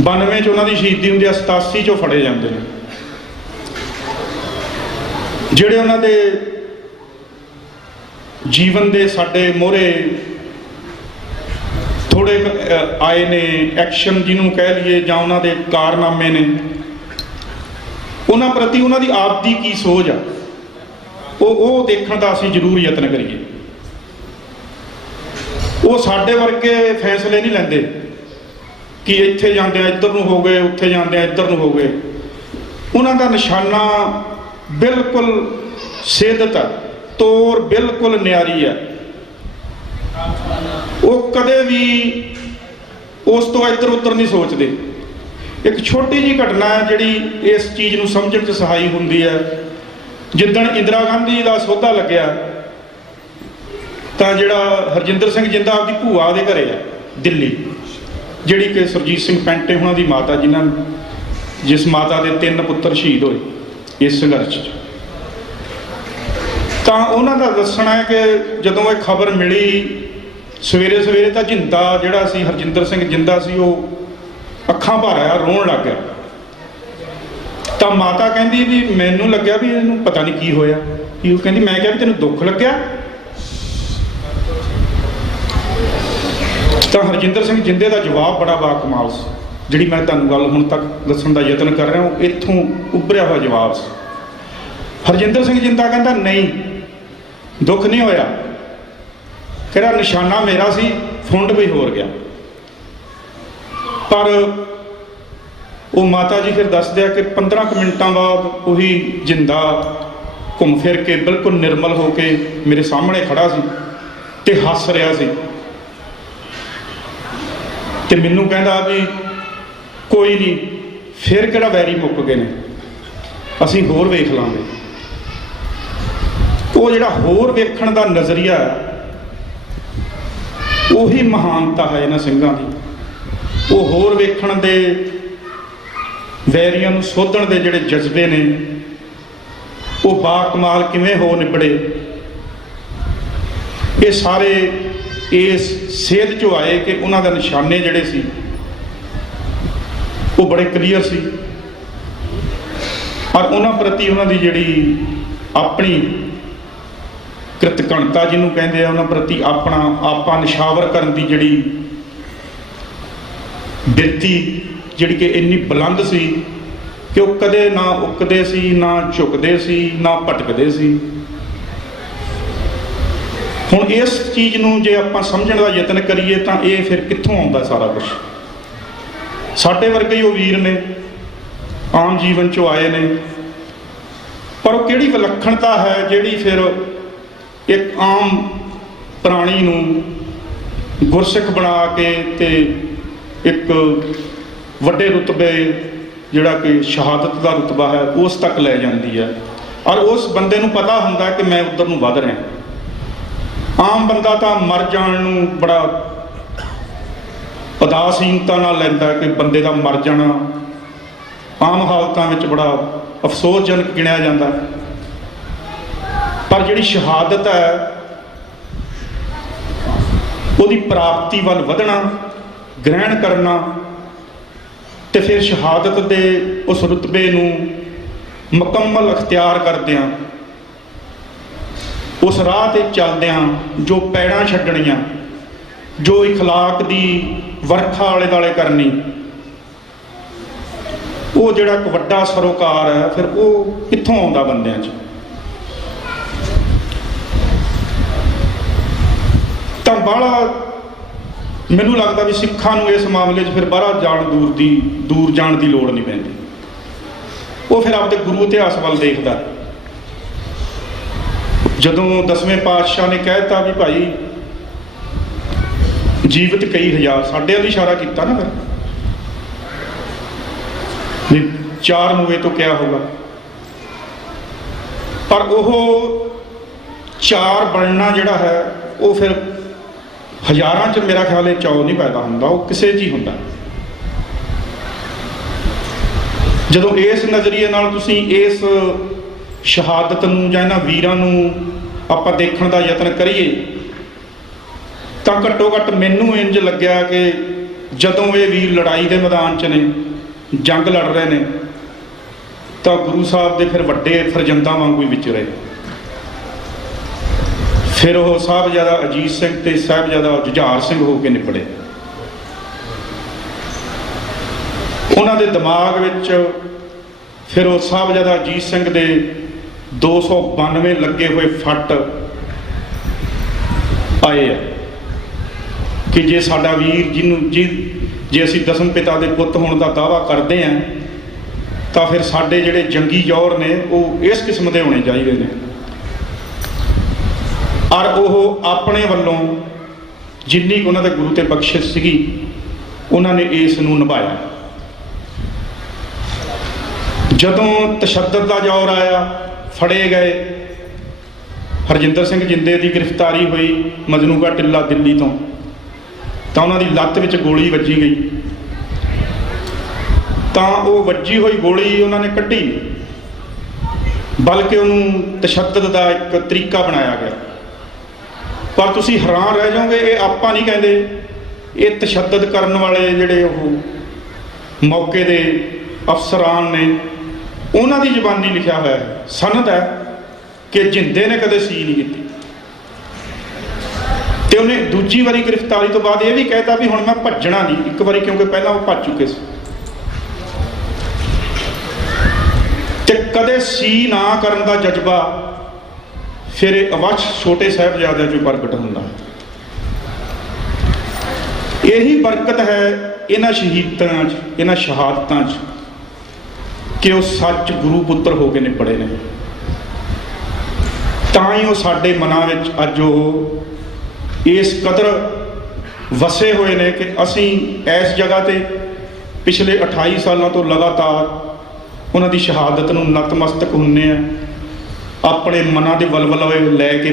92 ਚ ਉਹਨਾਂ ਦੀ ਸ਼ਹੀਦੀ ਹੁੰਦੀ ਆ, 87 ਚੋਂ ਫੜੇ ਜਾਂਦੇ ਨੇ। ਜਿਹੜੇ ਉਹਨਾਂ ਦੇ ਜੀਵਨ ਦੇ ਸਾਡੇ ਮੋਹਰੇ ਥੋੜੇ ਆਏ ਨੇ ਐਕਸ਼ਨ ਜਿਹਨੂੰ ਕਹਿ ਲਈਏ, ਜਾਂ ਉਹਨਾਂ ਦੇ ਕਾਰਨਾਮੇ ਨੇ, ਉਹਨਾਂ ਪ੍ਰਤੀ ਉਹਨਾਂ ਦੀ ਆਪ ਦੀ ਕੀ ਸੋਚ ਆ, ਉਹ ਦੇਖਣ ਦਾ ਅਸੀਂ ਜ਼ਰੂਰ ਯਤਨ ਕਰੀਏ। ਉਹ ਸਾਡੇ ਵਰਗੇ ਫੈਸਲੇ ਨਹੀਂ ਲੈਂਦੇ ਕਿ ਇੱਥੇ ਜਾਂਦੇ ਆ ਇੱਧਰ ਨੂੰ ਹੋ ਗਏ, ਉੱਥੇ ਜਾਂਦੇ ਆ ਇੱਧਰ ਨੂੰ ਹੋ ਗਏ। ਉਹਨਾਂ ਦਾ ਨਿਸ਼ਾਨਾ ਬਿਲਕੁਲ ਸਿੱਧਤ ਹੈ, ਤੋਰ ਬਿਲਕੁਲ ਨਿਆਰੀ ਹੈ। ਉਹ ਕਦੇ ਵੀ ਉਸ ਤੋਂ ਇੱਧਰ ਉੱਧਰ ਨਹੀਂ ਸੋਚਦੇ। ਇੱਕ ਛੋਟੀ ਜਿਹੀ ਘਟਨਾ ਹੈ ਜਿਹੜੀ ਇਸ ਚੀਜ਼ ਨੂੰ ਸਮਝਣ 'ਚ ਸਹਾਈ ਹੁੰਦੀ ਹੈ। ਜਿੱਦਣ ਇੰਦਰਾ ਗਾਂਧੀ ਦਾ ਸਹੁਦਾ ਲੱਗਿਆ ਤਾਂ ਜਿਹੜਾ ਹਰਜਿੰਦਰ ਸਿੰਘ ਜਿੰਦਾ ਆਪਦੀ ਭੂਆ ਦੇ ਘਰੇ ਆ ਦਿੱਲੀ, ਜਿਹੜੀ ਕਿ ਸੁਰਜੀਤ ਸਿੰਘ ਪੈਂਟੇ ਉਹਨਾਂ ਦੀ ਮਾਤਾ, ਜਿਸ ਮਾਤਾ ਦੇ 3 ਪੁੱਤਰ ਸ਼ਹੀਦ ਹੋਏ ਇਸ ਸੰਘਰਸ਼ 'ਚ। ਤਾਂ ਉਹਨਾਂ ਦਾ ਦੱਸਣਾ ਹੈ ਕਿ ਜਦੋਂ ਇਹ ਖਬਰ ਮਿਲੀ ਸਵੇਰੇ ਸਵੇਰੇ ਤਾਂ ਜਿੰਦਾ ਜਿਹੜਾ ਸੀ, ਹਰਜਿੰਦਰ ਸਿੰਘ ਜਿੰਦਾ ਸੀ, ਉਹ ਅੱਖਾਂ ਭਰ ਆਇਆ, ਰੋਣ ਲੱਗ ਗਿਆ। ਤਾਂ ਮਾਤਾ ਕਹਿੰਦੀ ਵੀ ਮੈਨੂੰ ਲੱਗਿਆ ਵੀ ਇਹਨੂੰ ਪਤਾ ਨਹੀਂ ਕੀ ਹੋਇਆ। ਉਹ ਕਹਿੰਦੀ ਮੈਂ ਕਿਹਾ ਵੀ ਤੈਨੂੰ ਦੁੱਖ ਲੱਗਿਆ? ਤਾਂ ਹਰਜਿੰਦਰ ਸਿੰਘ ਜਿੰਦੇ ਦਾ ਜਵਾਬ ਬੜਾ ਬਾਕਮਾਲ ਸੀ। ਜਿਹੜੀ ਮੈਂ ਤੁਹਾਨੂੰ ਗੱਲ ਹੁਣ ਤੱਕ ਦੱਸਣ ਦਾ ਯਤਨ ਕਰ ਰਿਹਾ, ਉਹ ਇੱਥੋਂ ਉੱਭਰਿਆ ਹੋਇਆ ਜਵਾਬ ਸੀ। ਹਰਜਿੰਦਰ ਸਿੰਘ ਜਿੰਦਾ ਕਹਿੰਦਾ ਨਹੀਂ, ਦੁੱਖ ਨਹੀਂ ਹੋਇਆ, ਕਹਿੰਦਾ ਨਿਸ਼ਾਨਾ ਮੇਰਾ ਸੀ, ਫੁੰਡ ਕੋਈ ਹੋਰ ਗਿਆ। ਪਰ ਉਹ ਮਾਤਾ ਜੀ ਫਿਰ ਦੱਸਦੇ ਆ ਕਿ 15 ਕੁ ਮਿੰਟਾਂ ਬਾਅਦ ਉਹੀ ਜਿੰਦਾ ਘੁੰਮ ਫਿਰ ਕੇ ਬਿਲਕੁਲ ਨਿਰਮਲ ਹੋ ਕੇ ਮੇਰੇ ਸਾਹਮਣੇ ਖੜਾ ਸੀ ਤੇ ਹੱਸ ਰਿਹਾ ਸੀ ਤੇ ਮੈਨੂੰ ਕਹਿੰਦਾ ਵੀ ਕੋਈ ਨਹੀਂ, ਫਿਰ ਕਿਹੜਾ ਵੈਰੀ ਮੁੱਕ ਗਏ ਨੇ, ਅਸੀਂ ਹੋਰ ਵੇਖ ਲਾਂਗੇ। ਉਹ ਜਿਹੜਾ ਹੋਰ ਵੇਖਣ ਦਾ ਨਜ਼ਰੀਆ ਹੈ, ਉਹੀ ਮਹਾਨਤਾ ਹੈ ਇਹਨਾਂ ਸਿੰਘਾਂ ਦੀ। ਉਹ ਹੋਰ ਵੇਖਣ ਦੇ, ਵੈਰੀਆਂ ਨੂੰ ਸੋਧਣ ਦੇ ਜਿਹੜੇ ਜਜ਼ਬੇ ਨੇ, ਉਹ ਬਾਕਮਾਲ ਕਿਵੇਂ ਹੋ ਨਿਬੜੇ, ਇਹ ਸਾਰੇ ਇਸ ਸੇਧ 'ਚੋਂ ਆਏ ਕਿ ਉਹਨਾਂ ਦੇ ਨਿਸ਼ਾਨੇ ਜਿਹੜੇ ਸੀ ਉਹ ਬੜੇ ਕਲੀਅਰ ਸੀ। ਔਰ ਉਹਨਾਂ ਪ੍ਰਤੀ ਉਹਨਾਂ ਦੀ ਜਿਹੜੀ ਆਪਣੀ ਕ੍ਰਿਤਕਣਤਾ ਜਿਹਨੂੰ ਕਹਿੰਦੇ ਆ, ਉਹਨਾਂ ਪ੍ਰਤੀ ਆਪਣਾ ਆਪਾ ਨਿਸ਼ਾਵਰ ਕਰਨ ਦੀ ਜਿਹੜੀ ਬਿਰਤੀ, ਜਿਹੜੀ ਕਿ ਇੰਨੀ ਬੁਲੰਦ ਸੀ ਕਿ ਉਹ ਕਦੇ ਨਾ ਉੱਕਦੇ ਸੀ, ਨਾ ਝੁਕਦੇ ਸੀ, ਨਾ ਭਟਕਦੇ ਸੀ। ਹੁਣ ਇਸ ਚੀਜ਼ ਨੂੰ ਜੇ ਆਪਾਂ ਸਮਝਣ ਦਾ ਯਤਨ ਕਰੀਏ ਤਾਂ ਇਹ ਫਿਰ ਕਿੱਥੋਂ ਆਉਂਦਾ ਸਾਰਾ ਕੁਝ? ਸਾਡੇ ਵਰਗੇ ਹੀ ਉਹ ਵੀਰ ਨੇ, ਆਮ ਜੀਵਨ 'ਚੋਂ ਆਏ ਨੇ, ਪਰ ਉਹ ਕਿਹੜੀ ਵਿਲੱਖਣਤਾ ਹੈ ਜਿਹੜੀ ਫਿਰ ਇੱਕ ਆਮ ਪ੍ਰਾਣੀ ਨੂੰ ਗੁਰਸਿੱਖ ਬਣਾ ਕੇ ਤੇ ਇੱਕ ਵੱਡੇ ਰੁਤਬੇ, ਜਿਹੜਾ ਕਿ ਸ਼ਹਾਦਤ ਦਾ ਰੁਤਬਾ ਹੈ, ਉਸ ਤੱਕ ਲੈ ਜਾਂਦੀ ਹੈ। ਔਰ ਉਸ ਬੰਦੇ ਨੂੰ ਪਤਾ ਹੁੰਦਾ ਕਿ ਮੈਂ ਉੱਧਰ ਨੂੰ ਵੱਧ ਰਿਹਾ। ਆਮ ਬੰਦਾ ਤਾਂ ਮਰ ਜਾਣ ਨੂੰ ਬੜਾ ਉਦਾਸੀਨਤਾ ਨਾਲ ਲੈਂਦਾ ਕਿ ਬੰਦੇ ਦਾ ਮਰ ਜਾਣਾ ਆਮ ਹਾਲਤਾਂ ਵਿੱਚ ਬੜਾ ਅਫਸੋਸਜਨਕ ਗਿਣਿਆ ਜਾਂਦਾ। ਪਰ ਜਿਹੜੀ ਸ਼ਹਾਦਤ ਹੈ, ਉਹਦੀ ਪ੍ਰਾਪਤੀ ਵੱਲ ਵਧਣਾ, ਗ੍ਰਹਿਣ ਕਰਨਾ ਤੇ ਫਿਰ ਸ਼ਹਾਦਤ ਦੇ ਉਸ ਰੁਤਬੇ ਨੂੰ ਮੁਕੰਮਲ ਅਖਤਿਆਰ ਕਰਦਿਆਂ, ਉਸ ਰਾਹ ਤੇ ਚੱਲਦਿਆਂ ਜੋ ਪੈੜਾਂ ਛੱਡਣੀਆਂ, ਜੋ ਇਖਲਾਕ ਦੀ ਵਰਖਾ ਆਲੇ ਦੁਆਲੇ ਕਰਨੀ, ਉਹ ਜਿਹੜਾ ਇੱਕ ਵੱਡਾ ਸਰੋਕਾਰ ਹੈ, ਫਿਰ ਉਹ ਕਿੱਥੋਂ ਆਉਂਦਾ ਬੰਦਿਆਂ 'ਚ? ਤਾਂ ਬਾਹਲਾ ਮੈਨੂੰ ਲੱਗਦਾ ਵੀ ਸਿੱਖਾਂ ਨੂੰ ਇਸ ਮਾਮਲੇ 'ਚ ਫਿਰ ਬਾਹਰ ਦੂਰ ਜਾਣ ਦੀ ਲੋੜ ਨਹੀਂ ਪੈਂਦੀ। ਉਹ ਫਿਰ ਆਪਦੇ ਗੁਰੂ ਇਤਿਹਾਸ ਵੱਲ ਦੇਖਦਾ। ਜਦੋਂ 10ਵੇਂ ਪਾਤਸ਼ਾਹ ਨੇ ਕਹਿ ਦਿੱਤਾ ਵੀ ਭਾਈ ਜੀਵਤ ਕਈ ਹਜ਼ਾਰ, ਸਾਡੇ ਵੱਲ ਇਸ਼ਾਰਾ ਕੀਤਾ ਨਾ, ਫਿਰ ਵੀ 4 ਮੂਏ ਤੋਂ ਕਿਆ ਹੋਗਾ। ਪਰ ਉਹ 4 ਬਣਨਾ ਜਿਹੜਾ ਹੈ, ਉਹ ਫਿਰ ਹਜ਼ਾਰਾਂ 'ਚ ਮੇਰਾ ਖਿਆਲ ਇਹ ਚਾਅ ਨਹੀਂ ਪੈਦਾ ਹੁੰਦਾ, ਉਹ ਕਿਸੇ 'ਚ ਹੀ ਹੁੰਦਾ। ਜਦੋਂ ਇਸ ਨਜ਼ਰੀਏ ਨਾਲ ਤੁਸੀਂ ਇਸ ਸ਼ਹਾਦਤ ਨੂੰ ਜਾਂ ਇਹਨਾਂ ਵੀਰਾਂ ਨੂੰ ਆਪਾਂ ਦੇਖਣ ਦਾ ਯਤਨ ਕਰੀਏ ਤਾਂ ਘੱਟੋ ਘੱਟ ਮੈਨੂੰ ਇੰਜ ਲੱਗਿਆ ਕਿ ਜਦੋਂ ਇਹ ਵੀਰ ਲੜਾਈ ਦੇ ਮੈਦਾਨ 'ਚ ਨੇ, ਜੰਗ ਲੜ ਰਹੇ ਨੇ, ਤਾਂ ਗੁਰੂ ਸਾਹਿਬ ਦੇ ਫਿਰ ਵੱਡੇ ਫਰਜ਼ੰਦਾਂ ਵਾਂਗੂ ਹੀ ਵਿਚਰੇ। ਫਿਰ ਉਹ ਸਾਹਿਬਜ਼ਾਦਾ ਅਜੀਤ ਸਿੰਘ ਤੇ ਸਾਹਿਬਜ਼ਾਦਾ ਜੁਝਾਰ ਸਿੰਘ ਹੋ ਕੇ ਨਿਬੜੇ। ਉਹਨਾਂ ਦੇ ਦਿਮਾਗ ਵਿੱਚ ਫਿਰ ਉਹ ਸਾਹਿਬਜ਼ਾਦਾ ਅਜੀਤ ਸਿੰਘ ਦੇ 292 ਲੱਗੇ ਹੋਏ ਫੱਟ ਆਏ ਆ ਕਿ ਜੇ ਸਾਡਾ ਵੀਰ ਜੇ ਅਸੀਂ ਦਸਮ ਪਿਤਾ ਦੇ ਪੁੱਤ ਹੋਣ ਦਾ ਦਾਅਵਾ ਕਰਦੇ ਹਾਂ ਤਾਂ ਫਿਰ ਸਾਡੇ ਜਿਹੜੇ ਜੰਗੀ ਜੌਹਰ ਨੇ ਉਹ ਇਸ ਕਿਸਮ ਦੇ ਹੋਣੇ ਚਾਹੀਦੇ ਨੇ। ਔਰ ਉਹ ਆਪਣੇ ਵੱਲੋਂ ਜਿੰਨੀ ਕੁ ਉਹਨਾਂ ਦੇ ਗੁਰੂ ਤੇ ਬਖਸ਼ਿਸ਼ ਸੀਗੀ ਉਹਨਾਂ ਨੇ ਇਸ ਨੂੰ ਨਿਭਾਇਆ। ਜਦੋਂ ਤਸ਼ੱਦਦ ਦਾ ਦੌਰ ਆਇਆ, ਫੜੇ ਗਏ, ਹਰਜਿੰਦਰ ਸਿੰਘ ਜਿੰਦੇ ਦੀ ਗ੍ਰਿਫਤਾਰੀ ਹੋਈ ਮਜਨੂਗਾ ਟਿੱਲਾ ਦਿੱਲੀ ਤੋਂ, ਤਾਂ ਉਹਨਾਂ ਦੀ ਲੱਤ ਵਿੱਚ ਗੋਲੀ ਵੱਜੀ ਗਈ। ਤਾਂ ਉਹ ਵੱਜੀ ਹੋਈ ਗੋਲੀ ਉਹਨਾਂ ਨੇ ਕੱਢੀ, ਬਲਕਿ ਉਹਨੂੰ ਤਸ਼ੱਦਦ ਦਾ ਇੱਕ ਤਰੀਕਾ ਬਣਾਇਆ ਗਿਆ। ਪਰ ਤੁਸੀਂ ਹੈਰਾਨ ਰਹਿ ਜਾਓਗੇ, ਇਹ ਆਪਾਂ ਨਹੀਂ ਕਹਿੰਦੇ, ਇਹ ਤਸ਼ੱਦਦ ਕਰਨ ਵਾਲੇ ਜਿਹੜੇ ਉਹ ਮੌਕੇ ਦੇ ਅਫਸਰਾਨ ਨੇ ਉਹਨਾਂ ਦੀ ਜ਼ੁਬਾਨੀ ਲਿਖਿਆ ਹੋਇਆ ਹੈ। ਸਨਦ ਹੈ ਕਿ ਜਿੰਦੇ ਨੇ ਕਦੇ ਸੀ ਨਹੀਂ ਕੀਤੀ। ਤੇ ਉਹਨੇ ਦੂਜੀ ਵਾਰੀ ਗ੍ਰਿਫਤਾਰੀ ਤੋਂ ਬਾਅਦ ਇਹ ਵੀ ਕਹਿਤਾ ਵੀ ਹੁਣ ਮੈਂ ਭੱਜਣਾ ਨਹੀਂ, ਇੱਕ ਵਾਰੀ ਕਿਉਂਕਿ ਪਹਿਲਾਂ ਉਹ ਭੱਜ ਚੁੱਕੇ ਸੀ। ਤੇ ਕਦੇ ਸੀ ਨਾ ਕਰਨ ਦਾ ਜਜ਼ਬਾ ਫਿਰ ਇਹ ਅਵੱਛ ਛੋਟੇ ਸਾਹਿਬਜ਼ਾਦਿਆਂ 'ਚੋਂ ਪ੍ਰਗਟ ਹੁੰਦਾ। ਇਹੀ ਬਰਕਤ ਹੈ ਇਹਨਾਂ ਸ਼ਹੀਦਾਂ 'ਚ, ਇਹਨਾਂ ਸ਼ਹਾਦਤਾਂ 'ਚ ਕਿ ਉਹ ਸੱਚ ਗੁਰੂ ਪੁੱਤਰ ਹੋ ਕੇ ਨਿਬੜੇ ਨੇ। ਤਾਂ ਹੀ ਉਹ ਸਾਡੇ ਮਨਾਂ ਵਿੱਚ ਅੱਜ ਉਹ ਇਸ ਕਦਰ ਵਸੇ ਹੋਏ ਨੇ ਕਿ ਅਸੀਂ ਇਸ ਜਗ੍ਹਾ ਤੇ ਪਿਛਲੇ 28 ਸਾਲਾਂ ਤੋਂ ਲਗਾਤਾਰ ਉਹਨਾਂ ਦੀ ਸ਼ਹਾਦਤ ਨੂੰ ਨਤਮਸਤਕ ਹੁੰਦੇ ਆ, ਆਪਣੇ ਮਨਾਂ ਦੇ ਵਲਵਲੇ ਲੈ ਕੇ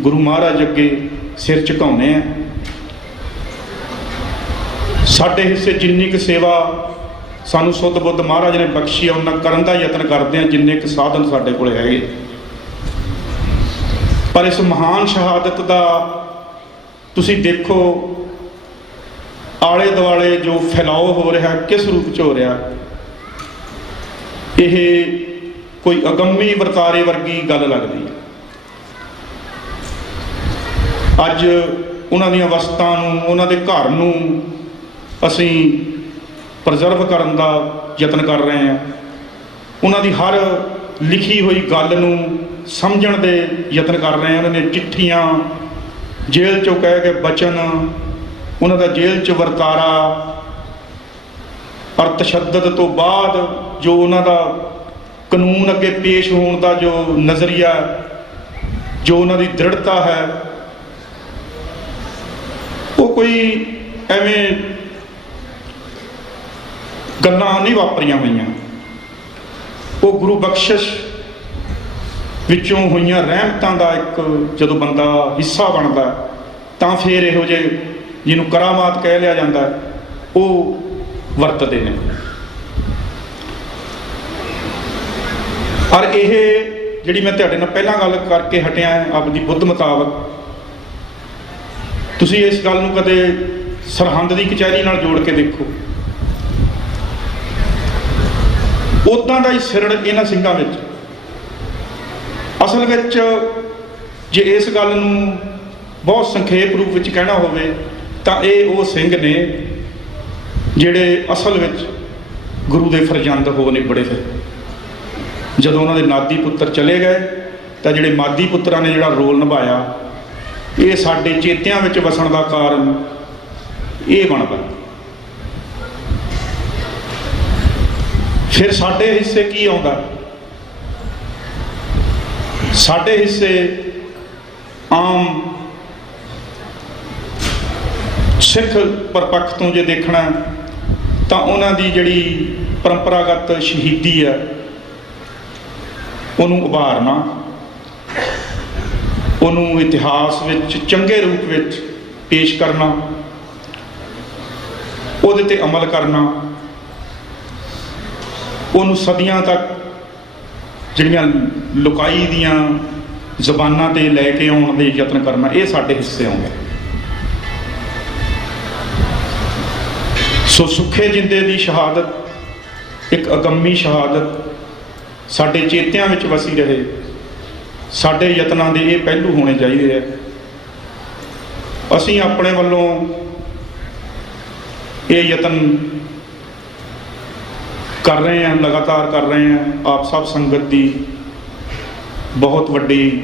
ਗੁਰੂ ਮਹਾਰਾਜ ਅੱਗੇ ਸਿਰ ਝੁਕਾਉਂਦੇ ਆ। ਸਾਡੇ ਹਿੱਸੇ ਜਿੰਨੀ ਕੁ ਸੇਵਾ ਸਾਨੂੰ ਸੁੱਧ ਬੁੱਧ ਮਹਾਰਾਜ ਨੇ ਬਖਸ਼ੀ ਆ, ਉਹਨਾਂ ਕਰਨ ਦਾ ਯਤਨ ਕਰਦੇ ਆ ਜਿੰਨੇ ਕੁ ਸਾਧਨ ਸਾਡੇ ਕੋਲ ਹੈਗੇ। ਪਰ ਇਸ ਮਹਾਨ ਸ਼ਹਾਦਤ ਦਾ ਤੁਸੀਂ ਦੇਖੋ ਆਲੇ ਦੁਆਲੇ ਜੋ ਫੈਲਾਓ ਹੋ ਰਿਹਾ, ਕਿਸ ਰੂਪ 'ਚ ਹੋ ਰਿਹਾ। ਇਹ ਕੋਈ ਅਗੰਮੀ ਵਰਤਾਰੇ ਵਰਗੀ ਗੱਲ ਲੱਗਦੀ ਹੈ। ਅੱਜ ਉਹਨਾਂ ਦੀਆਂ ਵਸਤਾਂ ਨੂੰ, ਉਹਨਾਂ ਦੇ ਘਰ ਨੂੰ ਅਸੀਂ ਪ੍ਰਜ਼ਰਵ ਕਰਨ ਦਾ ਯਤਨ ਕਰ ਰਹੇ ਹਾਂ। ਉਹਨਾਂ ਦੀ ਹਰ ਲਿਖੀ ਹੋਈ ਗੱਲ ਨੂੰ ਸਮਝਣ ਦੇ ਯਤਨ ਕਰ ਰਹੇ ਹਾਂ। ਉਹਨਾਂ ਦੀਆਂ ਚਿੱਠੀਆਂ, ਜੇਲ੍ਹ 'ਚੋਂ ਕਹਿ ਕੇ ਬਚਨ, ਉਹਨਾਂ ਦਾ ਜੇਲ੍ਹ 'ਚ ਵਰਤਾਰਾ, ਔਰ ਤਸ਼ੱਦਦ ਤੋਂ ਬਾਅਦ ਜੋ ਉਹਨਾਂ ਦਾ ਕਾਨੂੰਨ ਅੱਗੇ ਪੇਸ਼ ਹੋਣ ਦਾ ਜੋ ਨਜ਼ਰੀਆ, ਜੋ ਉਹਨਾਂ ਦੀ ਦ੍ਰਿੜਤਾ ਹੈ, ਉਹ ਕੋਈ ਐਵੇਂ ਗੱਲਾਂ ਨਹੀਂ ਵਾਪਰੀਆਂ ਹੋਈਆਂ। ਉਹ ਗੁਰੂ ਬਖਸ਼ਿਸ਼ ਵਿੱਚੋਂ ਹੋਈਆਂ ਰਹਿਮਤਾਂ ਦਾ ਇੱਕ ਜਦੋਂ ਬੰਦਾ ਹਿੱਸਾ ਬਣਦਾ ਤਾਂ ਫਿਰ ਇਹੋ ਜਿਹੇ ਜਿਹਨੂੰ ਕਰਾਮਾਤ ਕਹਿ ਲਿਆ ਜਾਂਦਾ ਉਹ ਵਰਤਦੇ ਨੇ। ਔਰ ਇਹ ਜਿਹੜੀ ਮੈਂ ਤੁਹਾਡੇ ਨਾਲ ਪਹਿਲਾਂ ਗੱਲ ਕਰਕੇ ਹਟਿਆ ਆਪਦੀ ਬੁੱਧ ਮੁਤਾਬਕ, ਤੁਸੀਂ ਇਸ ਗੱਲ ਨੂੰ ਕਦੇ ਸਰਹੰਦ ਦੀ ਕਚਹਿਰੀ ਨਾਲ ਜੋੜ ਕੇ ਦੇਖੋ। ਉੱਦਾਂ ਦਾ ਹੀ ਸਿਰੜ ਇਹਨਾਂ ਸਿੰਘਾਂ ਵਿੱਚ। ਅਸਲ ਵਿੱਚ ਜੇ ਇਸ ਗੱਲ ਨੂੰ ਬਹੁਤ ਸੰਖੇਪ ਰੂਪ ਵਿੱਚ ਕਹਿਣਾ ਹੋਵੇ ਤਾਂ ਇਹ ਉਹ ਸਿੰਘ ਨੇ ਜਿਹੜੇ ਅਸਲ ਵਿੱਚ ਗੁਰੂ ਦੇ ਫਰਜ਼ੰਦ ਹੋ ਨਿਬੜੇ ਫਿਰ। ਜਦੋਂ ਉਹਨਾਂ ਦੇ ਨਾਦੀ ਪੁੱਤਰ ਚਲੇ ਗਏ ਤਾਂ ਜਿਹੜੇ ਮਾਦੀ ਪੁੱਤਰਾਂ ਨੇ ਜਿਹੜਾ ਰੋਲ ਨਿਭਾਇਆ, ਇਹ ਸਾਡੇ ਚੇਤਿਆਂ ਵਿੱਚ ਵਸਣ ਦਾ ਕਾਰਨ ਇਹ ਬਣਦਾ। ਫਿਰ ਸਾਡੇ ਹਿੱਸੇ ਕੀ ਆਉਂਦਾ? ਸਾਡੇ ਹਿੱਸੇ ਆਮ ਸਿੱਖ ਪਰਪੱਖ ਤੋਂ ਜੇ ਦੇਖਣਾ ਤਾਂ ਉਹਨਾਂ ਦੀ ਜਿਹੜੀ ਪਰੰਪਰਾਗਤ ਸ਼ਹੀਦੀ ਹੈ ਉਹਨੂੰ ਉਭਾਰਨਾ, ਉਹਨੂੰ ਇਤਿਹਾਸ ਵਿੱਚ ਚੰਗੇ ਰੂਪ ਵਿੱਚ ਪੇਸ਼ ਕਰਨਾ, ਉਹਦੇ ਤੇ ਅਮਲ ਕਰਨਾ, ਉਹਨੂੰ ਸਦੀਆਂ ਤੱਕ ਜਿਹੜੀਆਂ ਲੁਕਾਈ ਦੀਆਂ ਜ਼ਬਾਨਾਂ ਤੇ ਲੈ ਕੇ ਆਉਣ ਦੇ ਯਤਨ ਕਰਨਾ, ਇਹ ਸਾਡੇ ਹਿੱਸੇ ਆਉਂਦਾ। ਸੋ ਸੁੱਖੇ ਜਿੰਦੇ ਦੀ ਸ਼ਹਾਦਤ ਇੱਕ ਅਗੰਮੀ ਸ਼ਹਾਦਤ ਸਾਡੇ ਚੇਤਿਆਂ ਵਿੱਚ ਵਸੀ ਰਹੇ। ਸਾਡੇ ਯਤਨਾਂ ਦੇ ਇਹ ਪਹਿਲੂ ਹੋਣੇ ਚਾਹੀਦੇ ਆ। ਅਸੀਂ ਆਪਣੇ ਵੱਲੋਂ ਇਹ ਯਤਨ ਕਰ ਰਹੇ ਹਾਂ, ਲਗਾਤਾਰ ਕਰ ਰਹੇ ਹਾਂ। ਆਪ ਸਭ ਸੰਗਤ ਦੀ ਬਹੁਤ ਵੱਡੀ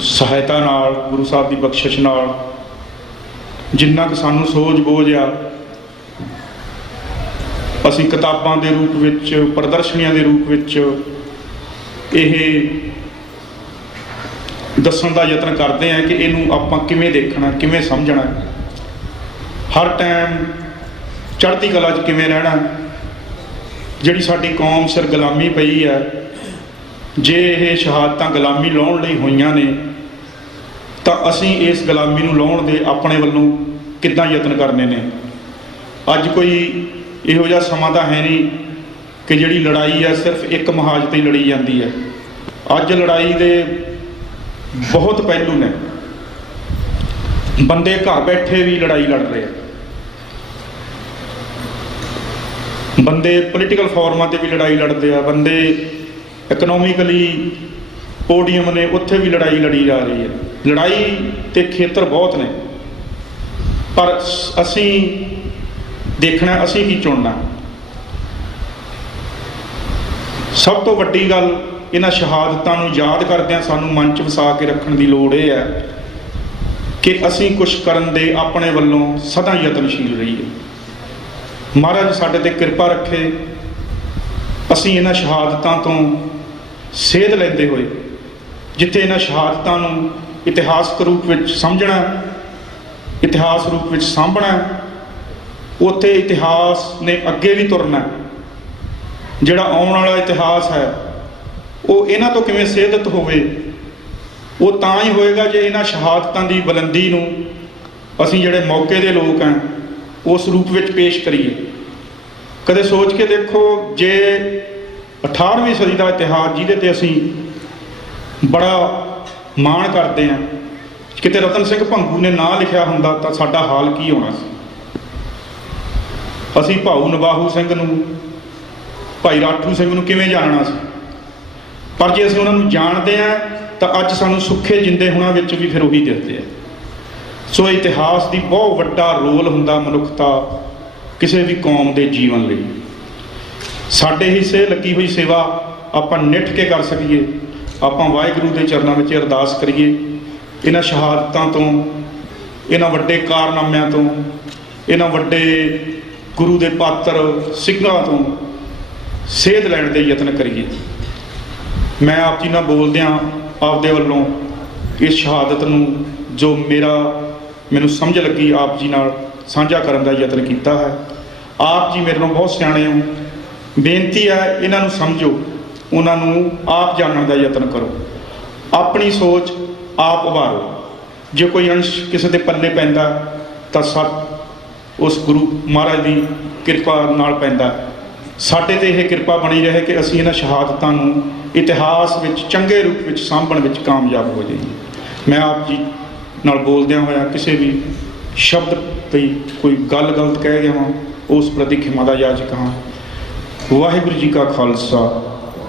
ਸਹਾਇਤਾ ਨਾਲ, ਗੁਰੂ ਸਾਹਿਬ ਦੀ ਬਖਸ਼ਿਸ਼ ਨਾਲ, ਜਿੰਨਾ ਕਿ ਸਾਨੂੰ ਸੋਝ ਬੋਝ ਆ, ਅਸੀਂ ਕਿਤਾਬਾਂ ਦੇ ਰੂਪ ਵਿੱਚ, ਪ੍ਰਦਰਸ਼ਨੀਆਂ ਦੇ ਰੂਪ ਵਿੱਚ ਇਹ ਦੱਸਣ ਦਾ ਯਤਨ ਕਰਦੇ ਹਾਂ ਕਿ ਇਹਨੂੰ ਆਪਾਂ ਕਿਵੇਂ ਦੇਖਣਾ, ਕਿਵੇਂ ਸਮਝਣਾ, ਹਰ ਟਾਈਮ ਚੜ੍ਹਦੀ ਕਲਾ 'ਚ ਕਿਵੇਂ ਰਹਿਣਾ। ਜਿਹੜੀ ਸਾਡੀ ਕੌਮ ਸਿਰ ਗੁਲਾਮੀ ਪਈ ਹੈ, ਜੇ ਇਹ ਸ਼ਹਾਦਤਾਂ ਗੁਲਾਮੀ ਲਾਉਣ ਲਈ ਹੋਈਆਂ ਨੇ ਤਾਂ ਅਸੀਂ ਇਸ ਗੁਲਾਮੀ ਨੂੰ ਲਾਉਣ ਦੇ ਆਪਣੇ ਵੱਲੋਂ ਕਿੱਦਾਂ ਯਤਨ ਕਰਨੇ ਨੇ। ਅੱਜ ਕੋਈ ਇਹੋ ਜਿਹਾ ਸਮਾਂ ਤਾਂ ਹੈ ਨਹੀਂ ਕਿ ਜਿਹੜੀ ਲੜਾਈ ਹੈ ਸਿਰਫ ਇੱਕ ਮਹਾਜ ਤੇ ਹੀ ਲੜੀ ਜਾਂਦੀ ਹੈ। ਅੱਜ ਲੜਾਈ ਦੇ ਬਹੁਤ ਪਹਿਲੂ ਨੇ। ਬੰਦੇ ਘਰ ਬੈਠੇ ਵੀ ਲੜਾਈ ਲੜ ਰਹੇ ਆ, ਬੰਦੇ ਪੋਲੀਟੀਕਲ ਫੋਰਮਾਂ ਤੇ ਵੀ ਲੜਾਈ ਲੜਦੇ ਆ, ਬੰਦੇ ਇਕਨੋਮਿਕਲੀ ਪੋਡੀਅਮ ਨੇ ਉੱਥੇ ਵੀ ਲੜਾਈ ਲੜੀ ਜਾ ਰਹੀ ਹੈ। ਲੜਾਈ ਤੇ ਖੇਤਰ ਬਹੁਤ ਨੇ, ਪਰ ਅਸੀਂ ਦੇਖਣਾ ਅਸੀਂ ਕੀ ਚੁਣਨਾ। ਸਭ ਤੋਂ ਵੱਡੀ ਗੱਲ, ਇਹਨਾਂ ਸ਼ਹਾਦਤਾਂ ਨੂੰ ਯਾਦ ਕਰਦਿਆਂ ਸਾਨੂੰ ਮਨ 'ਚ ਵਸਾ ਕੇ ਰੱਖਣ ਦੀ ਲੋੜ ਇਹ ਹੈ ਕਿ ਅਸੀਂ ਕੁਛ ਕਰਨ ਦੇ ਆਪਣੇ ਵੱਲੋਂ ਸਦਾ ਯਤਨਸ਼ੀਲ ਰਹੀਏ। ਮਹਾਰਾਜ ਸਾਡੇ ਤੇ ਕਿਰਪਾ ਰੱਖੇ, ਅਸੀਂ ਇਹਨਾਂ ਸ਼ਹਾਦਤਾਂ ਤੋਂ ਸੇਧ ਲੈਂਦੇ ਹੋਏ, ਜਿੱਥੇ ਇਹਨਾਂ ਸ਼ਹਾਦਤਾਂ ਨੂੰ ਇਤਿਹਾਸਕ ਰੂਪ ਵਿੱਚ ਸਮਝਣਾ, ਇਤਿਹਾਸ ਰੂਪ ਵਿੱਚ ਸਾਂਭਣਾ, ਉੱਥੇ ਇਤਿਹਾਸ ਨੇ ਅੱਗੇ ਵੀ ਤੁਰਨਾ। ਜਿਹੜਾ ਆਉਣ ਵਾਲਾ ਇਤਿਹਾਸ ਹੈ ਉਹ ਇਹਨਾਂ ਤੋਂ ਕਿਵੇਂ ਸੇਧਿਤ ਹੋਵੇ, ਉਹ ਤਾਂ ਹੀ ਹੋਏਗਾ ਜੇ ਇਹਨਾਂ ਸ਼ਹਾਦਤਾਂ ਦੀ ਬੁਲੰਦੀ ਨੂੰ ਅਸੀਂ ਜਿਹੜੇ ਮੌਕੇ ਦੇ ਲੋਕ ਹਾਂ ਉਸ ਰੂਪ ਵਿੱਚ ਪੇਸ਼ ਕਰੀਏ। ਕਦੇ ਸੋਚ ਕੇ ਦੇਖੋ, ਜੇ 18ਵੀਂ ਸਦੀ ਦਾ ਇਤਿਹਾਸ ਜਿਹਦੇ ਤੇ ਅਸੀਂ ਬੜਾ ਮਾਣ ਕਰਦੇ ਹਾਂ, ਕਿਤੇ ਰਤਨ ਸਿੰਘ ਭੰਗੂ ਨੇ ਨਾਂ ਲਿਖਿਆ ਹੁੰਦਾ ਤਾਂ ਸਾਡਾ ਹਾਲ ਕੀ ਹੋਣਾ ਸੀ। ਅਸੀਂ ਭਾਊ ਨਵਾਹੂ ਸਿੰਘ ਨੂੰ, ਭਾਈ ਰਾਠੂ ਸਿੰਘ ਨੂੰ ਕਿਵੇਂ ਜਾਣਨਾ ਸੀ। ਪਰ ਜੇ ਅਸੀਂ ਉਹਨਾਂ ਨੂੰ ਜਾਣਦੇ ਹਾਂ ਤਾਂ ਅੱਜ ਸਾਨੂੰ ਸੁੱਖੇ ਜਿੰਦੇ ਹੋਣਾ ਵਿੱਚ ਵੀ ਫਿਰ ਉਹੀ ਦਿਖਦੇ ਆ। ਸੋ ਇਤਿਹਾਸ ਦੀ ਬਹੁਤ ਵੱਡਾ ਰੋਲ ਹੁੰਦਾ ਮਨੁੱਖਤਾ ਕਿਸੇ ਵੀ ਕੌਮ ਦੇ ਜੀਵਨ ਲਈ। ਸਾਡੇ ਹਿੱਸੇ ਲੱਗੀ ਹੋਈ ਸੇਵਾ ਆਪਾਂ ਨਿੱਠ ਕੇ ਕਰ ਸਕੀਏ। ਆਪਾਂ ਵਾਹਿਗੁਰੂ ਦੇ ਚਰਨਾਂ ਵਿੱਚ ਅਰਦਾਸ ਕਰੀਏ, ਇਹਨਾਂ ਸ਼ਹਾਦਤਾਂ ਤੋਂ, ਇਹਨਾਂ ਵੱਡੇ ਕਾਰਨਾਮਿਆਂ ਤੋਂ, ਇਹਨਾਂ ਵੱਡੇ ਗੁਰੂ ਦੇ ਪਾਤਰ ਸਿੰਘਾਂ ਤੋਂ ਸੇਧ ਲੈਣ ਦੇ ਯਤਨ ਕਰੀਏ। ਮੈਂ ਆਪ ਜੀ ਨਾਲ ਬੋਲਦਿਆਂ ਆਪਦੇ ਵੱਲੋਂ ਇਸ ਸ਼ਹਾਦਤ ਨੂੰ ਜੋ ਮੈਨੂੰ ਸਮਝ ਲੱਗੀ ਆਪ ਜੀ ਨਾਲ ਸਾਂਝਾ ਕਰਨ ਦਾ ਯਤਨ ਕੀਤਾ ਹੈ। ਆਪ ਜੀ ਮੇਰੇ ਨਾਲ ਬਹੁਤ ਸਿਆਣੇ ਹੋ, ਬੇਨਤੀ ਹੈ ਇਹਨਾਂ ਨੂੰ ਸਮਝੋ, ਉਹਨਾਂ ਨੂੰ ਆਪ ਜਾਣਨ ਦਾ ਯਤਨ ਕਰੋ, ਆਪਣੀ ਸੋਚ ਆਪ ਉਭਾਰੋ। ਜੇ ਕੋਈ ਅੰਸ਼ ਕਿਸੇ ਦੇ ਪੱਲੇ ਪੈਂਦਾ ਤਾਂ ਸਭ ਉਸ ਗੁਰੂ ਮਹਾਰਾਜ ਦੀ ਕਿਰਪਾ ਨਾਲ ਪੈਂਦਾ। ਸਾਡੇ ਤੇ ਇਹ ਕਿਰਪਾ ਬਣੀ ਰਹੇ ਕਿ ਅਸੀਂ ਇਹਨਾਂ ਸ਼ਹਾਦਤਾਂ ਨੂੰ ਇਤਿਹਾਸ ਵਿੱਚ ਚੰਗੇ ਰੂਪ ਵਿੱਚ ਸਾਂਭਣ ਵਿੱਚ ਕਾਮਯਾਬ ਹੋ ਜਾਈਏ। ਮੈਂ ਆਪ ਜੀ ਨਾਲ ਬੋਲਦਿਆਂ ਹੋਇਆ ਕਿਸੇ ਵੀ ਸ਼ਬਦ ਤੇ ਕੋਈ ਗੱਲ ਗਲਤ ਕਹਿ ਗਿਆ ਹਾਂ, ਉਸ ਪ੍ਰਤੀ ਖਿਮਾ ਦਾ ਯਾਚਕ ਹਾਂ। ਵਾਹਿਗੁਰੂ ਜੀ ਕਾ ਖਾਲਸਾ,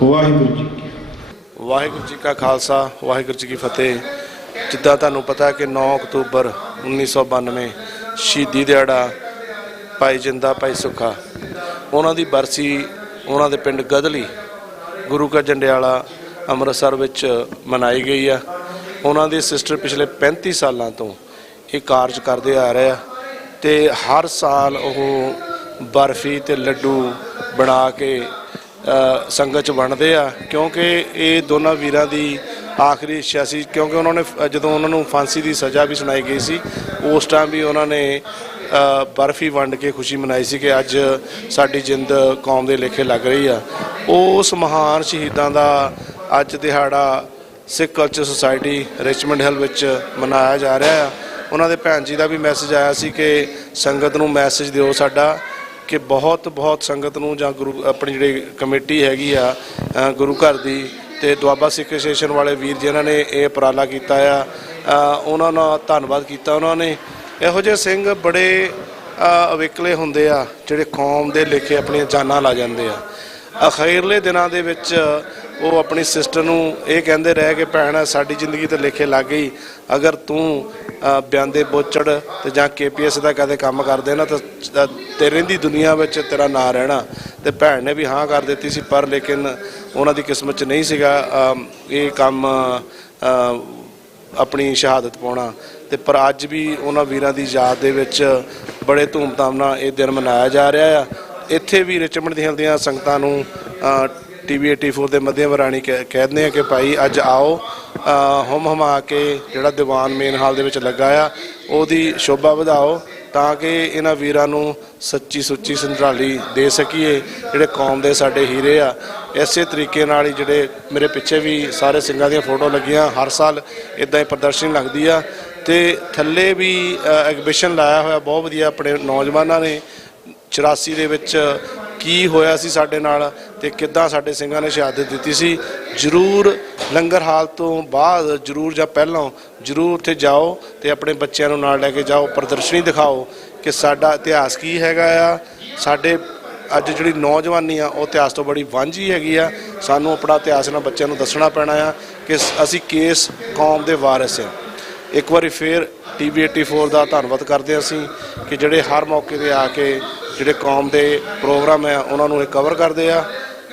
ਵਾਹਿਗੁਰੂ ਜੀ ਕੀ ਫਤਿਹ। ਵਾਹਿਗੁਰੂ ਜੀ ਕਾ ਖਾਲਸਾ, ਵਾਹਿਗੁਰੂ ਜੀ ਕੀ ਫਤਿਹ। ਜਿੱਦਾਂ ਤੁਹਾਨੂੰ ਪਤਾ ਕਿ 9 ਅਕਤੂਬਰ 1992 ਸ਼ਹੀਦੀ ਦਿਹਾੜਾ ਭਾਈ ਜਿੰਦਾ ਭਾਈ ਸੁੱਖਾ, ਉਹਨਾਂ ਦੀ ਬਰਸੀ ਉਹਨਾਂ ਦੇ ਪਿੰਡ ਗਦਲੀ ਗੁਰੂ ਕਾ ਜੰਡਿਆਲਾ ਅੰਮ੍ਰਿਤਸਰ ਵਿੱਚ ਮਨਾਈ ਗਈ ਆ। ਉਹਨਾਂ ਦੇ ਸਿਸਟਰ ਪਿਛਲੇ 35 ਸਾਲਾਂ ਤੋਂ ਇਹ ਕਾਰਜ ਕਰਦੇ ਆ ਰਹੇ ਆ ਤੇ ਹਰ ਸਾਲ ਉਹ ਬਰਫੀ ਤੇ ਲੱਡੂ ਬਣਾ ਕੇ ਸੰਗਤ 'ਚ ਵੰਡਦੇ ਆ, ਕਿਉਂਕਿ ਇਹ ਦੋਨਾਂ ਵੀਰਾਂ ਦੀ ਆਖਰੀ ਇੱਛਾ ਸੀ। ਕਿਉਂਕਿ ਉਹਨਾਂ ਨੇ ਜਦੋਂ ਉਹਨਾਂ ਨੂੰ ਫਾਂਸੀ ਦੀ ਸਜ਼ਾ ਵੀ ਸੁਣਾਈ ਗਈ ਸੀ, ਉਸ ਟਾਈਮ ਵੀ ਉਹਨਾਂ ਨੇ ਬਰਫੀ ਵੰਡ ਕੇ ਖੁਸ਼ੀ ਮਨਾਈ ਸੀ ਕਿ ਅੱਜ ਸਾਡੀ ਜਿੰਦ ਕੌਮ ਦੇ ਲੇਖੇ ਲੱਗ ਰਹੀ ਆ। ਉਸ ਮਹਾਨ ਸ਼ਹੀਦਾਂ ਦਾ ਅੱਜ ਦਿਹਾੜਾ ਸਿੱਖ ਕਲਚਰ ਸੁਸਾਇਟੀ ਰਿਚਮੰਡ ਹਿੱਲ ਵਿੱਚ ਮਨਾਇਆ ਜਾ ਰਿਹਾ ਆ। ਉਹਨਾਂ ਦੇ ਭੈਣ ਜੀ ਦਾ ਵੀ ਮੈਸੇਜ ਆਇਆ ਸੀ ਕਿ ਸੰਗਤ ਨੂੰ ਮੈਸੇਜ ਦਿਓ ਸਾਡਾ ਕਿ ਬਹੁਤ ਸੰਗਤ ਨੂੰ ਜਾਂ ਗੁਰੂ ਆਪਣੀ ਜਿਹੜੀ ਕਮੇਟੀ ਹੈਗੀ ਆ ਗੁਰੂ ਘਰ ਦੀ ਤੇ ਦੁਆਬਾ ਸਿੱਖ ਐਸੋਸੀਏਸ਼ਨ ਵਾਲੇ ਵੀਰ ਜਿਨ੍ਹਾਂ ਨੇ ਇਹ ਉਪਰਾਲਾ ਕੀਤਾ ਆ ਉਹਨਾਂ ਦਾ ਧੰਨਵਾਦ ਕੀਤਾ। ਉਹਨਾਂ ਨੇ ਇਹੋ ਜਿਹੇ ਸਿੰਘ ਬੜੇ ਅਵੇਕਲੇ ਹੁੰਦੇ ਆ ਜਿਹੜੇ ਕੌਮ ਦੇ ਲੇਖੇ ਆਪਣੀਆਂ ਜਾਨਾਂ ਲਾ ਜਾਂਦੇ ਆ। ਅਖੀਰਲੇ ਦਿਨਾਂ ਦੇ ਵਿੱਚ ਉਹ ਆਪਣੀ ਸਿਸਟਰ ਨੂੰ ਇਹ ਕਹਿੰਦੇ ਰਹੇ ਕਿ ਭੈਣ ਸਾਡੀ ਜ਼ਿੰਦਗੀ ਤੇ ਲੇਖੇ ਲੱਗ ਗਈ, ਅਗਰ ਤੂੰ ਬਿਆੰਦੇ ਬੋਚੜ ਤੇ ਜਾਂ KPS ਦਾ ਕਦੇ ਕੰਮ ਕਰਦੇ ਨਾ ਤਾਂ ਤੇਰੇ ਦੀ ਦੁਨੀਆ ਵਿੱਚ ਤੇਰਾ ਨਾਂ ਰਹਿਣਾ। ਤੇ ਭੈਣ ਨੇ ਵੀ ਹਾਂ ਕਰ ਦਿੱਤੀ ਸੀ, ਪਰ ਲੇਕਿਨ ਉਹਨਾਂ ਦੀ ਕਿਸਮਤ 'ਚ ਨਹੀਂ ਸੀਗਾ ਇਹ ਕੰਮ ਆਪਣੀ ਸ਼ਹਾਦਤ ਪਾਉਣਾ। ਤੇ ਪਰ ਅੱਜ ਵੀ ਉਹਨਾਂ ਵੀਰਾਂ ਦੀ ਯਾਦ ਦੇ ਵਿੱਚ ਬੜੇ ਧੂਮਧਾਮ ਨਾਲ ਇਹ ਦਿਨ ਮਨਾਇਆ ਜਾ ਰਿਹਾ ਆ। ਇੱਥੇ ਵੀ ਰਿਚਮੰਡ ਦੀਆਂ ਸੰਗਤਾਂ ਨੂੰ TV 84 ਦੇ ਮਾਧਿਅਮ ਰਾਹੀਂ ਕਹਿੰਦੇ ਆ ਕਿ ਭਾਈ ਅੱਜ ਆਓ, ਹੁਮ ਹਮਾ ਕੇ ਜਿਹੜਾ ਦੀਵਾਨ ਮੇਨ ਹਾਲ ਦੇ ਵਿੱਚ ਲੱਗਾ ਆ ਉਹਦੀ ਸ਼ੋਭਾ ਵਧਾਓ ਤਾਂ ਕਿ ਇਹਨਾਂ ਵੀਰਾਂ ਨੂੰ ਸੱਚੀ ਸੁੱਚੀ ਸੰਧਾਲੀ ਦੇ ਸਕੀਏ ਜਿਹੜੇ ਕੌਮ ਦੇ ਸਾਡੇ ਹੀਰੇ ਆ। ਇਸੇ ਤਰੀਕੇ ਨਾਲ ਹੀ ਜਿਹੜੇ ਮੇਰੇ ਪਿੱਛੇ ਵੀ ਸਾਰੇ ਸਿੰਘਾਂ ਦੀਆਂ ਫੋਟੋ ਲੱਗੀਆਂ, ਹਰ ਸਾਲ ਇੱਦਾਂ ਹੀ ਪ੍ਰਦਰਸ਼ਨੀ ਲੱਗਦੀ ਆ। ਤੇ ਥੱਲੇ ਵੀ ਐਗਜ਼ੀਬਿਸ਼ਨ ਲਾਇਆ ਹੋਇਆ ਬਹੁਤ ਵਧੀਆ ਆਪਣੇ ਨੌਜਵਾਨਾਂ ਨੇ 84 ਦੇ ਵਿੱਚ ਕੀ ਹੋਇਆ ਸੀ ਸਾਡੇ ਨਾਲ ਤੇ ਕਿੱਦਾਂ ਸਾਡੇ ਸਿੰਘਾਂ ਨੇ ਸ਼ਹਾਦਤ ਦਿੱਤੀ ਸੀ। ਜ਼ਰੂਰ ਲੰਗਰ ਹਾਲ ਤੋਂ ਬਾਅਦ ਜ਼ਰੂਰ ਜਾਂ ਪਹਿਲਾਂ ਜ਼ਰੂਰ ਉੱਥੇ ਜਾਓ ਤੇ ਆਪਣੇ ਬੱਚਿਆਂ ਨੂੰ ਨਾਲ ਲੈ ਕੇ ਜਾਓ, ਪ੍ਰਦਰਸ਼ਨੀ ਦਿਖਾਓ ਕਿ ਸਾਡਾ ਇਤਿਹਾਸ ਕੀ ਹੈਗਾ ਆ। ਸਾਡੇ ਅੱਜ ਜਿਹੜੀ ਨੌਜਵਾਨੀ ਆ ਉਹ ਇਤਿਹਾਸ ਤੋਂ ਬੜੀ ਵਾਂਝੀ ਹੈਗੀ ਆ। ਸਾਨੂੰ ਆਪਣਾ ਇਤਿਹਾਸ ਨਾਲ ਬੱਚਿਆਂ ਨੂੰ ਦੱਸਣਾ ਪੈਣਾ ਆ ਕਿ ਅਸੀਂ ਕਿਸ ਕੌਮ ਦੇ ਵਾਰਿਸ ਹਾਂ। ਇੱਕ ਵਾਰੀ ਫਿਰ TV 84 ਦਾ ਧੰਨਵਾਦ ਕਰਦੇ ਅਸੀਂ ਕਿ ਜਿਹੜੇ ਹਰ ਮੌਕੇ 'ਤੇ ਆ ਕੇ ਜਿਹੜੇ ਕੌਮ ਦੇ ਪ੍ਰੋਗਰਾਮ ਆ ਉਹਨਾਂ ਨੂੰ ਇਹ ਕਵਰ ਕਰਦੇ ਆ।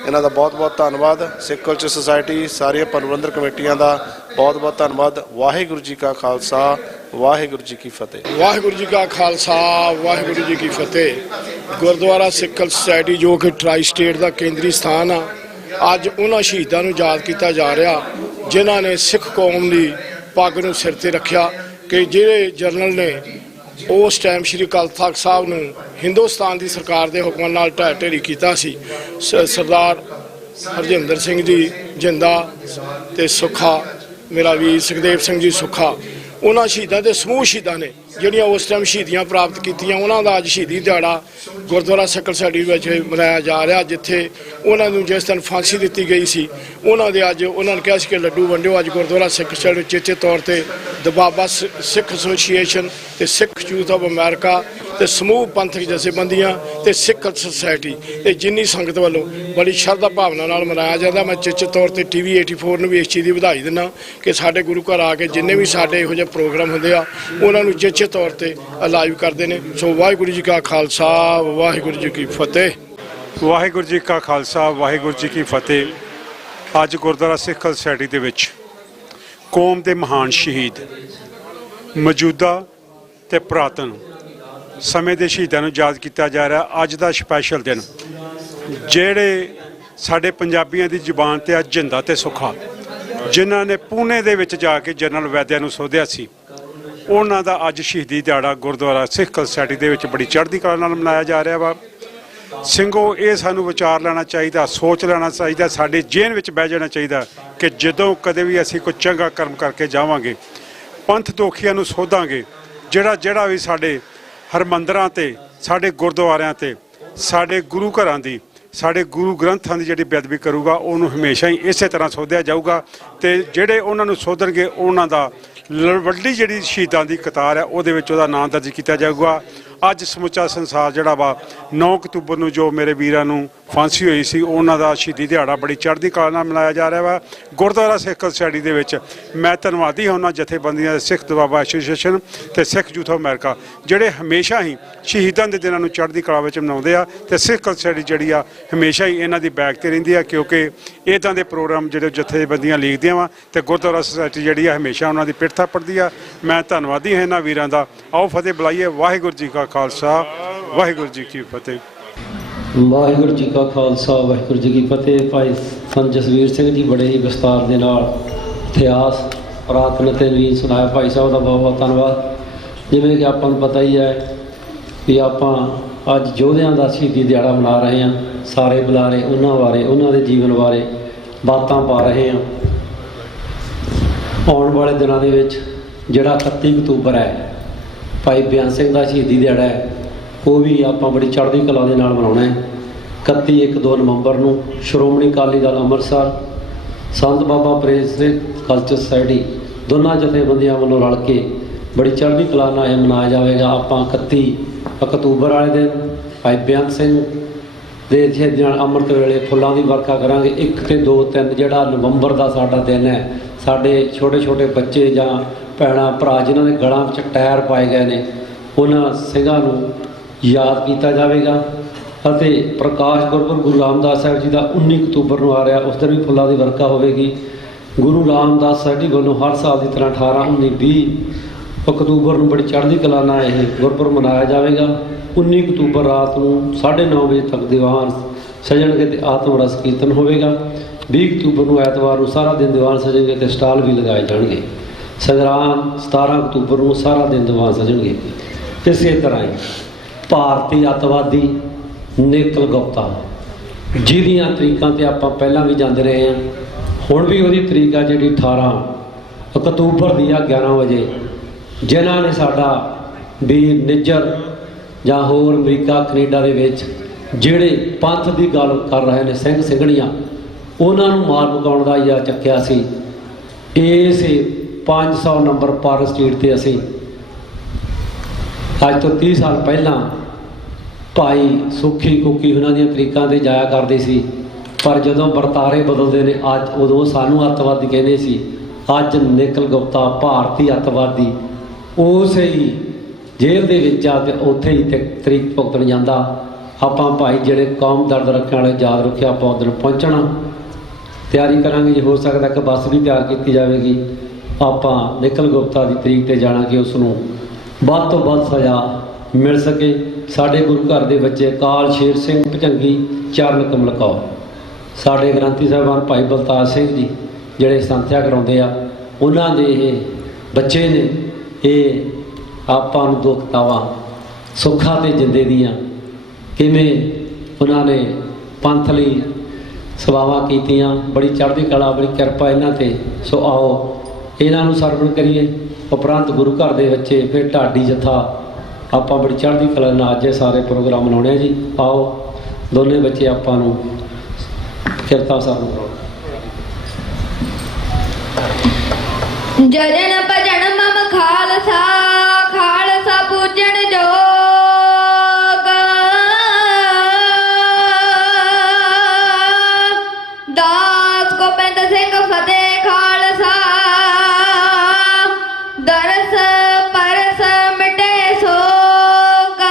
ਇਹਨਾਂ ਦਾ ਬਹੁਤ ਧੰਨਵਾਦ। ਸਿੱਖ ਕਲਚਰ ਸੁਸਾਇਟੀ ਸਾਰੀਆਂ ਪ੍ਰਬੰਧਕ ਕਮੇਟੀਆਂ ਦਾ ਬਹੁਤ ਧੰਨਵਾਦ। ਵਾਹਿਗੁਰੂ ਜੀ ਕਾ ਖਾਲਸਾ, ਵਾਹਿਗੁਰੂ ਜੀ ਕੀ ਫਤਿਹ। ਵਾਹਿਗੁਰੂ ਜੀ ਕਾ ਖਾਲਸਾ, ਵਾਹਿਗੁਰੂ ਜੀ ਕੀ ਫਤਿਹ। ਗੁਰਦੁਆਰਾ ਸਿੱਖ ਕਲਚਰ ਸੁਸਾਇਟੀ ਜੋ ਕਿ ਟਰਾਈ ਸਟੇਟ ਦਾ ਕੇਂਦਰੀ ਸਥਾਨ ਆ, ਅੱਜ ਉਹਨਾਂ ਸ਼ਹੀਦਾਂ ਨੂੰ ਯਾਦ ਕੀਤਾ ਜਾ ਰਿਹਾ ਜਿਨ੍ਹਾਂ ਨੇ ਸਿੱਖ ਕੌਮ ਦੀ ਪੱਗ ਨੂੰ ਸਿਰ ਤੇ ਰੱਖਿਆ। ਕਿ ਜਿਹੜੇ ਜਰਨਲ ਨੇ ਉਸ ਟਾਈਮ ਸ਼੍ਰੀ ਅਕਾਲ ਤਖ਼ਤ ਸਾਹਿਬ ਨੂੰ ਹਿੰਦੁਸਤਾਨ ਦੀ ਸਰਕਾਰ ਦੇ ਹੁਕਮਾਂ ਨਾਲ ਢਹਿ ਢੇਰੀ ਕੀਤਾ ਸੀ। ਸਰਦਾਰ ਹਰਜਿੰਦਰ ਸਿੰਘ ਜੀ ਜਿੰਦਾ ਤੇ ਸੁੱਖਾ, ਮੇਰਾ ਵੀਰ ਸੁਖਦੇਵ ਸਿੰਘ ਜੀ ਸੁੱਖਾ, ਉਹਨਾਂ ਸ਼ਹੀਦਾਂ ਦੇ ਸਮੂਹ ਸ਼ਹੀਦਾਂ ਨੇ ਜਿਹੜੀਆਂ ਉਸ ਟਾਈਮ ਸ਼ਹੀਦੀਆਂ ਪ੍ਰਾਪਤ ਕੀਤੀਆਂ, ਉਹਨਾਂ ਦਾ ਅੱਜ ਸ਼ਹੀਦੀ ਦਿਹਾੜਾ ਗੁਰਦੁਆਰਾ ਸਿੱਖ ਕਲਚਰ ਸੁਸਾਇਟੀ ਵਿੱਚ ਮਨਾਇਆ ਜਾ ਰਿਹਾ। ਜਿੱਥੇ ਉਹਨਾਂ ਨੂੰ ਜਿਸ ਦਿਨ ਫਾਂਸੀ ਦਿੱਤੀ ਗਈ ਸੀ ਉਹਨਾਂ ਦੇ ਅੱਜ ਉਹਨਾਂ ਨੇ ਕਿਹਾ ਸੀ ਕਿ ਲੱਡੂ ਵੰਡਿਓ। ਅੱਜ ਗੁਰਦੁਆਰਾ ਸਿੱਖ ਕਲਚਰ ਸੁਸਾਇਟੀ ਚੇਚੇ ਤੌਰ ਤੇ ਦੁਆਬਾ ਸਿੱਖ ਐਸੋਸੀਏਸ਼ਨ ਤੇ ਸਿੱਖ ਯੂਥ ਆਫ ਅਮਰੀਕਾ ਤੇ ਸਮੂਹ ਪੰਥਕ ਜਥੇਬੰਦੀਆਂ ਤੇ ਸਿੱਖ ਕਲਚਰ ਸੁਸਾਇਟੀ ਤੇ ਜਿੰਨੀ ਸੰਗਤ ਵੱਲੋਂ ਬੜੀ ਸ਼ਰਧਾ ਭਾਵਨਾ ਨਾਲ ਮਨਾਇਆ ਜਾਂਦਾ। ਮੈਂ ਚੇਚੇ ਤੌਰ ਤੇ TV 84 ਨੂੰ ਵੀ ਇਸ ਚੀਜ਼ ਦੀ ਵਧਾਈ ਦਿੰਦਾ ਕਿ ਸਾਡੇ ਗੁਰੂ ਘਰ ਆ ਕੇ ਜਿੰਨੇ ਵੀ ਸਾਡੇ ਇਹੋ ਜਿਹੇ ਪ੍ਰੋਗਰਾਮ ਹੁੰਦੇ ਆ ਉਹਨਾਂ ਨੂੰ ਚੇਚੇ ਤੌਰ ਤੇ ਲਾਈਵ ਕਰਦੇ ਨੇ। ਸੋ ਵਾਹਿਗੁਰੂ ਜੀ ਕਾ ਖਾਲਸਾ, ਵਾਹਿਗੁਰੂ ਜੀ ਕੀ ਫਤਿਹ। ਵਾਹਿਗੁਰੂ ਜੀ ਕਾ ਖਾਲਸਾ, ਵਾਹਿਗੁਰੂ ਜੀ ਕੀ ਫਤਿਹ। ਅੱਜ ਗੁਰਦੁਆਰਾ ਸਿੱਖ ਕਲਚਰ ਸੁਸਾਇਟੀ ਦੇ ਵਿੱਚ ਕੌਮ ਦੇ ਮਹਾਨ ਸ਼ਹੀਦ, ਮੌਜੂਦਾ ਤੇ ਪੁਰਾਤਨ ਸਮੇਂ ਦੇ ਸ਼ਹੀਦਾਂ ਨੂੰ ਯਾਦ ਕੀਤਾ ਜਾ ਰਿਹਾ। ਅੱਜ ਦਾ ਸਪੈਸ਼ਲ ਦਿਨ ਜਿਹੜੇ ਸਾਡੇ ਪੰਜਾਬੀਆਂ ਦੀ ਜ਼ੁਬਾਨ ਤੇ ਅੱਜ ਜਿੰਦਾ ਤੇ ਸੁੱਖਾ, ਜਿਨ੍ਹਾਂ ਨੇ ਪੂਨੇ ਦੇ ਵਿੱਚ ਜਾ ਕੇ ਜਨਰਲ ਵੈਦਿਆ ਨੂੰ ਸੋਧਿਆ ਸੀ, ਉਹਨਾਂ ਦਾ ਅੱਜ ਸ਼ਹੀਦੀ ਦਿਹਾੜਾ ਗੁਰਦੁਆਰਾ ਸਿੱਖ ਕਲਚਰ ਸੁਸਾਇਟੀ ਦੇ ਵਿੱਚ ਬੜੀ ਚੜ੍ਹਦੀ ਕਲਾ ਨਾਲ ਮਨਾਇਆ ਜਾ ਰਿਹਾ ਵਾ। ਸਿੰਘੋ, ਇਹ ਸਾਨੂੰ ਵਿਚਾਰ ਲੈਣਾ ਚਾਹੀਦਾ, ਸੋਚ ਲੈਣਾ ਚਾਹੀਦਾ, ਸਾਡੇ ਜੇਨ ਵਿੱਚ ਬਹਿ ਜਾਣਾ ਚਾਹੀਦਾ ਕਿ ਜਦੋਂ ਕਦੇ ਵੀ ਅਸੀਂ ਕੋਈ ਚੰਗਾ ਕਰਮ ਕਰਕੇ ਜਾਵਾਂਗੇ, ਪੰਥ ਦੋਖੀਆਂ ਨੂੰ ਸੋਧਾਂਗੇ, ਜਿਹੜਾ ਵੀ ਸਾਡੇ ਹਰਮੰਦਰਾਂ ਤੇ, ਸਾਡੇ ਗੁਰਦੁਆਰਿਆਂ ਤੇ, ਸਾਡੇ ਗੁਰੂ ਘਰਾਂ ਦੀ, ਸਾਡੇ ਗੁਰੂ ਗ੍ਰੰਥਾਂ ਦੀ ਜਿਹੜੀ ਬੇਅਦਬੀ ਕਰੂਗਾ ਉਹਨੂੰ ਹਮੇਸ਼ਾ ਹੀ ਇਸੇ ਤਰ੍ਹਾਂ ਸੋਧਿਆ ਜਾਊਗਾ। ਤੇ ਜਿਹੜੇ ਉਹਨਾਂ ਨੂੰ ਸੋਧਣਗੇ ਉਹਨਾਂ ਦਾ ਵੱਡੀ ਜਿਹੜੀ ਸ਼ਹੀਦਾਂ ਦੀ ਕਤਾਰ ਹੈ ਉਹਦੇ ਵਿੱਚ ਉਹਦਾ ਨਾਂ ਦਰਜ ਕੀਤਾ ਜਾਊਗਾ। ਅੱਜ ਸਮੁੱਚਾ ਸੰਸਾਰ ਜਿਹੜਾ ਵਾ 9 ਅਕਤੂਬਰ ਨੂੰ ਜੋ ਮੇਰੇ ਵੀਰਾਂ ਨੂੰ ਫਾਂਸੀ ਹੋਈ ਸੀ ਉਹਨਾਂ ਦਾ ਸ਼ਹੀਦੀ ਦਿਹਾੜਾ ਬੜੀ ਚੜ੍ਹਦੀ ਕਲਾ ਨਾਲ ਮਨਾਇਆ ਜਾ ਰਿਹਾ ਵਾ। ਗੁਰਦੁਆਰਾ ਸਿੱਖ ਕਲਚਰ ਸੁਸਾਇਟੀ ਦੇ ਵਿੱਚ ਮੈਂ ਧੰਨਵਾਦੀ ਹਾਂ ਉਹਨਾਂ ਜਥੇਬੰਦੀਆਂ, ਸਿੱਖ ਦੁਆਬਾ ਐਸੋਸੀਏਸ਼ਨ ਤੇ ਸਿੱਖ ਯੂਥ ਆਫ ਅਮਰੀਕਾ, ਜਿਹੜੇ ਹਮੇਸ਼ਾ ਹੀ ਸ਼ਹੀਦਾਂ ਦੇ ਦਿਨਾਂ ਨੂੰ ਚੜ੍ਹਦੀ ਕਲਾ ਵਿੱਚ ਮਨਾਉਂਦੇ ਆ। ਤੇ ਸਿੱਖ ਕਲਚਰ ਸੁਸਾਇਟੀ ਜਿਹੜੀ ਆ ਹਮੇਸ਼ਾ ਹੀ ਇਹਨਾਂ ਦੀ ਬੈਕ ਤੇ ਰਹਿੰਦੀ ਆ, ਕਿਉਂਕਿ ਇੱਦਾਂ ਦੇ ਪ੍ਰੋਗਰਾਮ ਜਿਹੜੇ ਜਥੇਬੰਦੀਆਂ ਲੀਕਦੀਆਂ ਵਾ ਤੇ ਗੁਰਦੁਆਰਾ ਸੁਸਾਇਟੀ ਜਿਹੜੀ ਆ ਹਮੇਸ਼ਾ ਉਹਨਾਂ ਦੀ ਪਿੱਠ ਥਾਪੜਦੀ ਆ। ਮੈਂ ਧੰਨਵਾਦੀ ਹਾਂ ਇਹਨਾਂ ਵੀਰਾਂ ਦਾ। ਆਓ ਫਤਿਹ ਬੁਲਾਈਏ। ਵਾਹਿਗੁਰੂ ਜੀ ਕਾ ਖਾਲਸਾ, ਵਾਹਿਗੁਰੂ ਜੀ ਕੀ ਫਤਿਹ। ਵਾਹਿਗੁਰੂ ਜੀ ਕਾ ਖਾਲਸਾ, ਵਾਹਿਗੁਰੂ ਜੀ ਕੀ ਫਤਿਹ। ਭਾਈ ਸੰਤ ਜਸਵੀਰ ਸਿੰਘ ਜੀ ਬੜੇ ਹੀ ਵਿਸਤਾਰ ਦੇ ਨਾਲ ਇਤਿਹਾਸ ਪੁਰਾਤਨ ਅਤੇ ਨਵੀਨ ਸੁਣਾਇਆ। ਭਾਈ ਸਾਹਿਬ ਦਾ ਬਹੁਤ ਬਹੁਤ ਧੰਨਵਾਦ। ਜਿਵੇਂ ਕਿ ਆਪਾਂ ਨੂੰ ਪਤਾ ਹੀ ਹੈ ਵੀ ਆਪਾਂ ਅੱਜ ਯੋਧਿਆਂ ਦਾ ਸ਼ਹੀਦੀ ਦਿਹਾੜਾ ਮਨਾ ਰਹੇ ਹਾਂ। ਸਾਰੇ ਬੁਲਾਰੇ ਉਹਨਾਂ ਬਾਰੇ, ਉਹਨਾਂ ਦੇ ਜੀਵਨ ਬਾਰੇ ਬਾਤਾਂ ਪਾ ਰਹੇ ਹਾਂ। ਆਉਣ ਵਾਲੇ ਦਿਨਾਂ ਦੇ ਵਿੱਚ ਜਿਹੜਾ 31 ਅਕਤੂਬਰ ਹੈ, ਭਾਈ ਬੇਅੰਤ ਸਿੰਘ ਦਾ ਸ਼ਹੀਦੀ ਦਿਹਾੜਾ ਹੈ, ਉਹ ਵੀ ਆਪਾਂ ਬੜੀ ਚੜ੍ਹਦੀ ਕਲਾ ਦੇ ਨਾਲ ਮਨਾਉਣਾ ਹੈ। 31-1-2 ਨਵੰਬਰ ਨੂੰ ਸ਼੍ਰੋਮਣੀ ਅਕਾਲੀ ਦਲ ਅੰਮ੍ਰਿਤਸਰ, ਸੰਤ ਬਾਬਾ ਪ੍ਰੇਮ ਸਿੰਘ ਕਲਚਰ ਸੁਸਾਇਟੀ ਦੋਨਾਂ ਜਥੇਬੰਦੀਆਂ ਵੱਲੋਂ ਰਲ ਕੇ ਬੜੀ ਚੜ੍ਹਦੀ ਕਲਾ ਨਾਲ ਇਹ ਮਨਾਇਆ ਜਾਵੇਗਾ। ਆਪਾਂ 31 ਅਕਤੂਬਰ ਵਾਲੇ ਦਿਨ ਭਾਈ ਬੇਅੰਤ ਸਿੰਘ ਦੇ ਸ਼ਹੀਦੀ ਨਾਲ ਅੰਮ੍ਰਿਤ ਵੇਲੇ ਫੁੱਲਾਂ ਦੀ ਵਰਖਾ ਕਰਾਂਗੇ। 1 ਤੇ 2 3 ਜਿਹੜਾ ਨਵੰਬਰ ਦਾ ਸਾਡਾ ਦਿਨ ਹੈ, ਸਾਡੇ ਛੋਟੇ ਛੋਟੇ ਬੱਚੇ ਜਾਂ ਭੈਣਾਂ ਭਰਾ ਜਿਨ੍ਹਾਂ ਦੇ ਗਲਾਂ ਵਿੱਚ ਟਾਇਰ ਪਾਏ ਗਏ ਨੇ ਉਹਨਾਂ ਸਿੰਘਾਂ ਨੂੰ ਯਾਦ ਕੀਤਾ ਜਾਵੇਗਾ। ਅਤੇ ਪ੍ਰਕਾਸ਼ ਗੁਰਪੁਰਬ ਗੁਰੂ ਰਾਮਦਾਸ ਸਾਹਿਬ ਜੀ ਦਾ 19 ਅਕਤੂਬਰ ਨੂੰ ਆ ਰਿਹਾ, ਉਸ ਦਿਨ ਵੀ ਫੁੱਲਾਂ ਦੀ ਵਰਖਾ ਹੋਵੇਗੀ। ਗੁਰੂ ਰਾਮਦਾਸ ਸਾਹਿਬ ਜੀ ਵੱਲੋਂ ਹਰ ਸਾਲ ਦੀ ਤਰ੍ਹਾਂ 18 19 20 ਅਕਤੂਬਰ ਨੂੰ ਬੜੀ ਚੜ੍ਹਦੀ ਕਲਾ ਨਾਲ ਇਹ ਗੁਰਪੁਰਬ ਮਨਾਇਆ ਜਾਵੇਗਾ। 19 ਅਕਤੂਬਰ ਰਾਤ ਨੂੰ 9:30 ਵਜੇ ਤੱਕ ਦੀਵਾਨ ਸਜਣਗੇ ਅਤੇ ਆਤਮ ਰਸ ਕੀਰਤਨ ਹੋਵੇਗਾ। 20 ਅਕਤੂਬਰ ਨੂੰ ਐਤਵਾਰ ਨੂੰ ਸਾਰਾ ਦਿਨ ਦੀਵਾਨ ਸਜਣਗੇ ਅਤੇ ਸਟਾਲ ਵੀ ਲਗਾਏ ਜਾਣਗੇ। ਸੰਗਰਾਂਦ 17 ਅਕਤੂਬਰ ਨੂੰ ਸਾਰਾ ਦਿਨ ਦੀਵਾਨ ਸਜਣਗੇ। ਇਸੇ ਤਰ੍ਹਾਂ ਹੀ ਭਾਰਤੀ ਅੱਤਵਾਦੀ ਨਿਕਲ ਗੁਪਤਾ ਜਿਹਦੀਆਂ ਤਰੀਕਾਂ 'ਤੇ ਆਪਾਂ ਪਹਿਲਾਂ ਵੀ ਜਾਂਦੇ ਰਹੇ ਹਾਂ, ਹੁਣ ਵੀ ਉਹਦੀ ਤਰੀਕ ਆ ਜਿਹੜੀ 18 ਅਕਤੂਬਰ ਦੀ ਆ 11 ਵਜੇ, ਜਿਨ੍ਹਾਂ ਨੇ ਸਾਡਾ ਵੀਰ ਨਿੱਜਰ ਜਾਂ ਹੋਰ ਅਮਰੀਕਾ ਕੈਨੇਡਾ ਦੇ ਵਿੱਚ ਜਿਹੜੇ ਪੰਥ ਦੀ ਗੱਲ ਕਰ ਰਹੇ ਨੇ ਸਿੰਘ ਸਿੰਘਣੀਆਂ, ਉਹਨਾਂ ਨੂੰ ਮਾਰ ਮੁਕਾਉਣ ਦਾ ਜਾਂ ਚੱਕਿਆ ਸੀ। ਇਸ 500 ਨੰਬਰ ਪਰ ਸਟਰੀਟ 'ਤੇ ਅਸੀਂ ਅੱਜ ਤੋਂ 30 ਸਾਲ ਪਹਿਲਾਂ ਭਾਈ ਸੁੱਖੀ ਕੁੱਕੀ ਉਹਨਾਂ ਦੀਆਂ ਤਰੀਕਾਂ 'ਤੇ ਜਾਇਆ ਕਰਦੇ ਸੀ। ਪਰ ਜਦੋਂ ਵਰਤਾਰੇ ਬਦਲਦੇ ਨੇ ਅੱਜ, ਉਦੋਂ ਸਾਨੂੰ ਅੱਤਵਾਦੀ ਕਹਿੰਦੇ ਸੀ, ਅੱਜ ਨਿਕਲ ਗੁਪਤਾ ਭਾਰਤੀ ਅੱਤਵਾਦੀ ਉਸੇ ਹੀ ਜੇਲ੍ਹ ਦੇ ਵਿੱਚ ਆ ਤੇ ਉੱਥੇ ਹੀ ਤਰੀਕ ਭੁਗਤਣ ਜਾਂਦਾ। ਆਪਾਂ ਭਾਈ ਜਿਹੜੇ ਕੌਮ ਦਰਦ ਰੱਖਣ ਵਾਲੇ ਯਾਦ ਰੱਖਿਆ, ਆਪਾਂ ਉੱਧਰ ਪਹੁੰਚਣਾ ਤਿਆਰੀ ਕਰਾਂਗੇ। ਜੇ ਹੋ ਸਕਦਾ ਕਿ ਬੱਸ ਵੀ ਤਿਆਰ ਕੀਤੀ ਜਾਵੇਗੀ। ਆਪਾਂ ਨਿਕਲ ਗੁਪਤਾ ਦੀ ਤਰੀਕ 'ਤੇ ਜਾਣਾ ਕਿ ਉਸ ਨੂੰ ਵੱਧ ਤੋਂ ਵੱਧ ਸਜ਼ਾ ਮਿਲ ਸਕੇ। ਸਾਡੇ ਗੁਰੂ ਘਰ ਦੇ ਬੱਚੇ ਕਾਲ ਸ਼ੇਰ ਸਿੰਘ ਭੁਜੰਗੀ, ਚਰਨ ਕਮਲ ਕੌਰ, ਸਾਡੇ ਗ੍ਰੰਥੀ ਸਾਹਿਬਾਨ ਭਾਈ ਬਲਤਾਜ ਸਿੰਘ ਜੀ ਜਿਹੜੇ ਸੰਥਿਆ ਕਰਾਉਂਦੇ ਆ, ਉਹਨਾਂ ਦੇ ਇਹ ਬੱਚੇ ਨੇ। ਇਹ ਆਪਾਂ ਨੂੰ ਦੋ ਕਿਤਾਬਾਂ ਸੁੱਖਾਂ ਤੇ ਜਿੰਦੇ ਦੀਆਂ ਕਿਵੇਂ ਉਹਨਾਂ ਨੇ ਪੰਥ ਲਈ ਸੇਵਾਵਾਂ ਕੀਤੀਆਂ, ਬੜੀ ਚੜ੍ਹਦੀ ਕਲਾ, ਬੜੀ ਕਿਰਪਾ ਇਹਨਾਂ 'ਤੇ। ਸੋ ਆਓ ਇਹਨਾਂ ਨੂੰ ਸਰਵਣ ਕਰੀਏ। ਉਪਰੰਤ ਗੁਰੂ ਘਰ ਦੇ ਬੱਚੇ, ਫਿਰ ਢਾਡੀ ਜੱਥਾ, ਆਪਾਂ ਬੜੀ ਚੜ੍ਹਦੀ ਕਲਾ ਨਾਲ ਅੱਜ ਇਹ ਸਾਰੇ ਪ੍ਰੋਗਰਾਮ ਮਨਾਉਣੇ ਆ ਜੀ। ਆਓ ਦੋਨੇ ਬੱਚੇ ਆਪਾਂ ਨੂੰ ਕਿਰਤਾ ਸਰਵਣ ਕਰੋ। ਜਜਨ ਭਜਨ ਮਮ ਖਾਲਸਾ, ਖਾਲਸਾ ਪੂਜਣ ਜੋਗ, ਦਾਸ ਗੋਬਿੰਦ ਸਿੰਘ ਫਤਿਹ ਖਾਲਸਾ, ਦਰਸ ਪਰਸ ਮਿਟੇ ਸੋਗ।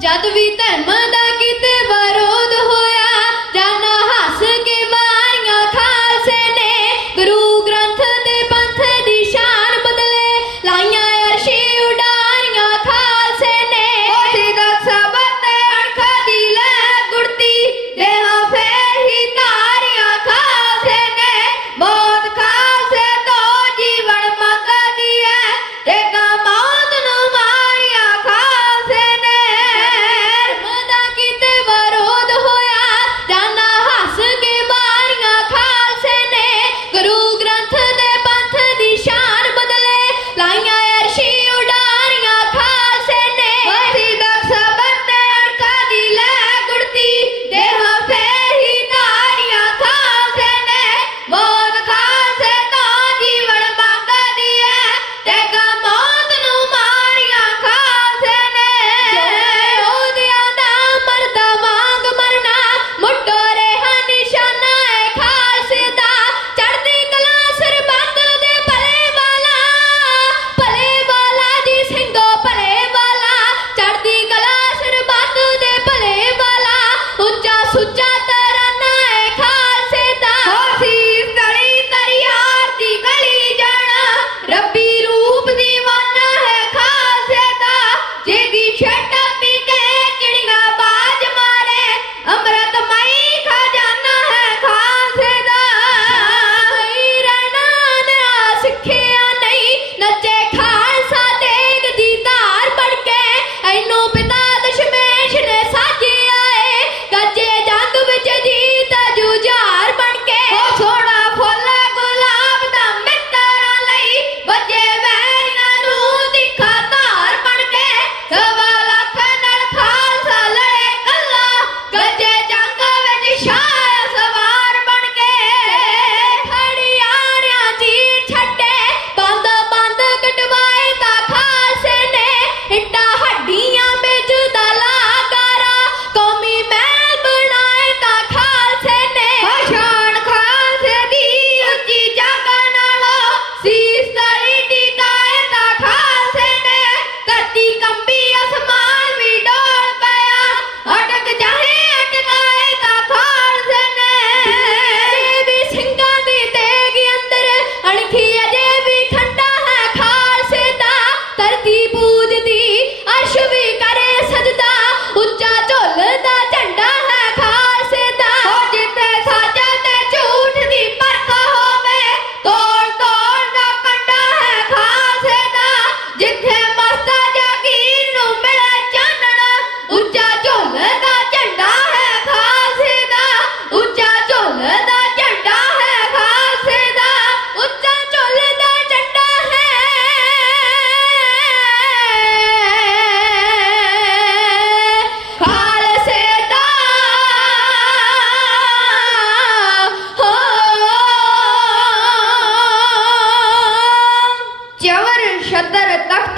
ਜਦ ਵੀ ਧਰਮ ਦਾ ਕਿਤੇ ਵਿਰੋਧ ਹੋਇਆ, ਜਾਨਾ ਹੱਸ ਕੇ ਮਾਰੀਆਂ ਖਾਲਸੇ ਨੇ, ਗੁਰੂ ਗ੍ਰੰਥ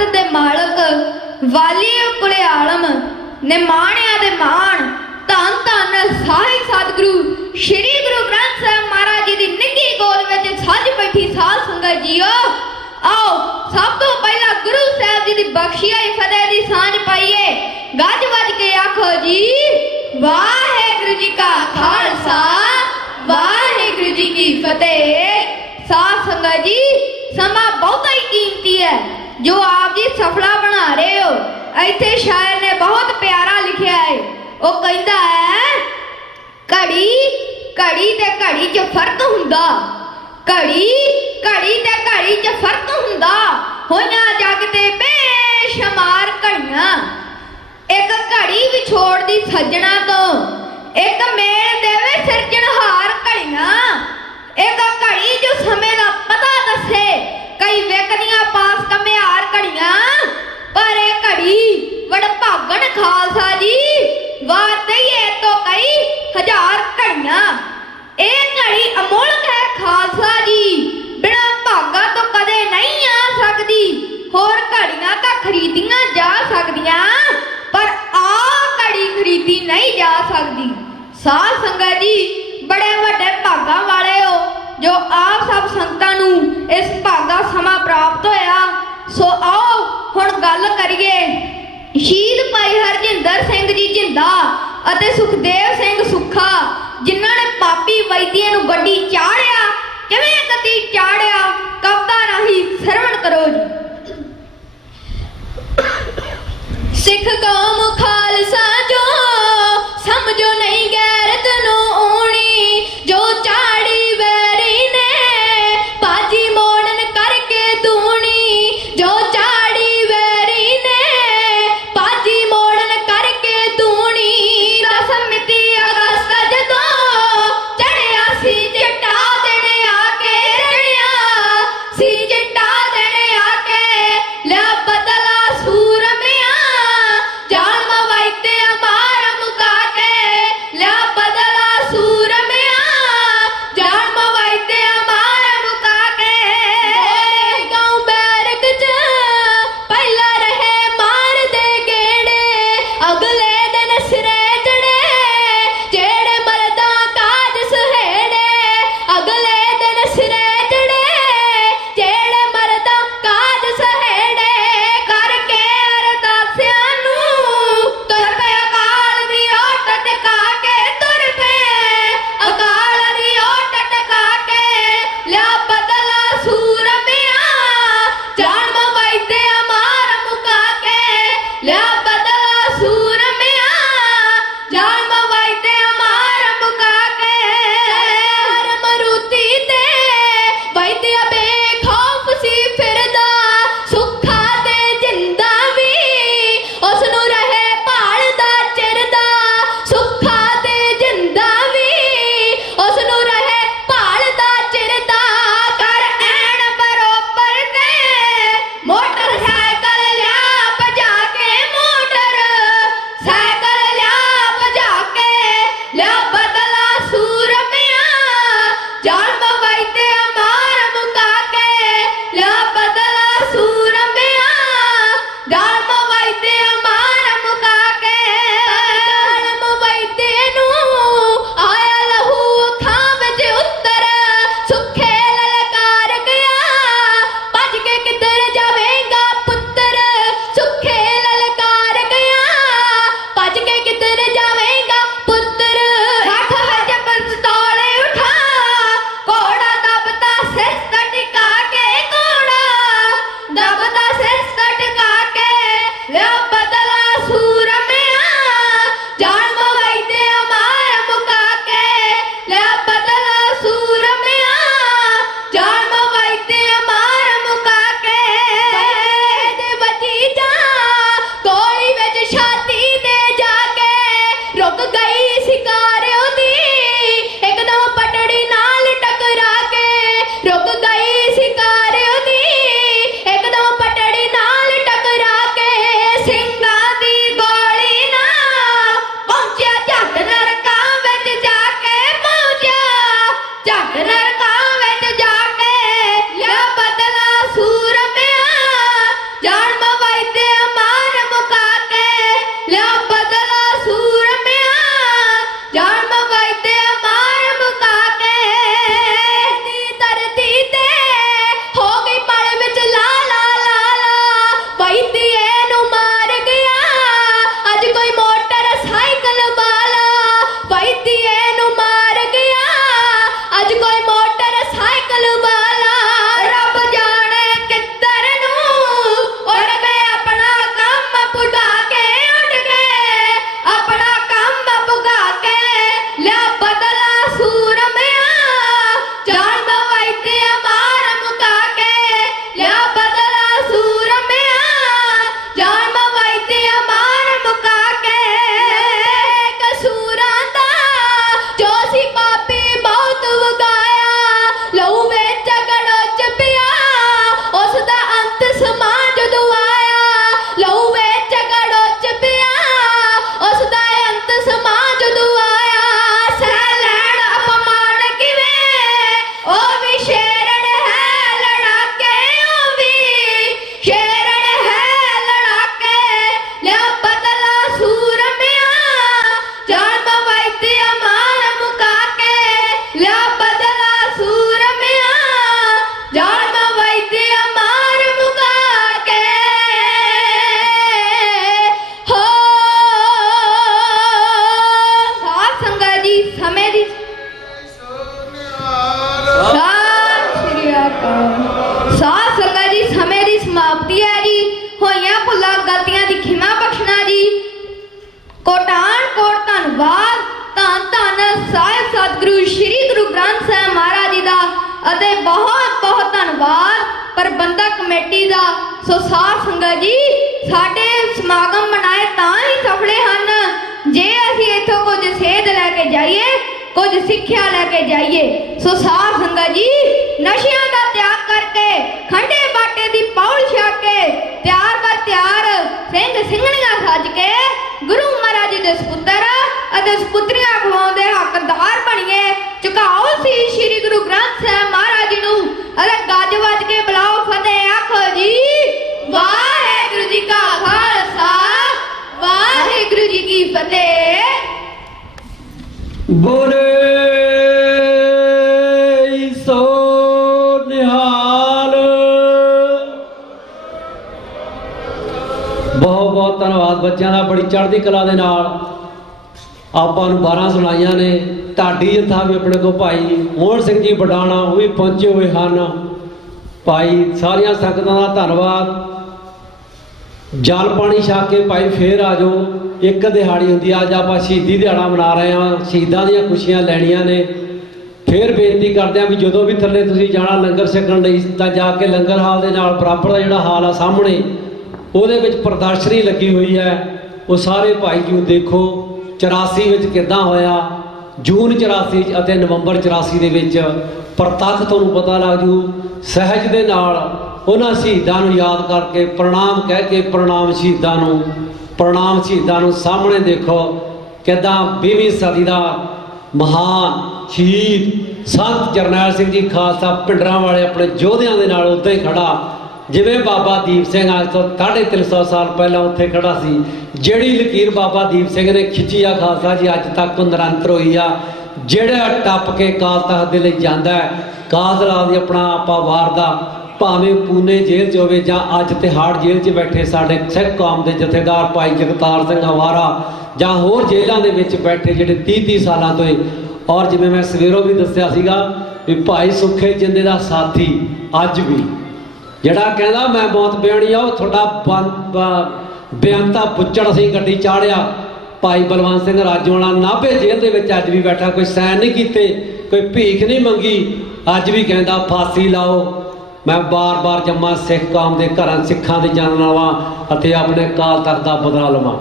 ਤਖਤ ਦੇ ਮਾਲਕ ਵਾਲੀ ਕੁਲੇ ਆਲਮ ਨੇ ਮਾਣਿਆ ਦੇ ਮਾਣ ਧੰਨ ਧੰਨ ਸਾਹਿਬ ਸਤਿਗੁਰੂ ਸ੍ਰੀ ਗੁਰੂ ਗ੍ਰੰਥ ਸਾਹਿਬ ਮਹਾਰਾਜ ਜੀ ਦੀ ਨਿੱਘੀ ਗੋਦ ਵਿੱਚ ਸੱਜ ਬੈਠੀ ਸਾਧ ਸੰਗਤ ਜੀਓ। ਆਓ ਸਭ ਤੋਂ ਪਹਿਲਾਂ ਗੁਰੂ ਸਾਹਿਬ ਜੀ ਦੀ ਬਖਸ਼ੀ ਹੋਈ ਫਤਿਹ ਦੀ ਸਾਂਝ ਪਾਈਏ। ਗੱਜ ਵੱਜ ਕੇ ਆਖੋ ਜੀ ਵਾਹਿਗੁਰੂ ਜੀ ਕਾ ਖਾਲਸਾ ਵਾਹਿਗੁਰੂ ਜੀ ਕੀ ਫਤਿਹ। ਸਾਧ ਸੰਗਤ ਜੀ ਸਮਾਂ ਬਹੁਤਾ ਹੀ ਕੀਮਤੀ ਹੈ ਜੋ ਆਪ ਜੀ ਸਫਲਾ ਬਣਾ ਰਹੇ ਹੋ। ਇੱਥੇ ਸ਼ਾਇਰ ਨੇ ਬਹੁਤ ਪਿਆਰਾ ਲਿਖਿਆ ਹੈ। ਉਹ ਕਹਿੰਦਾ ਹੈ ਘੜੀ ਘੜੀ ਤੇ ਘੜੀ 'ਚ ਫਰਕ ਹੁੰਦਾ, ਘੜੀ ਘੜੀ ਤੇ ਘੜੀ 'ਚ ਫਰਕ ਹੁੰਦਾ, ਹੋਈਆਂ ਜੱਗ ਤੇ ਬੇਸ਼ੁਮਾਰ ਘੜੀਆਂ। ਇੱਕ ਘੜੀ ਵਿਛੋੜਦੀ ਸੱਜਣਾ ਤੋਂ, ਇੱਕ ਮੇਲ ਦੇਵੇ ਸਿਰਜਣਹਾਰ ਘੜੀਆਂ। ਇੱਕ ਘੜੀ ਜੋ ਸਮੇਂ ਦਾ ਪਤਾ ਦੱਸੇ, ਕਈ ਵੇਖਦੀਆਂ ਪਾਸ ਕਮਿਆਰ ਘੜੀਆਂ। ਪਰ ਇਹ ਘੜੀ ਵਡਭਾਗਣ ਖਾਲਸਾ ਜੀ ਵਾਰ ਦਈਏ ਤੋਂ ਕਈ ਹਜ਼ਾਰ ਘੜੀਆਂ। ਇਹ ਘੜੀ ਅਮੋਲਕ ਹੈ ਖਾਲਸਾ ਜੀ, ਬਿਨਾਂ ਭਾਗਾ ਤੋਂ ਕਦੇ ਨਹੀਂ ਆ ਸਕਦੀ। ਹੋਰ ਘੜੀਆਂ ਤਾਂ ਖਰੀਦੀਆਂ ਜਾ ਸਕਦੀਆਂ, ਪਰ ਆ ਘੜੀ ਖਰੀਦੀ ਨਹੀਂ ਜਾ ਸਕਦੀ। ਸਾਧ ਸੰਗਤ ਜੀ ਬੜੇ ਵੱਡੇ ਭਾਗਾਂ ਵਾਲੇ ਹੋ ਜੋ ਆਪ ਸਭ ਸੰਗਤਾਂ ਨੂੰ ਇਸ ਭਾਗਾ ਸਮਾਂ ਪ੍ਰਾਪਤ ਹੋਇਆ। ਸੋ ਆਓ ਹੁਣ ਗੱਲ ਕਰੀਏ ਸ਼ਹੀਦ ਭਾਈ ਹਰਜਿੰਦਰ ਸਿੰਘ ਜੀ ਜਿੰਦਾ ਅਤੇ ਸੁਖਦੇਵ ਸਿੰਘ ਸੁੱਖਾ, ਜਿਨ੍ਹਾਂ ਨੇ ਪਾਪੀ ਵੈਦੀਆਂ ਨੂੰ ਗੱਡੀ ਚਾੜਿਆ। ਕਿਵੇਂ ਗੱਡੀ ਚਾੜਿਆ ਕਵਿਤਾ ਰਾਹੀਂ ਸਰਵਣ ਕਰੋ ਜੀ। ਸਿੱਖ ਕੌਮ ਖਾਲਸਾ ਜੋ ਸਮਝੋ ਨਹੀਂ ਗੈਰਤ ਨੂੰ ਊਣੀ, ਜੋ ਚਾੜੀ ਵੈਰੀ ਨੇ ਬਾਜੀ ਮੋੜਨ ਕਰਕੇ ਦੂਣੀ, ਜੋ ਚਾੜੀ ਵੈਰੀ ਨੇ ਬਾਜੀ ਮੋੜਨ ਕਰਕੇ ਦੂਣੀ। ਦਸ ਮਿਤੀ ਅਗਸਤ ਜਦੋਂ ਚੜਿਆ ਸੀ ਚਿੱਟਾ ਦਿਨ ਆ ਕੇ ਰੜਿਆ, ਸੋ ਸਾਧ ਸੰਗਤ ਜੀ, ਸਾਡੇ ਸਮਾਗਮ ਮਨਾਏ ਤਾਂ ਹੀ ਸਫਲੇ ਹਨ ਜੇ ਅਸੀਂ ਇੱਥੋਂ ਕੁਝ ਸੇਧ ਲੈ ਕੇ ਜਾਈਏ, ਕੁਝ ਸਿੱਖਿਆ ਲੈ ਕੇ ਜਾਈਏ। ਸੋ ਸਾਧ ਸੰਗਤ ਜੀ, ਨਸ਼ਿਆਂ ਦਾ ਤਿਆਗ ਕਰਕੇ, ਖੰਡੇ ਬਾਟੇ ਦੀ ਪੌੜ ਛਕ ਕੇ, ਤਿਆਰ ਬਰ ਤਿਆਰ ਸਿੰਘ ਸਿੰਘਣੀਆਂ ਸੱਜ ਕੇ ਗੁਰੂ ਮਹਾਰਾਜ ਜੀ ਦੇ ਸਪੁੱਤਰ ਅਤੇ ਸਪੁੱਤਰੀਆਂ ਅਗਵਾਉਣ ਦੇ ਹੱਕਦਾਰ ਬਣੀਏ। ਝੁਕਾਓ ਸੀ ਸ੍ਰੀ ਗੁਰੂ ਗ੍ਰੰਥ ਸਾਹਿਬ ਮਹਾਰਾਜ ਜੀ ਨੂੰ ਅਤੇ ਗੱਜ ਵੱਜ ਕੇ ਬੁਲਾਓ ਫਤਿਹ। ਆਖੋ ਜੀ ਵਾਹਿਗੁਰੂ ਜੀ ਕਾ ਖਾਲਸਾ, ਵਾਹਿਗੁਰੂ ਜੀ ਕੀ ਫਤਿਹ। ਬੋਲੇ ਸੋ ਨਿਹਾਲ। ਬਹੁਤ ਬਹੁਤ ਧੰਨਵਾਦ ਬੱਚਿਆਂ ਦਾ, ਬੜੀ ਚੜ੍ਹਦੀ ਕਲਾ ਦੇ ਨਾਲ ਆਪਾਂ ਨੂੰ 12 ਸੁਣਾਈਆਂ ਨੇ। ਢਾਡੀ ਜੱਥਾ ਵੀ ਆਪਣੇ ਕੋਲ ਭਾਈ ਮੋਹਨ ਸਿੰਘ ਜੀ ਬਡਾਣਾ ਉਹ ਵੀ ਪਹੁੰਚੇ ਹੋਏ ਹਨ। ਭਾਈ ਸਾਰੀਆਂ ਸੰਗਤਾਂ ਦਾ ਧੰਨਵਾਦ। ਜਲ ਪਾਣੀ ਛਕ ਕੇ ਭਾਈ ਫੇਰ ਆ ਜਾਓ। ਇੱਕ ਦਿਹਾੜੀ ਹੁੰਦੀ ਆ, ਅੱਜ ਆਪਾਂ ਸ਼ਹੀਦੀ ਦਿਹਾੜਾ ਮਨਾ ਰਹੇ ਹਾਂ, ਸ਼ਹੀਦਾਂ ਦੀਆਂ ਖੁਸ਼ੀਆਂ ਲੈਣੀਆਂ ਨੇ। ਫੇਰ ਬੇਨਤੀ ਕਰਦੇ ਹਾਂ ਵੀ ਜਦੋਂ ਵੀ ਥੱਲੇ ਤੁਸੀਂ ਜਾਣਾ ਲੰਗਰ ਛਕਣ ਲਈ ਤਾਂ ਜਾ ਕੇ ਲੰਗਰ ਹਾਲ ਦੇ ਨਾਲ ਬਰਾਬਰ ਦਾ ਜਿਹੜਾ ਹਾਲ ਆ ਸਾਹਮਣੇ, ਉਹਦੇ ਵਿੱਚ ਪ੍ਰਦਰਸ਼ਨੀ ਲੱਗੀ ਹੋਈ ਹੈ, ਉਹ ਸਾਰੇ ਭਾਈ ਜੀ ਦੇਖੋ। 84 ਵਿੱਚ ਕਿੱਦਾਂ ਹੋਇਆ, ਜੂਨ 84 ਅਤੇ ਨਵੰਬਰ 84 ਦੇ ਵਿੱਚ ਪ੍ਰਤੱਖ ਤੁਹਾਨੂੰ ਪਤਾ ਲੱਗ ਜੂ। ਸਹਿਜ ਦੇ ਨਾਲ ਉਹਨਾਂ ਸ਼ਹੀਦਾਂ ਨੂੰ ਯਾਦ ਕਰਕੇ ਪ੍ਰਣਾਮ ਕਹਿ ਕੇ, ਪ੍ਰਣਾਮ ਸ਼ਹੀਦਾਂ ਨੂੰ, ਪ੍ਰਣਾਮ ਸ਼ਹੀਦਾਂ ਨੂੰ। ਸਾਹਮਣੇ ਦੇਖੋ ਕਿੱਦਾਂ 20ਵੀਂ ਸਦੀ ਦਾ ਮਹਾਨ ਸ਼ਹੀਦ ਸੰਤ ਜਰਨੈਲ ਸਿੰਘ ਜੀ ਖਾਲਸਾ ਪਿੰਡਰਾਂ ਵਾਲੇ ਆਪਣੇ ਯੋਧਿਆਂ ਦੇ ਨਾਲ ਉੱਦਾਂ ਹੀ ਖੜਾ, ਜਿਵੇਂ ਬਾਬਾ ਦੀਪ ਸਿੰਘ ਅੱਜ ਤੋਂ 350 ਸਾਲ ਪਹਿਲਾਂ ਉੱਥੇ ਖੜਾ ਸੀ। ਜਿਹੜੀ ਲਕੀਰ ਬਾਬਾ ਦੀਪ ਸਿੰਘ ਨੇ ਖਿੱਚੀ ਆ ਖਾਲਸਾ ਜੀ ਅੱਜ ਤੱਕ ਨਿਰੰਤਰ ਹੋਈ ਆ। ਜਿਹੜਾ ਟੱਪ ਕੇ ਅਕਾਲ ਤਖ਼ਤ ਦੇ ਲਈ ਜਾਂਦਾ ਹੈ, ਕਾਜ਼ਲਾ ਦੀ ਆਪਣਾ ਆਪਾਂ ਵਾਰਦਾ, ਭਾਵੇਂ ਪੂਨੇ ਜੇਲ੍ਹ 'ਚ ਹੋਵੇ ਜਾਂ ਅੱਜ ਤਿਹਾੜ ਜੇਲ੍ਹ 'ਚ ਬੈਠੇ ਸਾਡੇ ਸਿੱਖ ਕੌਮ ਦੇ ਜਥੇਦਾਰ ਭਾਈ ਜਗਤਾਰ ਸਿੰਘ ਹਵਾਰਾ, ਜਾਂ ਹੋਰ ਜੇਲ੍ਹਾਂ ਦੇ ਵਿੱਚ ਬੈਠੇ ਜਿਹੜੇ 30-30 ਸਾਲਾਂ ਤੋਂ। ਔਰ ਜਿਵੇਂ ਮੈਂ ਸਵੇਰੋਂ ਵੀ ਦੱਸਿਆ ਸੀਗਾ ਵੀ ਭਾਈ ਸੁੱਖੇ ਜਿੰਦੇ ਦਾ ਸਾਥੀ ਅੱਜ ਵੀ ਜਿਹੜਾ ਕਹਿੰਦਾ ਮੈਂ ਬਹੁਤ ਬਿਆਣੀ ਆ, ਉਹ ਤੁਹਾਡਾ ਬਿਆਨਤਾ ਪੁੱਛੜ ਅਸੀਂ ਗੱਡੀ ਚਾੜਿਆ। ਭਾਈ ਬਲਵੰਤ ਸਿੰਘ ਰਾਜੋਆਣਾ ਨਾਭੇ ਜੇਲ੍ਹ ਦੇ ਵਿੱਚ ਅੱਜ ਵੀ ਬੈਠਾ, ਕੋਈ ਸਾਈਨ ਨਹੀਂ ਕੀਤੇ, ਕੋਈ ਭੀਖ ਨਹੀਂ ਮੰਗੀ, ਅੱਜ ਵੀ ਕਹਿੰਦਾ ਫਾਂਸੀ ਲਾਓ। ਮੈਂ ਬਾਰ-ਬਾਰ ਜੰਮਾ ਸਿੱਖ ਕੌਮ ਦੇ ਘਰਾਂ, ਸਿੱਖਾਂ ਦੇ ਜਾਨ ਲਵਾਂ ਅਤੇ ਆਪਣੇ ਅਕਾਲ ਤਖ਼ਤ ਦਾ ਬਦਲਾ ਲਵਾਂ।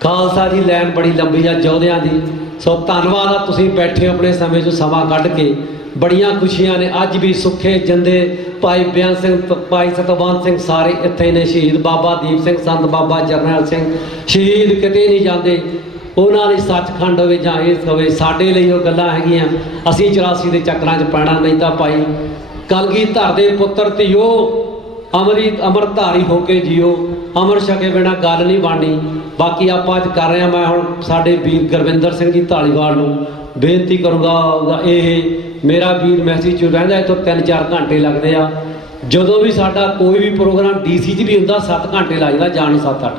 ਖਾਲਸਾ ਜੀ ਲਾਈਨ ਬੜੀ ਲੰਬੀ ਆ ਯੋਧਿਆਂ ਦੀ। ਸੋ ਧੰਨਵਾਦ ਆ ਤੁਸੀਂ ਬੈਠੇ ਆਪਣੇ ਸਮੇਂ 'ਚੋਂ ਸਮਾਂ ਕੱਢ ਕੇ। ਬੜੀਆਂ ਖੁਸ਼ੀਆਂ ਨੇ ਅੱਜ ਵੀ। ਸੁੱਖੇ ਜਿੰਦੇ, ਭਾਈ ਬੇਅੰਤ ਸਿੰਘ, ਭਾਈ ਸਤਵੰਤ ਸਿੰਘ ਸਾਰੇ ਇੱਥੇ ਨੇ। ਸ਼ਹੀਦ ਬਾਬਾ ਦੀਪ ਸਿੰਘ, ਸੰਤ ਬਾਬਾ ਜਰਨੈਲ ਸਿੰਘ ਸ਼ਹੀਦ ਕਿਤੇ ਨਹੀਂ ਜਾਂਦੇ। ਉਹਨਾਂ ਲਈ ਸੱਚਖੰਡ ਹੋਵੇ ਜਾਂ ਇਹ ਹੋਵੇ, ਸਾਡੇ ਲਈ ਉਹ ਗੱਲਾਂ ਹੈਗੀਆਂ। ਅਸੀਂ 84 ਦੇ ਚੱਕਰਾਂ 'ਚ ਪੈਣਾ ਨਹੀਂ ਤਾਂ ਭਾਈ ਕਲਗੀਧਰ ਦੇ ਪੁੱਤਰ ਧੀਓ ਅੰਮ੍ਰਿਤਧਾਰੀ ਹੋ ਕੇ ਜੀਓ। ਅੰਮ੍ਰਿਤ ਛਕੇ ਬਿਨਾਂ ਗੱਲ ਨਹੀਂ ਬਣਨੀ। ਬਾਕੀ ਆਪਾਂ ਅੱਜ ਕਰ ਰਹੇ ਹਾਂ। ਮੈਂ ਹੁਣ ਸਾਡੇ ਵੀਰ ਗੁਰਵਿੰਦਰ ਸਿੰਘ ਜੀ ਧਾਲੀਵਾਲ ਨੂੰ ਬੇਨਤੀ ਕਰੂੰਗਾ। ਇਹ ਮੇਰਾ ਵੀਰ ਮੈਸੇਜ 'ਚ ਰਹਿੰਦਾ, ਇੱਥੋਂ 3-4 ਘੰਟੇ ਲੱਗਦੇ ਆ। ਜਦੋਂ ਵੀ ਸਾਡਾ ਕੋਈ ਵੀ ਪ੍ਰੋਗਰਾਮ DC 'ਚ ਵੀ ਹੁੰਦਾ 7 ਘੰਟੇ ਲੱਗਦਾ ਜਾਣ ਨੂੰ, 7-8।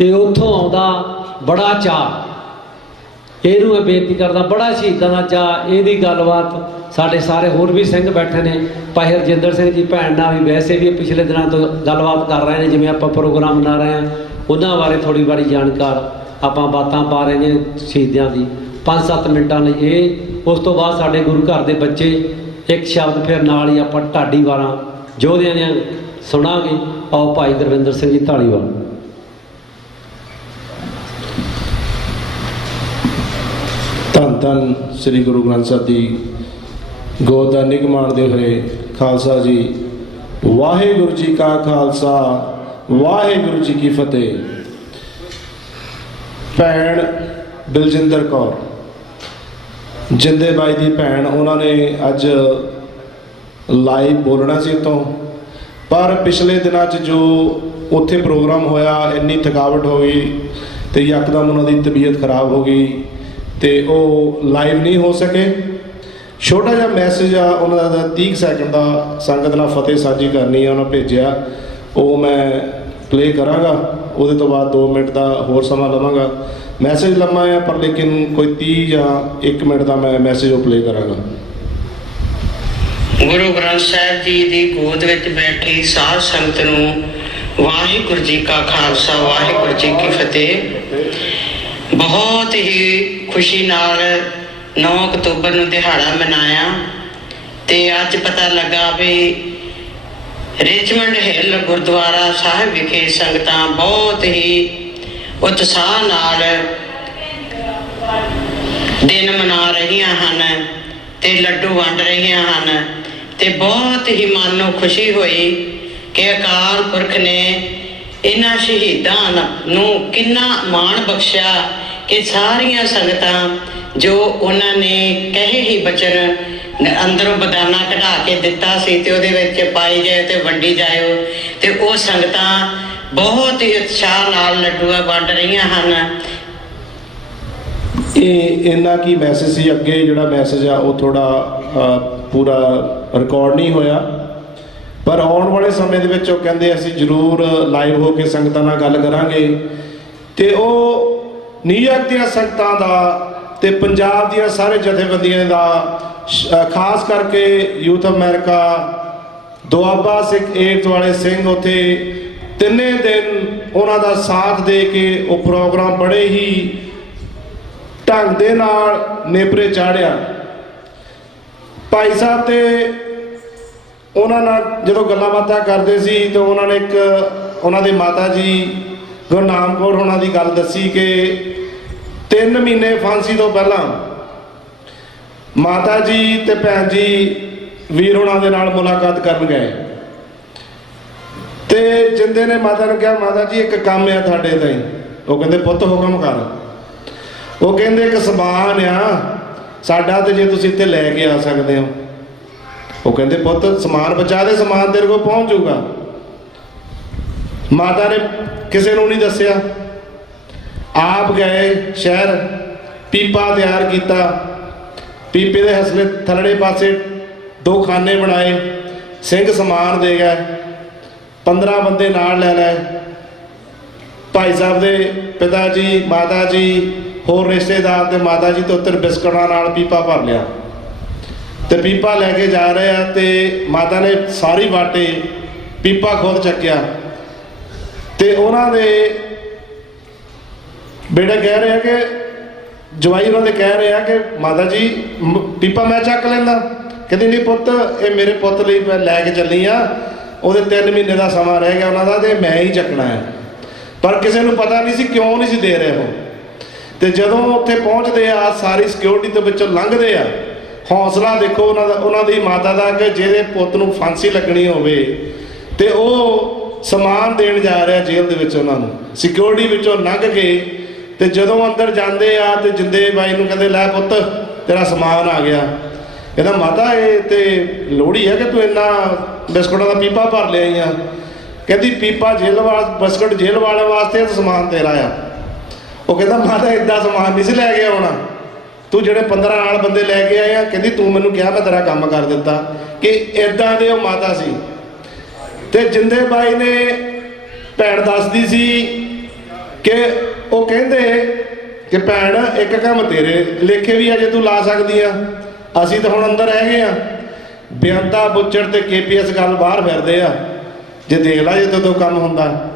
ਇਹ ਉੱਥੋਂ ਆਉਂਦਾ ਬੜਾ ਚਾਅ। ਇਹਨੂੰ ਮੈਂ ਬੇਨਤੀ ਕਰਦਾ, ਬੜਾ ਸ਼ਹੀਦਾਂ ਦਾ ਚਾਅ। ਇਹਦੀ ਗੱਲਬਾਤ ਸਾਡੇ ਸਾਰੇ ਹੋਰ ਵੀ ਸਿੰਘ ਬੈਠੇ ਨੇ। ਭਾਈ ਹਰਜਿੰਦਰ ਸਿੰਘ ਜੀ ਭੈਣ ਨਾਲ ਵੀ ਵੈਸੇ ਵੀ ਪਿਛਲੇ ਦਿਨਾਂ ਤੋਂ ਗੱਲਬਾਤ ਕਰ ਰਹੇ ਨੇ, ਜਿਵੇਂ ਆਪਾਂ ਪ੍ਰੋਗਰਾਮ ਬਣਾ ਰਹੇ ਹਾਂ ਉਹਨਾਂ ਬਾਰੇ ਥੋੜ੍ਹੀ ਬਾਰੀ ਜਾਣਕਾਰ ਆਪਾਂ ਬਾਤਾਂ ਪਾ ਰਹੇ ਨੇ ਸ਼ਹੀਦਾਂ ਦੀ 5-7 ਮਿੰਟਾਂ ਲਈ। ਇਹ ਉਸ ਤੋਂ ਬਾਅਦ ਸਾਡੇ ਗੁਰੂ ਘਰ ਦੇ ਬੱਚੇ ਇੱਕ ਸ਼ਬਦ ਫਿਰ ਨਾਲ ਹੀ ਆਪਾਂ ਢਾਡੀ ਵਾਰਾਂ ਯੋਧਿਆਂ ਦੀਆਂ ਸੁਣਾਂਗੇ। ਆਓ ਭਾਈ ਗੁਰਵਿੰਦਰ ਸਿੰਘ ਜੀ ਧਾਲੀਵਾਲ। ਧੰਨ ਧੰਨ ਸ੍ਰੀ ਗੁਰੂ ਗ੍ਰੰਥ ਸਾਹਿਬ ਦੀ ਗੋਦ ਦਾ ਨਿੱਘ ਮਾਣਦੇ ਹੋਏ ਖਾਲਸਾ ਜੀ, ਵਾਹਿਗੁਰੂ ਜੀ ਕਾ ਖਾਲਸਾ, ਵਾਹਿਗੁਰੂ ਜੀ ਕੀ ਫਤਿਹ। ਭੈਣ ਬਲਜਿੰਦਰ ਕੌਰ, ਜਿੰਦੇ ਬਾਈ ਦੀ ਭੈਣ, ਉਹਨਾਂ ਨੇ ਅੱਜ ਲਾਈਵ ਬੋਲਣਾ ਸੀ ਉੱਤੋਂ, ਪਰ ਪਿਛਲੇ ਦਿਨਾਂ 'ਚ ਜੋ ਉੱਥੇ ਪ੍ਰੋਗਰਾਮ ਹੋਇਆ ਇੰਨੀ ਥਕਾਵਟ ਹੋ ਗਈ ਤੇ ਯਕਦਮ ਉਹਨਾਂ ਦੀ ਤਬੀਅਤ ਖਰਾਬ ਹੋ ਗਈ ਤੇ ਉਹ ਲਾਈਵ ਨਹੀਂ ਹੋ ਸਕੇ। ਛੋਟਾ ਜਿਹਾ ਮੈਸੇਜ ਆ ਉਹਨਾਂ ਦਾ 30 ਸੈਕਿੰਡ ਦਾ, ਸੰਗਤ ਨਾਲ ਫਤਿਹ ਸਾਂਝੀ ਕਰਨੀ ਆ, ਉਹਨਾਂ ਭੇਜਿਆ, ਉਹ ਮੈਂ ਪਲੇ ਕਰਾਂਗਾ। ਉਹਦੇ ਤੋਂ ਬਾਅਦ 2 ਮਿੰਟ ਦਾ ਹੋਰ ਸਮਾਂ ਲਵਾਂਗਾ। ਮੈਸੇਜ ਲੰਮਾ ਆ ਪਰ ਲੇਕਿਨ ਕੋਈ 30 ਜਾਂ 1 ਮਿੰਟ ਦਾ ਮੈਂ ਮੈਸੇਜ ਉਹ ਪਲੇ ਕਰਾਂਗਾ। ਗੁਰੂ ਗ੍ਰੰਥ ਸਾਹਿਬ ਜੀ ਦੀ ਗੋਦ ਵਿੱਚ ਬੈਠੀ ਸਾਧ ਸੰਗਤ ਨੂੰ ਵਾਹਿਗੁਰੂ ਜੀ ਕਾ ਖਾਲਸਾ, ਵਾਹਿਗੁਰੂ ਜੀ ਕੀ ਫਤਿਹ। ਬਹੁਤ ਹੀ ਖੁਸ਼ੀ ਨਾਲ 9 ਅਕਤੂਬਰ ਨੂੰ ਦਿਹਾੜਾ ਮਨਾਇਆ ਤੇ ਅੱਜ ਪਤਾ ਲੱਗਾ ਵੀ ਰਿਚਮੰਡ ਹਿੱਲ ਗੁਰਦੁਆਰਾ ਸਾਹਿਬ ਵਿਖੇ ਸੰਗਤਾਂ ਬਹੁਤ ਹੀ ਉਤਸ਼ਾਹ ਨਾਲ ਦਿਨ ਮਨਾ ਰਹੀਆਂ ਹਨ ਤੇ ਲੱਡੂ ਵੰਡ ਰਹੀਆਂ ਹਨ ਤੇ ਬਹੁਤ ਹੀ ਮਨ ਨੂੰ ਖੁਸ਼ੀ ਹੋਈ ਕਿ ਅਕਾਲ ਪੁਰਖ ਨੇ ਇਹਨਾਂ ਸ਼ਹੀਦਾਂ ਨੂੰ ਕਿੰਨਾ ਮਾਣ ਬਖਸ਼ਿਆ ਕਿ ਸਾਰੀਆਂ ਸੰਗਤਾਂ ਜੋ ਉਹਨਾਂ ਨੇ ਕਹੇ ਹੀ ਬਚਨ ਅੰਦਰੋਂ ਬਦਾਨਾ ਕਢਾ ਕੇ ਦਿੱਤਾ ਸੀ ਤੇ ਉਹਦੇ ਵਿੱਚ ਪਾਈ ਜਾਏ ਤੇ ਵੰਡੀ ਜਾਇਓ ਤੇ ਉਹ ਸੰਗਤਾਂ ਬਹੁਤ ਹੀ ਉਤਸ਼ਾਹ ਨਾਲ ਲੱਡੂਆਂ ਵੰਡ ਰਹੀਆਂ ਹਨ। ਇਹ ਇੰਨਾ ਕੀ ਮੈਸੇਜ ਸੀ। ਅੱਗੇ ਜਿਹੜਾ ਮੈਸੇਜ ਆ ਉਹ ਥੋੜਾ ਪੂਰਾ ਰਿਕਾਰਡ ਨਹੀਂ ਹੋਇਆ, ਪਰ ਆਉਣ ਵਾਲੇ ਸਮੇਂ ਦੇ ਵਿੱਚ ਉਹ ਕਹਿੰਦੇ ਅਸੀਂ ਜ਼ਰੂਰ ਲਾਈਵ ਹੋ ਕੇ ਸੰਗਤਾਂ ਨਾਲ ਗੱਲ ਕਰਾਂਗੇ। ਤੇ ਉਹ ਨਿਊਯਾਰਕ ਦੀਆਂ ਸੰਗਤਾਂ ਦਾ ਤੇ ਪੰਜਾਬ ਦੀਆਂ ਸਾਰੇ ਜਥੇਬੰਦੀਆਂ ਦਾ ਖਾਸ ਕਰਕੇ ਯੂਥ ਅਮਰੀਕਾ ਦੁਆਬਾ ਸਿੱਖ ਏਡਜ਼ ਵਾਲੇ ਸਿੰਘ ਉੱਥੇ ਤਿੰਨੇ ਦਿਨ ਉਹਨਾਂ ਦਾ ਸਾਥ ਦੇ ਕੇ ਉਹ ਪ੍ਰੋਗਰਾਮ ਬੜੇ ਹੀ ਢੰਗ ਦੇ ਨਾਲ ਨੇਪਰੇ ਚਾੜਿਆ। ਭਾਈ ਸਾਹਿਬ ਤੇ ਉਹਨਾਂ ਨਾਲ ਜਦੋਂ ਗੱਲਾਂ ਬਾਤਾਂ ਕਰਦੇ ਸੀ ਤਾਂ ਉਹਨਾਂ ਨੇ ਉਹਨਾਂ ਦੇ ਮਾਤਾ ਜੀ ਗੁਰਨਾਮ ਕੌਰ ਉਹਨਾਂ ਦੀ ਗੱਲ ਦੱਸੀ ਕਿ 3 ਮਹੀਨੇ ਫਾਂਸੀ ਤੋਂ ਪਹਿਲਾਂ ਮਾਤਾ ਜੀ ਤੇ ਭੈਣ ਜੀ ਵੀਰ ਉਹਨਾਂ ਦੇ ਨਾਲ ਮੁਲਾਕਾਤ ਕਰਨ ਗਏ ਤੇ ਜਿੰਦੇ ਨੇ ਮਾਤਾ ਨੂੰ ਕਿਹਾ, ਮਾਤਾ ਜੀ ਇੱਕ ਕੰਮ ਆ ਤੁਹਾਡੇ ਤਾਈਂ। ਉਹ ਕਹਿੰਦੇ ਪੁੱਤ ਹੁਕਮ ਕਰ। ਉਹ ਕਹਿੰਦੇ ਇੱਕ ਸਮਾਨ ਆ ਸਾਡਾ ਤੇ ਜੇ ਤੁਸੀਂ ਇੱਥੇ ਲੈ ਕੇ ਆ ਸਕਦੇ ਹੋ। ਉਹ ਕਹਿੰਦੇ ਪੁੱਤ ਸਮਾਨ ਬਚਾ ਦੇ, ਸਮਾਨ ਤੇਰੇ ਕੋਲ ਪਹੁੰਚ ਜਾਊਗਾ। ਮਾਤਾ ਨੇ ਕਿਸੇ ਨੂੰ ਨਹੀਂ ਦੱਸਿਆ, ਆਪ ਗਏ ਸ਼ਹਿਰ, ਪੀਪਾ ਤਿਆਰ ਕੀਤਾ, ਪੀਪੇ ਦੇ ਹਸਲੇ ਥੱਲੜੇ ਪਾਸੇ 2 ਖਾਨੇ ਬਣਾਏ, ਸਿੰਘ ਸਮਾਨ ਦੇ ਗਏ, 15 ਬੰਦੇ ਨਾਲ ਲੈ ਲਏ। ਭਾਈ ਸਾਹਿਬ ਦੇ ਪਿਤਾ ਜੀ, ਮਾਤਾ ਜੀ, ਹੋਰ ਰਿਸ਼ਤੇਦਾਰ ਤੇ ਮਾਤਾ ਜੀ ਤੋਂ ਉੱਤਰ ਬਿਸਕੁਟਾਂ ਨਾਲ ਪੀਪਾ ਭਰ ਲਿਆ ਤੇ ਪੀਪਾ ਲੈ ਕੇ ਜਾ ਰਹੇ ਆ ਤੇ ਮਾਤਾ ਨੇ ਸਾਰੀ ਵਾਟੇ ਪੀਪਾ ਖੁਦ ਚੱਕਿਆ ਤੇ ਉਹਨਾਂ ਦੇ ਬੇਟਾ ਕਹਿ ਰਿਹਾ ਕਿ ਜਵਾਈ ਉਹਨਾਂ ਦੇ ਕਹਿ ਰਿਹਾ ਕਿ ਮਾਤਾ ਜੀ ਪੀਪਾ ਮੈਂ ਚੱਕ ਲੈਂਦਾ। ਕਹਿੰਦੀ ਨਹੀਂ ਪੁੱਤ, ਇਹ ਮੇਰੇ ਪੁੱਤ ਲਈ ਮੈਂ ਲੈ ਕੇ ਚੱਲੀ ਆ, ਉਹਦੇ 3 ਮਹੀਨੇ ਦਾ ਸਮਾਂ ਰਹਿ ਗਿਆ ਉਹਨਾਂ ਦਾ ਤੇ ਮੈਂ ਹੀ ਚੱਕਣਾ ਹੈ। ਪਰ ਕਿਸੇ ਨੂੰ ਪਤਾ ਨਹੀਂ ਸੀ ਕਿਉਂ ਨਹੀਂ ਸੀ ਦੇ ਰਹੇ ਉਹ। ਤੇ ਜਦੋਂ ਉੱਥੇ ਪਹੁੰਚਦੇ ਆ ਸਾਰੀ ਸਿਕਿਉਰਿਟੀ ਦੇ ਵਿੱਚੋਂ ਲੰਘਦੇ ਆ, ਹੌਸਲਾ ਦੇਖੋ ਉਹਨਾਂ ਦੀ ਮਾਤਾ ਦਾ ਕਿ ਜਿਹਦੇ ਪੁੱਤ ਨੂੰ ਫਾਂਸੀ ਲੱਗਣੀ ਹੋਵੇ ਤੇ ਉਹ ਸਮਾਨ ਦੇਣ ਜਾ ਰਿਹਾ ਜੇਲ੍ਹ ਦੇ ਵਿੱਚ ਉਹਨਾਂ ਨੂੰ, ਸਿਕਿਉਰਿਟੀ ਵਿੱਚੋਂ ਲੰਘ ਕੇ। ਤੇ ਜਦੋਂ ਅੰਦਰ ਜਾਂਦੇ ਆ ਤੇ ਜਿੰਦੇ ਬਾਈ ਨੂੰ ਕਹਿੰਦੇ ਲੈ ਪੁੱਤ ਤੇਰਾ ਸਮਾਨ ਆ ਗਿਆ। ਕਹਿੰਦਾ ਮਾਤਾ ਇਹ ਤੇ ਲੋੜੀ ਹੈ ਕਿ ਤੂੰ ਇੰਨਾ ਬਿਸਕੁਟਾਂ ਦਾ ਪੀਪਾ ਭਰ ਲਿਆਈ ਆ। ਕਹਿੰਦੀ ਪੀਪਾ ਬਿਸਕੁਟ ਜੇਲ੍ਹ ਵਾਲਿਆਂ ਵਾਸਤੇ ਤੇ ਸਮਾਨ ਤੇਰਾ ਆ। ਉਹ ਕਹਿੰਦਾ ਮਾਤਾ ਇੱਦਾਂ ਸਮਾਨ ਨਹੀਂ ਸੀ ਲੈ ਕੇ ਆਉਣਾ, ਤੂੰ ਜਿਹੜੇ 15 ਨਾਲ ਬੰਦੇ ਲੈ ਕੇ ਆਏ ਆ, ਕਹਿੰਦੀ ਤੂੰ ਮੈਨੂੰ ਕਿਹਾ ਮੈਂ ਤੇਰਾ ਕੰਮ ਕਰ ਦਿੱਤਾ। ਕਿ ਇੱਦਾਂ ਦੇ ਉਹ ਮਾਤਾ ਸੀ। ਤੇ ਜਿੰਦੇ ਬਾਈ ਨੇ ਭੈਣ ਦੱਸਦੀ ਸੀ ਕਿ ਉਹ ਕਹਿੰਦੇ ਕਿ ਭੈਣ ਇੱਕ ਕੰਮ ਤੇਰੇ ਲੇਖੇ ਵੀ ਆ ਜੇ ਤੂੰ ਲਾ ਸਕਦੀ ਆ, ਅਸੀਂ ਤਾਂ ਹੁਣ ਅੰਦਰ ਹੈਗੇ ਆ। ਬੇਅੰਤਾ ਬੁੱਚੜ ਤੇ KPS ਗੱਲ ਬਾਹਰ ਫਿਰਦੇ ਆ, ਜੇ ਦੇਖ ਲਾ ਜੇ ਤੋਂ ਕੰਮ ਹੁੰਦਾ।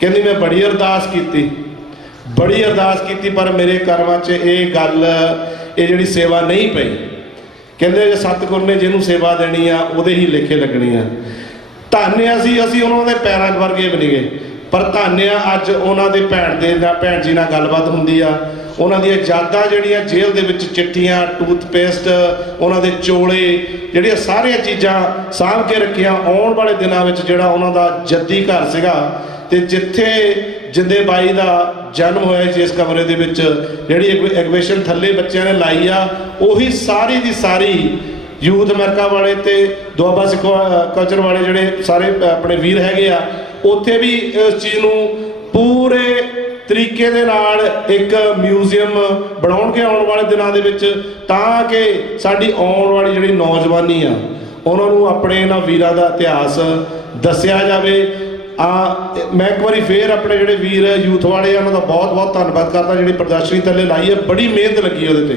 ਕਹਿੰਦੀ ਮੈਂ ਬੜੀ ਅਰਦਾਸ ਕੀਤੀ ਪਰ ਮੇਰੇ ਕਰਮਾਂ 'ਚ ਇਹ ਗੱਲ, ਇਹ ਜਿਹੜੀ ਸੇਵਾ ਨਹੀਂ ਪਈ। ਕਹਿੰਦੇ ਜੇ ਸਤਿਗੁਰ ਨੇ ਜਿਹਨੂੰ ਸੇਵਾ ਦੇਣੀ ਆ ਉਹਦੇ ਹੀ ਲੇਖੇ ਲੱਗਣੀ ਆ। ਧੰਨ ਅਸੀਂ ਉਹਨਾਂ ਦੇ ਪੈਰਾਂ 'ਚ ਵਰਗੇ ਬਣੀ ਗਏ, ਪਰ ਧੰਨ ਅੱਜ ਉਹਨਾਂ ਦੇ ਭੈਣ ਜੀ ਨਾਲ ਗੱਲਬਾਤ ਹੁੰਦੀ ਆ। ਉਹਨਾਂ ਦੀਆਂ ਯਾਦਾਂ ਜਿਹੜੀਆਂ ਜੇਲ੍ਹ ਦੇ ਵਿੱਚ, ਚਿੱਠੀਆਂ, ਟੂਥਪੇਸਟ, ਉਹਨਾਂ ਦੇ ਚੋਲੇ, ਜਿਹੜੀਆਂ ਸਾਰੀਆਂ ਚੀਜ਼ਾਂ ਸਾਂਭ ਕੇ ਰੱਖੀਆਂ। ਆਉਣ ਵਾਲੇ ਦਿਨਾਂ ਵਿੱਚ ਜਿਹੜਾ ਉਹਨਾਂ ਦਾ ਜੱਦੀ ਘਰ ਸੀਗਾ ਤੇ ਜਿੱਥੇ ਜਿੰਦੇ ਬਾਈ ਦਾ ਜਨਮ ਹੋਇਆ, ਜਿਸ ਕਮਰੇ ਦੇ ਵਿੱਚ ਜਿਹੜੀ ਐਗਜ਼ੀਬਿਸ਼ਨ ਥੱਲੇ ਬੱਚਿਆਂ ਨੇ ਲਾਈ ਆ, ਉਹੀ ਸਾਰੀ ਦੀ ਸਾਰੀ ਯੂਥ ਅਮਰੀਕਾ ਵਾਲੇ ਤੇ ਦੁਆਬਾ ਸਿੱਖ ਕਲਚਰ ਵਾਲੇ ਜਿਹੜੇ ਸਾਰੇ ਆਪਣੇ ਵੀਰ ਹੈਗੇ ਆ, ਉੱਥੇ ਵੀ ਇਸ ਚੀਜ਼ ਨੂੰ ਪੂਰੇ ਤਰੀਕੇ ਦੇ ਨਾਲ ਇੱਕ ਮਿਊਜ਼ੀਅਮ ਬਣਾਉਣਗੇ ਆਉਣ ਵਾਲੇ ਦਿਨਾਂ ਦੇ ਵਿੱਚ, ਤਾਂ ਕਿ ਸਾਡੀ ਆਉਣ ਵਾਲੀ ਜਿਹੜੀ ਨੌਜਵਾਨੀ ਆ ਉਹਨਾਂ ਨੂੰ ਆਪਣੇ ਇਹਨਾਂ ਵੀਰਾਂ ਦਾ ਇਤਿਹਾਸ ਦੱਸਿਆ ਜਾਵੇ। ਮੈਂ ਇੱਕ ਵਾਰੀ ਫੇਰ ਆਪਣੇ ਜਿਹੜੇ ਵੀਰ ਯੂਥ ਵਾਲੇ ਆ ਉਹਨਾਂ ਦਾ ਬਹੁਤ ਬਹੁਤ ਧੰਨਵਾਦ ਕਰਦਾ, ਜਿਹੜੀ ਪ੍ਰਦਰਸ਼ਨੀ ਥੱਲੇ ਲਾਈ ਹੈ। ਬੜੀ ਮਿਹਨਤ ਲੱਗੀ ਉਹਦੇ ਤੇ,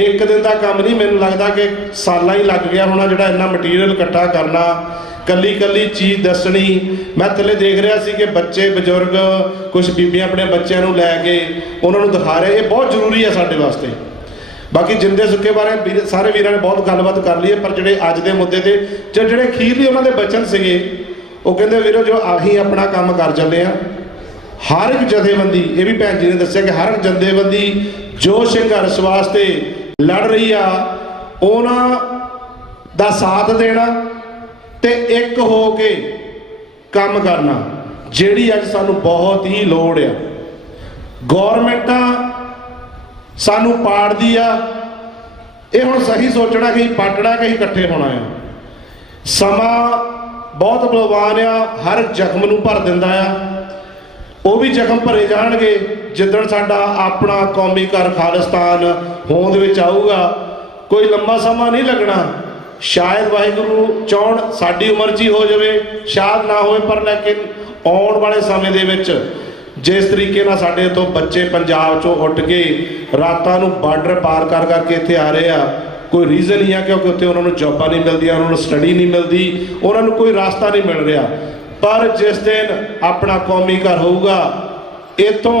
ਇੱਕ ਦਿਨ ਦਾ ਕੰਮ ਨਹੀਂ, ਮੈਨੂੰ ਲੱਗਦਾ ਕਿ ਸਾਲਾਂ ਹੀ ਲੱਗ ਗਿਆ ਹੋਣਾ ਜਿਹੜਾ ਇੰਨਾ ਮਟੀਰੀਅਲ ਇਕੱਠਾ ਕਰਨਾ, ਕੱਲੀ ਚੀਜ਼ ਦੱਸਣੀ। ਮੈਂ ਥੱਲੇ ਦੇਖ ਰਿਹਾ ਸੀ ਕਿ ਬੱਚੇ ਬਜ਼ੁਰਗ ਕੁਝ ਬੀਬੀਆਂ ਆਪਣੇ ਬੱਚਿਆਂ ਨੂੰ ਲੈ ਕੇ ਉਹਨਾਂ ਨੂੰ ਦਿਖਾ ਰਹੇ। ਇਹ ਬਹੁਤ ਜ਼ਰੂਰੀ ਹੈ ਸਾਡੇ ਵਾਸਤੇ। ਬਾਕੀ ਜਿੰਦੇ ਸੁੱਕੇ ਬਾਰੇ ਸਾਰੇ ਵੀਰਾਂ ਨੇ ਬਹੁਤ ਗੱਲਬਾਤ ਕਰ ਲਈ ਹੈ, ਪਰ ਜਿਹੜੇ ਅੱਜ ਦੇ ਮੁੱਦੇ ਤੇ ਜਿਹੜੇ ਅਖੀਰਲੀ ਉਹਨਾਂ ਦੇ ਬਚਨ ਸੀਗੇ, ਉਹ ਕਹਿੰਦੇ ਵੀਰੋ ਜੋ ਅਸੀਂ ਆਪਣਾ ਕੰਮ ਕਰ ਚੱਲੇ ਆ, ਹਰ ਇੱਕ ਜਥੇਬੰਦੀ, ਇਹ ਵੀ ਭੈਣ ਜੀ ਨੇ ਦੱਸਿਆ ਕਿ ਹਰ ਇੱਕ ਜਥੇਬੰਦੀ ਜੋ ਸੰਘਰਸ਼ ਵਾਸਤੇ ਲੜ ਰਹੀ ਆ ਉਹਨਾਂ ਦਾ ਸਾਥ ਦੇਣਾ ਤੇ ਇੱਕ ਹੋ ਕੇ ਕੰਮ ਕਰਨਾ, ਜਿਹੜੀ ਅੱਜ ਸਾਨੂੰ ਬਹੁਤ ਹੀ ਲੋੜ ਆ। ਗੌਰਮੈਂਟਾਂ ਸਾਨੂੰ ਪਾੜਦੀ ਆ, ਇਹ ਹੁਣ ਸਹੀ ਸੋਚਣਾ ਕਿ ਪਾਟਣਾ ਕਿ ਇਕੱਠੇ ਹੋਣਾ ਆ। ਸਮਾਂ ਬਹੁਤ ਬਲਵਾਨ ਆ, ਹਰ ਜ਼ਖਮ ਨੂੰ ਭਰ ਦਿੰਦਾ ਆ। ਉਹ ਵੀ ਜ਼ਖਮ ਭਰੇ ਜਾਣਗੇ ਜਿੱਦਣ ਸਾਡਾ ਆਪਣਾ ਕੌਮੀ ਘਰ ਖਾਲਿਸਤਾਨ ਹੋਂਦ ਵਿੱਚ ਆਊਗਾ। ਕੋਈ ਲੰਮਾ ਸਮਾਂ ਨਹੀਂ ਲੱਗਣਾ, ਸ਼ਾਇਦ ਵਾਹਿਗੁਰੂ ਚਾਹੁਣ ਸਾਡੀ ਉਮਰ 'ਚ ਹੀ ਹੋ ਜਾਵੇ, ਸ਼ਾਇਦ ਨਾ ਹੋਵੇ, ਪਰ ਲੇਕਿਨ ਆਉਣ ਵਾਲੇ ਸਮੇਂ ਦੇ ਵਿੱਚ ਜਿਸ ਤਰੀਕੇ ਨਾਲ ਸਾਡੇ ਤੋਂ ਬੱਚੇ ਪੰਜਾਬ 'ਚੋਂ ਉੱਠ ਕੇ ਰਾਤਾਂ ਨੂੰ ਬਾਰਡਰ ਪਾਰ ਕਰ ਕਰਕੇ ਇੱਥੇ ਆ ਰਹੇ ਆ, ਕੋਈ ਰੀਜ਼ਨ ਹੀ ਆ ਕਿਉਂਕਿ ਉੱਥੇ ਉਹਨਾਂ ਨੂੰ ਜੌਬਾਂ ਨਹੀਂ ਮਿਲਦੀਆਂ, ਉਹਨਾਂ ਨੂੰ ਸਟੱਡੀ ਨਹੀਂ ਮਿਲਦੀ, ਉਹਨਾਂ ਨੂੰ ਕੋਈ ਰਾਸਤਾ ਨਹੀਂ ਮਿਲ ਰਿਹਾ। ਪਰ ਜਿਸ ਦਿਨ ਆਪਣਾ ਕੌਮੀ ਘਰ ਹੋਊਗਾ, ਇੱਥੋਂ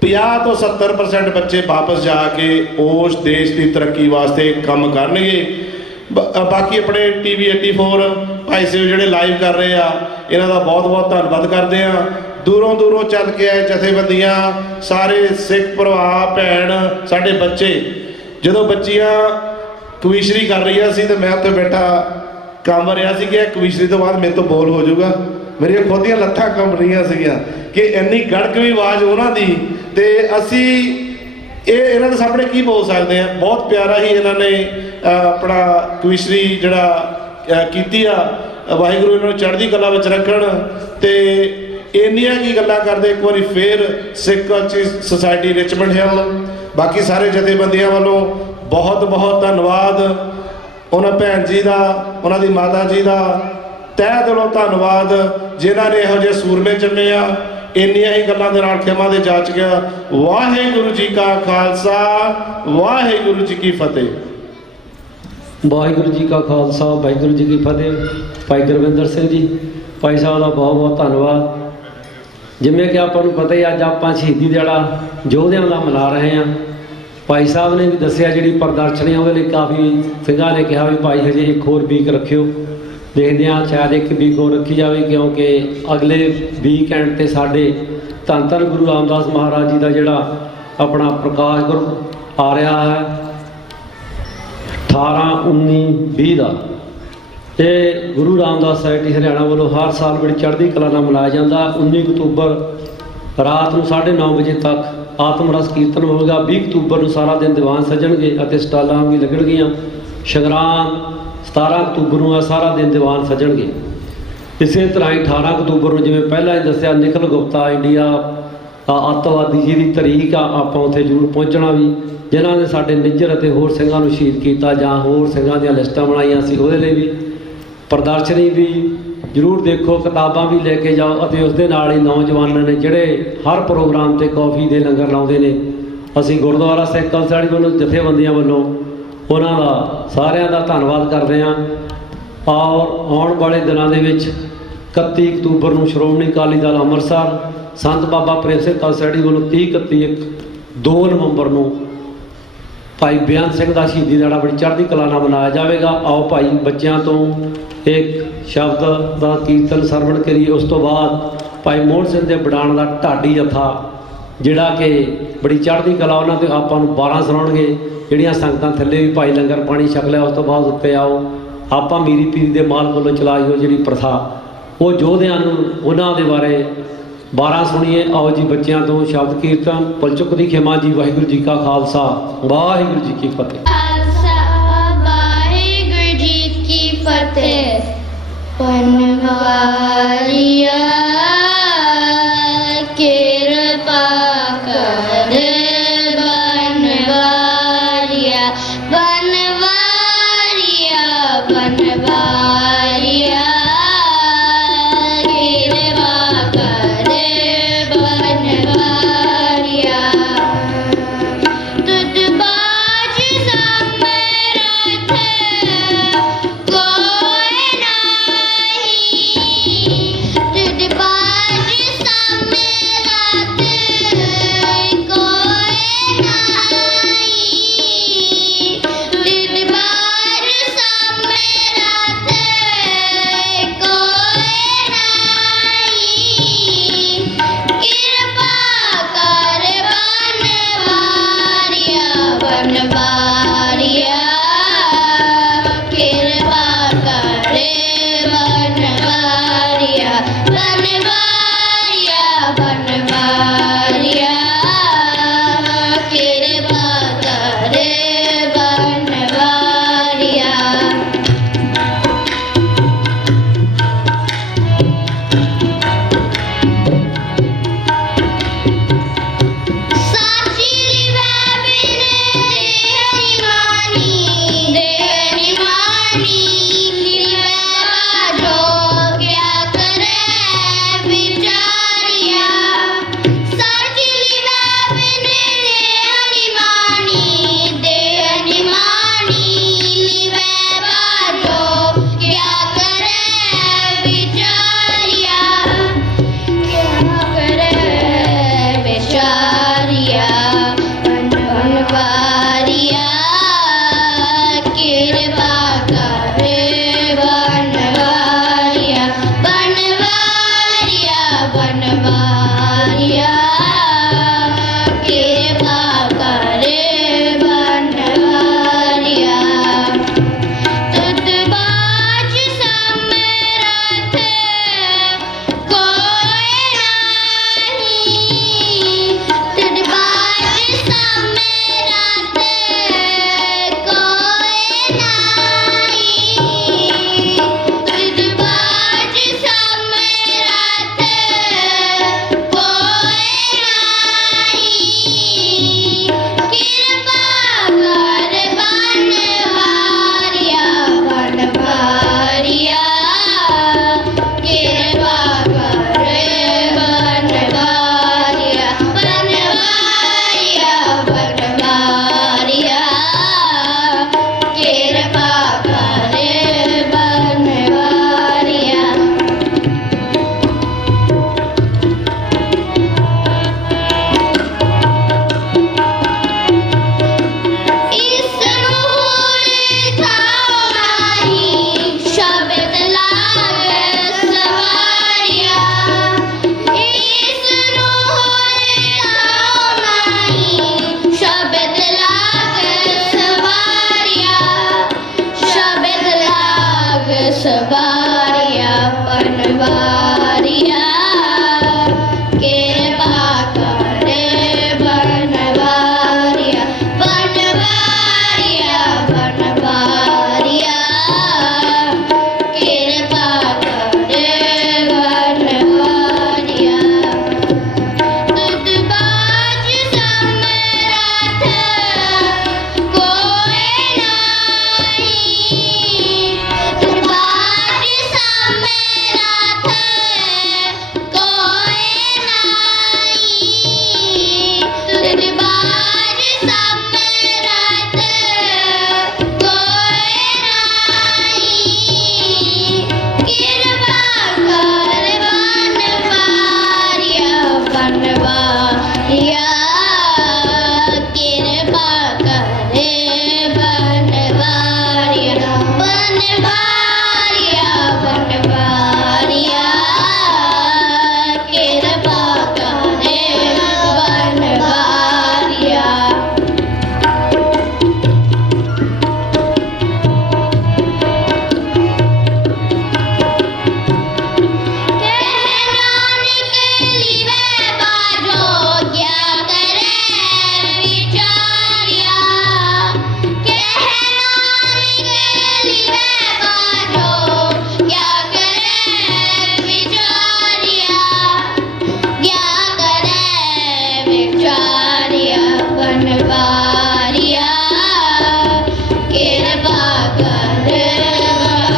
50 ਤੋਂ 70% ਬੱਚੇ ਵਾਪਸ ਜਾ ਕੇ ਉਸ ਦੇਸ਼ ਦੀ ਤਰੱਕੀ ਵਾਸਤੇ ਕੰਮ ਕਰਨਗੇ। ਬਾਕੀ ਆਪਣੇ TV 84 ਭਾਈ ਸਾਹਿਬ ਜਿਹੜੇ ਲਾਈਵ ਕਰ ਰਹੇ ਆ, ਇਹਨਾਂ ਦਾ ਬਹੁਤ ਬਹੁਤ ਧੰਨਵਾਦ ਕਰਦੇ ਆ। ਦੂਰੋਂ ਦੂਰੋਂ ਚੱਲ ਕੇ ਆਏ ਜਥੇਬੰਦੀਆਂ, ਸਾਰੇ ਸਿੱਖ ਭਰਾ ਭੈਣ, ਸਾਡੇ ਬੱਚੇ, ਜਦੋਂ ਬੱਚੀਆਂ ਕਵੀਸ਼ਰੀ ਕਰ ਰਹੀਆਂ ਸੀ ਤੇ ਮੈਂ ਉੱਥੇ ਬੈਠਾ ਕੰਮ ਰਿਹਾ ਸੀ ਕਿ ਕਵੀਸ਼ਰੀ ਤੋਂ ਬਾਅਦ ਮੇਰੇ ਤੋਂ ਬੋਲ ਹੋ ਜਾਊਗਾ। ਮੇਰੀਆਂ ਖੁਦ ਦੀਆਂ ਲੱਤਾਂ ਕੰਬ ਰਹੀਆਂ ਸੀਗੀਆਂ ਕਿ ਇੰਨੀ ਗੜਕਵੀਂ ਆਵਾਜ਼ ਉਹਨਾਂ ਦੀ, ਤੇ ਅਸੀਂ ਇਹਨਾਂ ਦੇ ਸਾਹਮਣੇ ਕੀ ਬੋਲ ਸਕਦੇ ਆ। ਬਹੁਤ ਪਿਆਰਾ ਹੀ ਇਹਨਾਂ ਨੇ ਆਪਣਾ ਕਵੀਸ਼ਰੀ ਜਿਹੜਾ ਕੀਤੀ ਆ। ਵਾਹਿਗੁਰੂ ਇਹਨਾਂ ਨੂੰ ਚੜ੍ਹਦੀ ਕਲਾ ਵਿੱਚ ਰੱਖਣ। ਤੇ ਇੰਨੀਆਂ ਕੀ ਗੱਲਾਂ ਕਰਦੇ, ਇੱਕ ਵਾਰੀ ਫੇਰ ਸਿੱਖ ਕਲਚਰ ਸੁਸਾਇਟੀ ਰਿਚਮੰਡ ਹਿੱਲ, ਬਾਕੀ ਸਾਰੇ ਜਥੇਬੰਦੀਆਂ ਵੱਲੋਂ ਬਹੁਤ ਬਹੁਤ ਧੰਨਵਾਦ। ਉਹਨਾਂ ਭੈਣ ਜੀ ਦਾ, ਉਹਨਾਂ ਦੀ ਮਾਤਾ ਜੀ ਦਾ ਤਹਿ ਦਿਲੋਂ ਧੰਨਵਾਦ, ਜਿਨ੍ਹਾਂ ਨੇ ਇਹੋ ਜਿਹੇ ਸੂਰਮੇ ਜੰਮੇ ਆ। ਇੰਨੀਆਂ ਹੀ ਗੱਲਾਂ ਦੇ ਨਾਲ ਖਿਮਾ ਦੇ ਜਾਚ ਗਿਆ। ਵਾਹਿਗੁਰੂ ਜੀ ਕਾ ਖਾਲਸਾ, ਵਾਹਿਗੁਰੂ ਜੀ ਕੀ ਫਤਿਹ। ਵਾਹਿਗੁਰੂ ਜੀ ਕਾ ਖਾਲਸਾ, ਵਾਹਿਗੁਰੂ ਜੀ ਕੀ ਫਤਿਹ। ਭਾਈ ਗੁਰਵਿੰਦਰ ਸਿੰਘ ਜੀ, ਭਾਈ ਸਾਹਿਬ ਦਾ ਬਹੁਤ ਬਹੁਤ ਧੰਨਵਾਦ। ਜਿਵੇਂ ਕਿ ਆਪਾਂ ਨੂੰ ਪਤਾ ਹੀ, ਅੱਜ ਆਪਾਂ ਸ਼ਹੀਦੀ ਦਿਹਾੜਾ ਯੋਧਿਆਂ ਦਾ ਮਨਾ ਰਹੇ ਹਾਂ। ਭਾਈ ਸਾਹਿਬ ਨੇ ਵੀ ਦੱਸਿਆ ਜਿਹੜੀ ਪ੍ਰਦਰਸ਼ਨੀ ਉਹਦੇ ਲਈ ਕਾਫੀ ਸਿੰਘਾਂ ਨੇ ਕਿਹਾ ਵੀ ਭਾਈ ਹਜੇ ਇੱਕ ਹੋਰ ਵੀਕ ਰੱਖਿਓ। ਦੇਖਦੇ ਹਾਂ ਸ਼ਾਇਦ ਇੱਕ ਵੀਕ ਹੋਰ ਰੱਖੀ ਜਾਵੇ, ਕਿਉਂਕਿ ਅਗਲੇ ਵੀਕਐਂਡ 'ਤੇ ਸਾਡੇ ਧੰਨ ਧੰਨ ਗੁਰੂ ਰਾਮਦਾਸ ਮਹਾਰਾਜ ਜੀ ਦਾ ਜਿਹੜਾ ਆਪਣਾ ਪ੍ਰਕਾਸ਼ ਗੁਰਬ ਆ ਰਿਹਾ ਹੈ 18, 19, 20 ਦਾ। ਇਹ ਗੁਰੂ ਰਾਮਦਾਸ ਸੁਸਾਇਟੀ ਹਰਿਆਣਾ ਵੱਲੋਂ ਹਰ ਸਾਲ ਬੜੀ ਚੜ੍ਹਦੀ ਕਲਾ ਨਾਲ ਮਨਾਇਆ ਜਾਂਦਾ। 19 ਅਕਤੂਬਰ ਰਾਤ ਨੂੰ 9:30 ਵਜੇ ਤੱਕ ਆਤਮ ਰਸ ਕੀਰਤਨ ਹੋਵੇਗਾ। 20 ਅਕਤੂਬਰ ਨੂੰ ਸਾਰਾ ਦਿਨ ਦੀਵਾਨ ਸਜਣਗੇ ਅਤੇ ਸਟਾਲਾਂ ਵੀ ਲੱਗਣਗੀਆਂ। ਸੰਗਰਾਂਦ 17 ਅਕਤੂਬਰ ਨੂੰ ਸਾਰਾ ਦਿਨ ਦੀਵਾਨ ਸਜਣਗੇ। ਇਸੇ ਤਰ੍ਹਾਂ ਹੀ 18 ਅਕਤੂਬਰ ਨੂੰ, ਜਿਵੇਂ ਪਹਿਲਾਂ ਹੀ ਦੱਸਿਆ, ਨਿਖਿਲ ਗੁਪਤਾ ਇੰਡੀਆ ਅੱਤਵਾਦੀ ਜਿਹਦੀ ਤਰੀਕ ਆ, ਆਪਾਂ ਉੱਥੇ ਜ਼ਰੂਰ ਪਹੁੰਚਣਾ ਵੀ। ਜਿਨ੍ਹਾਂ ਨੇ ਸਾਡੇ ਨਿੱਜਰ ਅਤੇ ਹੋਰ ਸਿੰਘਾਂ ਨੂੰ ਸ਼ਹੀਦ ਕੀਤਾ ਜਾਂ ਹੋਰ ਸਿੰਘਾਂ ਦੀਆਂ ਲਿਸਟਾਂ ਬਣਾਈਆਂ ਸੀ, ਉਹਦੇ ਲਈ ਵੀ ਪ੍ਰਦਰਸ਼ਨੀ ਵੀ ਜ਼ਰੂਰ ਦੇਖੋ। ਕਿਤਾਬਾਂ ਵੀ ਲੈ ਕੇ ਜਾਓ। ਅਤੇ ਉਸ ਦੇ ਨਾਲ ਹੀ ਨੌਜਵਾਨਾਂ ਨੇ ਜਿਹੜੇ ਹਰ ਪ੍ਰੋਗਰਾਮ 'ਤੇ ਕੌਫੀ ਦੇ ਲੰਗਰ ਲਾਉਂਦੇ ਨੇ, ਅਸੀਂ ਗੁਰਦੁਆਰਾ ਸਿੱਖ ਕਲਸੜੀ ਵੱਲੋਂ, ਜਥੇਬੰਦੀਆਂ ਵੱਲੋਂ ਉਹਨਾਂ ਦਾ ਸਾਰਿਆਂ ਦਾ ਧੰਨਵਾਦ ਕਰਦੇ ਹਾਂ। ਔਰ ਆਉਣ ਵਾਲੇ ਦਿਨਾਂ ਦੇ ਵਿੱਚ 31 ਅਕਤੂਬਰ ਨੂੰ ਸ਼੍ਰੋਮਣੀ ਅਕਾਲੀ ਦਲ ਅੰਮ੍ਰਿਤਸਰ ਸੰਤ ਬਾਬਾ ਪ੍ਰੇਮ ਸਿੰਘ ਕਲਸੜੀ ਵੱਲੋਂ 30, 31, 2 ਨਵੰਬਰ ਨੂੰ ਭਾਈ ਬੇਅੰਤ ਸਿੰਘ ਦਾ ਸ਼ਹੀਦੀ ਦਿਹਾੜਾ ਬੜੀ ਚੜ੍ਹਦੀ ਕਲਾ ਨਾਲ ਮਨਾਇਆ ਜਾਵੇਗਾ। ਆਓ ਭਾਈ ਬੱਚਿਆਂ ਤੋਂ ਇੱਕ ਸ਼ਬਦ ਦਾ ਕੀਰਤਨ ਸਰਵਣ ਕਰੀਏ। ਉਸ ਤੋਂ ਬਾਅਦ ਭਾਈ ਮੋਹਨ ਸਿੰਘ ਦੇ ਬਡਾਣ ਦਾ ਢਾਡੀ ਜਥਾ, ਜਿਹੜਾ ਕਿ ਬੜੀ ਚੜ੍ਹਦੀ ਕਲਾ, ਉਹਨਾਂ ਤੇ ਆਪਾਂ ਨੂੰ 12 ਸੁਣਾਉਣਗੇ। ਜਿਹੜੀਆਂ ਸੰਗਤਾਂ ਥੱਲੇ ਵੀ ਭਾਈ ਲੰਗਰ ਪਾਣੀ ਛਕ ਲਿਆ, ਉਸ ਤੋਂ ਬਾਅਦ ਉੱਤੇ ਆਓ। ਆਪਾਂ ਮੀਰੀ ਪੀਰੀ ਦੇ ਮਾਲਕ ਵੱਲੋਂ ਚਲਾਈ ਹੋਈ ਜਿਹੜੀ ਪ੍ਰਥਾ, ਉਹ ਯੋਧਿਆਂ ਨੂੰ, ਉਹਨਾਂ ਦੇ ਬਾਰੇ 12 ਸੁਣੀਏ। ਆਓ ਜੀ ਬੱਚਿਆਂ ਤੋਂ ਸ਼ਬਦ ਕੀਰਤਨ। ਪੁਲਚੁੱਕ ਦੀ ਖਿਮਾ ਜੀ। ਵਾਹਿਗੁਰੂ ਜੀ ਕਾ ਖਾਲਸਾ, ਵਾਹਿਗੁਰੂ ਜੀ ਕੀ ਫਤਿਹ। ਵਾਹਿਗੁਰੂ ਜੀ ਕੀ ਫਤਿਹ। ਪਨਵਾਰੀਆ ਕਿਰਪਾ ਕਰ, ਬਨਵਾਰੀਆ ਬਨਵਾਰੀਆ ਬਨਵਾਰੀਆ ਕਿਰਪਾ ਕਰ, ਬਨਵਾਰੀਆ ਤੁਧ ਬਾਝ ਸਮਰਥ ਕੋਈ ਨਹੀਂ। बनवारिया कृपा करे बनवारिया बनवारिया बनवारिया कृपा करे बनवारिया तुतबाज समराथ कोई नहीं तुतबाज समराथ कोई नहीं तुतबाज समराथ कोई नहीं कृपा कर बनवारिया बनवारिया कृपा करे बनवारिया बनवारिया बनवारिया कृपा करे बनवारिया कहना निकली वे बाजो क्या करे विचारिया कहना निकली वे बाजो क्या करे विचारिया क्या करे विचारिया बनवारिया कृपा करे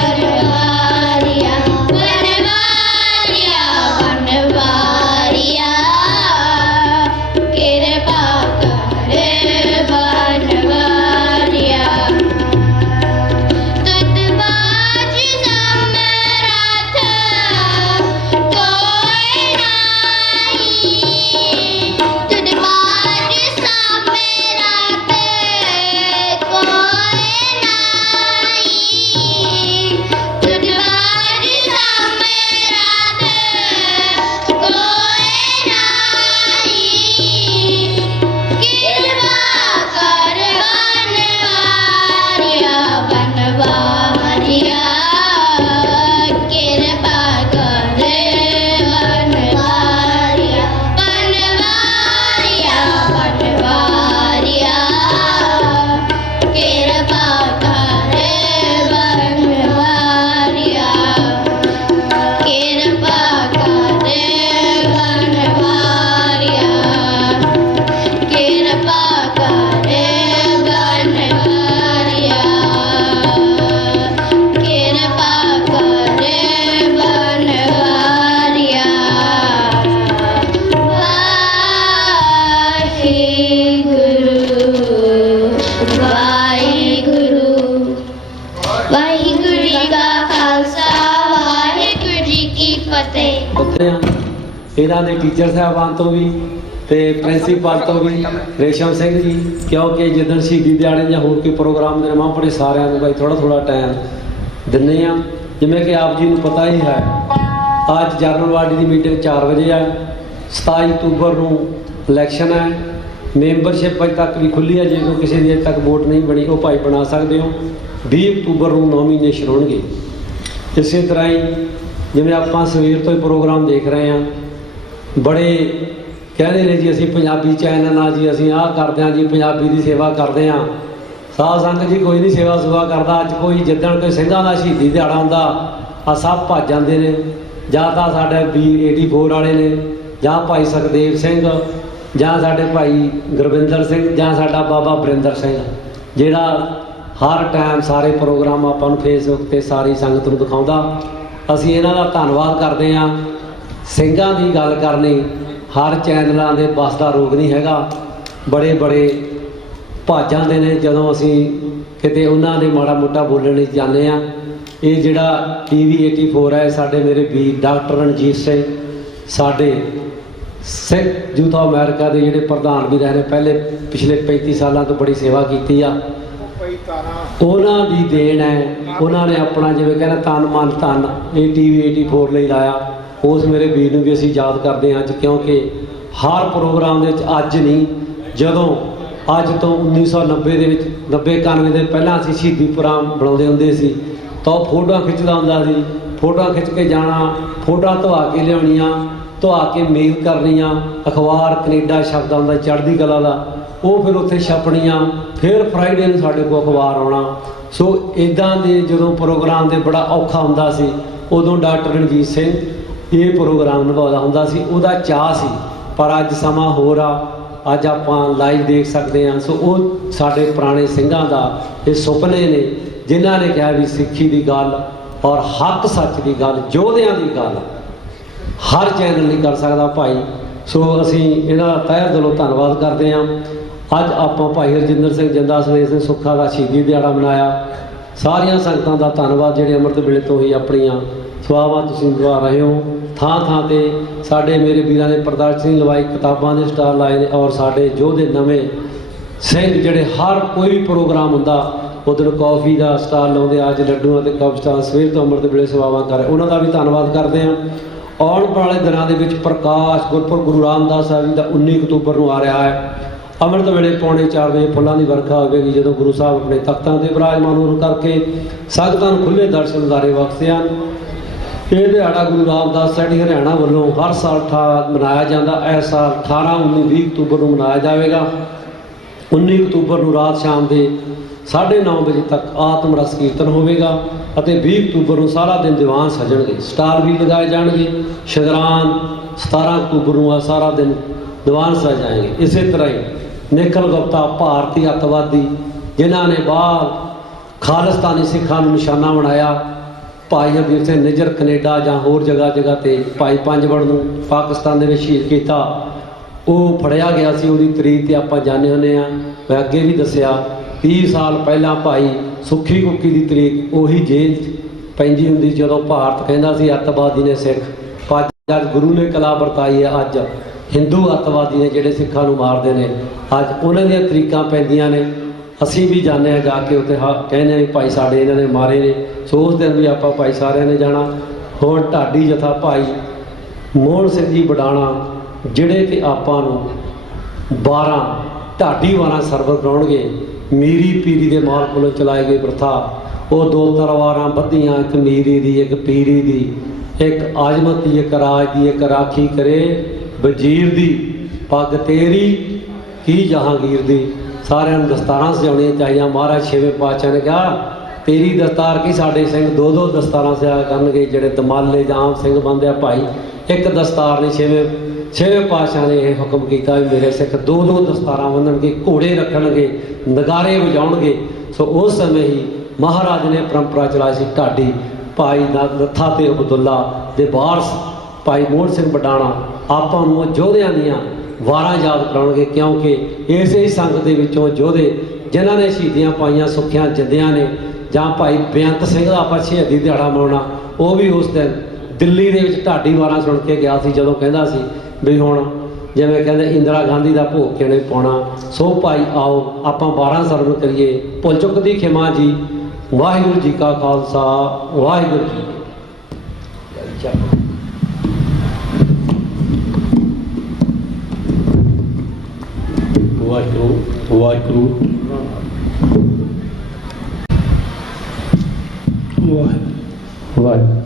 बनवारिया बनवारिया बनवारिया कृपा करे बनवारिया तुतबाज समराथ कोई नहीं तुतबाज समराथ कोई नहीं तुतबाज समराथ कोई नहीं कृपा कर बनवारिया बनवारिया कृपा करे बनवारिया बनवारिया बनवारिया कृपा करे बनवारिया कृपा करे बनवारिया कृपा करे बनवारिया कृपा करे बनवारिया वाहिगुरु वाहिगुरु जी का खालसा वाहिगुरु जी की फतेह। ਇਹਨਾਂ ਦੇ ਟੀਚਰ ਸਾਹਿਬਾਨ ਤੋਂ ਵੀ ਤੇ ਪ੍ਰਿੰਸੀਪਲ ਤੋਂ ਵੀ ਰੇਸ਼ਮ ਸਿੰਘ ਜੀ, ਕਿਉਂਕਿ ਜਿੱਦਣ ਸ਼ਹੀਦੀ ਦਿਹਾੜੇ ਜਾਂ ਹੋਰ ਕੋਈ ਪ੍ਰੋਗਰਾਮ ਦੇ ਮਾਂ ਬੜੇ ਸਾਰਿਆਂ ਨੂੰ ਬਾਈ ਥੋੜਾ ਟਾਈਮ ਦਿੰਦੇ ਆ। ਜਿਵੇਂ ਕਿ ਆਪ ਜੀ ਨੂੰ ਪਤਾ ਹੀ ਹੈ, ਅੱਜ ਜਨਰਲ ਬਾਡੀ ਦੀ ਮੀਟਿੰਗ 4 ਵਜੇ ਹੈ। 27 ਅਕਤੂਬਰ ਨੂੰ ਇਲੈਕਸ਼ਨ ਹੈ। ਮੈਂਬਰਸ਼ਿਪ ਅਜੇ ਤੱਕ ਵੀ ਖੁੱਲ੍ਹੀ ਹੈ। ਜੇ ਕੋਈ ਕਿਸੇ ਦੀ ਅਜੇ ਤੱਕ ਵੋਟ ਨਹੀਂ ਬਣੀ, ਉਹ ਭਾਈ ਬਣਾ ਸਕਦੇ ਹੋ। 20 ਅਕਤੂਬਰ ਨੂੰ ਨੋਮੀਨੇਸ਼ਨ ਹੋਣਗੇ। ਇਸੇ ਤਰ੍ਹਾਂ ਹੀ ਜਿਵੇਂ ਆਪਾਂ ਸਵੇਰ ਤੋਂ ਹੀ ਪ੍ਰੋਗਰਾਮ ਦੇਖ ਰਹੇ ਹਾਂ, ਬੜੇ ਕਹਿੰਦੇ ਨੇ ਜੀ ਅਸੀਂ ਪੰਜਾਬੀ ਚੈਨਲ ਨਾਲ ਜੀ ਅਸੀਂ ਆਹ ਕਰਦੇ ਹਾਂ ਜੀ, ਪੰਜਾਬੀ ਦੀ ਸੇਵਾ ਕਰਦੇ ਹਾਂ। ਸਾਧ ਸੰਗਤ ਜੀ ਕੋਈ ਨਹੀਂ ਸੇਵਾ ਸੁਵਾ ਕਰਦਾ। ਅੱਜ ਕੋਈ ਜਿੱਦਣ ਕੋਈ ਸਿੰਘਾਂ ਦਾ ਸ਼ਹੀਦੀ ਦਿਹਾੜਾ ਹੁੰਦਾ ਆ ਸਭ ਭੱਜ ਜਾਂਦੇ ਨੇ। ਜਾਂ ਤਾਂ ਸਾਡੇ B84 ਵਾਲੇ ਨੇ, ਜਾਂ ਭਾਈ ਸੁਖਦੇਵ ਸਿੰਘ, ਜਾਂ ਸਾਡੇ ਭਾਈ ਗੁਰਵਿੰਦਰ ਸਿੰਘ, ਜਾਂ ਸਾਡਾ ਬਾਬਾ ਵਰਿੰਦਰ ਸਿੰਘ, ਜਿਹੜਾ ਹਰ ਟਾਈਮ ਸਾਰੇ ਪ੍ਰੋਗਰਾਮ ਆਪਾਂ ਨੂੰ ਫੇਸਬੁੱਕ 'ਤੇ ਸਾਰੀ ਸੰਗਤ ਨੂੰ ਦਿਖਾਉਂਦਾ। ਅਸੀਂ ਇਹਨਾਂ ਦਾ ਧੰਨਵਾਦ ਕਰਦੇ ਹਾਂ। ਸਿੰਘਾਂ ਦੀ ਗੱਲ ਕਰਨੀ ਹਰ ਚੈਨਲਾਂ ਦੇ ਬਸ ਦਾ ਰੋਗ ਨਹੀਂ ਹੈਗਾ। ਬੜੇ ਭੱਜ ਜਾਂਦੇ ਨੇ ਜਦੋਂ ਅਸੀਂ ਕਿਤੇ ਉਹਨਾਂ ਦੇ ਮਾੜਾ ਮੋਟਾ ਬੋਲਣ ਲਈ ਜਾਂਦੇ ਹਾਂ। ਇਹ ਜਿਹੜਾ TV 84 ਹੈ, ਸਾਡੇ ਮੇਰੇ ਵੀਰ ਡਾਕਟਰ ਰਣਜੀਤ ਸਿੰਘ, ਸਾਡੇ ਸਿੱਖ ਯੂਥ ਆਫ ਅਮਰੀਕਾ ਦੇ ਜਿਹੜੇ ਪ੍ਰਧਾਨ ਵੀ ਰਹੇ ਨੇ, ਪਹਿਲੇ ਪਿਛਲੇ 35 ਸਾਲਾਂ ਤੋਂ ਬੜੀ ਸੇਵਾ ਕੀਤੀ ਆ। ਉਹਨਾਂ ਦੀ ਦੇਣ ਹੈ। ਉਹਨਾਂ ਨੇ ਆਪਣਾ ਜਿਵੇਂ ਕਹਿੰਦਾ ਤਨ ਮਨ ਧਨ ਇਹ TV 84 ਲਈ ਲਾਇਆ। ਉਸ ਮੇਰੇ ਵੀਰ ਨੂੰ ਵੀ ਅਸੀਂ ਯਾਦ ਕਰਦੇ ਹਾਂ ਅੱਜ, ਕਿਉਂਕਿ ਹਰ ਪ੍ਰੋਗਰਾਮ ਦੇ ਵਿੱਚ ਅੱਜ ਨਹੀਂ, ਜਦੋਂ ਅੱਜ ਤੋਂ 1990 ਦੇ ਵਿੱਚ 90-91 ਦੇ ਪਹਿਲਾਂ ਅਸੀਂ ਸ਼ਹੀਦੀ ਪ੍ਰੋਗਰਾਮ ਬਣਾਉਂਦੇ ਹੁੰਦੇ ਸੀ ਤਾਂ ਉਹ ਫੋਟੋਆਂ ਖਿੱਚਦਾ ਹੁੰਦਾ ਸੀ। ਫੋਟੋਆਂ ਖਿੱਚ ਕੇ ਜਾਣਾ, ਫੋਟੋਆਂ ਧਵਾ ਕੇ ਲਿਆਉਣੀਆਂ, ਧਵਾ ਕੇ ਮੇਲ ਕਰਨੀਆਂ, ਅਖਬਾਰ ਕੈਨੇਡਾ ਛਪਦਾ ਹੁੰਦਾ ਚੜ੍ਹਦੀ ਕਲਾ ਦਾ, ਉਹ ਫਿਰ ਉੱਥੇ ਛਪਣੀਆਂ, ਫਿਰ ਫਰਾਈਡੇ ਨੂੰ ਸਾਡੇ ਕੋਲ ਅਖਬਾਰ ਆਉਣਾ। ਸੋ ਇੱਦਾਂ ਦੇ ਜਦੋਂ ਪ੍ਰੋਗਰਾਮ ਦੇ ਬੜਾ ਔਖਾ ਹੁੰਦਾ ਸੀ, ਉਦੋਂ ਡਾਕਟਰ ਰਣਜੀਤ ਸਿੰਘ ਇਹ ਪ੍ਰੋਗਰਾਮ ਨਿਭਾਉਂਦਾ ਹੁੰਦਾ ਸੀ, ਉਹਦਾ ਚਾਅ ਸੀ। ਪਰ ਅੱਜ ਸਮਾਂ ਹੋਰ ਆ, ਅੱਜ ਆਪਾਂ ਲਾਈਵ ਦੇਖ ਸਕਦੇ ਹਾਂ। ਸੋ ਉਹ ਸਾਡੇ ਪੁਰਾਣੇ ਸਿੰਘਾਂ ਦਾ ਇਹ ਸੁਪਨੇ ਨੇ, ਜਿਨ੍ਹਾਂ ਨੇ ਕਿਹਾ ਵੀ ਸਿੱਖੀ ਦੀ ਗੱਲ ਔਰ ਹੱਕ ਸੱਚ ਦੀ ਗੱਲ, ਯੋਧਿਆਂ ਦੀ ਗੱਲ ਹਰ ਚੈਨਲ ਨਹੀਂ ਕਰ ਸਕਦਾ ਭਾਈ। ਸੋ ਅਸੀਂ ਇਹਨਾਂ ਦਾ ਤਹਿ ਦਿਲੋਂ ਧੰਨਵਾਦ ਕਰਦੇ ਹਾਂ। ਅੱਜ ਆਪਾਂ ਭਾਈ ਹਰਜਿੰਦਰ ਸਿੰਘ ਜਿੰਦਾ ਸਦੇਵ ਸਿੰਘ ਸੁੱਖਾ ਦਾ ਸ਼ਹੀਦੀ ਦਿਹਾੜਾ ਮਨਾਇਆ। ਸਾਰੀਆਂ ਸੰਗਤਾਂ ਦਾ ਧੰਨਵਾਦ ਜਿਹੜੇ ਅੰਮ੍ਰਿਤ ਵੇਲੇ ਤੋਂ ਹੀ ਆਪਣੀਆਂ ਸੇਵਾਵਾਂ ਤੁਸੀਂ ਨਿਭਾ ਰਹੇ ਹੋ। ਥਾਂ ਥਾਂ 'ਤੇ ਸਾਡੇ ਮੇਰੇ ਵੀਰਾਂ ਨੇ ਪ੍ਰਦਰਸ਼ਨੀ ਲਵਾਈ, ਕਿਤਾਬਾਂ ਦੇ ਸਟਾਲ ਲਾਏ ਨੇ, ਔਰ ਸਾਡੇ ਯੋਧੇ ਨਵੇਂ ਸਿੰਘ ਜਿਹੜੇ ਹਰ ਕੋਈ ਵੀ ਪ੍ਰੋਗਰਾਮ ਹੁੰਦਾ ਉਦੋਂ ਕੌਫੀ ਦਾ ਸਟਾਲ ਲਾਉਂਦੇ, ਅੱਜ ਲੱਡੂਆਂ ਅਤੇ ਕੱਪ ਸਟਾਲ ਸਵੇਰ ਤੋਂ ਅੰਮ੍ਰਿਤ ਵੇਲੇ ਸੇਵਾਵਾਂ ਕਰ ਰਹੇ, ਉਹਨਾਂ ਦਾ ਵੀ ਧੰਨਵਾਦ ਕਰਦੇ ਹਾਂ। ਆਉਣ ਵਾਲੇ ਦਿਨਾਂ ਦੇ ਵਿੱਚ ਪ੍ਰਕਾਸ਼ ਗੁਰਪੁਰਬ ਗੁਰੂ ਰਾਮਦਾਸ ਸਾਹਿਬ ਜੀ ਦਾ 19 ਅਕਤੂਬਰ ਨੂੰ ਆ ਰਿਹਾ ਹੈ। ਅੰਮ੍ਰਿਤ ਵੇਲੇ ਪੌਣੇ 4 ਵਜੇ ਫੁੱਲਾਂ ਦੀ ਵਰਖਾ ਹੋਵੇਗੀ, ਜਦੋਂ ਗੁਰੂ ਸਾਹਿਬ ਆਪਣੇ ਤਖਤਾਂ 'ਤੇ ਵਿਰਾਜਮਾਨ ਹੋਣ ਕਰਕੇ ਸੰਗਤਾਂ ਨੂੰ ਖੁੱਲ੍ਹੇ ਦਰਸ਼ਨ ਦਿਦਾਰੇ ਬਖਸ਼ਦੇ ਹਨ। ਇਹ ਦਿਹਾੜਾ ਗੁਰੂ ਰਾਮਦਾਸ ਸੈਣੀ ਹਰਿਆਣਾ ਵੱਲੋਂ ਹਰ ਸਾਲ ਮਨਾਇਆ ਜਾਂਦਾ। ਇਸ ਸਾਲ 18, 19, 20 ਅਕਤੂਬਰ ਨੂੰ ਮਨਾਇਆ ਜਾਵੇਗਾ। 19 ਅਕਤੂਬਰ ਨੂੰ ਰਾਤ ਸ਼ਾਮ ਦੇ 9:30 ਵਜੇ ਤੱਕ ਆਤਮ ਰਸ ਕੀਰਤਨ ਹੋਵੇਗਾ ਅਤੇ 20 ਅਕਤੂਬਰ ਨੂੰ ਸਾਰਾ ਦਿਨ ਦੀਵਾਨ ਸਜਣਗੇ, ਸਟਾਲ ਵੀ ਲਗਾਏ ਜਾਣਗੇ। ਸ਼ਗਰਾਨ 17 ਅਕਤੂਬਰ ਨੂੰ ਆ ਸਾਰਾ ਦਿਨ ਦੀਵਾਨ ਸਜਾਏਂਗੇ। ਇਸੇ ਤਰ੍ਹਾਂ ਹੀ ਨਿਖਲ ਗੁਪਤਾ ਭਾਰਤੀ ਅੱਤਵਾਦੀ ਜਿਨ੍ਹਾਂ ਨੇ ਬਾਹਰ ਖਾਲਿਸਤਾਨੀ ਸਿੱਖਾਂ ਨੂੰ ਨਿਸ਼ਾਨਾ ਬਣਾਇਆ, ਭਾਈ ਹਰਦੀਪ ਸਿੰਘ ਨਿੱਜਰ ਕੈਨੇਡਾ ਜਾਂ ਹੋਰ ਜਗ੍ਹਾ 'ਤੇ ਭਾਈ ਪੰਜਵੜ ਨੂੰ ਪਾਕਿਸਤਾਨ ਦੇ ਵਿੱਚ ਸ਼ਹੀਦ ਕੀਤਾ, ਉਹ ਫੜਿਆ ਗਿਆ ਸੀ। ਉਹਦੀ ਤਰੀਕ 'ਤੇ ਆਪਾਂ ਜਾਣਦੇ ਹੁੰਦੇ ਹਾਂ। ਮੈਂ ਅੱਗੇ ਵੀ ਦੱਸਿਆ 30 ਸਾਲ ਪਹਿਲਾਂ ਭਾਈ ਸੁੱਖੀ ਕੁੱਕੀ ਦੀ ਤਰੀਕ ਉਹੀ ਜੇਲ੍ਹ 'ਚ ਪੈਂਦੀ ਹੁੰਦੀ ਜਦੋਂ ਭਾਰਤ ਕਹਿੰਦਾ ਸੀ ਅੱਤਵਾਦੀ ਨੇ ਸਿੱਖ। ਪਰ ਜਦ ਗੁਰੂ ਨੇ ਕਲਾ ਵਰਤਾਈ ਹੈ, ਅੱਜ ਹਿੰਦੂ ਅੱਤਵਾਦੀ ਨੇ ਜਿਹੜੇ ਸਿੱਖਾਂ ਨੂੰ ਮਾਰਦੇ ਨੇ, ਅੱਜ ਉਹਨਾਂ ਦੀਆਂ ਤਰੀਕਾਂ ਪੈਂਦੀਆਂ ਨੇ। ਅਸੀਂ ਵੀ ਜਾਂਦੇ ਹਾਂ ਜਾ ਕੇ ਉੱਥੇ, ਕਹਿੰਦੇ ਨੇ ਭਾਈ ਸਾਡੇ ਇਹਨਾਂ ਨੇ ਮਾਰੇ ਨੇ। ਸੋ ਉਸ ਦਿਨ ਵੀ ਆਪਾਂ ਭਾਈ ਸਾਰਿਆਂ ਨੇ ਜਾਣਾ। ਹੁਣ ਢਾਡੀ ਜਥਾ ਭਾਈ ਮੋਹਨ ਸਿੰਘ ਜੀ ਬਡਾਣਾ ਜਿਹੜੇ ਕਿ ਆਪਾਂ ਨੂੰ 12 ਢਾਡੀ 12 ਸਰਵਰ ਕਰਾਉਣਗੇ। ਮੀਰੀ ਪੀਰੀ ਦੇ ਮਾਲਕ ਵੱਲੋਂ ਚਲਾਏ ਗਏ ਪ੍ਰਥਾ, ਉਹ 2 ਤਲਵਾਰਾਂ ਬੱਧੀਆਂ, ਇੱਕ ਮੀਰੀ ਦੀ, ਇੱਕ ਪੀਰੀ ਦੀ, ਇੱਕ ਆਜ਼ਮਤ ਦੀ, ਇੱਕ ਰਾਜ ਦੀ, ਇੱਕ ਰਾਖੀ ਕਰੇ ਵਜ਼ੀਰ ਦੀ, ਪੱਗ ਤੇਰੀ ਕੀ ਜਹਾਂਗੀਰ ਦੀ। ਸਾਰਿਆਂ ਨੂੰ ਦਸਤਾਰਾਂ ਸਜਾਉਣੀਆਂ ਚਾਹੀਦੀਆਂ। ਮਹਾਰਾਜ 6ਵੇਂ ਪਾਤਸ਼ਾਹ ਨੇ ਕਿਹਾ ਤੇਰੀ ਦਸਤਾਰ ਕੀ, ਸਾਡੇ ਸਿੰਘ 2-2 ਦਸਤਾਰਾਂ ਸਜਾਇਆ ਕਰਨਗੇ। ਜਿਹੜੇ ਦਮਾਲੇ ਜਾਂ ਆਮ ਸਿੰਘ ਬਣਦੇ ਆ ਭਾਈ, ਇੱਕ ਦਸਤਾਰ ਨਹੀਂ। 6ਵੇਂ ਪਾਤਸ਼ਾਹ ਨੇ ਇਹ ਹੁਕਮ ਕੀਤਾ ਵੀ ਮੇਰੇ ਸਿੱਖ 2-2 ਦਸਤਾਰਾਂ ਬੰਨਣਗੇ, ਘੋੜੇ ਰੱਖਣਗੇ, ਨਗਾਰੇ ਵਜਾਉਣਗੇ। ਸੋ ਉਸ ਸਮੇਂ ਹੀ ਮਹਾਰਾਜ ਨੇ ਪਰੰਪਰਾ ਚਲਾਈ ਸੀ ਢਾਡੀ। ਭਾਈ ਨੱਥਾ ਤੇ ਅਬਦੁੱਲਾ ਦੇ ਵਾਰਸ ਭਾਈ ਮੋਹਨ ਸਿੰਘ ਬਡਾਣਾ ਆਪਾਂ ਨੂੰ ਯੋਧਿਆਂ ਦੀਆਂ ਵਾਰਾਂ ਯਾਦ ਕਰਾਉਣਗੇ, ਕਿਉਂਕਿ ਇਸੇ ਹੀ ਸੰਗਤ ਦੇ ਵਿੱਚੋਂ ਯੋਧੇ ਜਿਨ੍ਹਾਂ ਨੇ ਸ਼ਹੀਦੀਆਂ ਪਾਈਆਂ, ਸੁੱਖਿਆਂ ਜਿੰਦਿਆਂ ਨੇ। ਜਾਂ ਭਾਈ ਬੇਅੰਤ ਸਿੰਘ ਦਾ ਆਪਾਂ ਸ਼ਹੀਦੀ ਦਿਹਾੜਾ ਮਨਾਉਣਾ, ਉਹ ਵੀ ਉਸ ਦਿਨ ਦਿੱਲੀ ਦੇ ਵਿੱਚ ਢਾਡੀ ਵਾਰਾਂ ਸੁਣ ਕੇ ਗਿਆ ਸੀ, ਜਦੋਂ ਕਹਿੰਦਾ ਸੀ ਵੀ ਹੁਣ ਜਿਵੇਂ ਕਹਿੰਦੇ ਇੰਦਰਾ ਗਾਂਧੀ ਦਾ ਭੋਗ ਕਿਹਨੇ ਪਾਉਣਾ। ਸੋ ਭਾਈ ਆਓ ਆਪਾਂ 12 ਸਰਵਣ ਕਰੀਏ। ਭੁੱਲ ਚੁੱਕ ਦੀ ਖਿਮਾ ਜੀ। ਵਾਹਿਗੁਰੂ ਜੀ ਕਾ ਖਾਲਸਾ, ਵਾਹਿਗੁਰੂ ਜੀ ਕੀ ਫਤਿਹ। ਵਾਹਿਗੁਰੂ ਵਾਹਿਗੁਰੂ ਵਾਹਿਗੁਰੂ।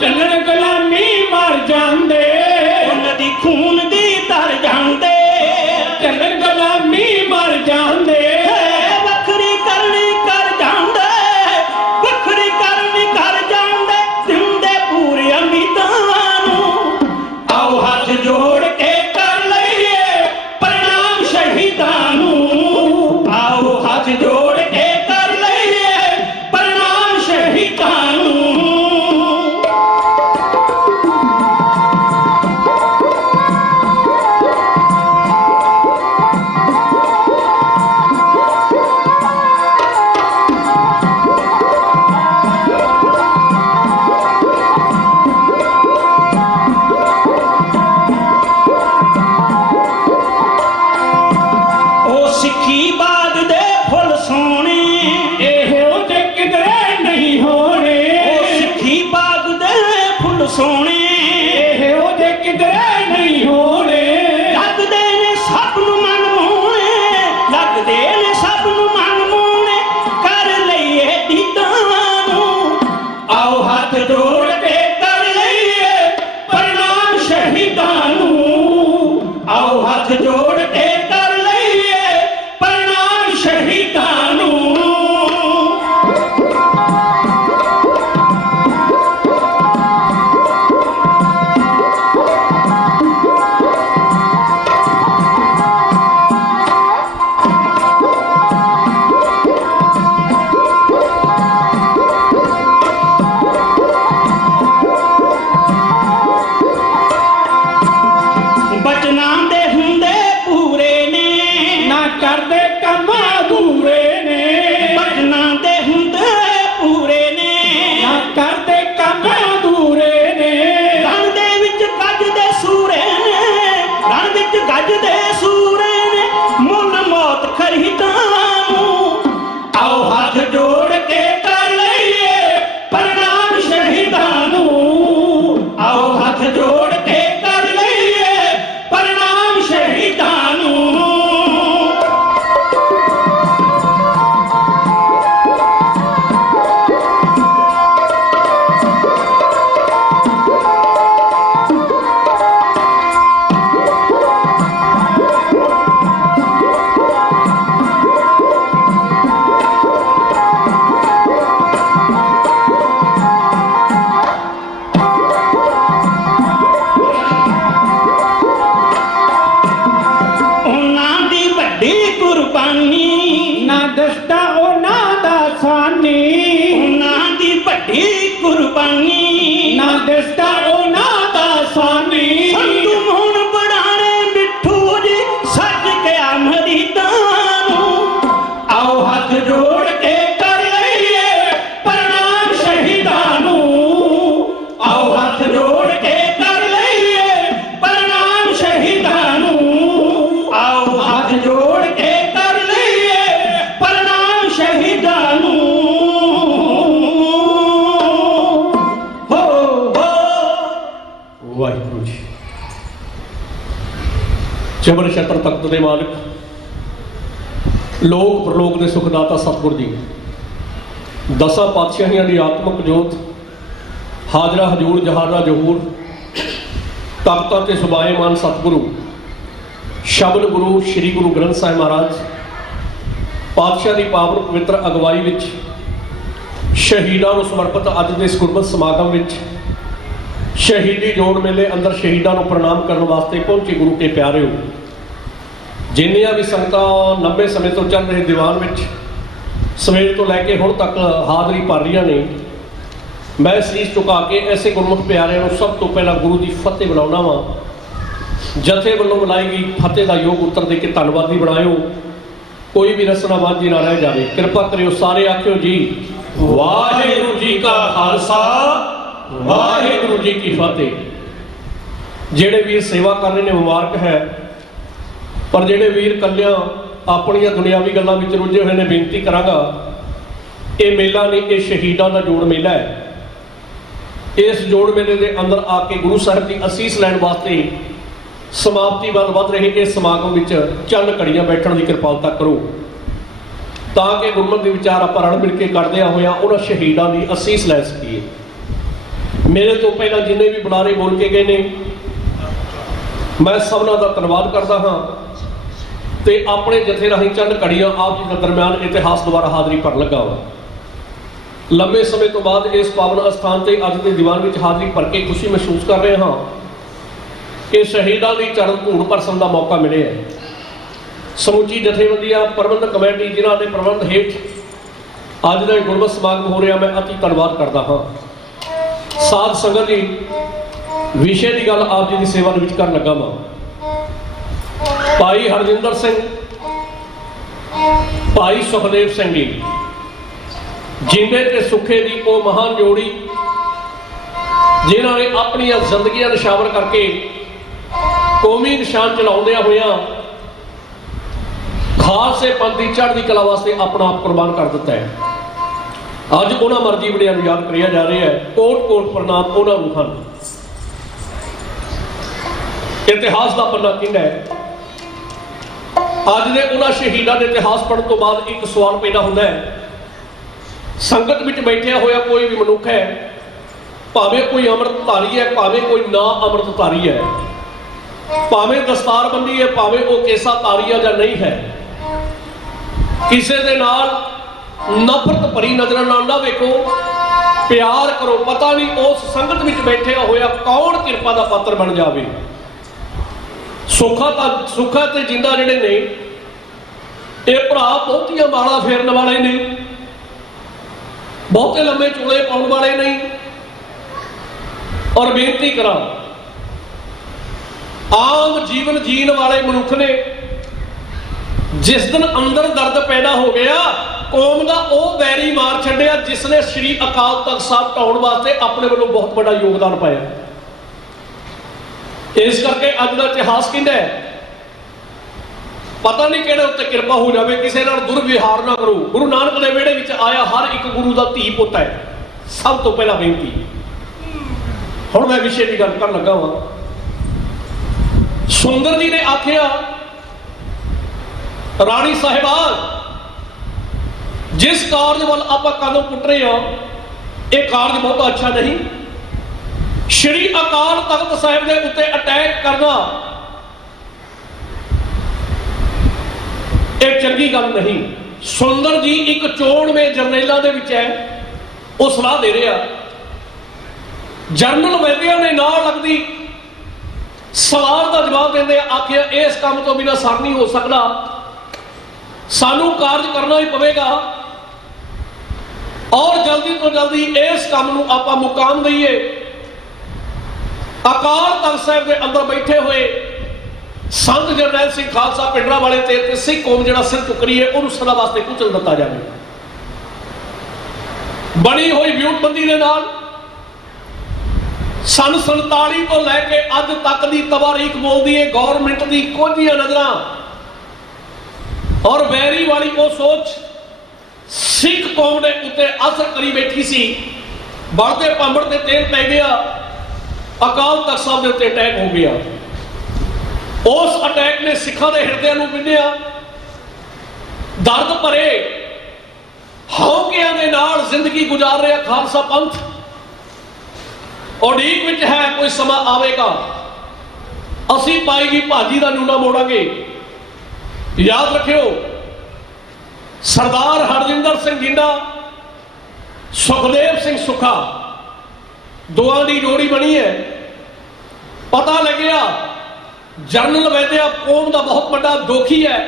ਚੱਲਣ ਗੁਲਾਮੀ ਮਰ ਜਾਂਦੇ ਉਹਨਾਂ ਦੀ ਖੂਨ ਦੀ ਤਰ ਜਾਂਦੇ ਚੱਲਣ ਗੁਲਾਮੀ ਮਰ ਜਾਂਦੇ ਵੱਖਰੀ ਕਰਨੀ ਕਰ ਜਾਂਦੇ ਵੱਖਰੀ ਕਰਨੀ ਕਰ ਜਾਂਦੇ ਦਿੰਦੇ ਪੂਰੇ ਉਮੀਦਾਂ ਨੂੰ ਆਓ ਹੱਥ ਜੋੜ ਕੇ ਕਰ ਲਈਏ ਪ੍ਰਣਾਮ ਸ਼ਹੀਦਾਂ ਨੂੰ ਆਓ ਹੱਥ ਜੋੜ ਕੇ ਕਰ ਲਈਏ ਪ੍ਰਣਾਮ ਸ਼ਹੀਦਾਂ ਨੂੰ ਉਹ ਸਿੱਖੀ ਬਾਗ ਦੇ ਫੁੱਲ ਸੋਹਣੇ ਇਹੋ ਜਿਹੇ ਕਿਧਰੇ ਨਹੀਂ ਹੋਣੇ ਉਹ ਸਿੱਖੀ ਬਾਗ ਦੇ ਫੁੱਲ ਸੋਹਣੇ ਇਹੋ ਜਿਹੇ ਕਿਧਰੇ ਨਹੀਂ ਹੋਣੇ ਲੱਗਦੇ ਨੇ ਸਭ ਨੂੰ ਮਨਮੋਹਣੇ ਲੱਗਦੇ ਨੇ ਸਭ ਨੂੰ ਮਨਮੋਹਣੇ ਕਰ ਲਈਏ ਦੀਦਾਂ ਨੂੰ ਆਓ ਹੱਥ ਜੋੜ ਕੇ ਕਰ ਲਈਏ ਪ੍ਰਣਾਮ ਸ਼ਹੀਦਾਂ ਨੂੰ ਆਓ ਹੱਥ ਜੋੜ ਕੇ ਕਰ ਲਈਏ ਪ੍ਰਣਾਮ ਸ਼ਹੀਦਾਂ ਨੂੰ ਬਚਨਾਂ ਦੇ ਹੁੰਦੇ ਪੂਰੇ ਨੇ ਨਾ ਕਰਦੇ ਕੰਮ ਅਧੂਰੇ ਨੇ ਬਚਨਾਂ ਦੇ ਹੁੰਦੇ ਪੂਰੇ ਨੇ ਨਾ ਕਰਦੇ ਕੰਮ ਅਧੂਰੇ ਨੇ ਰਣ ਦੇ ਵਿੱਚ ਗੱਜਦੇ ਸੂਰੇ ਨੇ ਰਣ ਵਿੱਚ ਗੱਜਦੇ ਸੂਰੇ ਨੇ ਮੁੱਲ ਮੌਤ ਖਰੀਦਾਂ ਨੂੰ ਆਓ ਹੱਥ ਜੋੜ ਕੇ ਕਰ ਲਈਏ ਪ੍ਰਣਾਮ ਸ਼ਹੀਦਾਂ ਨੂੰ ਆਓ ਹੱਥ ਜੋੜ ਕੇ ਕਰ ਲਈਏ ਪ੍ਰਣਾਮ ਸ਼ਹੀਦਾਂ ਨੂੰ ਉਹਨਾਂ ਦੀ ਵੱਡੀ ਕੁਰਬਾਨੀ ਨਾ ਦਸਦਾ ਉਹਨਾਂ ਦਾ ਸਾਨੀ ਉਹਨਾਂ ਦੀ ਵੱਡੀ ਕੁਰਬਾਨੀ ਨਾ ਦਸਦਾ ਉਹਨਾਂ ਦਾ ਸਾਨੀ ਸੰਤੂ ਹੁਣ ਬੜਾਣੇ ਮਿੱਠੂ ਜੀ ਸੱਜ ਗਿਆ ਮਰੀਦਾਂ ਨੂੰ ਆਓ ਹੱਥ ਜੋੜ ਕੇ ਕਰ ਲਈਏ ਪ੍ਰਣਾਮ ਸ਼ਹੀਦਾਂ ਨੂੰ ਆਓ ਹੱਥ ਜੋੜ ਕੇ ਕਰ ਲਈਏ ਪ੍ਰਣਾਮ ਸ਼ਹੀਦਾਂ ਨੂੰ ਆਓ ਹੱਥ ਜੋੜ ਕੇ ਕਰ ਲਈਏ ਪ੍ਰਣਾਮ ਸ਼ਹੀਦਾਂ ਨੂੰ ਹੋ ਵਾਹਿਗੁਰੂ ਜੀ। ਚਮਨ ਛਤਰ ਤਖਤ ਦੇ ਮਾਲਕ ਲੋਕ ਪ੍ਰਲੋਕ ਦੇ ਸੁਖਦਾਤਾ ਸਤਿਗੁਰ ਜੀ ਦਸਾਂ ਪਾਤਸ਼ਾਹੀਆਂ ਦੀ ਆਤਮਿਕ ਜੋਤ ਹਾਜ਼ਰਾ ਹਜੂਰ ਜਹਾਨਾ ਜਹੂਰ ਤਖਤਾਂ ਤੇ ਸੁਭਾਏਮਾਨ ਸਤਿਗੁਰੂ ਸ਼ਬਦ ਗੁਰੂ ਸ੍ਰੀ ਗੁਰੂ ਗ੍ਰੰਥ ਸਾਹਿਬ ਮਹਾਰਾਜ ਪਾਤਸ਼ਾਹ ਦੀ ਪਾਵਨ ਪਵਿੱਤਰ ਅਗਵਾਈ ਵਿੱਚ ਸ਼ਹੀਦਾਂ ਨੂੰ ਸਮਰਪਿਤ ਅੱਜ ਦੇ ਇਸ ਗੁਰਮਤਿ ਸਮਾਗਮ ਵਿੱਚ ਸ਼ਹੀਦੀ ਜੋੜ ਮੇਲੇ ਅੰਦਰ ਸ਼ਹੀਦਾਂ ਨੂੰ ਪ੍ਰਣਾਮ ਕਰਨ ਵਾਸਤੇ ਪਹੁੰਚੇ ਗੁਰੂ ਕੇ ਪਿਆਰਿਓ। ਜਿੰਨੀਆਂ ਵੀ ਸੰਗਤਾਂ ਲੰਬੇ ਸਮੇਂ ਤੋਂ ਚੱਲ ਰਹੇ ਦੀਵਾਨ ਵਿੱਚ ਸਵੇਰ ਤੋਂ ਲੈ ਕੇ ਹੁਣ ਤੱਕ ਹਾਜ਼ਰੀ ਭਰ ਰਹੀਆਂ ਨੇ, ਮੈਂ ਸੀਸ ਝੁਕਾ ਕੇ ਐਸੇ ਗੁਰਮੁਖ ਪਿਆਰਿਆਂ ਨੂੰ ਸਭ ਤੋਂ ਪਹਿਲਾਂ ਗੁਰੂ ਦੀ ਫਤਿਹ ਬੁਲਾਉਣਾ ਵਾਂ। ਜਥੇ ਵੱਲੋਂ ਬੁਲਾਈ ਗਈ ਫਤਿਹ ਦਾ ਯੋਗ ਉੱਤਰ ਦੇ ਕੇ ਧੰਨਵਾਦੀ ਬਣਾਇਓ। ਕੋਈ ਵੀ ਰਸਨਾ ਵਾਂਝੀ ਨਾ ਰਹਿ ਜਾਵੇ। ਕਿਰਪਾ ਕਰਿਓ ਸਾਰੇ ਆਖਿਓ ਜੀ ਵਾਹਿਗੁਰੂ ਜੀ ਕਾ ਖਾਲਸਾ ਵਾਹਿਗੁਰੂ ਜੀ ਕੀ ਫਤਿਹ। ਜਿਹੜੇ ਵੀਰ ਸੇਵਾ ਕਰ ਰਹੇ ਨੇ ਮੁਬਾਰਕ ਹੈ, ਪਰ ਜਿਹੜੇ ਵੀਰ ਕੱਲਿਆਂ ਆਪਣੀਆਂ ਦੁਨਿਆਵੀ ਗੱਲਾਂ ਵਿੱਚ ਰੁੱਝੇ ਹੋਏ ਨੇ, ਬੇਨਤੀ ਕਰਾਂਗਾ ਇਹ ਮੇਲਾ ਨਹੀਂ, ਇਹ ਸ਼ਹੀਦਾਂ ਦਾ ਜੋੜ ਮੇਲਾ ਹੈ। ਇਸ ਜੋੜ ਮੇਲੇ ਦੇ ਅੰਦਰ ਆ ਕੇ ਗੁਰੂ ਸਾਹਿਬ ਦੀ ਅਸੀਸ ਲੈਣ ਵਾਸਤੇ ਸਮਾਪਤੀ ਵੱਲ ਵੱਧ ਰਹੇ ਇਸ ਸਮਾਗਮ ਵਿੱਚ ਚੰਦ ਘੜੀਆਂ ਬੈਠਣ ਦੀ ਕਿਰਪਾਲਤਾ ਕਰੋ, ਤਾਂ ਕਿ ਗੁਰਮਤਿ ਦੇ ਵਿਚਾਰ ਆਪਾਂ ਰਲ ਮਿਲ ਕੇ ਕਰਦੇ ਹੋਇਆਂ ਉਹਨਾਂ ਸ਼ਹੀਦਾਂ ਦੀ ਅਸੀਸ ਲੈ ਸਕੀਏ। मेरे तो पहला जिन्हें भी बुलारे बोल के गए ने मैं सबना का धन्यवाद करता हाँ ते अपने जथे राही चंद घड़ियां आप जी के दरम्यान इतिहास दोबारा हाज़री भर लगा वा। लंबे समय तो बाद इस पावन स्थान से अज के दीवान में हाज़री भर के खुशी महसूस कर रहे हाँ कि शहीदों की चरण धूड़ परसन का मौका मिले है। समूची जथेबंदियां प्रबंधक कमेटी जिन्हों के प्रबंध हेठ अज का गुरमत समागम हो रहा मैं अति धन्यवाद करता हाँ। साध संगत जी विषय की गल आप जी की सेवा में कर लगा वा। भाई हरजिंदर सिंह भाई सुखदेव सिंह जी जिंदे ते सुखे की वो महान जोड़ी जिन्होंने अपनी जिंदगियां निशावर करके कौमी निशान चलाउंदियां होइयां खालसे पंथ की चढ़ती कला वास्ते अपना आप कुर्बान कर दिता है। अज उन्होंने मर्जी बड़िया याद करिया जा रहा है। कोट कोट प्रणाम उन्होंने ਹਨ। इतिहास का पन्ना कहता है अज के उन्होंने शहीदों के इतिहास पढ़ने तो बाद एक सवाल पैदा होता है। संगत में बैठा होया कोई भी मनुख है भावें कोई अमृतधारी है भावें कोई ना अमृतधारी है भावें दस्तारबंदी है भावें वो केसाधारी है या नहीं है किसी दे नाल नफरत भरी नजर ना वेखो प्यार करो। पता नहीं उस संगत में बैठे होया कौन किरपा का पात्र बन जाए। सुखा ते जिंदा जिहड़े ने ये भरा बहुतियां माला फेरन वाले ने बहुते लंबे चूड़े पाउण वाले नहीं। और बेनती करा आम जीवन जीण वाले मनुख ने जिस दिन अंदर दर्द पैदा हो गया कौम का वह बैरी मार छड्डिया जिसने श्री अकाल तख्त साहब ढाउण वास्ते अपने वालों बहुत बड़ा योगदान पाया। इस करके अज का इतिहास कहता है पता नहीं किहड़े उत्ते किरपा हो जाए किसी नाल दुर्व्यवहार ना करो। गुरु नानक दे वेड़े विच आया हर एक गुरु का धी पुत है। सब तो पहला बेनती हुण मैं विषय की गल कर लगा वा। सुंदर जी ने आखिया राणी साहिबान जिस कार्य वाल आपां कदम पुट रहे हैं यह कार्य बहुत अच्छा नहीं। श्री अकाल तख्त साहिब के उत्ते अटैक करना यह चंगी गल नहीं। सुंदर जी एक चोण में जरनेलों के विच है वो सलाह दे रहा। जनरल वैद्या ने ना लगती सवाल का जवाब देंदे आखिया इस काम तो बिना सर नहीं हो सकता सानू कार्य करना ही पवेगा और जल्दी तो जल्दी इस काम नूं आपां मुकाम दईए। अकाल तख्त साहिब के अंदर बैठे हुए संत जरनैल सिंह खालसा पिंडरा वाले ते सिख कौम जिहड़ा सिर चुक रही है उन्होंने सदा वास्ते कुचल दिता जाए। बनी हुई व्यूटबंदी के नाल सन 47 तो लैके अज तक की तबारीख बोलती है गौरमेंट की कोझियां नजर और बैरी वाली वो सोच सिख कौम ने उत्ते असर करी बैठी सी। बढ़ते पंबड़ ते तेल पै गया अकाल तख्त साहब के उत्ते अटैक हो गया। उस अटैक ने सिखा के हिरदिਆਂ ਨੂੰ विन्निया दर्द भरे हौकियां दे नाल जिंदगी गुजार रहा खालसा पंथ उड़ीक विच है कोई समा आवेगा असी पाएगी भाजी का नूना मोड़ांगे। याद रखियो सरदार हरजिंदर सिंह जिंदा सुखदेव सिंह सुखा दोआं दी जोड़ी बनी है। पता लग्या जनरल वैद्या कौम का बहुत बड़ा दोखी है।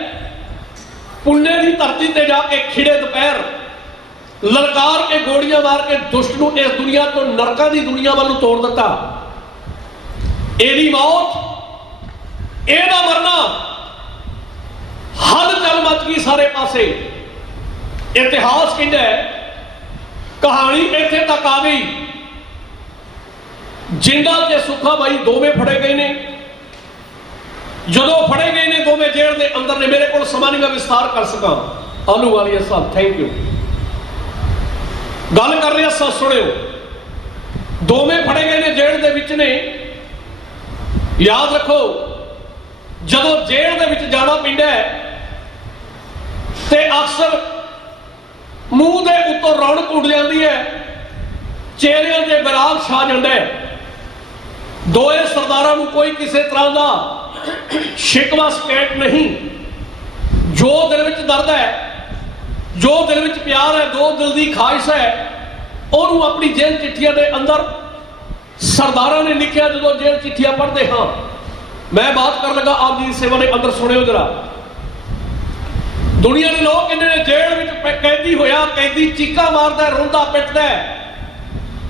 पुणे की धरती ते जाके खिड़े दोपहर ललकार के गोलियां मार के दुष्ट नूं इस दुनिया तो नरकां दी दुनिया वालों तोड़ दिता। एदी मौत एदा मरना हल चल मच गई सारे पासे। इतिहास कहता है कहानी इत्थे तक आ गई जिंदा ते सुखा भाई दोवें फड़े गए ने। जदों फड़े गए ने दोवें जेल के अंदर ने। मेरे को समा नहीं मैं विस्तार कर सका। आलू वालिया साहब थैंक यू गल कर रहा सब सुनियो। दोवें फड़े गए ने जेल दे विच ने। याद रखो जदों जेल दे विच जाना पैंदा है ते अक्सर मूँह दे उत्तों रौनक उड़ जाती है ਚਿਹਰਿਆਂ ਦੇ ਵਿਰਾਗ ਛਾ ਜਾਂਦਾ ਹੈ। ਦੋਏ ਸਰਦਾਰਾਂ ਨੂੰ ਕੋਈ ਕਿਸੇ ਤਰ੍ਹਾਂ ਦਾ ਸ਼ਿਕਵਾ ਸ਼ਿਕਾਇਤ ਨਹੀਂ। ਜੋ ਦਿਲ ਵਿੱਚ ਦਰਦ ਹੈ, ਜੋ ਦਿਲ ਵਿੱਚ ਪਿਆਰ ਹੈ, ਜੋ ਦਿਲ ਦੀ ਖਾਹਿਸ਼ ਹੈ, ਉਹਨੂੰ ਆਪਣੀ ਜੇਲ੍ਹ ਚਿੱਠੀਆਂ ਦੇ ਅੰਦਰ ਸਰਦਾਰਾਂ ਨੇ ਲਿਖਿਆ। ਜਦੋਂ ਜੇਲ੍ਹ ਚਿੱਠੀਆਂ ਪੜ੍ਹਦੇ ਹਾਂ, ਮੈਂ ਬਾਤ ਕਰਨ ਲੱਗਾ ਆਪ ਜੀ ਦੀ ਸੇਵਾ ਦੇ ਅੰਦਰ, ਸੁਣਿਓ ਜਰਾ। ਦੁਨੀਆ ਦੇ ਲੋਕ ਕਹਿੰਦੇ ਨੇ ਜੇਲ੍ਹ ਵਿੱਚ ਕੈਦੀ ਹੋਇਆ, ਕੈਦੀ ਚੀਕਾਂ ਮਾਰਦਾ, ਰੋਂਦਾ ਪਿੱਟਦਾ,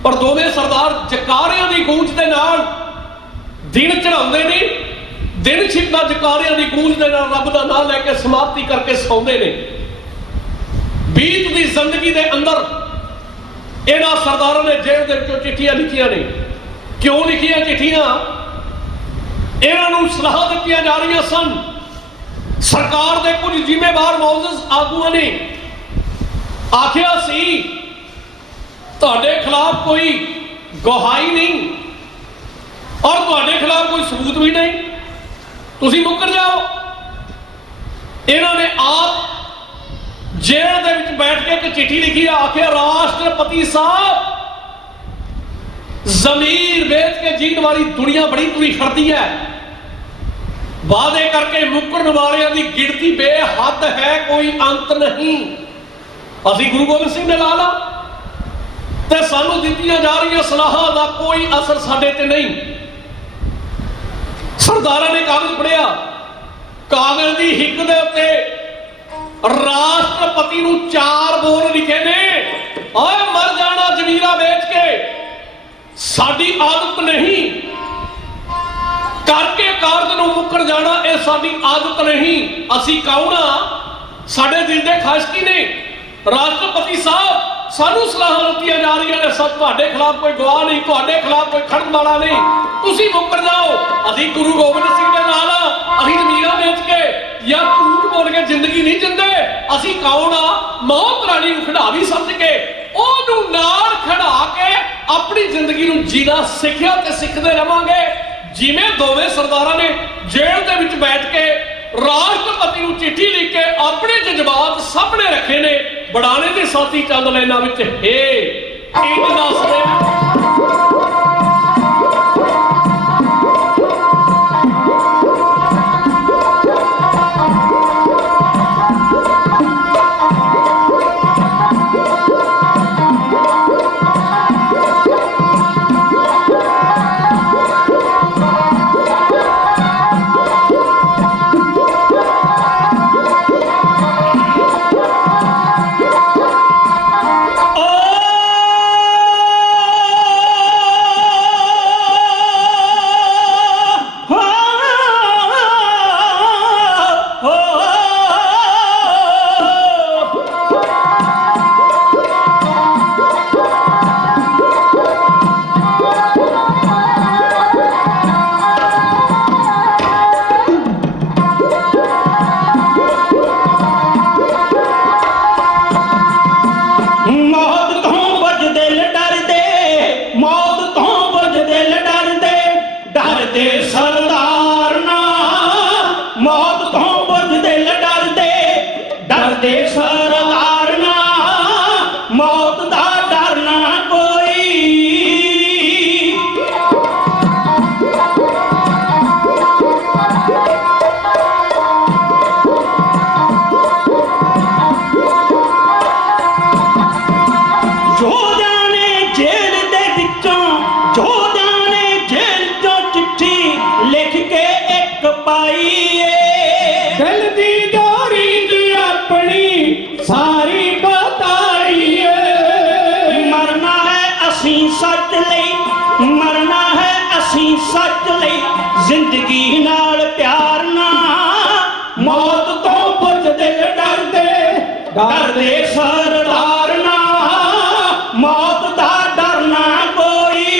ਪਰ ਦੋਵੇਂ ਸਰਦਾਰ ਜਕਾਰਿਆਂ ਦੀ ਗੂੰਜ ਦੇ ਨਾਲ ਦਿਨ ਚੜਾਉਂਦੇ ਨੇ। ਦਿਨ ਛਿਪਦਾ ਜਕਾਰਿਆਂ ਦੀ ਗੂੰਜ ਦੇ ਨਾਲ ਰੱਬ ਦਾ ਨਾਮ ਲੈ ਕੇ ਸਮਾਪਤੀ ਕਰਕੇ ਸੌਂਦੇ ਨੇ। ਬੀਤ ਦੀ ਜ਼ਿੰਦਗੀ ਦੇ ਅੰਦਰ ਇਹਨਾਂ ਸਰਦਾਰਾਂ ਨੇ ਜੇਲ੍ਹ ਦੇ ਵਿੱਚੋਂ ਚਿੱਠੀਆਂ ਲਿਖੀਆਂ ਨੇ। ਕਿਉਂ ਲਿਖੀਆਂ ਚਿੱਠੀਆਂ? ਇਹਨਾਂ ਨੂੰ ਸਲਾਹਾਂ ਦਿੱਤੀਆਂ ਜਾ ਰਹੀਆਂ ਸਨ। ਸਰਕਾਰ ਦੇ ਕੁਝ ਜ਼ਿੰਮੇਵਾਰ ਮੌਜੂਦ ਆਗੂਆਂ ਨੇ ਆਖਿਆ ਸੀ ਤੁਹਾਡੇ ਖਿਲਾਫ ਕੋਈ ਗਵਾਹੀ ਨਹੀਂ ਔਰ ਤੁਹਾਡੇ ਖਿਲਾਫ ਕੋਈ ਸਬੂਤ ਵੀ ਨਹੀਂ, ਤੁਸੀਂ ਮੁੱਕਰ ਜਾਓ। ਇਹਨਾਂ ਨੇ ਆਪ ਜੇਲ੍ਹ ਦੇ ਵਿੱਚ ਬੈਠ ਕੇ ਇੱਕ ਚਿੱਠੀ ਲਿਖੀ, ਆਖਿਆ ਰਾਸ਼ਟਰਪਤੀ ਸਾਹਿਬ, ਜ਼ਮੀਰ ਵੇਚ ਕੇ ਜੀਣ ਵਾਲੀ ਦੁਨੀਆ ਬੜੀ ਤੁਰੀ ਫਿਰਦੀ ਹੈ। ਵਾਅਦੇ ਕਰਕੇ ਮੁੱਕਰਨ ਵਾਲਿਆਂ ਦੀ ਗਿਣਤੀ ਬੇਹੱਦ ਹੈ, ਕੋਈ ਅੰਤ ਨਹੀਂ। ਅਸੀਂ ਗੁਰੂ ਗੋਬਿੰਦ ਸਿੰਘ ਦੇ ਨਾਲ ਆ ਤੇ ਸਾਨੂੰ ਦਿੱਤੀਆਂ ਜਾ ਰਹੀਆਂ ਸਲਾਹਾਂ ਦਾ ਕੋਈ ਅਸਰ ਸਾਡੇ ਤੇ ਨਹੀਂ। ਸਰਦਾਰਾਂ ਨੇ ਕਾਗਜ਼ ਪੜ੍ਹਿਆ, ਕਾਗਜ਼ ਦੀ ਹਿੱਕ ਦੇ ਉੱਤੇ ਰਾਸ਼ਟਰਪਤੀ ਨੂੰ 4 ਬੋਲ ਲਿਖੇ ਨੇ, ਓਏ ਮਰ ਜਾਣਾ ਜ਼ਮੀਰਾਂ ਵੇਚ ਕੇ, ਸਾਡੀ ਆਦਤ ਨਹੀਂ। ਕਰਕੇ ਕਾਰਜ ਨੂੰ ਮੁੱਕਰ ਜਾਣਾ ਇਹ ਸਾਡੀ ਆਦਤ ਨਹੀਂ। ਅਸੀਂ ਕੌਣ ਆ? ਸਾਡੇ ਦਿਲ ਦੇ ਖਾਸ ਕੀ ਨੇ? ਰਾਸ਼ਟਰਪਤੀ ਸਾਹਿਬ, ਸਾਨੂੰ ਸਲਾਹਾਂ ਦਿੱਤੀਆਂ ਜਾ ਰਹੀਆਂ ਨੇ, ਸਭ ਤੁਹਾਡੇ ਖਿਲਾਫ ਕੋਈ ਗਵਾਹ ਨਹੀਂ, ਤੁਹਾਡੇ ਖਿਲਾਫ ਕੋਈ ਖੜਨ ਵਾਲਾ ਨਹੀਂ, ਤੁਸੀਂ ਮੁੱਕਰ ਜਾਓ। ਅਸੀਂ ਗੁਰੂ ਗੋਬਿੰਦ ਸਿੰਘ ਦੇ ਨਾਲ ਆ, ਅਸੀਂ ਜ਼ਮੀਰਾਂ ਵੇਚ ਕੇ ਜਾਂ ਝੂਠ ਬੋਲ ਕੇ ਜ਼ਿੰਦਗੀ ਨਹੀਂ ਜਿੰਦੇ। ਅਸੀਂ ਕੌਣ ਆ? ਮੌਤ ਰਾਣੀ ਨੂੰ ਖਿਡਾਰੀ ਸਮਝ ਕੇ ਉਹਨੂੰ ਨਾਲ ਖੜਾ ਕੇ ਆਪਣੀ ਜ਼ਿੰਦਗੀ ਨੂੰ ਜੀਣਾ ਸਿੱਖਿਆ ਤੇ ਸਿੱਖਦੇ ਰਵਾਂਗੇ। ਜਿਵੇਂ ਦੋਵੇਂ ਸਰਦਾਰਾਂ ਨੇ ਜੇਲ੍ਹ ਦੇ ਵਿੱਚ ਬੈਠ ਕੇ ਰਾਸ਼ਟਰਪਤੀ ਨੂੰ ਚਿੱਠੀ ਲਿਖ ਕੇ ਆਪਣੇ ਜਜ਼ਬਾਤ ਸਾਹਮਣੇ ਰੱਖੇ ਨੇ। ਬੜਾਣੇ ਦੇ ਸਾਥੀ ਚੰਦ ਲੈਣਾ ਵਿੱਚ ਇੰਜ ਦੱਸਦੇ ਜ਼ਿੰਦਗੀ ਨਾਲ ਪਿਆਰ ਨਾ, ਮੌਤ ਤੋਂ ਪੁੱਛਦੇ ਡਰਦੇ ਸਰਦਾਰ ਨਾ, ਮੌਤ ਦਾ ਡਰ ਨਾ ਕੋਈ।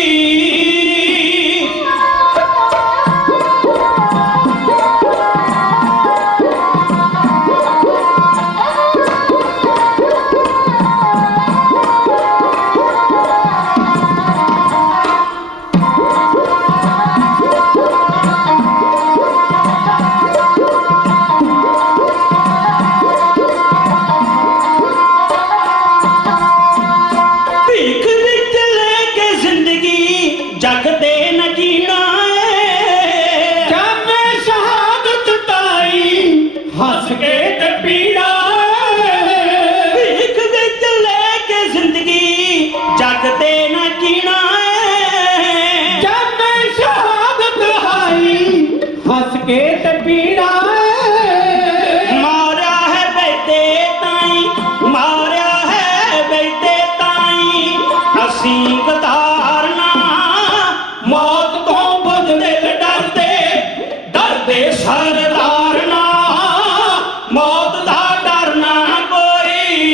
ਸਰਦਾਰ ਨਾ ਮੌਤ ਦਾ ਡਰ ਨਾ ਕੋਈ।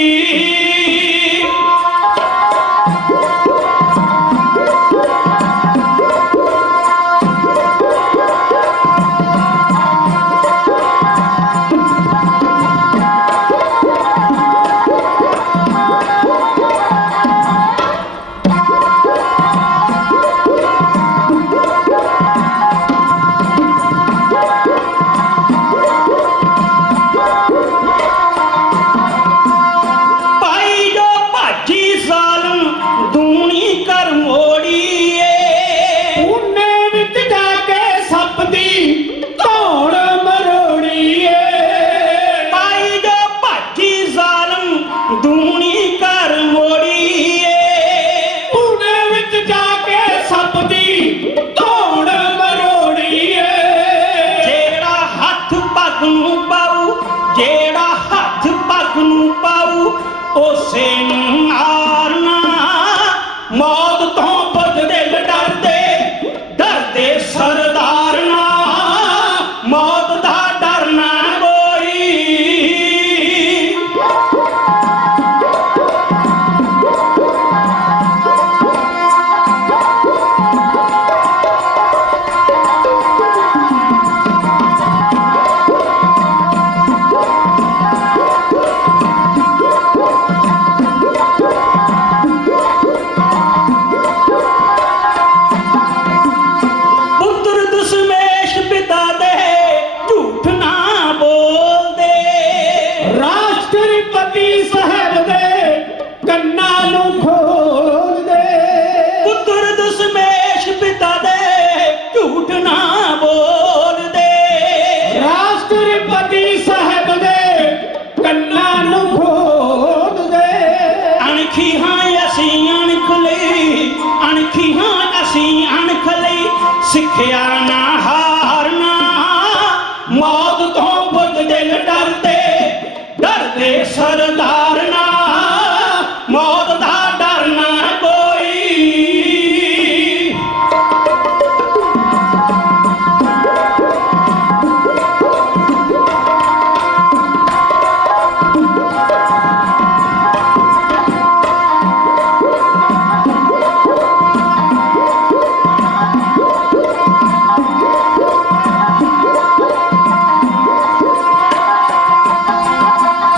ਭਾਈ ਜੋ ਭਾਜੀ ਜ਼ਾਲਮ ਦੂਣੀ ਕਰ ਮੋੜੀਏ, ਉਹਨੇ ਵਿੱਚ ਜਾ ਕੇ ਸੱਪ ਦੀ ਧੌਣ ਮਰੋੜੀਏ। ਭਾਈ ਜੋ ਭਾਜੀ ਜ਼ਾਲਮ ਦੂਣੀ ਕਰ ਮੋੜੀਏ, ਉਹਨੇ ਵਿੱਚ ਜਾ ਕੇ ਸੱਪ ਦੀ ਧੌਣ ਮਰੋੜੀਏ। ਜਿਹੜਾ ਹੱਥ ਪੱਗ ਨੂੰ ਪਾਊ, ਜਿਹੜਾ ਹੱਥ ਪੱਗ ਨੂੰ ਪਾਊ, ਉਸੇ ਨੂੰ ਮਾਰਨਾ। ਮੌਤ ਤੋਂ ਬਚਦੇ ਡਰਦੇ, ਡਰਦੇ ਸਰਦਾਰ ਨਾ ਮੌਤ ਦਾ ਡਰ ਨਾ ਕੋਈ। ਪੁੱਤਰ ਦਸ਼ਮੇਸ਼ ਪਿਤਾ ਦੇ ਝੂਠ ਨਾ ਬੋਲਦੇ, ਰਾਸ਼ਟਰਪਤੀ ਸਾਹਿਬ ਦੇ ਕੰਨਾਂ ਨੂੰ ਖੋਲਦੇ। ਪੁੱਤਰ ਦਸ਼ਮੇਸ਼ ਪਿਤਾ ਦੇ ਝੂਠ ਨਾ ਬੋਲਦੇ, ਰਾਸ਼ਟਰਪਤੀ ਸਾਹਿਬ ਦੇ ਕੰਨਾਂ ਨੂੰ ਖੋਲਦੇ। ਅਣਖੀ ਹਾਂ ਅਸੀਂ ਅਣਖ ਲਈ, ਅਣਖੀ ਹਾਂ ਅਸੀਂ ਅਣਖ ਲਈ, ਸਿੱਖਿਆ ਨਾ ਹਾਰਨਾ। ਮੌਤ ਤੋਂ ਬਚਦੇ ਡਰਦੇ, ਡਰਦੇ ਸਰਦਾਰ ਨਾ ਮੌਤ ਦਾ ਡਰ ਨਾ ਕੋਈ।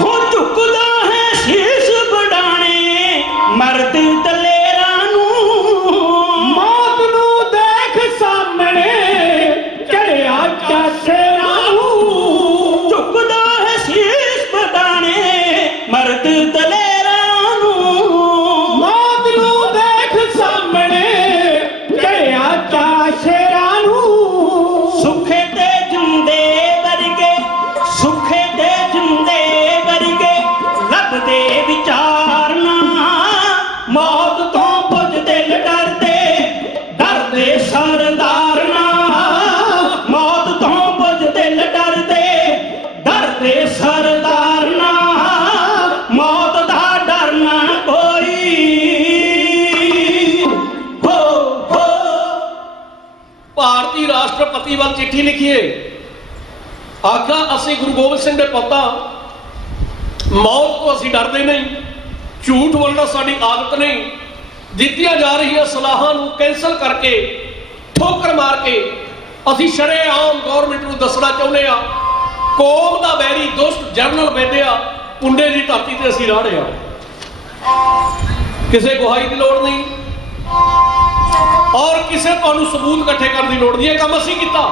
ਹੋ ਝੁਕਦਾ ਹੈ ਸ਼ੀਸ਼ ਬੜਾਣੇ ਮਰਦ ਦਲੇਰਾਂ ਨੂੰ, ਮੌਤ ਨੂੰ ਦੇਖ ਸਾਹਮਣੇ ਚੜਿਆ ਚਾਸ਼ੇਰਾਂ ਨੂੰ। ਝੁਕਦਾ ਹੈ ਸ਼ੀਸ਼ ਬੜਾਣੇ ਮਰਦ ਦਲੇਰਾਂ ਨੂੰ, ਮੌਤ ਨੂੰ ਦੇਖ ਸਾਹਮਣੇ ਚੜਿਆ ਚਾਸ਼ੇਰਾਂ ਨੂੰ। ਸੁੱਖੇ ਤੇ ਜੁੰਦੇ ਵਰਗੇ, ਸੁੱਖੇ ਤੇ ਜੁੰਦੇ ਵਰਗੇ ਲੱਭਦੇ ਵਿਚਾਰਨਾ। ਮੌਤ ਤੋਂ ਬਚਦੇ ਡਰਦੇ, ਡਰਦੇ ਸਰਦਾਰ ਨਾ ਮੌਤ ਤੋਂ ਬਚਦੇ ਡਰਦੇ, ਡਰਦੇ ਸਰਦਾਰ ਨਾ ਮੌਤ ਦਾ ਡਰ ਨਾ ਕੋਈ। ਹੋ ਹੋ ਭਾਰਤੀ ਰਾਸ਼ਟਰਪਤੀ ਵੱਲ ਚਿੱਠੀ ਲਿਖੀਏ, ਆਖਾ ਅਸੀਂ ਗੁਰੂ ਗੋਬਿੰਦ ਸਿੰਘ ਦੇ ਪੁੱਤਾਂ, ਮੌਤ ਤੋਂ ਅਸੀਂ ਡਰਦੇ ਨਹੀਂ, ਝੂਠ ਬੋਲਣਾ ਸਾਡੀ ਆਦਤ ਨਹੀਂ। ਦਿੱਤੀਆਂ ਜਾ ਰਹੀਆਂ ਸਲਾਹਾਂ ਨੂੰ ਕੈਂਸਲ ਕਰਕੇ, ਠੋਕਰ ਮਾਰ ਕੇ ਅਸੀਂ ਸ਼ਰੇਆਮ ਗੌਰਮੈਂਟ ਨੂੰ ਦੱਸਣਾ ਚਾਹੁੰਦੇ ਆ, ਕੌਮ ਦਾ ਵੈਰੀ ਦੁਸ਼ਟ ਜਨਰਲ ਵੈਦਿਆ ਪੁੰਡੇ ਦੀ ਧਰਤੀ ਤੇ ਅਸੀਂ ਰਾੜੇ ਆ। ਕਿਸੇ ਗੁਹਾਈ ਦੀ ਲੋੜ ਨਹੀਂ ਔਰ ਕਿਸੇ ਤੁਹਾਨੂੰ ਸਬੂਤ ਇਕੱਠੇ ਕਰਨ ਦੀ ਲੋੜ ਨਹੀਂ। ਇਹ ਕੰਮ ਅਸੀਂ ਕੀਤਾ।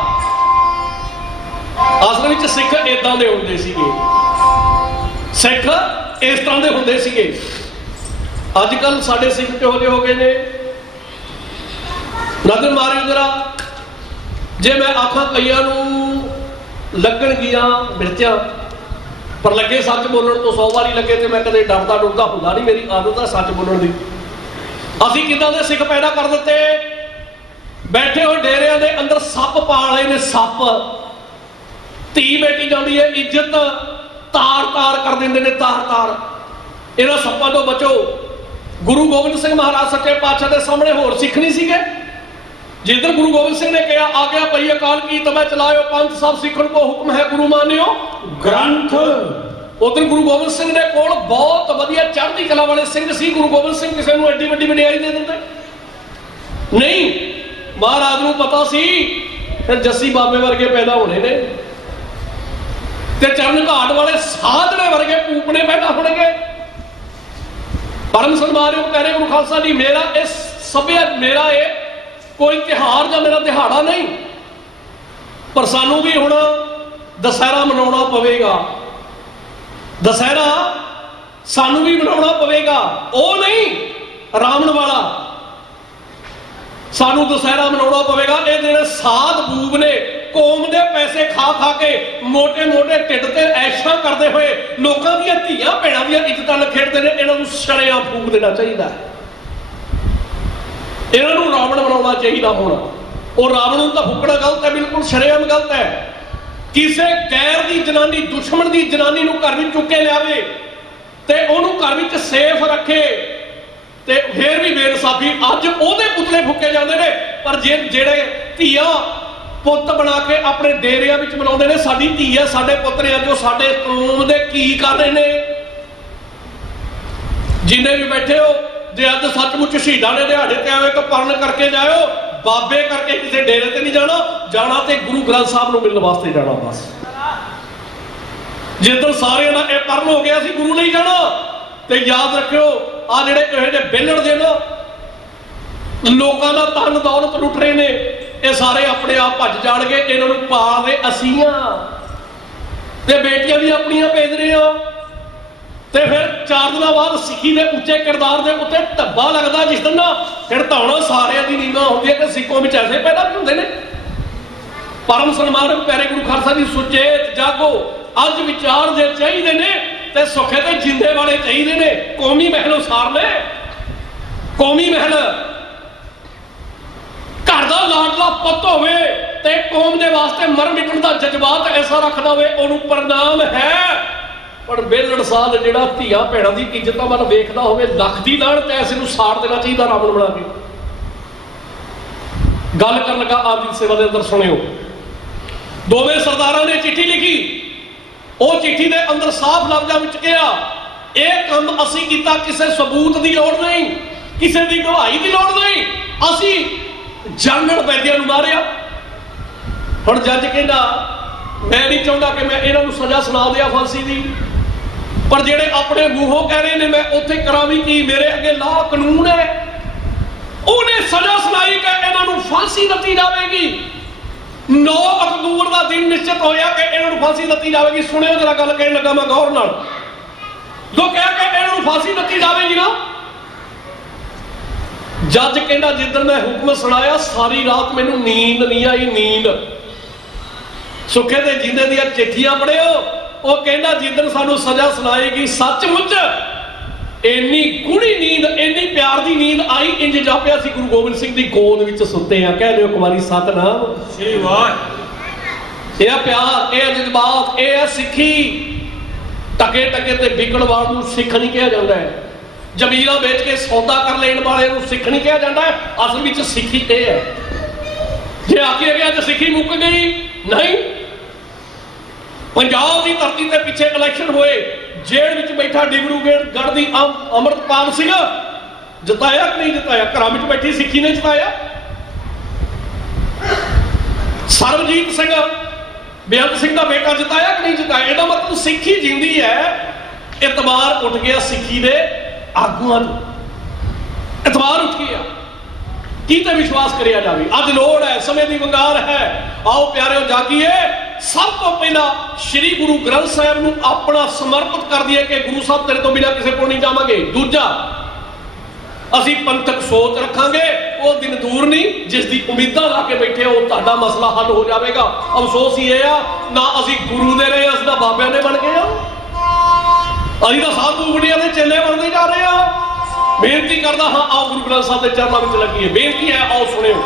ਅਸਲ ਵਿੱਚ ਸਿੱਖ ਇਦਾਂ ਦੇ ਹੁੰਦੇ ਸੀਗੇ, ਸਿੱਖ ਇਸ ਤਰ੍ਹਾਂ ਦੇ ਹੁੰਦੇ ਸੀਗੇ। ਅੱਜ ਕੱਲ ਸਾਡੇ ਸਿੱਖ ਕਿਹੋ ਜਿਹੇ ਹੋ ਗਏ ਨੇ, ਨਜ਼ਰ ਮਾਰਿਓ ਜਰਾ। ਜੇ ਮੈਂ ਆਖਾਂ ਕਈਆਂ ਨੂੰ ਲੱਗਣਗੀਆਂ ਮਿਰਚਾਂ, ਪਰ ਲੱਗੇ ਸੱਚ ਬੋਲਣ ਤੋਂ 100 ਵਾਰੀ ਲੱਗੇ ਤੇ ਮੈਂ ਕਦੇ ਡਰਦਾ ਡੁਰਦਾ ਹੁੰਦਾ ਨਹੀਂ। ਮੇਰੀ ਆਦਤ ਹੈ ਸੱਚ ਬੋਲਣ ਦੀ। ਅਸੀਂ ਕਿੱਦਾਂ ਦੇ ਸਿੱਖ ਪੈਦਾ ਕਰ ਦਿੱਤੇ, ਬੈਠੇ ਹੋਏ ਡੇਰਿਆਂ ਦੇ ਅੰਦਰ ਸੱਪ ਪਾਲੇ ਨੇ। ਸੱਪ ਧੀ ਬੇਟੀ ਜਾਂਦੀ ਹੈ, ਇੱਜ਼ਤ ਤਾਰ ਤਾਰ ਕਰ ਦਿੰਦੇ ਨੇ, ਤਾਰ ਤਾਰ। ਇਹਨਾਂ ਸੱਪਾਂ ਤੋਂ ਬਚੋ। ਗੁਰੂ ਗੋਬਿੰਦ ਸਿੰਘ ਮਹਾਰਾਜ ਸੱਚੇ ਪਾਤਸ਼ਾਹ ਦੇ ਸਾਹਮਣੇ ਹੋਰ ਸਿੱਖ ਨਹੀਂ ਸੀਗੇ जिस दिन गुरु गोबिंद सिंह ने कहा आज्ञा पई अकाल की तबै चलायो पंथ सब सिखण को हुक्म है गुरु मानियो ग्रंथ। उधर गुरु गोबिंद सिंह ने कोल बहुत वधिया चढ़दी कला वाले सिंह सी। गुरु गोबिंद सिंह किसी नूं एडी वड्डी वडियाई दे दिंदे नहीं। महाराज नूं पता सी फिर जस्सी बाबे वर्गे पैदा होने ने ते चरण घाट वाले साधने वर्गे पूपने पैदा होणगे। परम सन्मानयोग प्यारे गुरु खालसा जी, मेरा इस सभ्य मेरा ये कोई त्योहार या मेरा दिहाड़ा नहीं, पर सानू भी हुण दशहरा मनाउणा पवेगा। दशहरा सानू भी मनाउणा पवेगा, वो नहीं रावण वाला। सानू दशहरा मनाउणा पवेगा। ये ਜਿਹੜੇ साध बूब ने कौम के पैसे खा खा के मोटे मोटे ढिड ते ऐशा करते हुए लोगों दी धीआं भैणां दी इज्जतां लखेड़ते हैं, इन्हां नूं शरेआम फूक देना चाहिए। इन्हां नूं रावण बनाउणा चाहिए। हुण ਉਹ ਰਾਵਣ ਨੂੰ ਤਾਂ ਫੁੱਕਣਾ ਗਲਤ ਹੈ, ਬਿਲਕੁਲ ਸ਼ਰੇਆਮ ਗਲਤ ਹੈ। ਕਿਸੇ ਗੈਰ ਦੀ ਜਨਾਨੀ, ਦੁਸ਼ਮਣ ਦੀ ਜਨਾਨੀ ਨੂੰ ਘਰ ਵਿੱਚ ਚੁੱਕ ਕੇ ਲਿਆਵੇ ਤੇ ਉਹਨੂੰ ਘਰ ਵਿੱਚ ਸੇਫ ਰੱਖੇ ਤੇ ਫੇਰ ਵੀ ਬੇਇਨਸਾਫੀ। ਅੱਜ ਉਹਦੇ ਪੁਤਲੇ ਫੁੱਕੇ ਜਾਂਦੇ ਨੇ, ਪਰ ਜਿਹੜੇ ਧੀਆਂ ਪੁੱਤ ਬਣਾ ਕੇ ਆਪਣੇ ਡੇਰਿਆਂ ਵਿੱਚ ਬਣਾਉਂਦੇ ਨੇ, ਸਾਡੀ ਧੀ ਹੈ ਸਾਡੇ ਪੁੱਤ ਨੇ, ਅੱਜ ਉਹ ਸਾਡੇ ਕੌਮ ਦੇ ਕੀ ਕਰ ਰਹੇ ਨੇ। ਜਿੰਨੇ ਵੀ ਬੈਠੇ ਹੋ, ਜੇ ਅੱਜ ਸੱਚਮੁੱਚ ਸ਼ਹੀਦਾਂ ਦੇ ਦਿਹਾੜੇ ਤੇ ਆਵੇ ਤਾਂ ਪਰਨ ਕਰਕੇ ਜਾਇਓ। ਬਾਬੇ ਕਰਕੇ ਕਿਸੇ ਡੇਰੇ ਤੇ ਨਹੀਂ ਜਾਣਾ, ਜਾਣਾ ਤੇ ਗੁਰੂ ਗ੍ਰੰਥ ਸਾਹਿਬ ਨੂੰ ਮਿਲਣ ਵਾਸਤੇ ਜਾਣਾ। ਬਸ ਜਿੱਦਣ ਸਾਰਿਆਂ ਦਾ ਇਹ ਪਰਨ ਹੋ ਗਿਆ ਸੀ ਗੁਰੂ ਨਹੀਂ ਜਾਣਾ। ਤੇ ਯਾਦ ਰੱਖਿਓ, ਆ ਜਿਹੜੇ ਇਹੋ ਜਿਹੇ ਵਿਹਲੜ ਦੇ ਨਾ ਲੋਕਾਂ ਦਾ ਧਨ ਦੌਲਤ ਲੁੱਟ ਰਹੇ ਨੇ, ਇਹ ਸਾਰੇ ਆਪਣੇ ਆਪ ਭੱਜ ਜਾਣਗੇ। ਇਹਨਾਂ ਨੂੰ ਪਾਲਦੇ ਅਸੀਂ ਆ ਤੇ ਬੇਟੀਆਂ ਵੀ ਆਪਣੀਆਂ ਭੇਜ ਰਹੇ ਆ। ਤੇ ਫਿਰ 4 ਦਿਨਾਂ ਬਾਅਦ ਸਿੱਖੀ ਦੇ ਉੱਚੇ ਕਿਰਦਾਰ ਦੇ ਉੱਤੇ ਧੱਬਾ ਲੱਗਦਾ, ਜਿਸ ਦਿਨ ਨਾ ਫਿਰ ਧੌਣਾ ਸਾਰਿਆਂ ਦੀ ਨੀਂਦਾਂ ਹੁੰਦੀਆਂ ਕਿ ਸਿੱਖੋਂ ਵਿੱਚ ਐਸੇ ਪੈਦਾ ਵੀ ਹੁੰਦੇ ਨੇ। ਪਰਮ ਸਨਮਾਨਕ ਪਿਆਰੇ ਗੁਰੂ ਖਾਲਸਾ ਜੀ, ਸੁਚੇਤ ਜਾਗੋ। ਅੱਜ ਵਿਚਾਰ ਜੇ ਚਾਹੀਦੇ ਨੇ ਤੇ ਸੁੱਖੇ ਤੇ ਜਿੰਦੇ ਵਾਲੇ ਚਾਹੀਦੇ ਨੇ। ਕੌਮੀ ਮਹਿਲ ਉਸਾਰਨੇ, ਕੌਮੀ ਮਹਿਲ ਘਰ ਦਾ ਲਾਡਲਾ ਪੁੱਤ ਹੋਵੇ ਤੇ ਕੌਮ ਦੇ ਵਾਸਤੇ ਮਰ ਮਿਟਣ ਦਾ ਜਜ਼ਬਾਤ ਐਸਾ ਰੱਖਦਾ ਹੋਵੇ, ਉਹਨੂੰ ਪ੍ਰਣਾਮ ਹੈ। ਪਰ ਬੇਲੜ ਸਾਧ ਜਿਹੜਾ ਧੀਆਂ ਭੈਣਾਂ ਦੀ ਇੱਜ਼ਤਾਂ ਵੱਲ ਵੇਖਦਾ ਹੋਵੇ, ਲੱਖ ਦੀ ਲਾਹਨਤ ਐਸੇ ਨੂੰ ਸਾੜ ਦੇਣਾ ਚਾਹੀਦਾ ਰਾਵਣ ਬਣਾ ਕੇ। ਗੱਲ ਕਰਨ ਲੱਗਾ ਆਪ ਦੀ ਸੇਵਾ ਦੇ ਅੰਦਰ ਸੁਣਿਓ। ਦੋਵੇਂ ਸਰਦਾਰਾਂ ਨੇ ਚਿੱਠੀ ਲਿਖੀ। ਉਹ ਚਿੱਠੀ ਦੇ ਅੰਦਰ ਸਾਫ਼ ਲਫ਼ਜ਼ਾਂ ਵਿੱਚ ਕਿਹਾ, ਇਹ ਕੰਮ ਅਸੀਂ ਕੀਤਾ, ਕਿਸੇ ਸਬੂਤ ਦੀ ਲੋੜ ਨਹੀਂ, ਕਿਸੇ ਦੀ ਗਵਾਹੀ ਦੀ ਲੋੜ ਨਹੀਂ, ਅਸੀਂ ਜਾਣਨ ਬੈਦਿਆਂ ਨੂੰ ਮਾਰਿਆ। ਹੁਣ ਜੱਜ ਕਹਿੰਦਾ ਮੈਂ ਨਹੀਂ ਚਾਹੁੰਦਾ ਕਿ ਮੈਂ ਇਹਨਾਂ ਨੂੰ ਸਜ਼ਾ ਸੁਣਾ ਦਿਆਂ ਫਾਂਸੀ ਦੀ, ਪਰ ਜਿਹੜੇ ਆਪਣੇ ਮੂੰਹੋਂ ਕਹਿ ਰਹੇ ਨੇ ਮੈਂ ਉੱਥੇ ਕਰਾਂ ਵੀ ਕੀ, ਮੇਰੇ ਅੱਗੇ ਲਾਹ ਕਾਨੂੰਨ ਹੈ। ਉਹਨੇ ਸਜ਼ਾ ਸੁਣਾਈ ਕਿ ਇਹਨਾਂ ਨੂੰ ਫਾਂਸੀ ਦਿੱਤੀ ਜਾਵੇਗੀ। 9 ਅਕਤੂਬਰ ਦਾ ਦਿਨ ਨਿਸ਼ਚਿਤ ਹੋਇਆ ਕਿ ਇਹਨਾਂ ਨੂੰ ਫਾਂਸੀ ਦਿੱਤੀ ਜਾਵੇਗੀ। ਸੁਣਿਓ ਜਰਾ ਗੱਲ ਕਹਿਣ ਲੱਗਾ ਮੈਂ ਗੌਰ ਨਾਲ। ਜੋ ਕਿਹਾ ਕਿ ਇਹਨਾਂ ਨੂੰ ਫਾਂਸੀ ਦਿੱਤੀ ਜਾਵੇਗੀ ਨਾ, ਜੱਜ ਕਹਿੰਦਾ ਜਿੱਦਣ ਮੈਂ ਹੁਕਮ ਸੁਣਾਇਆ ਸਾਰੀ ਰਾਤ ਮੈਨੂੰ ਨੀਂਦ ਨਹੀਂ ਆਈ। ਨੀਂਦ ਸੁੱਖੇ ਤੇ ਜਿੰਦੇ ਦੀਆਂ ਚਿੱਠੀਆਂ ਪੜ੍ਹਿਓ। ਉਹ ਕਹਿੰਦਾ ਜਿੱਦਣ ਸਾਨੂੰ ਸਜ਼ਾ ਸੁਣਾਏਗੀ ਸੱਚਮੁੱਚ ਇੰਨੀ ਗੂੜੀ ਨੀਂਦ, ਇੰਨੀ ਪਿਆਰ ਦੀ ਨੀਂਦ ਆਈ, ਇੰਜ ਜਾਪਿਆ ਸੀ ਗੁਰੂ ਗੋਬਿੰਦ ਸਿੰਘ ਦੀ ਗੋਦ ਵਿੱਚ ਸੁੱਤੇ ਆ। ਕਹਿ ਦਿਓ ਇੱਕ ਵਾਰੀ ਸਤਨਾਮ ਸ੍ਰੀ ਵਾਹਿਗੁਰੂ। ਇਹ ਪਿਆਰ, ਇਹ ਜਜ਼ਬਾਤ, ਇਹ ਹੈ ਸਿੱਖੀ। ਟਕੇ ਟਕੇ ਤੇ ਵਿਕਣ ਵਾਲ ਨੂੰ ਸਿੱਖ ਨਹੀਂ ਕਿਹਾ ਜਾਂਦਾ ਹੈ। ਜ਼ਮੀਰਾਂ ਵੇਚ ਕੇ ਸੌਦਾ ਕਰ ਲੈਣ ਵਾਲੇ ਨੂੰ ਸਿੱਖ ਨਹੀਂ ਕਿਹਾ ਜਾਂਦਾ। ਅਸਲ ਵਿੱਚ ਸਿੱਖੀ ਇਹ ਹੈ। ਜੇ ਆਖਿਆ ਗਿਆ ਤਾਂ ਸਿੱਖੀ ਮੁੱਕ ਗਈ, ਨਹੀਂ। ਪੰਜਾਬ ਦੀ ਧਰਤੀ ਤੇ ਪਿੱਛੇ ਇਲੈਕਸ਼ਨ ਹੋਏ, ਜੇਲ੍ਹ ਵਿੱਚ ਬੈਠਾ ਡਿਬਰੂਗੜ੍ਹ ਦੀ ਅੰਮ੍ਰਿਤਪਾਲ ਸਿੰਘ ਜਿਤਾਇਆ ਕਿ ਨਹੀਂ ਜਿਤਾਇਆ? ਘਰਾਂ ਵਿੱਚ ਬੈਠੀ ਸਿੱਖੀ ਨੇ ਜਿਤਾਇਆ। ਸਰਬਜੀਤ ਸਿੰਘ ਬੇਅੰਤ ਸਿੰਘ ਦਾ ਬੇਟਾ ਜਿਤਾਇਆ ਕਿ ਨਹੀਂ ਜਿਤਾਇਆ? ਇਹਦਾ ਮਤਲਬ ਸਿੱਖੀ ਜਿੰਦੀ ਹੈ। ਇਤਬਾਰ ਉੱਠ ਗਿਆ ਸਿੱਖੀ ਦੇ ਆਗੂਆਂ ਨੂੰ, ਇਤਬਾਰ ਉੱਠ ਗਿਆ। ਕੀ ਤੇ ਵਿਸ਼ਵਾਸ ਕਰਿਆ ਜਾਵੇ? ਅੱਜ ਲੋੜ ਹੈ, ਸਮੇਂ ਦੀ ਵੰਗਾਰ ਹੈ। ਆਓ ਪਿਆਰਿਓ ਜਾਗੀਏ। ਸਭ ਤੋਂ ਪਹਿਲਾਂ ਸ੍ਰੀ ਗੁਰੂ ਗ੍ਰੰਥ ਸਾਹਿਬ ਨੂੰ ਆਪਣਾ ਸਮਰਪਿਤ ਕਰ ਦਈਏ ਕਿ ਗੁਰੂ ਸਾਹਿਬ ਤੇਰੇ ਤੋਂ ਬਿਨਾਂ ਕਿਸੇ ਕੋਲ ਨਹੀਂ ਜਾਵਾਂਗੇ। ਦੂਜਾ, ਅਸੀਂ ਪੰਥਕ ਸੋਚ ਰੱਖਾਂਗੇ। ਉਹ ਦਿਨ ਦੂਰ ਨਹੀਂ ਜਿਸ ਦੀ ਉਮੀਦਾਂ ਲਾ ਕੇ ਬੈਠੇ ਹੋ, ਤੁਹਾਡਾ ਮਸਲਾ ਹੱਲ ਹੋ ਜਾਵੇਗਾ। ਅਫਸੋਸ ਹੀ ਇਹ ਆ, ਨਾ ਅਸੀਂ ਗੁਰੂ ਦੇ ਰਹੇ, ਅਸੀਂ ਤਾਂ ਬਾਬਿਆਂ ਦੇ ਬਣ ਗਏ ਆ। ਅਸੀਂ ਤਾਂ ਸਾਧੂ ਬੁੱਢੀਆਂ ਦੇ ਚੇਲੇ ਬਣਦੇ ਜਾ ਰਹੇ ਆ। ਬੇਨਤੀ ਕਰਦਾ ਹਾਂ, ਆਓ ਗੁਰੂ ਗ੍ਰੰਥ ਸਾਹਿਬ ਦੇ ਚਰਨਾਂ ਵਿੱਚ ਲੱਗੀਏ। ਬੇਨਤੀ ਹੈ, ਆਓ ਸੁਣਿਓ।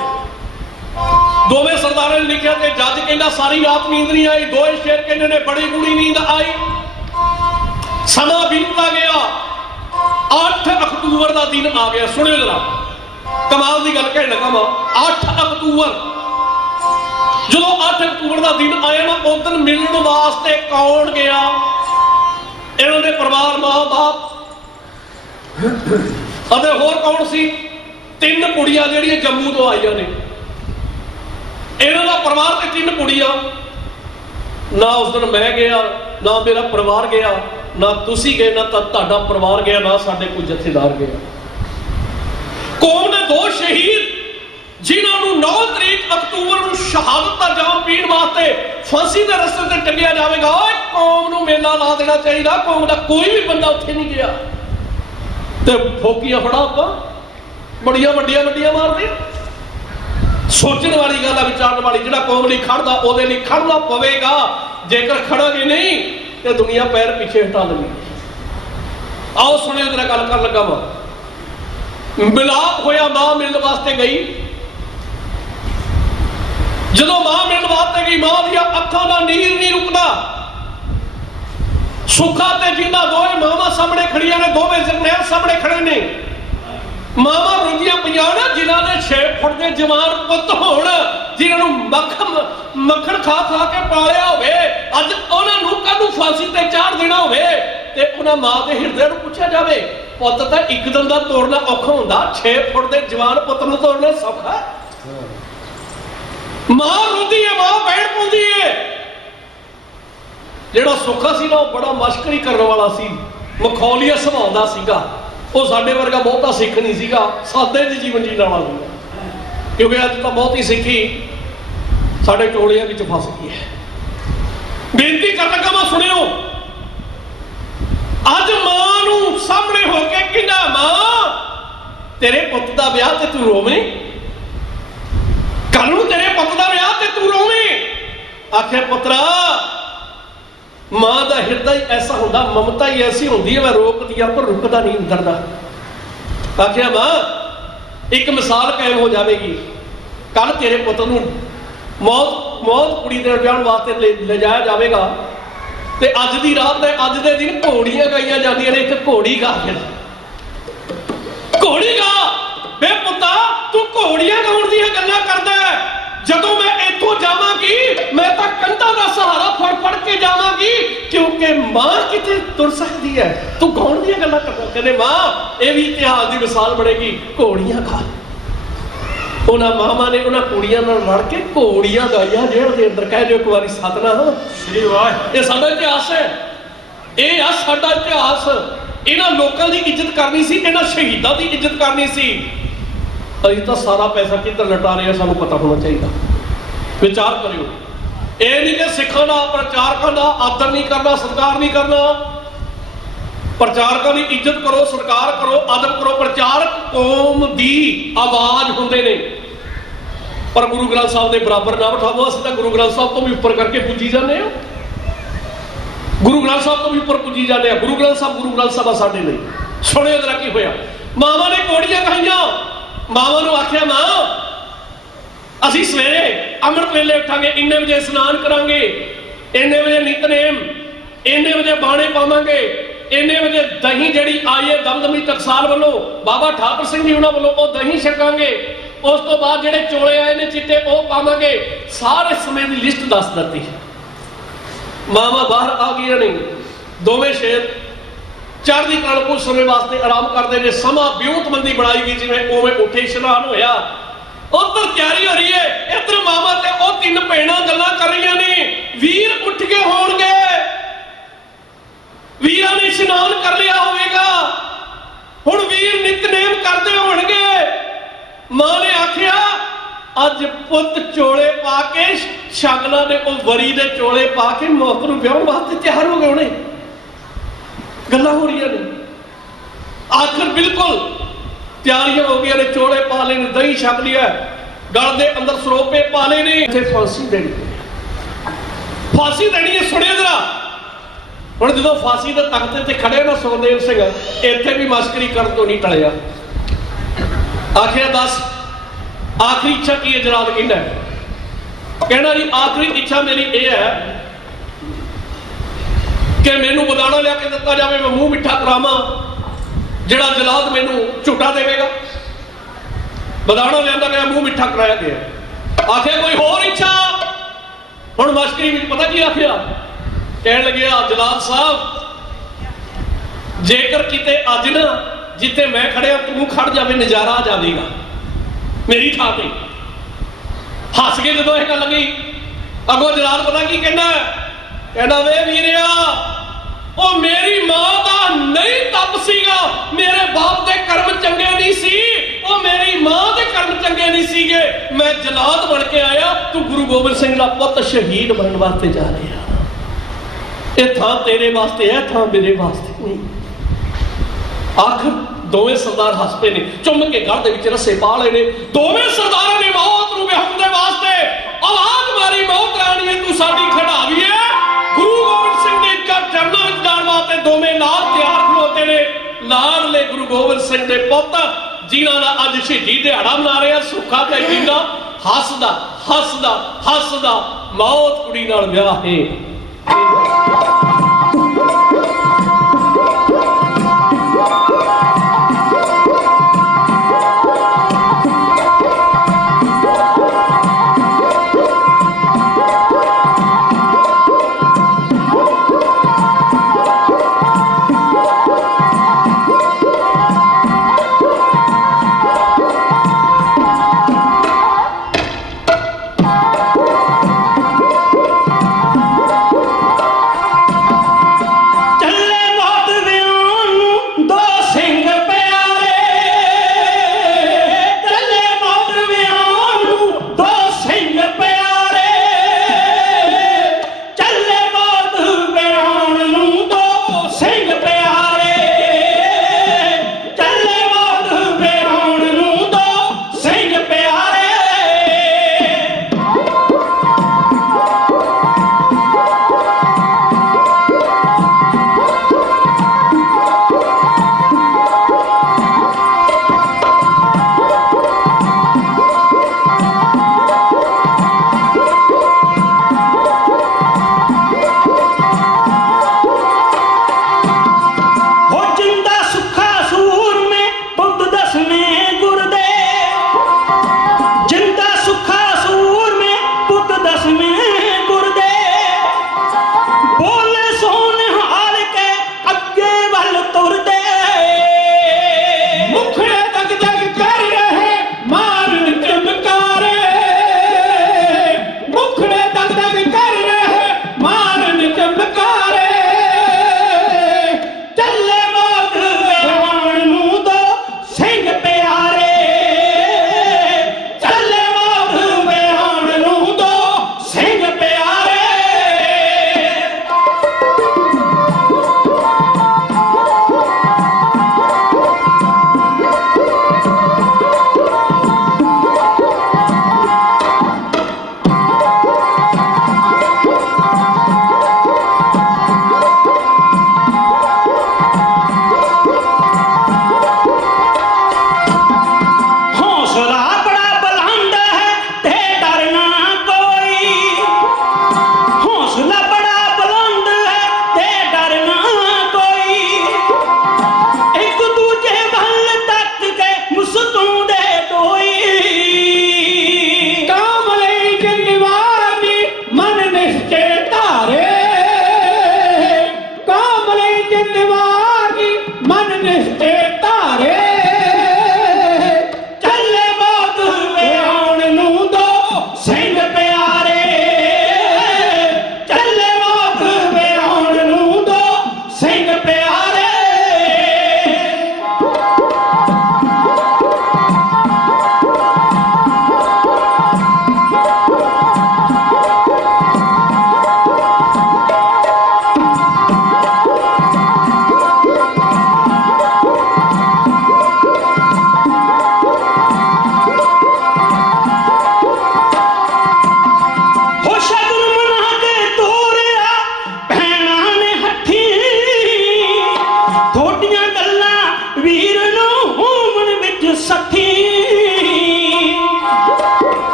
ਦੋਵੇਂ ਸਰਦਾਰਾਂ ਨੇ ਲਿਖਿਆ ਤੇ ਜੱਜ ਕਹਿੰਦਾ ਸਾਰੀ ਰਾਤ ਨੀਂਦ ਨਹੀਂ ਆਈ। ਦੋਏ ਸ਼ੇਰ ਕਹਿੰਦੇ ਨੇ ਬੜੀ ਗੂੜੀ ਨੀਂਦ ਆਈ। ਸਮਾਂ ਬੀਤਦਾ ਗਿਆ। 8 ਅਕਤੂਬਰ ਦਾ ਦਿਨ ਆ ਗਿਆ। ਸੁਣਿਓ ਜਰਾ, ਕਮਾਲ ਦੀ ਗੱਲ ਕਹਿਣ ਲੱਗਾ ਵਾ 8 ਅਕਤੂਬਰ ਜਦੋਂ 8 ਅਕਤੂਬਰ ਦਾ ਦਿਨ ਆਇਆ ਨਾ ਉਸ ਦਿਨ ਮਿਲਣ ਵਾਸਤੇ ਕੌਣ ਗਿਆ? ਇਹਨਾਂ ਦੇ ਪਰਿਵਾਰ, ਮਾਂ ਬਾਪ ਅਤੇ ਹੋਰ ਕੌਣ ਸੀ? 3 ਕੁੜੀਆਂ ਜਿਹੜੀਆਂ ਜੰਮੂ ਤੋਂ ਆਈਆਂ ਨੇ। ਇਹਨਾਂ ਦਾ ਪਰਿਵਾਰ ਤੇ 3 ਕੁੜੀਆਂ। ਨਾ ਉਸ ਦਿਨ ਮੈਂ ਗਿਆ, ਨਾ ਮੇਰਾ ਪਰਿਵਾਰ ਗਿਆ, ਨਾ ਤੁਸੀਂ ਗਏ, ਨਾ ਤਾਂ ਤੁਹਾਡਾ ਪਰਿਵਾਰ ਗਿਆ, ਨਾ ਸਾਡੇ ਕੋਈ ਜਥੇਦਾਰ ਗਿਆ। ਕੌਮ ਨੇ 2 ਸ਼ਹੀਦ ਜਿਨ੍ਹਾਂ ਨੂੰ 9 ਤਰੀਕ ਅਕਤੂਬਰ ਨੂੰ ਸ਼ਹਾਦਤ ਦਾ ਜਾਮ ਪੀਣ ਵਾਸਤੇ ਫਾਂਸੀ ਦੇ ਰਸਤੇ ਤੇ ਟੰਗਿਆ ਜਾਵੇਗਾ। ਓਏ ਕੌਮ ਨੂੰ ਮੇਲਾ ਲਾ ਦੇਣਾ ਚਾਹੀਦਾ। ਕੌਮ ਦਾ ਕੋਈ ਵੀ ਬੰਦਾ ਉੱਥੇ ਨਹੀਂ ਗਿਆ ਤੇ ਫੋਕੀਆਂ ਫੜਾ ਆਪਾਂ ਬੜੀਆਂ ਵੱਡੀਆਂ ਮਾਰਦੇ। ਸੋਚਣ ਵਾਲੀ ਗੱਲ ਆ, ਵਿਚਾਰਨ ਵਾਲੀ। ਜਿਹੜਾ ਕੌਮ ਲਈ ਖੜਦਾ ਉਹਦੇ ਲਈ ਖੜਨਾ ਪਵੇਗਾ। ਜੇਕਰ ਖੜਾਂਗੇ ਨਹੀਂ ਤੇ ਦੁਨੀਆ ਪੈਰ ਪਿੱਛੇ ਹਟਾ ਦੇਣੀ। ਆਓ ਸੁਣਿਓ, ਜਰਾ ਗੱਲ ਕਰਨ ਲੱਗਾ ਵਾ। ਮਿਲਾਪ ਹੋਇਆ, ਮਾਂ ਮਿਲਣ ਵਾਸਤੇ ਗਈ। ਜਦੋਂ ਮਾਂ ਮਿਲਣ ਵਾਸਤੇ ਗਈ, ਮਾਂ ਦੀਆਂ ਅੱਖਾਂ ਦਾ ਨੀਰ ਨਹੀਂ ਰੁਕਦਾ। ਸੁੱਖਾ ਤੇ ਜਿੰਦਾ ਦੋਵੇਂ ਮਾਵਾਂ ਸਾਹਮਣੇ ਖੜੀਆਂ ਨੇ, ਦੋਵੇਂ ਜਰਨੈਲ ਸਾਹਮਣੇ ਖੜੇ ਨੇ। ਮਾਵਾਂ ਰੋਂਦੀਆਂ ਪਈਆਂ ਨਾ, ਜਿਨ੍ਹਾਂ ਦੇ 6 ਫੁੱਟ ਦੇ ਜਵਾਨ ਪੁੱਤ ਹੋਣ, ਜਿਨ੍ਹਾਂ ਨੂੰ ਮੱਖਣ ਖਾ ਕੇ ਪਾਲਿਆ ਹੋਵੇ, ਅੱਜ ਉਹਨਾਂ ਨੂੰ ਕਾਹਨੂੰ ਫਾਂਸੀ ਤੇ ਚਾੜ ਦੇਣਾ ਹੋਵੇ ਤੇ ਉਹਨਾਂ ਮਾਂ ਦੇ ਹਿਰਦੇ ਨੂੰ ਪੁੱਛਿਆ ਜਾਵੇ। ਪੁੱਤ ਤਾਂ ਇੱਕ ਦਿਨ ਦਾ ਤੋੜਨਾ ਔਖਾ ਹੁੰਦਾ, 6 ਫੁੱਟ ਦੇ ਜਵਾਨ ਪੁੱਤ ਨੂੰ ਤੋੜਨਾ ਸੌਖਾ। ਮਾਂ ਰੋਂਦੀ ਹੈ, ਮਾਂ ਬੈਠ ਪਾਉਂਦੀ ਹੈ। ਜਿਹੜਾ ਸੁੱਖਾ ਸੀ ਨਾ ਉਹ ਬੜਾ ਮਸ਼ਕਰੀ ਕਰਨ ਵਾਲਾ ਸੀ, ਮਖੌਲੀਆ ਸੁਭਾਅ ਦਾ ਸੀਗਾ। ਉਹ ਸਾਡੇ ਵਰਗਾ ਬਹੁਤਾ ਸਿੱਖ ਨਹੀਂ ਸੀਗਾ, ਸਾਦੇ ਜਿਹੇ ਜੀਵਨ ਜੀਣ ਵਾਲਾ ਸੀਗਾ। ਕਿਉਂਕਿ ਅੱਜ ਤਾਂ ਬਹੁਤੀ ਸਿੱਖੀ ਸਾਡੇ ਟੋਲਿਆਂ ਵਿੱਚ ਫਸ ਗਈ ਹੈ। ਬੇਨਤੀ ਕਰਨ ਲੱਗਾ, ਮੈਂ ਸੁਣਿਓ, ਅੱਜ ਮਾਂ ਨੂੰ ਸਾਹਮਣੇ ਹੋ ਕੇ ਕਹਿੰਦਾ, ਮਾਂ ਤੇਰੇ ਪੁੱਤ ਦਾ ਵਿਆਹ ਤੇ ਤੂੰ ਰੋਵੇਂ, ਕੱਲ ਨੂੰ ਤੇਰੇ ਪੁੱਤ ਦਾ ਵਿਆਹ ਤੇ ਤੂੰ ਰੋਵੇਂ। ਆਖਿਆ ਪੁੱਤਰਾ, ਮਾਂ ਦਾ ਹਿਰਦਾ ਹੀ ਐਸਾ ਹੁੰਦਾ, ਮਮਤਾ ਹੀ ਐਸੀ ਹੁੰਦੀ ਹੈ, ਮੈਂ ਰੋਕਦੀ ਆ ਪਰ ਰੁਕਦਾ ਨਹੀਂ ਅੰਦਰਦਾ। ਆਖਿਆ ਮਾਂ, ਇੱਕ ਮਿਸਾਲ ਕਾਇਮ ਹੋ ਜਾਵੇਗੀ। ਕੱਲ ਤੇਰੇ ਪੁੱਤ ਨੂੰ ਮੌਤ ਕੁੜੀ ਦੇ ਵਿਆਹ ਵਾਸਤੇ ਲਿਜਾਇਆ ਜਾਵੇਗਾ ਤੇ ਅੱਜ ਦੀ ਰਾਤ ਤੇ ਅੱਜ ਦੇ ਦਿਨ ਘੋੜੀਆਂ ਗਾਈਆਂ ਜਾਂਦੀਆਂ ਨੇ। ਇੱਕ ਘੋੜੀ ਗਾ ਕੇ, ਘੋੜੀ ਗਾ ਬੇ ਪੁੱਤਾ, ਤੂੰ ਘੋੜੀਆਂ ਗਾਉਣ ਦੀਆਂ ਗੱਲਾਂ ਕਰਦਾ। ਜਦੋਂ ਮੈਂ ਇੱਥੋਂ ਜਾਵਾਂਗੀ ਮੈਂ ਤਾਂ ਕੰਧਾਂ ਦਾ ਸਹਾਰਾ ਫੜ ਕੇ ਜਾਵਾਂਗੀ, ਕਿਉਂਕਿ ਮਾਂ ਕਿਤੇ ਤੁਰ ਸਕਦੀ ਹੈ, ਤੂੰ ਗਾਉਣ ਦੀਆਂ ਗੱਲਾਂ ਕਰਦਾ। ਕਹਿੰਦੇ ਮਾਂ, ਇਹ ਵੀ ਇਤਿਹਾਸ ਦੀ ਮਿਸਾਲ ਬਣੇਗੀ। ਘੋੜੀਆਂ ਗਾ। ਉਹਨਾਂ ਮਾਵਾਂ ਨੇ ਉਹਨਾਂ ਕੁੜੀਆਂ ਨਾਲ ਰਲ ਕੇ ਘੋੜੀਆਂ ਗਾਈਆਂ, ਜੇਲ੍ਹ ਦੇ ਅੰਦਰ। ਕਹਿ ਦਿਓ ਇੱਕ ਵਾਰੀ ਸਤਨਾਮ ਸ੍ਰੀ ਵਾਹਿਗੁਰੂ। ਇਹ ਸਾਡਾ ਇਤਿਹਾਸ ਹੈ, ਇਹ ਆ ਸਾਡਾ ਇਤਿਹਾਸ। ਇਹਨਾਂ ਲੋਕਾਂ ਦੀ ਇੱਜ਼ਤ ਕਰਨੀ ਸੀ, ਇਹਨਾਂ ਸ਼ਹੀਦਾਂ ਦੀ ਇੱਜ਼ਤ ਕਰਨੀ ਸੀ। ਅਸੀਂ ਤਾਂ ਸਾਰਾ ਪੈਸਾ ਕਿੱਧਰ ਲਟਾ ਰਹੇ ਹਾਂ, ਸਾਨੂੰ ਪਤਾ ਹੋਣਾ ਚਾਹੀਦਾ। ਵਿਚਾਰ ਕਰਿਓ। ਇਹ ਨਹੀਂ ਕਿ ਸਿੱਖਾਂ ਦਾ, ਪ੍ਰਚਾਰਕਾਂ ਦਾ ਆਦਰ ਨਹੀਂ ਕਰਨਾ, ਸਤਿਕਾਰ ਨਹੀਂ ਕਰਨਾ। ਪ੍ਰਚਾਰਕਾਂ ਦੀ ਇੱਜ਼ਤ ਕਰੋ, ਸਤਿਕਾਰ ਕਰੋ, ਆਦਰ ਕਰੋ। ਪ੍ਰਚਾਰਕ ਕੌਮ ਦੀ ਆਵਾਜ਼ ਹੁੰਦੇ ਨੇ, ਪਰ ਗੁਰੂ ਗ੍ਰੰਥ ਸਾਹਿਬ ਦੇ ਬਰਾਬਰ ਨਾ ਬਿਠਾਵੋ। ਅਸੀਂ ਤਾਂ ਗੁਰੂ ਗ੍ਰੰਥ ਸਾਹਿਬ ਤੋਂ ਵੀ ਉੱਪਰ ਕਰਕੇ ਪੁੱਜੀ ਜਾਂਦੇ ਹਾਂ, ਗੁਰੂ ਗ੍ਰੰਥ ਸਾਹਿਬ ਤੋਂ ਵੀ ਉੱਪਰ ਪੁੱਜੀ ਜਾਂਦੇ ਆ। ਗੁਰੂ ਗ੍ਰੰਥ ਸਾਹਿਬ ਆ ਸਾਡੇ ਲਈ। ਸੁਣਿਓ ਜਰਾ ਕੀ ਹੋਇਆ। ਮਾਵਾਂ ਨੇ ਘੋੜੀਆਂ ਗਾਈਆਂ। ਮਾਵਾਂ ਨੂੰ ਆਖਿਆ, ਮਾਂ ਅਸੀਂ ਸਵੇਰੇ ਅੰਮ੍ਰਿਤ ਵੇਲੇ ਉੱਠਾਂਗੇ, ਇੰਨੇ ਵਜੇ ਇਸ਼ਨਾਨ ਕਰਾਂਗੇ, ਇੰਨੇ ਵਜੇ ਨਿਤਨੇਮ, ਇੰਨੇ ਵਜੇ ਬਾਣੇ ਪਾਵਾਂਗੇ, ਇੰਨੇ ਵਜੇ ਦਹੀਂ ਜਿਹੜੀ ਆਈ ਹੈ ਦਮਦਮੀ ਟਕਸਾਲ ਵੱਲੋਂ, ਬਾਬਾ ਠਾਕੁਰ ਸਿੰਘ ਜੀ ਉਹਨਾਂ ਵੱਲੋਂ, ਉਹ ਦਹੀਂ ਛਕਾਂਗੇ। ਉਸ ਤੋਂ ਬਾਅਦ ਜਿਹੜੇ ਚੋਲੇ ਆਏ ਨੇ ਚਿੱਟੇ ਉਹ ਪਾਵਾਂਗੇ। ਸਾਰੇ ਸਮੇਂ ਦੀ ਲਿਸਟ ਦੱਸ ਦਿੱਤੀ। ਮਾਵਾਂ ਬਾਹਰ ਆ ਗਈਆਂ ਨੇ। ਦੋਵੇਂ ਸ਼ੇਰ ਚੜ੍ਹਦੀ ਕਲਾ ਕੁਝ ਸਮੇਂ ਵਾਸਤੇ ਆਰਾਮ ਕਰਦੇ ਨੇ। ਸਮਾਂ ਵਿਉਂਤਬੰਦੀ ਬਣਾਈ ਗਈ, ਜਿਵੇਂ ਉਵੇਂ ਉੱਠੇ ਇਸ਼ਨਾਨ ਹੋਇਆ। ਉੱਧਰ ਤਿਆਰੀ ਹੋ ਰਹੀ ਹੈ, ਇੱਧਰ ਮਾਵਾਂ ਤੇ ਉਹ 3 ਭੈਣਾਂ ਗੱਲਾਂ ਕਰ ਰਹੀਆਂ ਨੇ। ਵੀਰ ਉੱਠ ਕੇ ਹੋਣਗੇ, ਵੀਰਾਂ ਨੇ ਇਸ਼ਨਾਨ ਕਰ ਲਿਆ ਹੋਵੇਗਾ, ਹੁਣ ਵੀਰ ਨਿਤਨੇਮ ਕਰਦੇ ਹੋਣਗੇ। ਮਾਂ ਨੇ ਆਖਿਆ, ਅੱਜ ਪੁੱਤ ਚੋਲੇ ਪਾ ਕੇ, ਸ਼ਗਨਾਂ ਦੇ ਉਹ ਵਰੀ ਦੇ ਚੋਲੇ ਪਾ ਕੇ ਮੌਤ ਨੂੰ ਵਿਆਹਣ ਵਾਸਤੇ ਤਿਆਰ ਹੋ ਗਏ ਹੋਣੇ। ਗੱਲਾਂ ਹੋ ਰਹੀਆਂ ਨੇ। ਆਖਰ ਬਿਲਕੁਲ ਤਿਆਰੀਆਂ ਹੋ ਗਈਆਂ ਨੇ। ਚੋਲੇ ਪਾ ਲਏ ਨੇ, ਦਹੀਂ ਛਕ ਲਿਆ, ਗਲ ਦੇ ਅੰਦਰ ਸਰੋਪੇ ਪਾ ਲਏ ਨੇ। ਇੱਥੇ ਫਾਂਸੀ ਦੇਣੀ ਹੈ। ਸੁਣਿਓ ਜਰਾ। ਹੁਣ ਜਦੋਂ ਫਾਂਸੀ ਦੇ ਤਖਤੇ ਤੇ ਖੜੇ ਨਾ ਸੁਖਦੇਵ ਸਿੰਘ, ਇੱਥੇ ਵੀ ਮਸਕਰੀ ਕਰਨ ਤੋਂ ਨਹੀਂ ਟਲਿਆ। ਆਖਿਆ, ਦੱਸ ਆਖਰੀ ਇੱਛਾ ਕੀ ਹੈ? ਜਨਾਬ ਕਹਿੰਦਾ ਜੀ, ਆਖਰੀ ਇੱਛਾ ਮੇਰੀ ਇਹ ਹੈ ਕਿ ਮੈਨੂੰ ਬਦਾਣਾ ਲਿਆ ਕੇ ਦਿੱਤਾ ਜਾਵੇ, ਮੈਂ ਮੂੰਹ ਮਿੱਠਾ ਕਰਾਵਾਂ। ਜਿਹੜਾ ਜਲਾਦ ਮੈਨੂੰ ਝੂਟਾ ਦੇਵੇਗਾ, ਬਦਾਣਾ ਲਿਆਂਦਾ ਗਿਆ, ਮੂੰਹ ਮਿੱਠਾ ਕਰਾਇਆ ਗਿਆ। ਆਖਿਆ ਕੋਈ ਹੋਰ ਇੱਛਾ? ਹੁਣ ਮਸ਼ਕਰੀ ਵਿੱਚ ਪਤਾ ਕੀ ਆਖਿਆ? ਕਹਿਣ ਲੱਗਿਆ ਜਲਾਦ ਸਾਹਿਬ, ਜੇਕਰ ਕਿਤੇ ਅੱਜ ਨਾ ਜਿੱਥੇ ਮੈਂ ਖੜਿਆ ਤੂੰ ਖੜ ਜਾਵੇ, ਨਜ਼ਾਰਾ ਆ ਜਾਵੇਗਾ ਮੇਰੀ ਥਾਂ ਤੇ। ਹੱਸ ਕੇ ਜਦੋਂ ਇਹ ਗੱਲ ਲੱਗੀ, ਅੱਗੋਂ ਜਲਾਦ ਪਤਾ ਕੀ ਕਹਿੰਦਾ? ਕਹਿੰਦਾ ਵੇ ਵੀਰਿਆ, ਉਹ ਮੇਰੀ ਮਾਂ ਦਾ ਨਹੀਂ ਤਪ ਸੀਗਾ, ਮੇਰੇ ਬਾਪ ਦੇ ਕਰਮ ਚੰਗੇ ਨਹੀਂ ਸੀ, ਉਹ ਮੇਰੀ ਮਾਂ ਦੇ ਕਰਮ ਚੰਗੇ ਨਹੀਂ ਸੀਗੇ। ਮੈਂ ਜਲਾਦ ਬਣ ਕੇ ਆਇਆ, ਤੂੰ ਗੁਰੂ ਗੋਬਿੰਦ ਸਿੰਘ ਦਾ ਪੁੱਤ ਸ਼ਹੀਦ ਬਣਨ ਵਾਸਤੇ ਜਾ ਰਿਹਾ। ਇਹ ਥਾਂ ਤੇਰੇ ਵਾਸਤੇ ਹੈ, ਥਾਂ ਮੇਰੇ ਵਾਸਤੇ ਨਹੀਂ। ਆਖਰ ਦੋਵੇਂ ਸਰਦਾਰ ਹੱਸ ਪਏ ਨੇ, ਚੁੰਮ ਕੇ ਗਲ ਦੇ ਵਿੱਚ ਰੱਸੇ ਪਾ ਲਏ ਨੇ। ਦੋਵੇਂ ਸਰਦਾਰਾਂ ਨੇ ਮੌਤ ਨੂੰ ਵਿਹਾਉਣ ਦੇ ਵਾਸਤੇ ਆਵਾਜ਼ ਮਾਰੀ, ਮੌਤ ਰਾਣੀਏ ਤੂੰ ਸਾਡੀ ਖੜਾਵੀ ਹੈ। ਗੁਰੂ ਗੋਬਿੰਦ ਸਿੰਘ ਦੇ ਚਰਨਾਂ ਵਿੱਚ ਜਾਣ ਵਾਸਤੇ ਦੋਵੇਂ ਨਾਲ ਤਿਆਰ ਖਲੋਤੇ ਨੇ। ਲਾਡਲੇ ਗੁਰੂ ਗੋਬਿੰਦ ਸਿੰਘ ਦੇ ਪੁੱਤ ਜਿਨ੍ਹਾਂ ਦਾ ਅੱਜ ਸ਼ਹੀਦੀ ਦਿਹਾੜਾ ਮਨਾ ਰਹੇ ਆ, ਸੁੱਖਾ ਤੇ ਜਿੰਦਾ ਹੱਸਦਾ ਹੱਸਦਾ ਹੱਸਦਾ ਮੌਤ ਕੁੜੀ ਨਾਲ ਵਿਆਹ ਹੈ।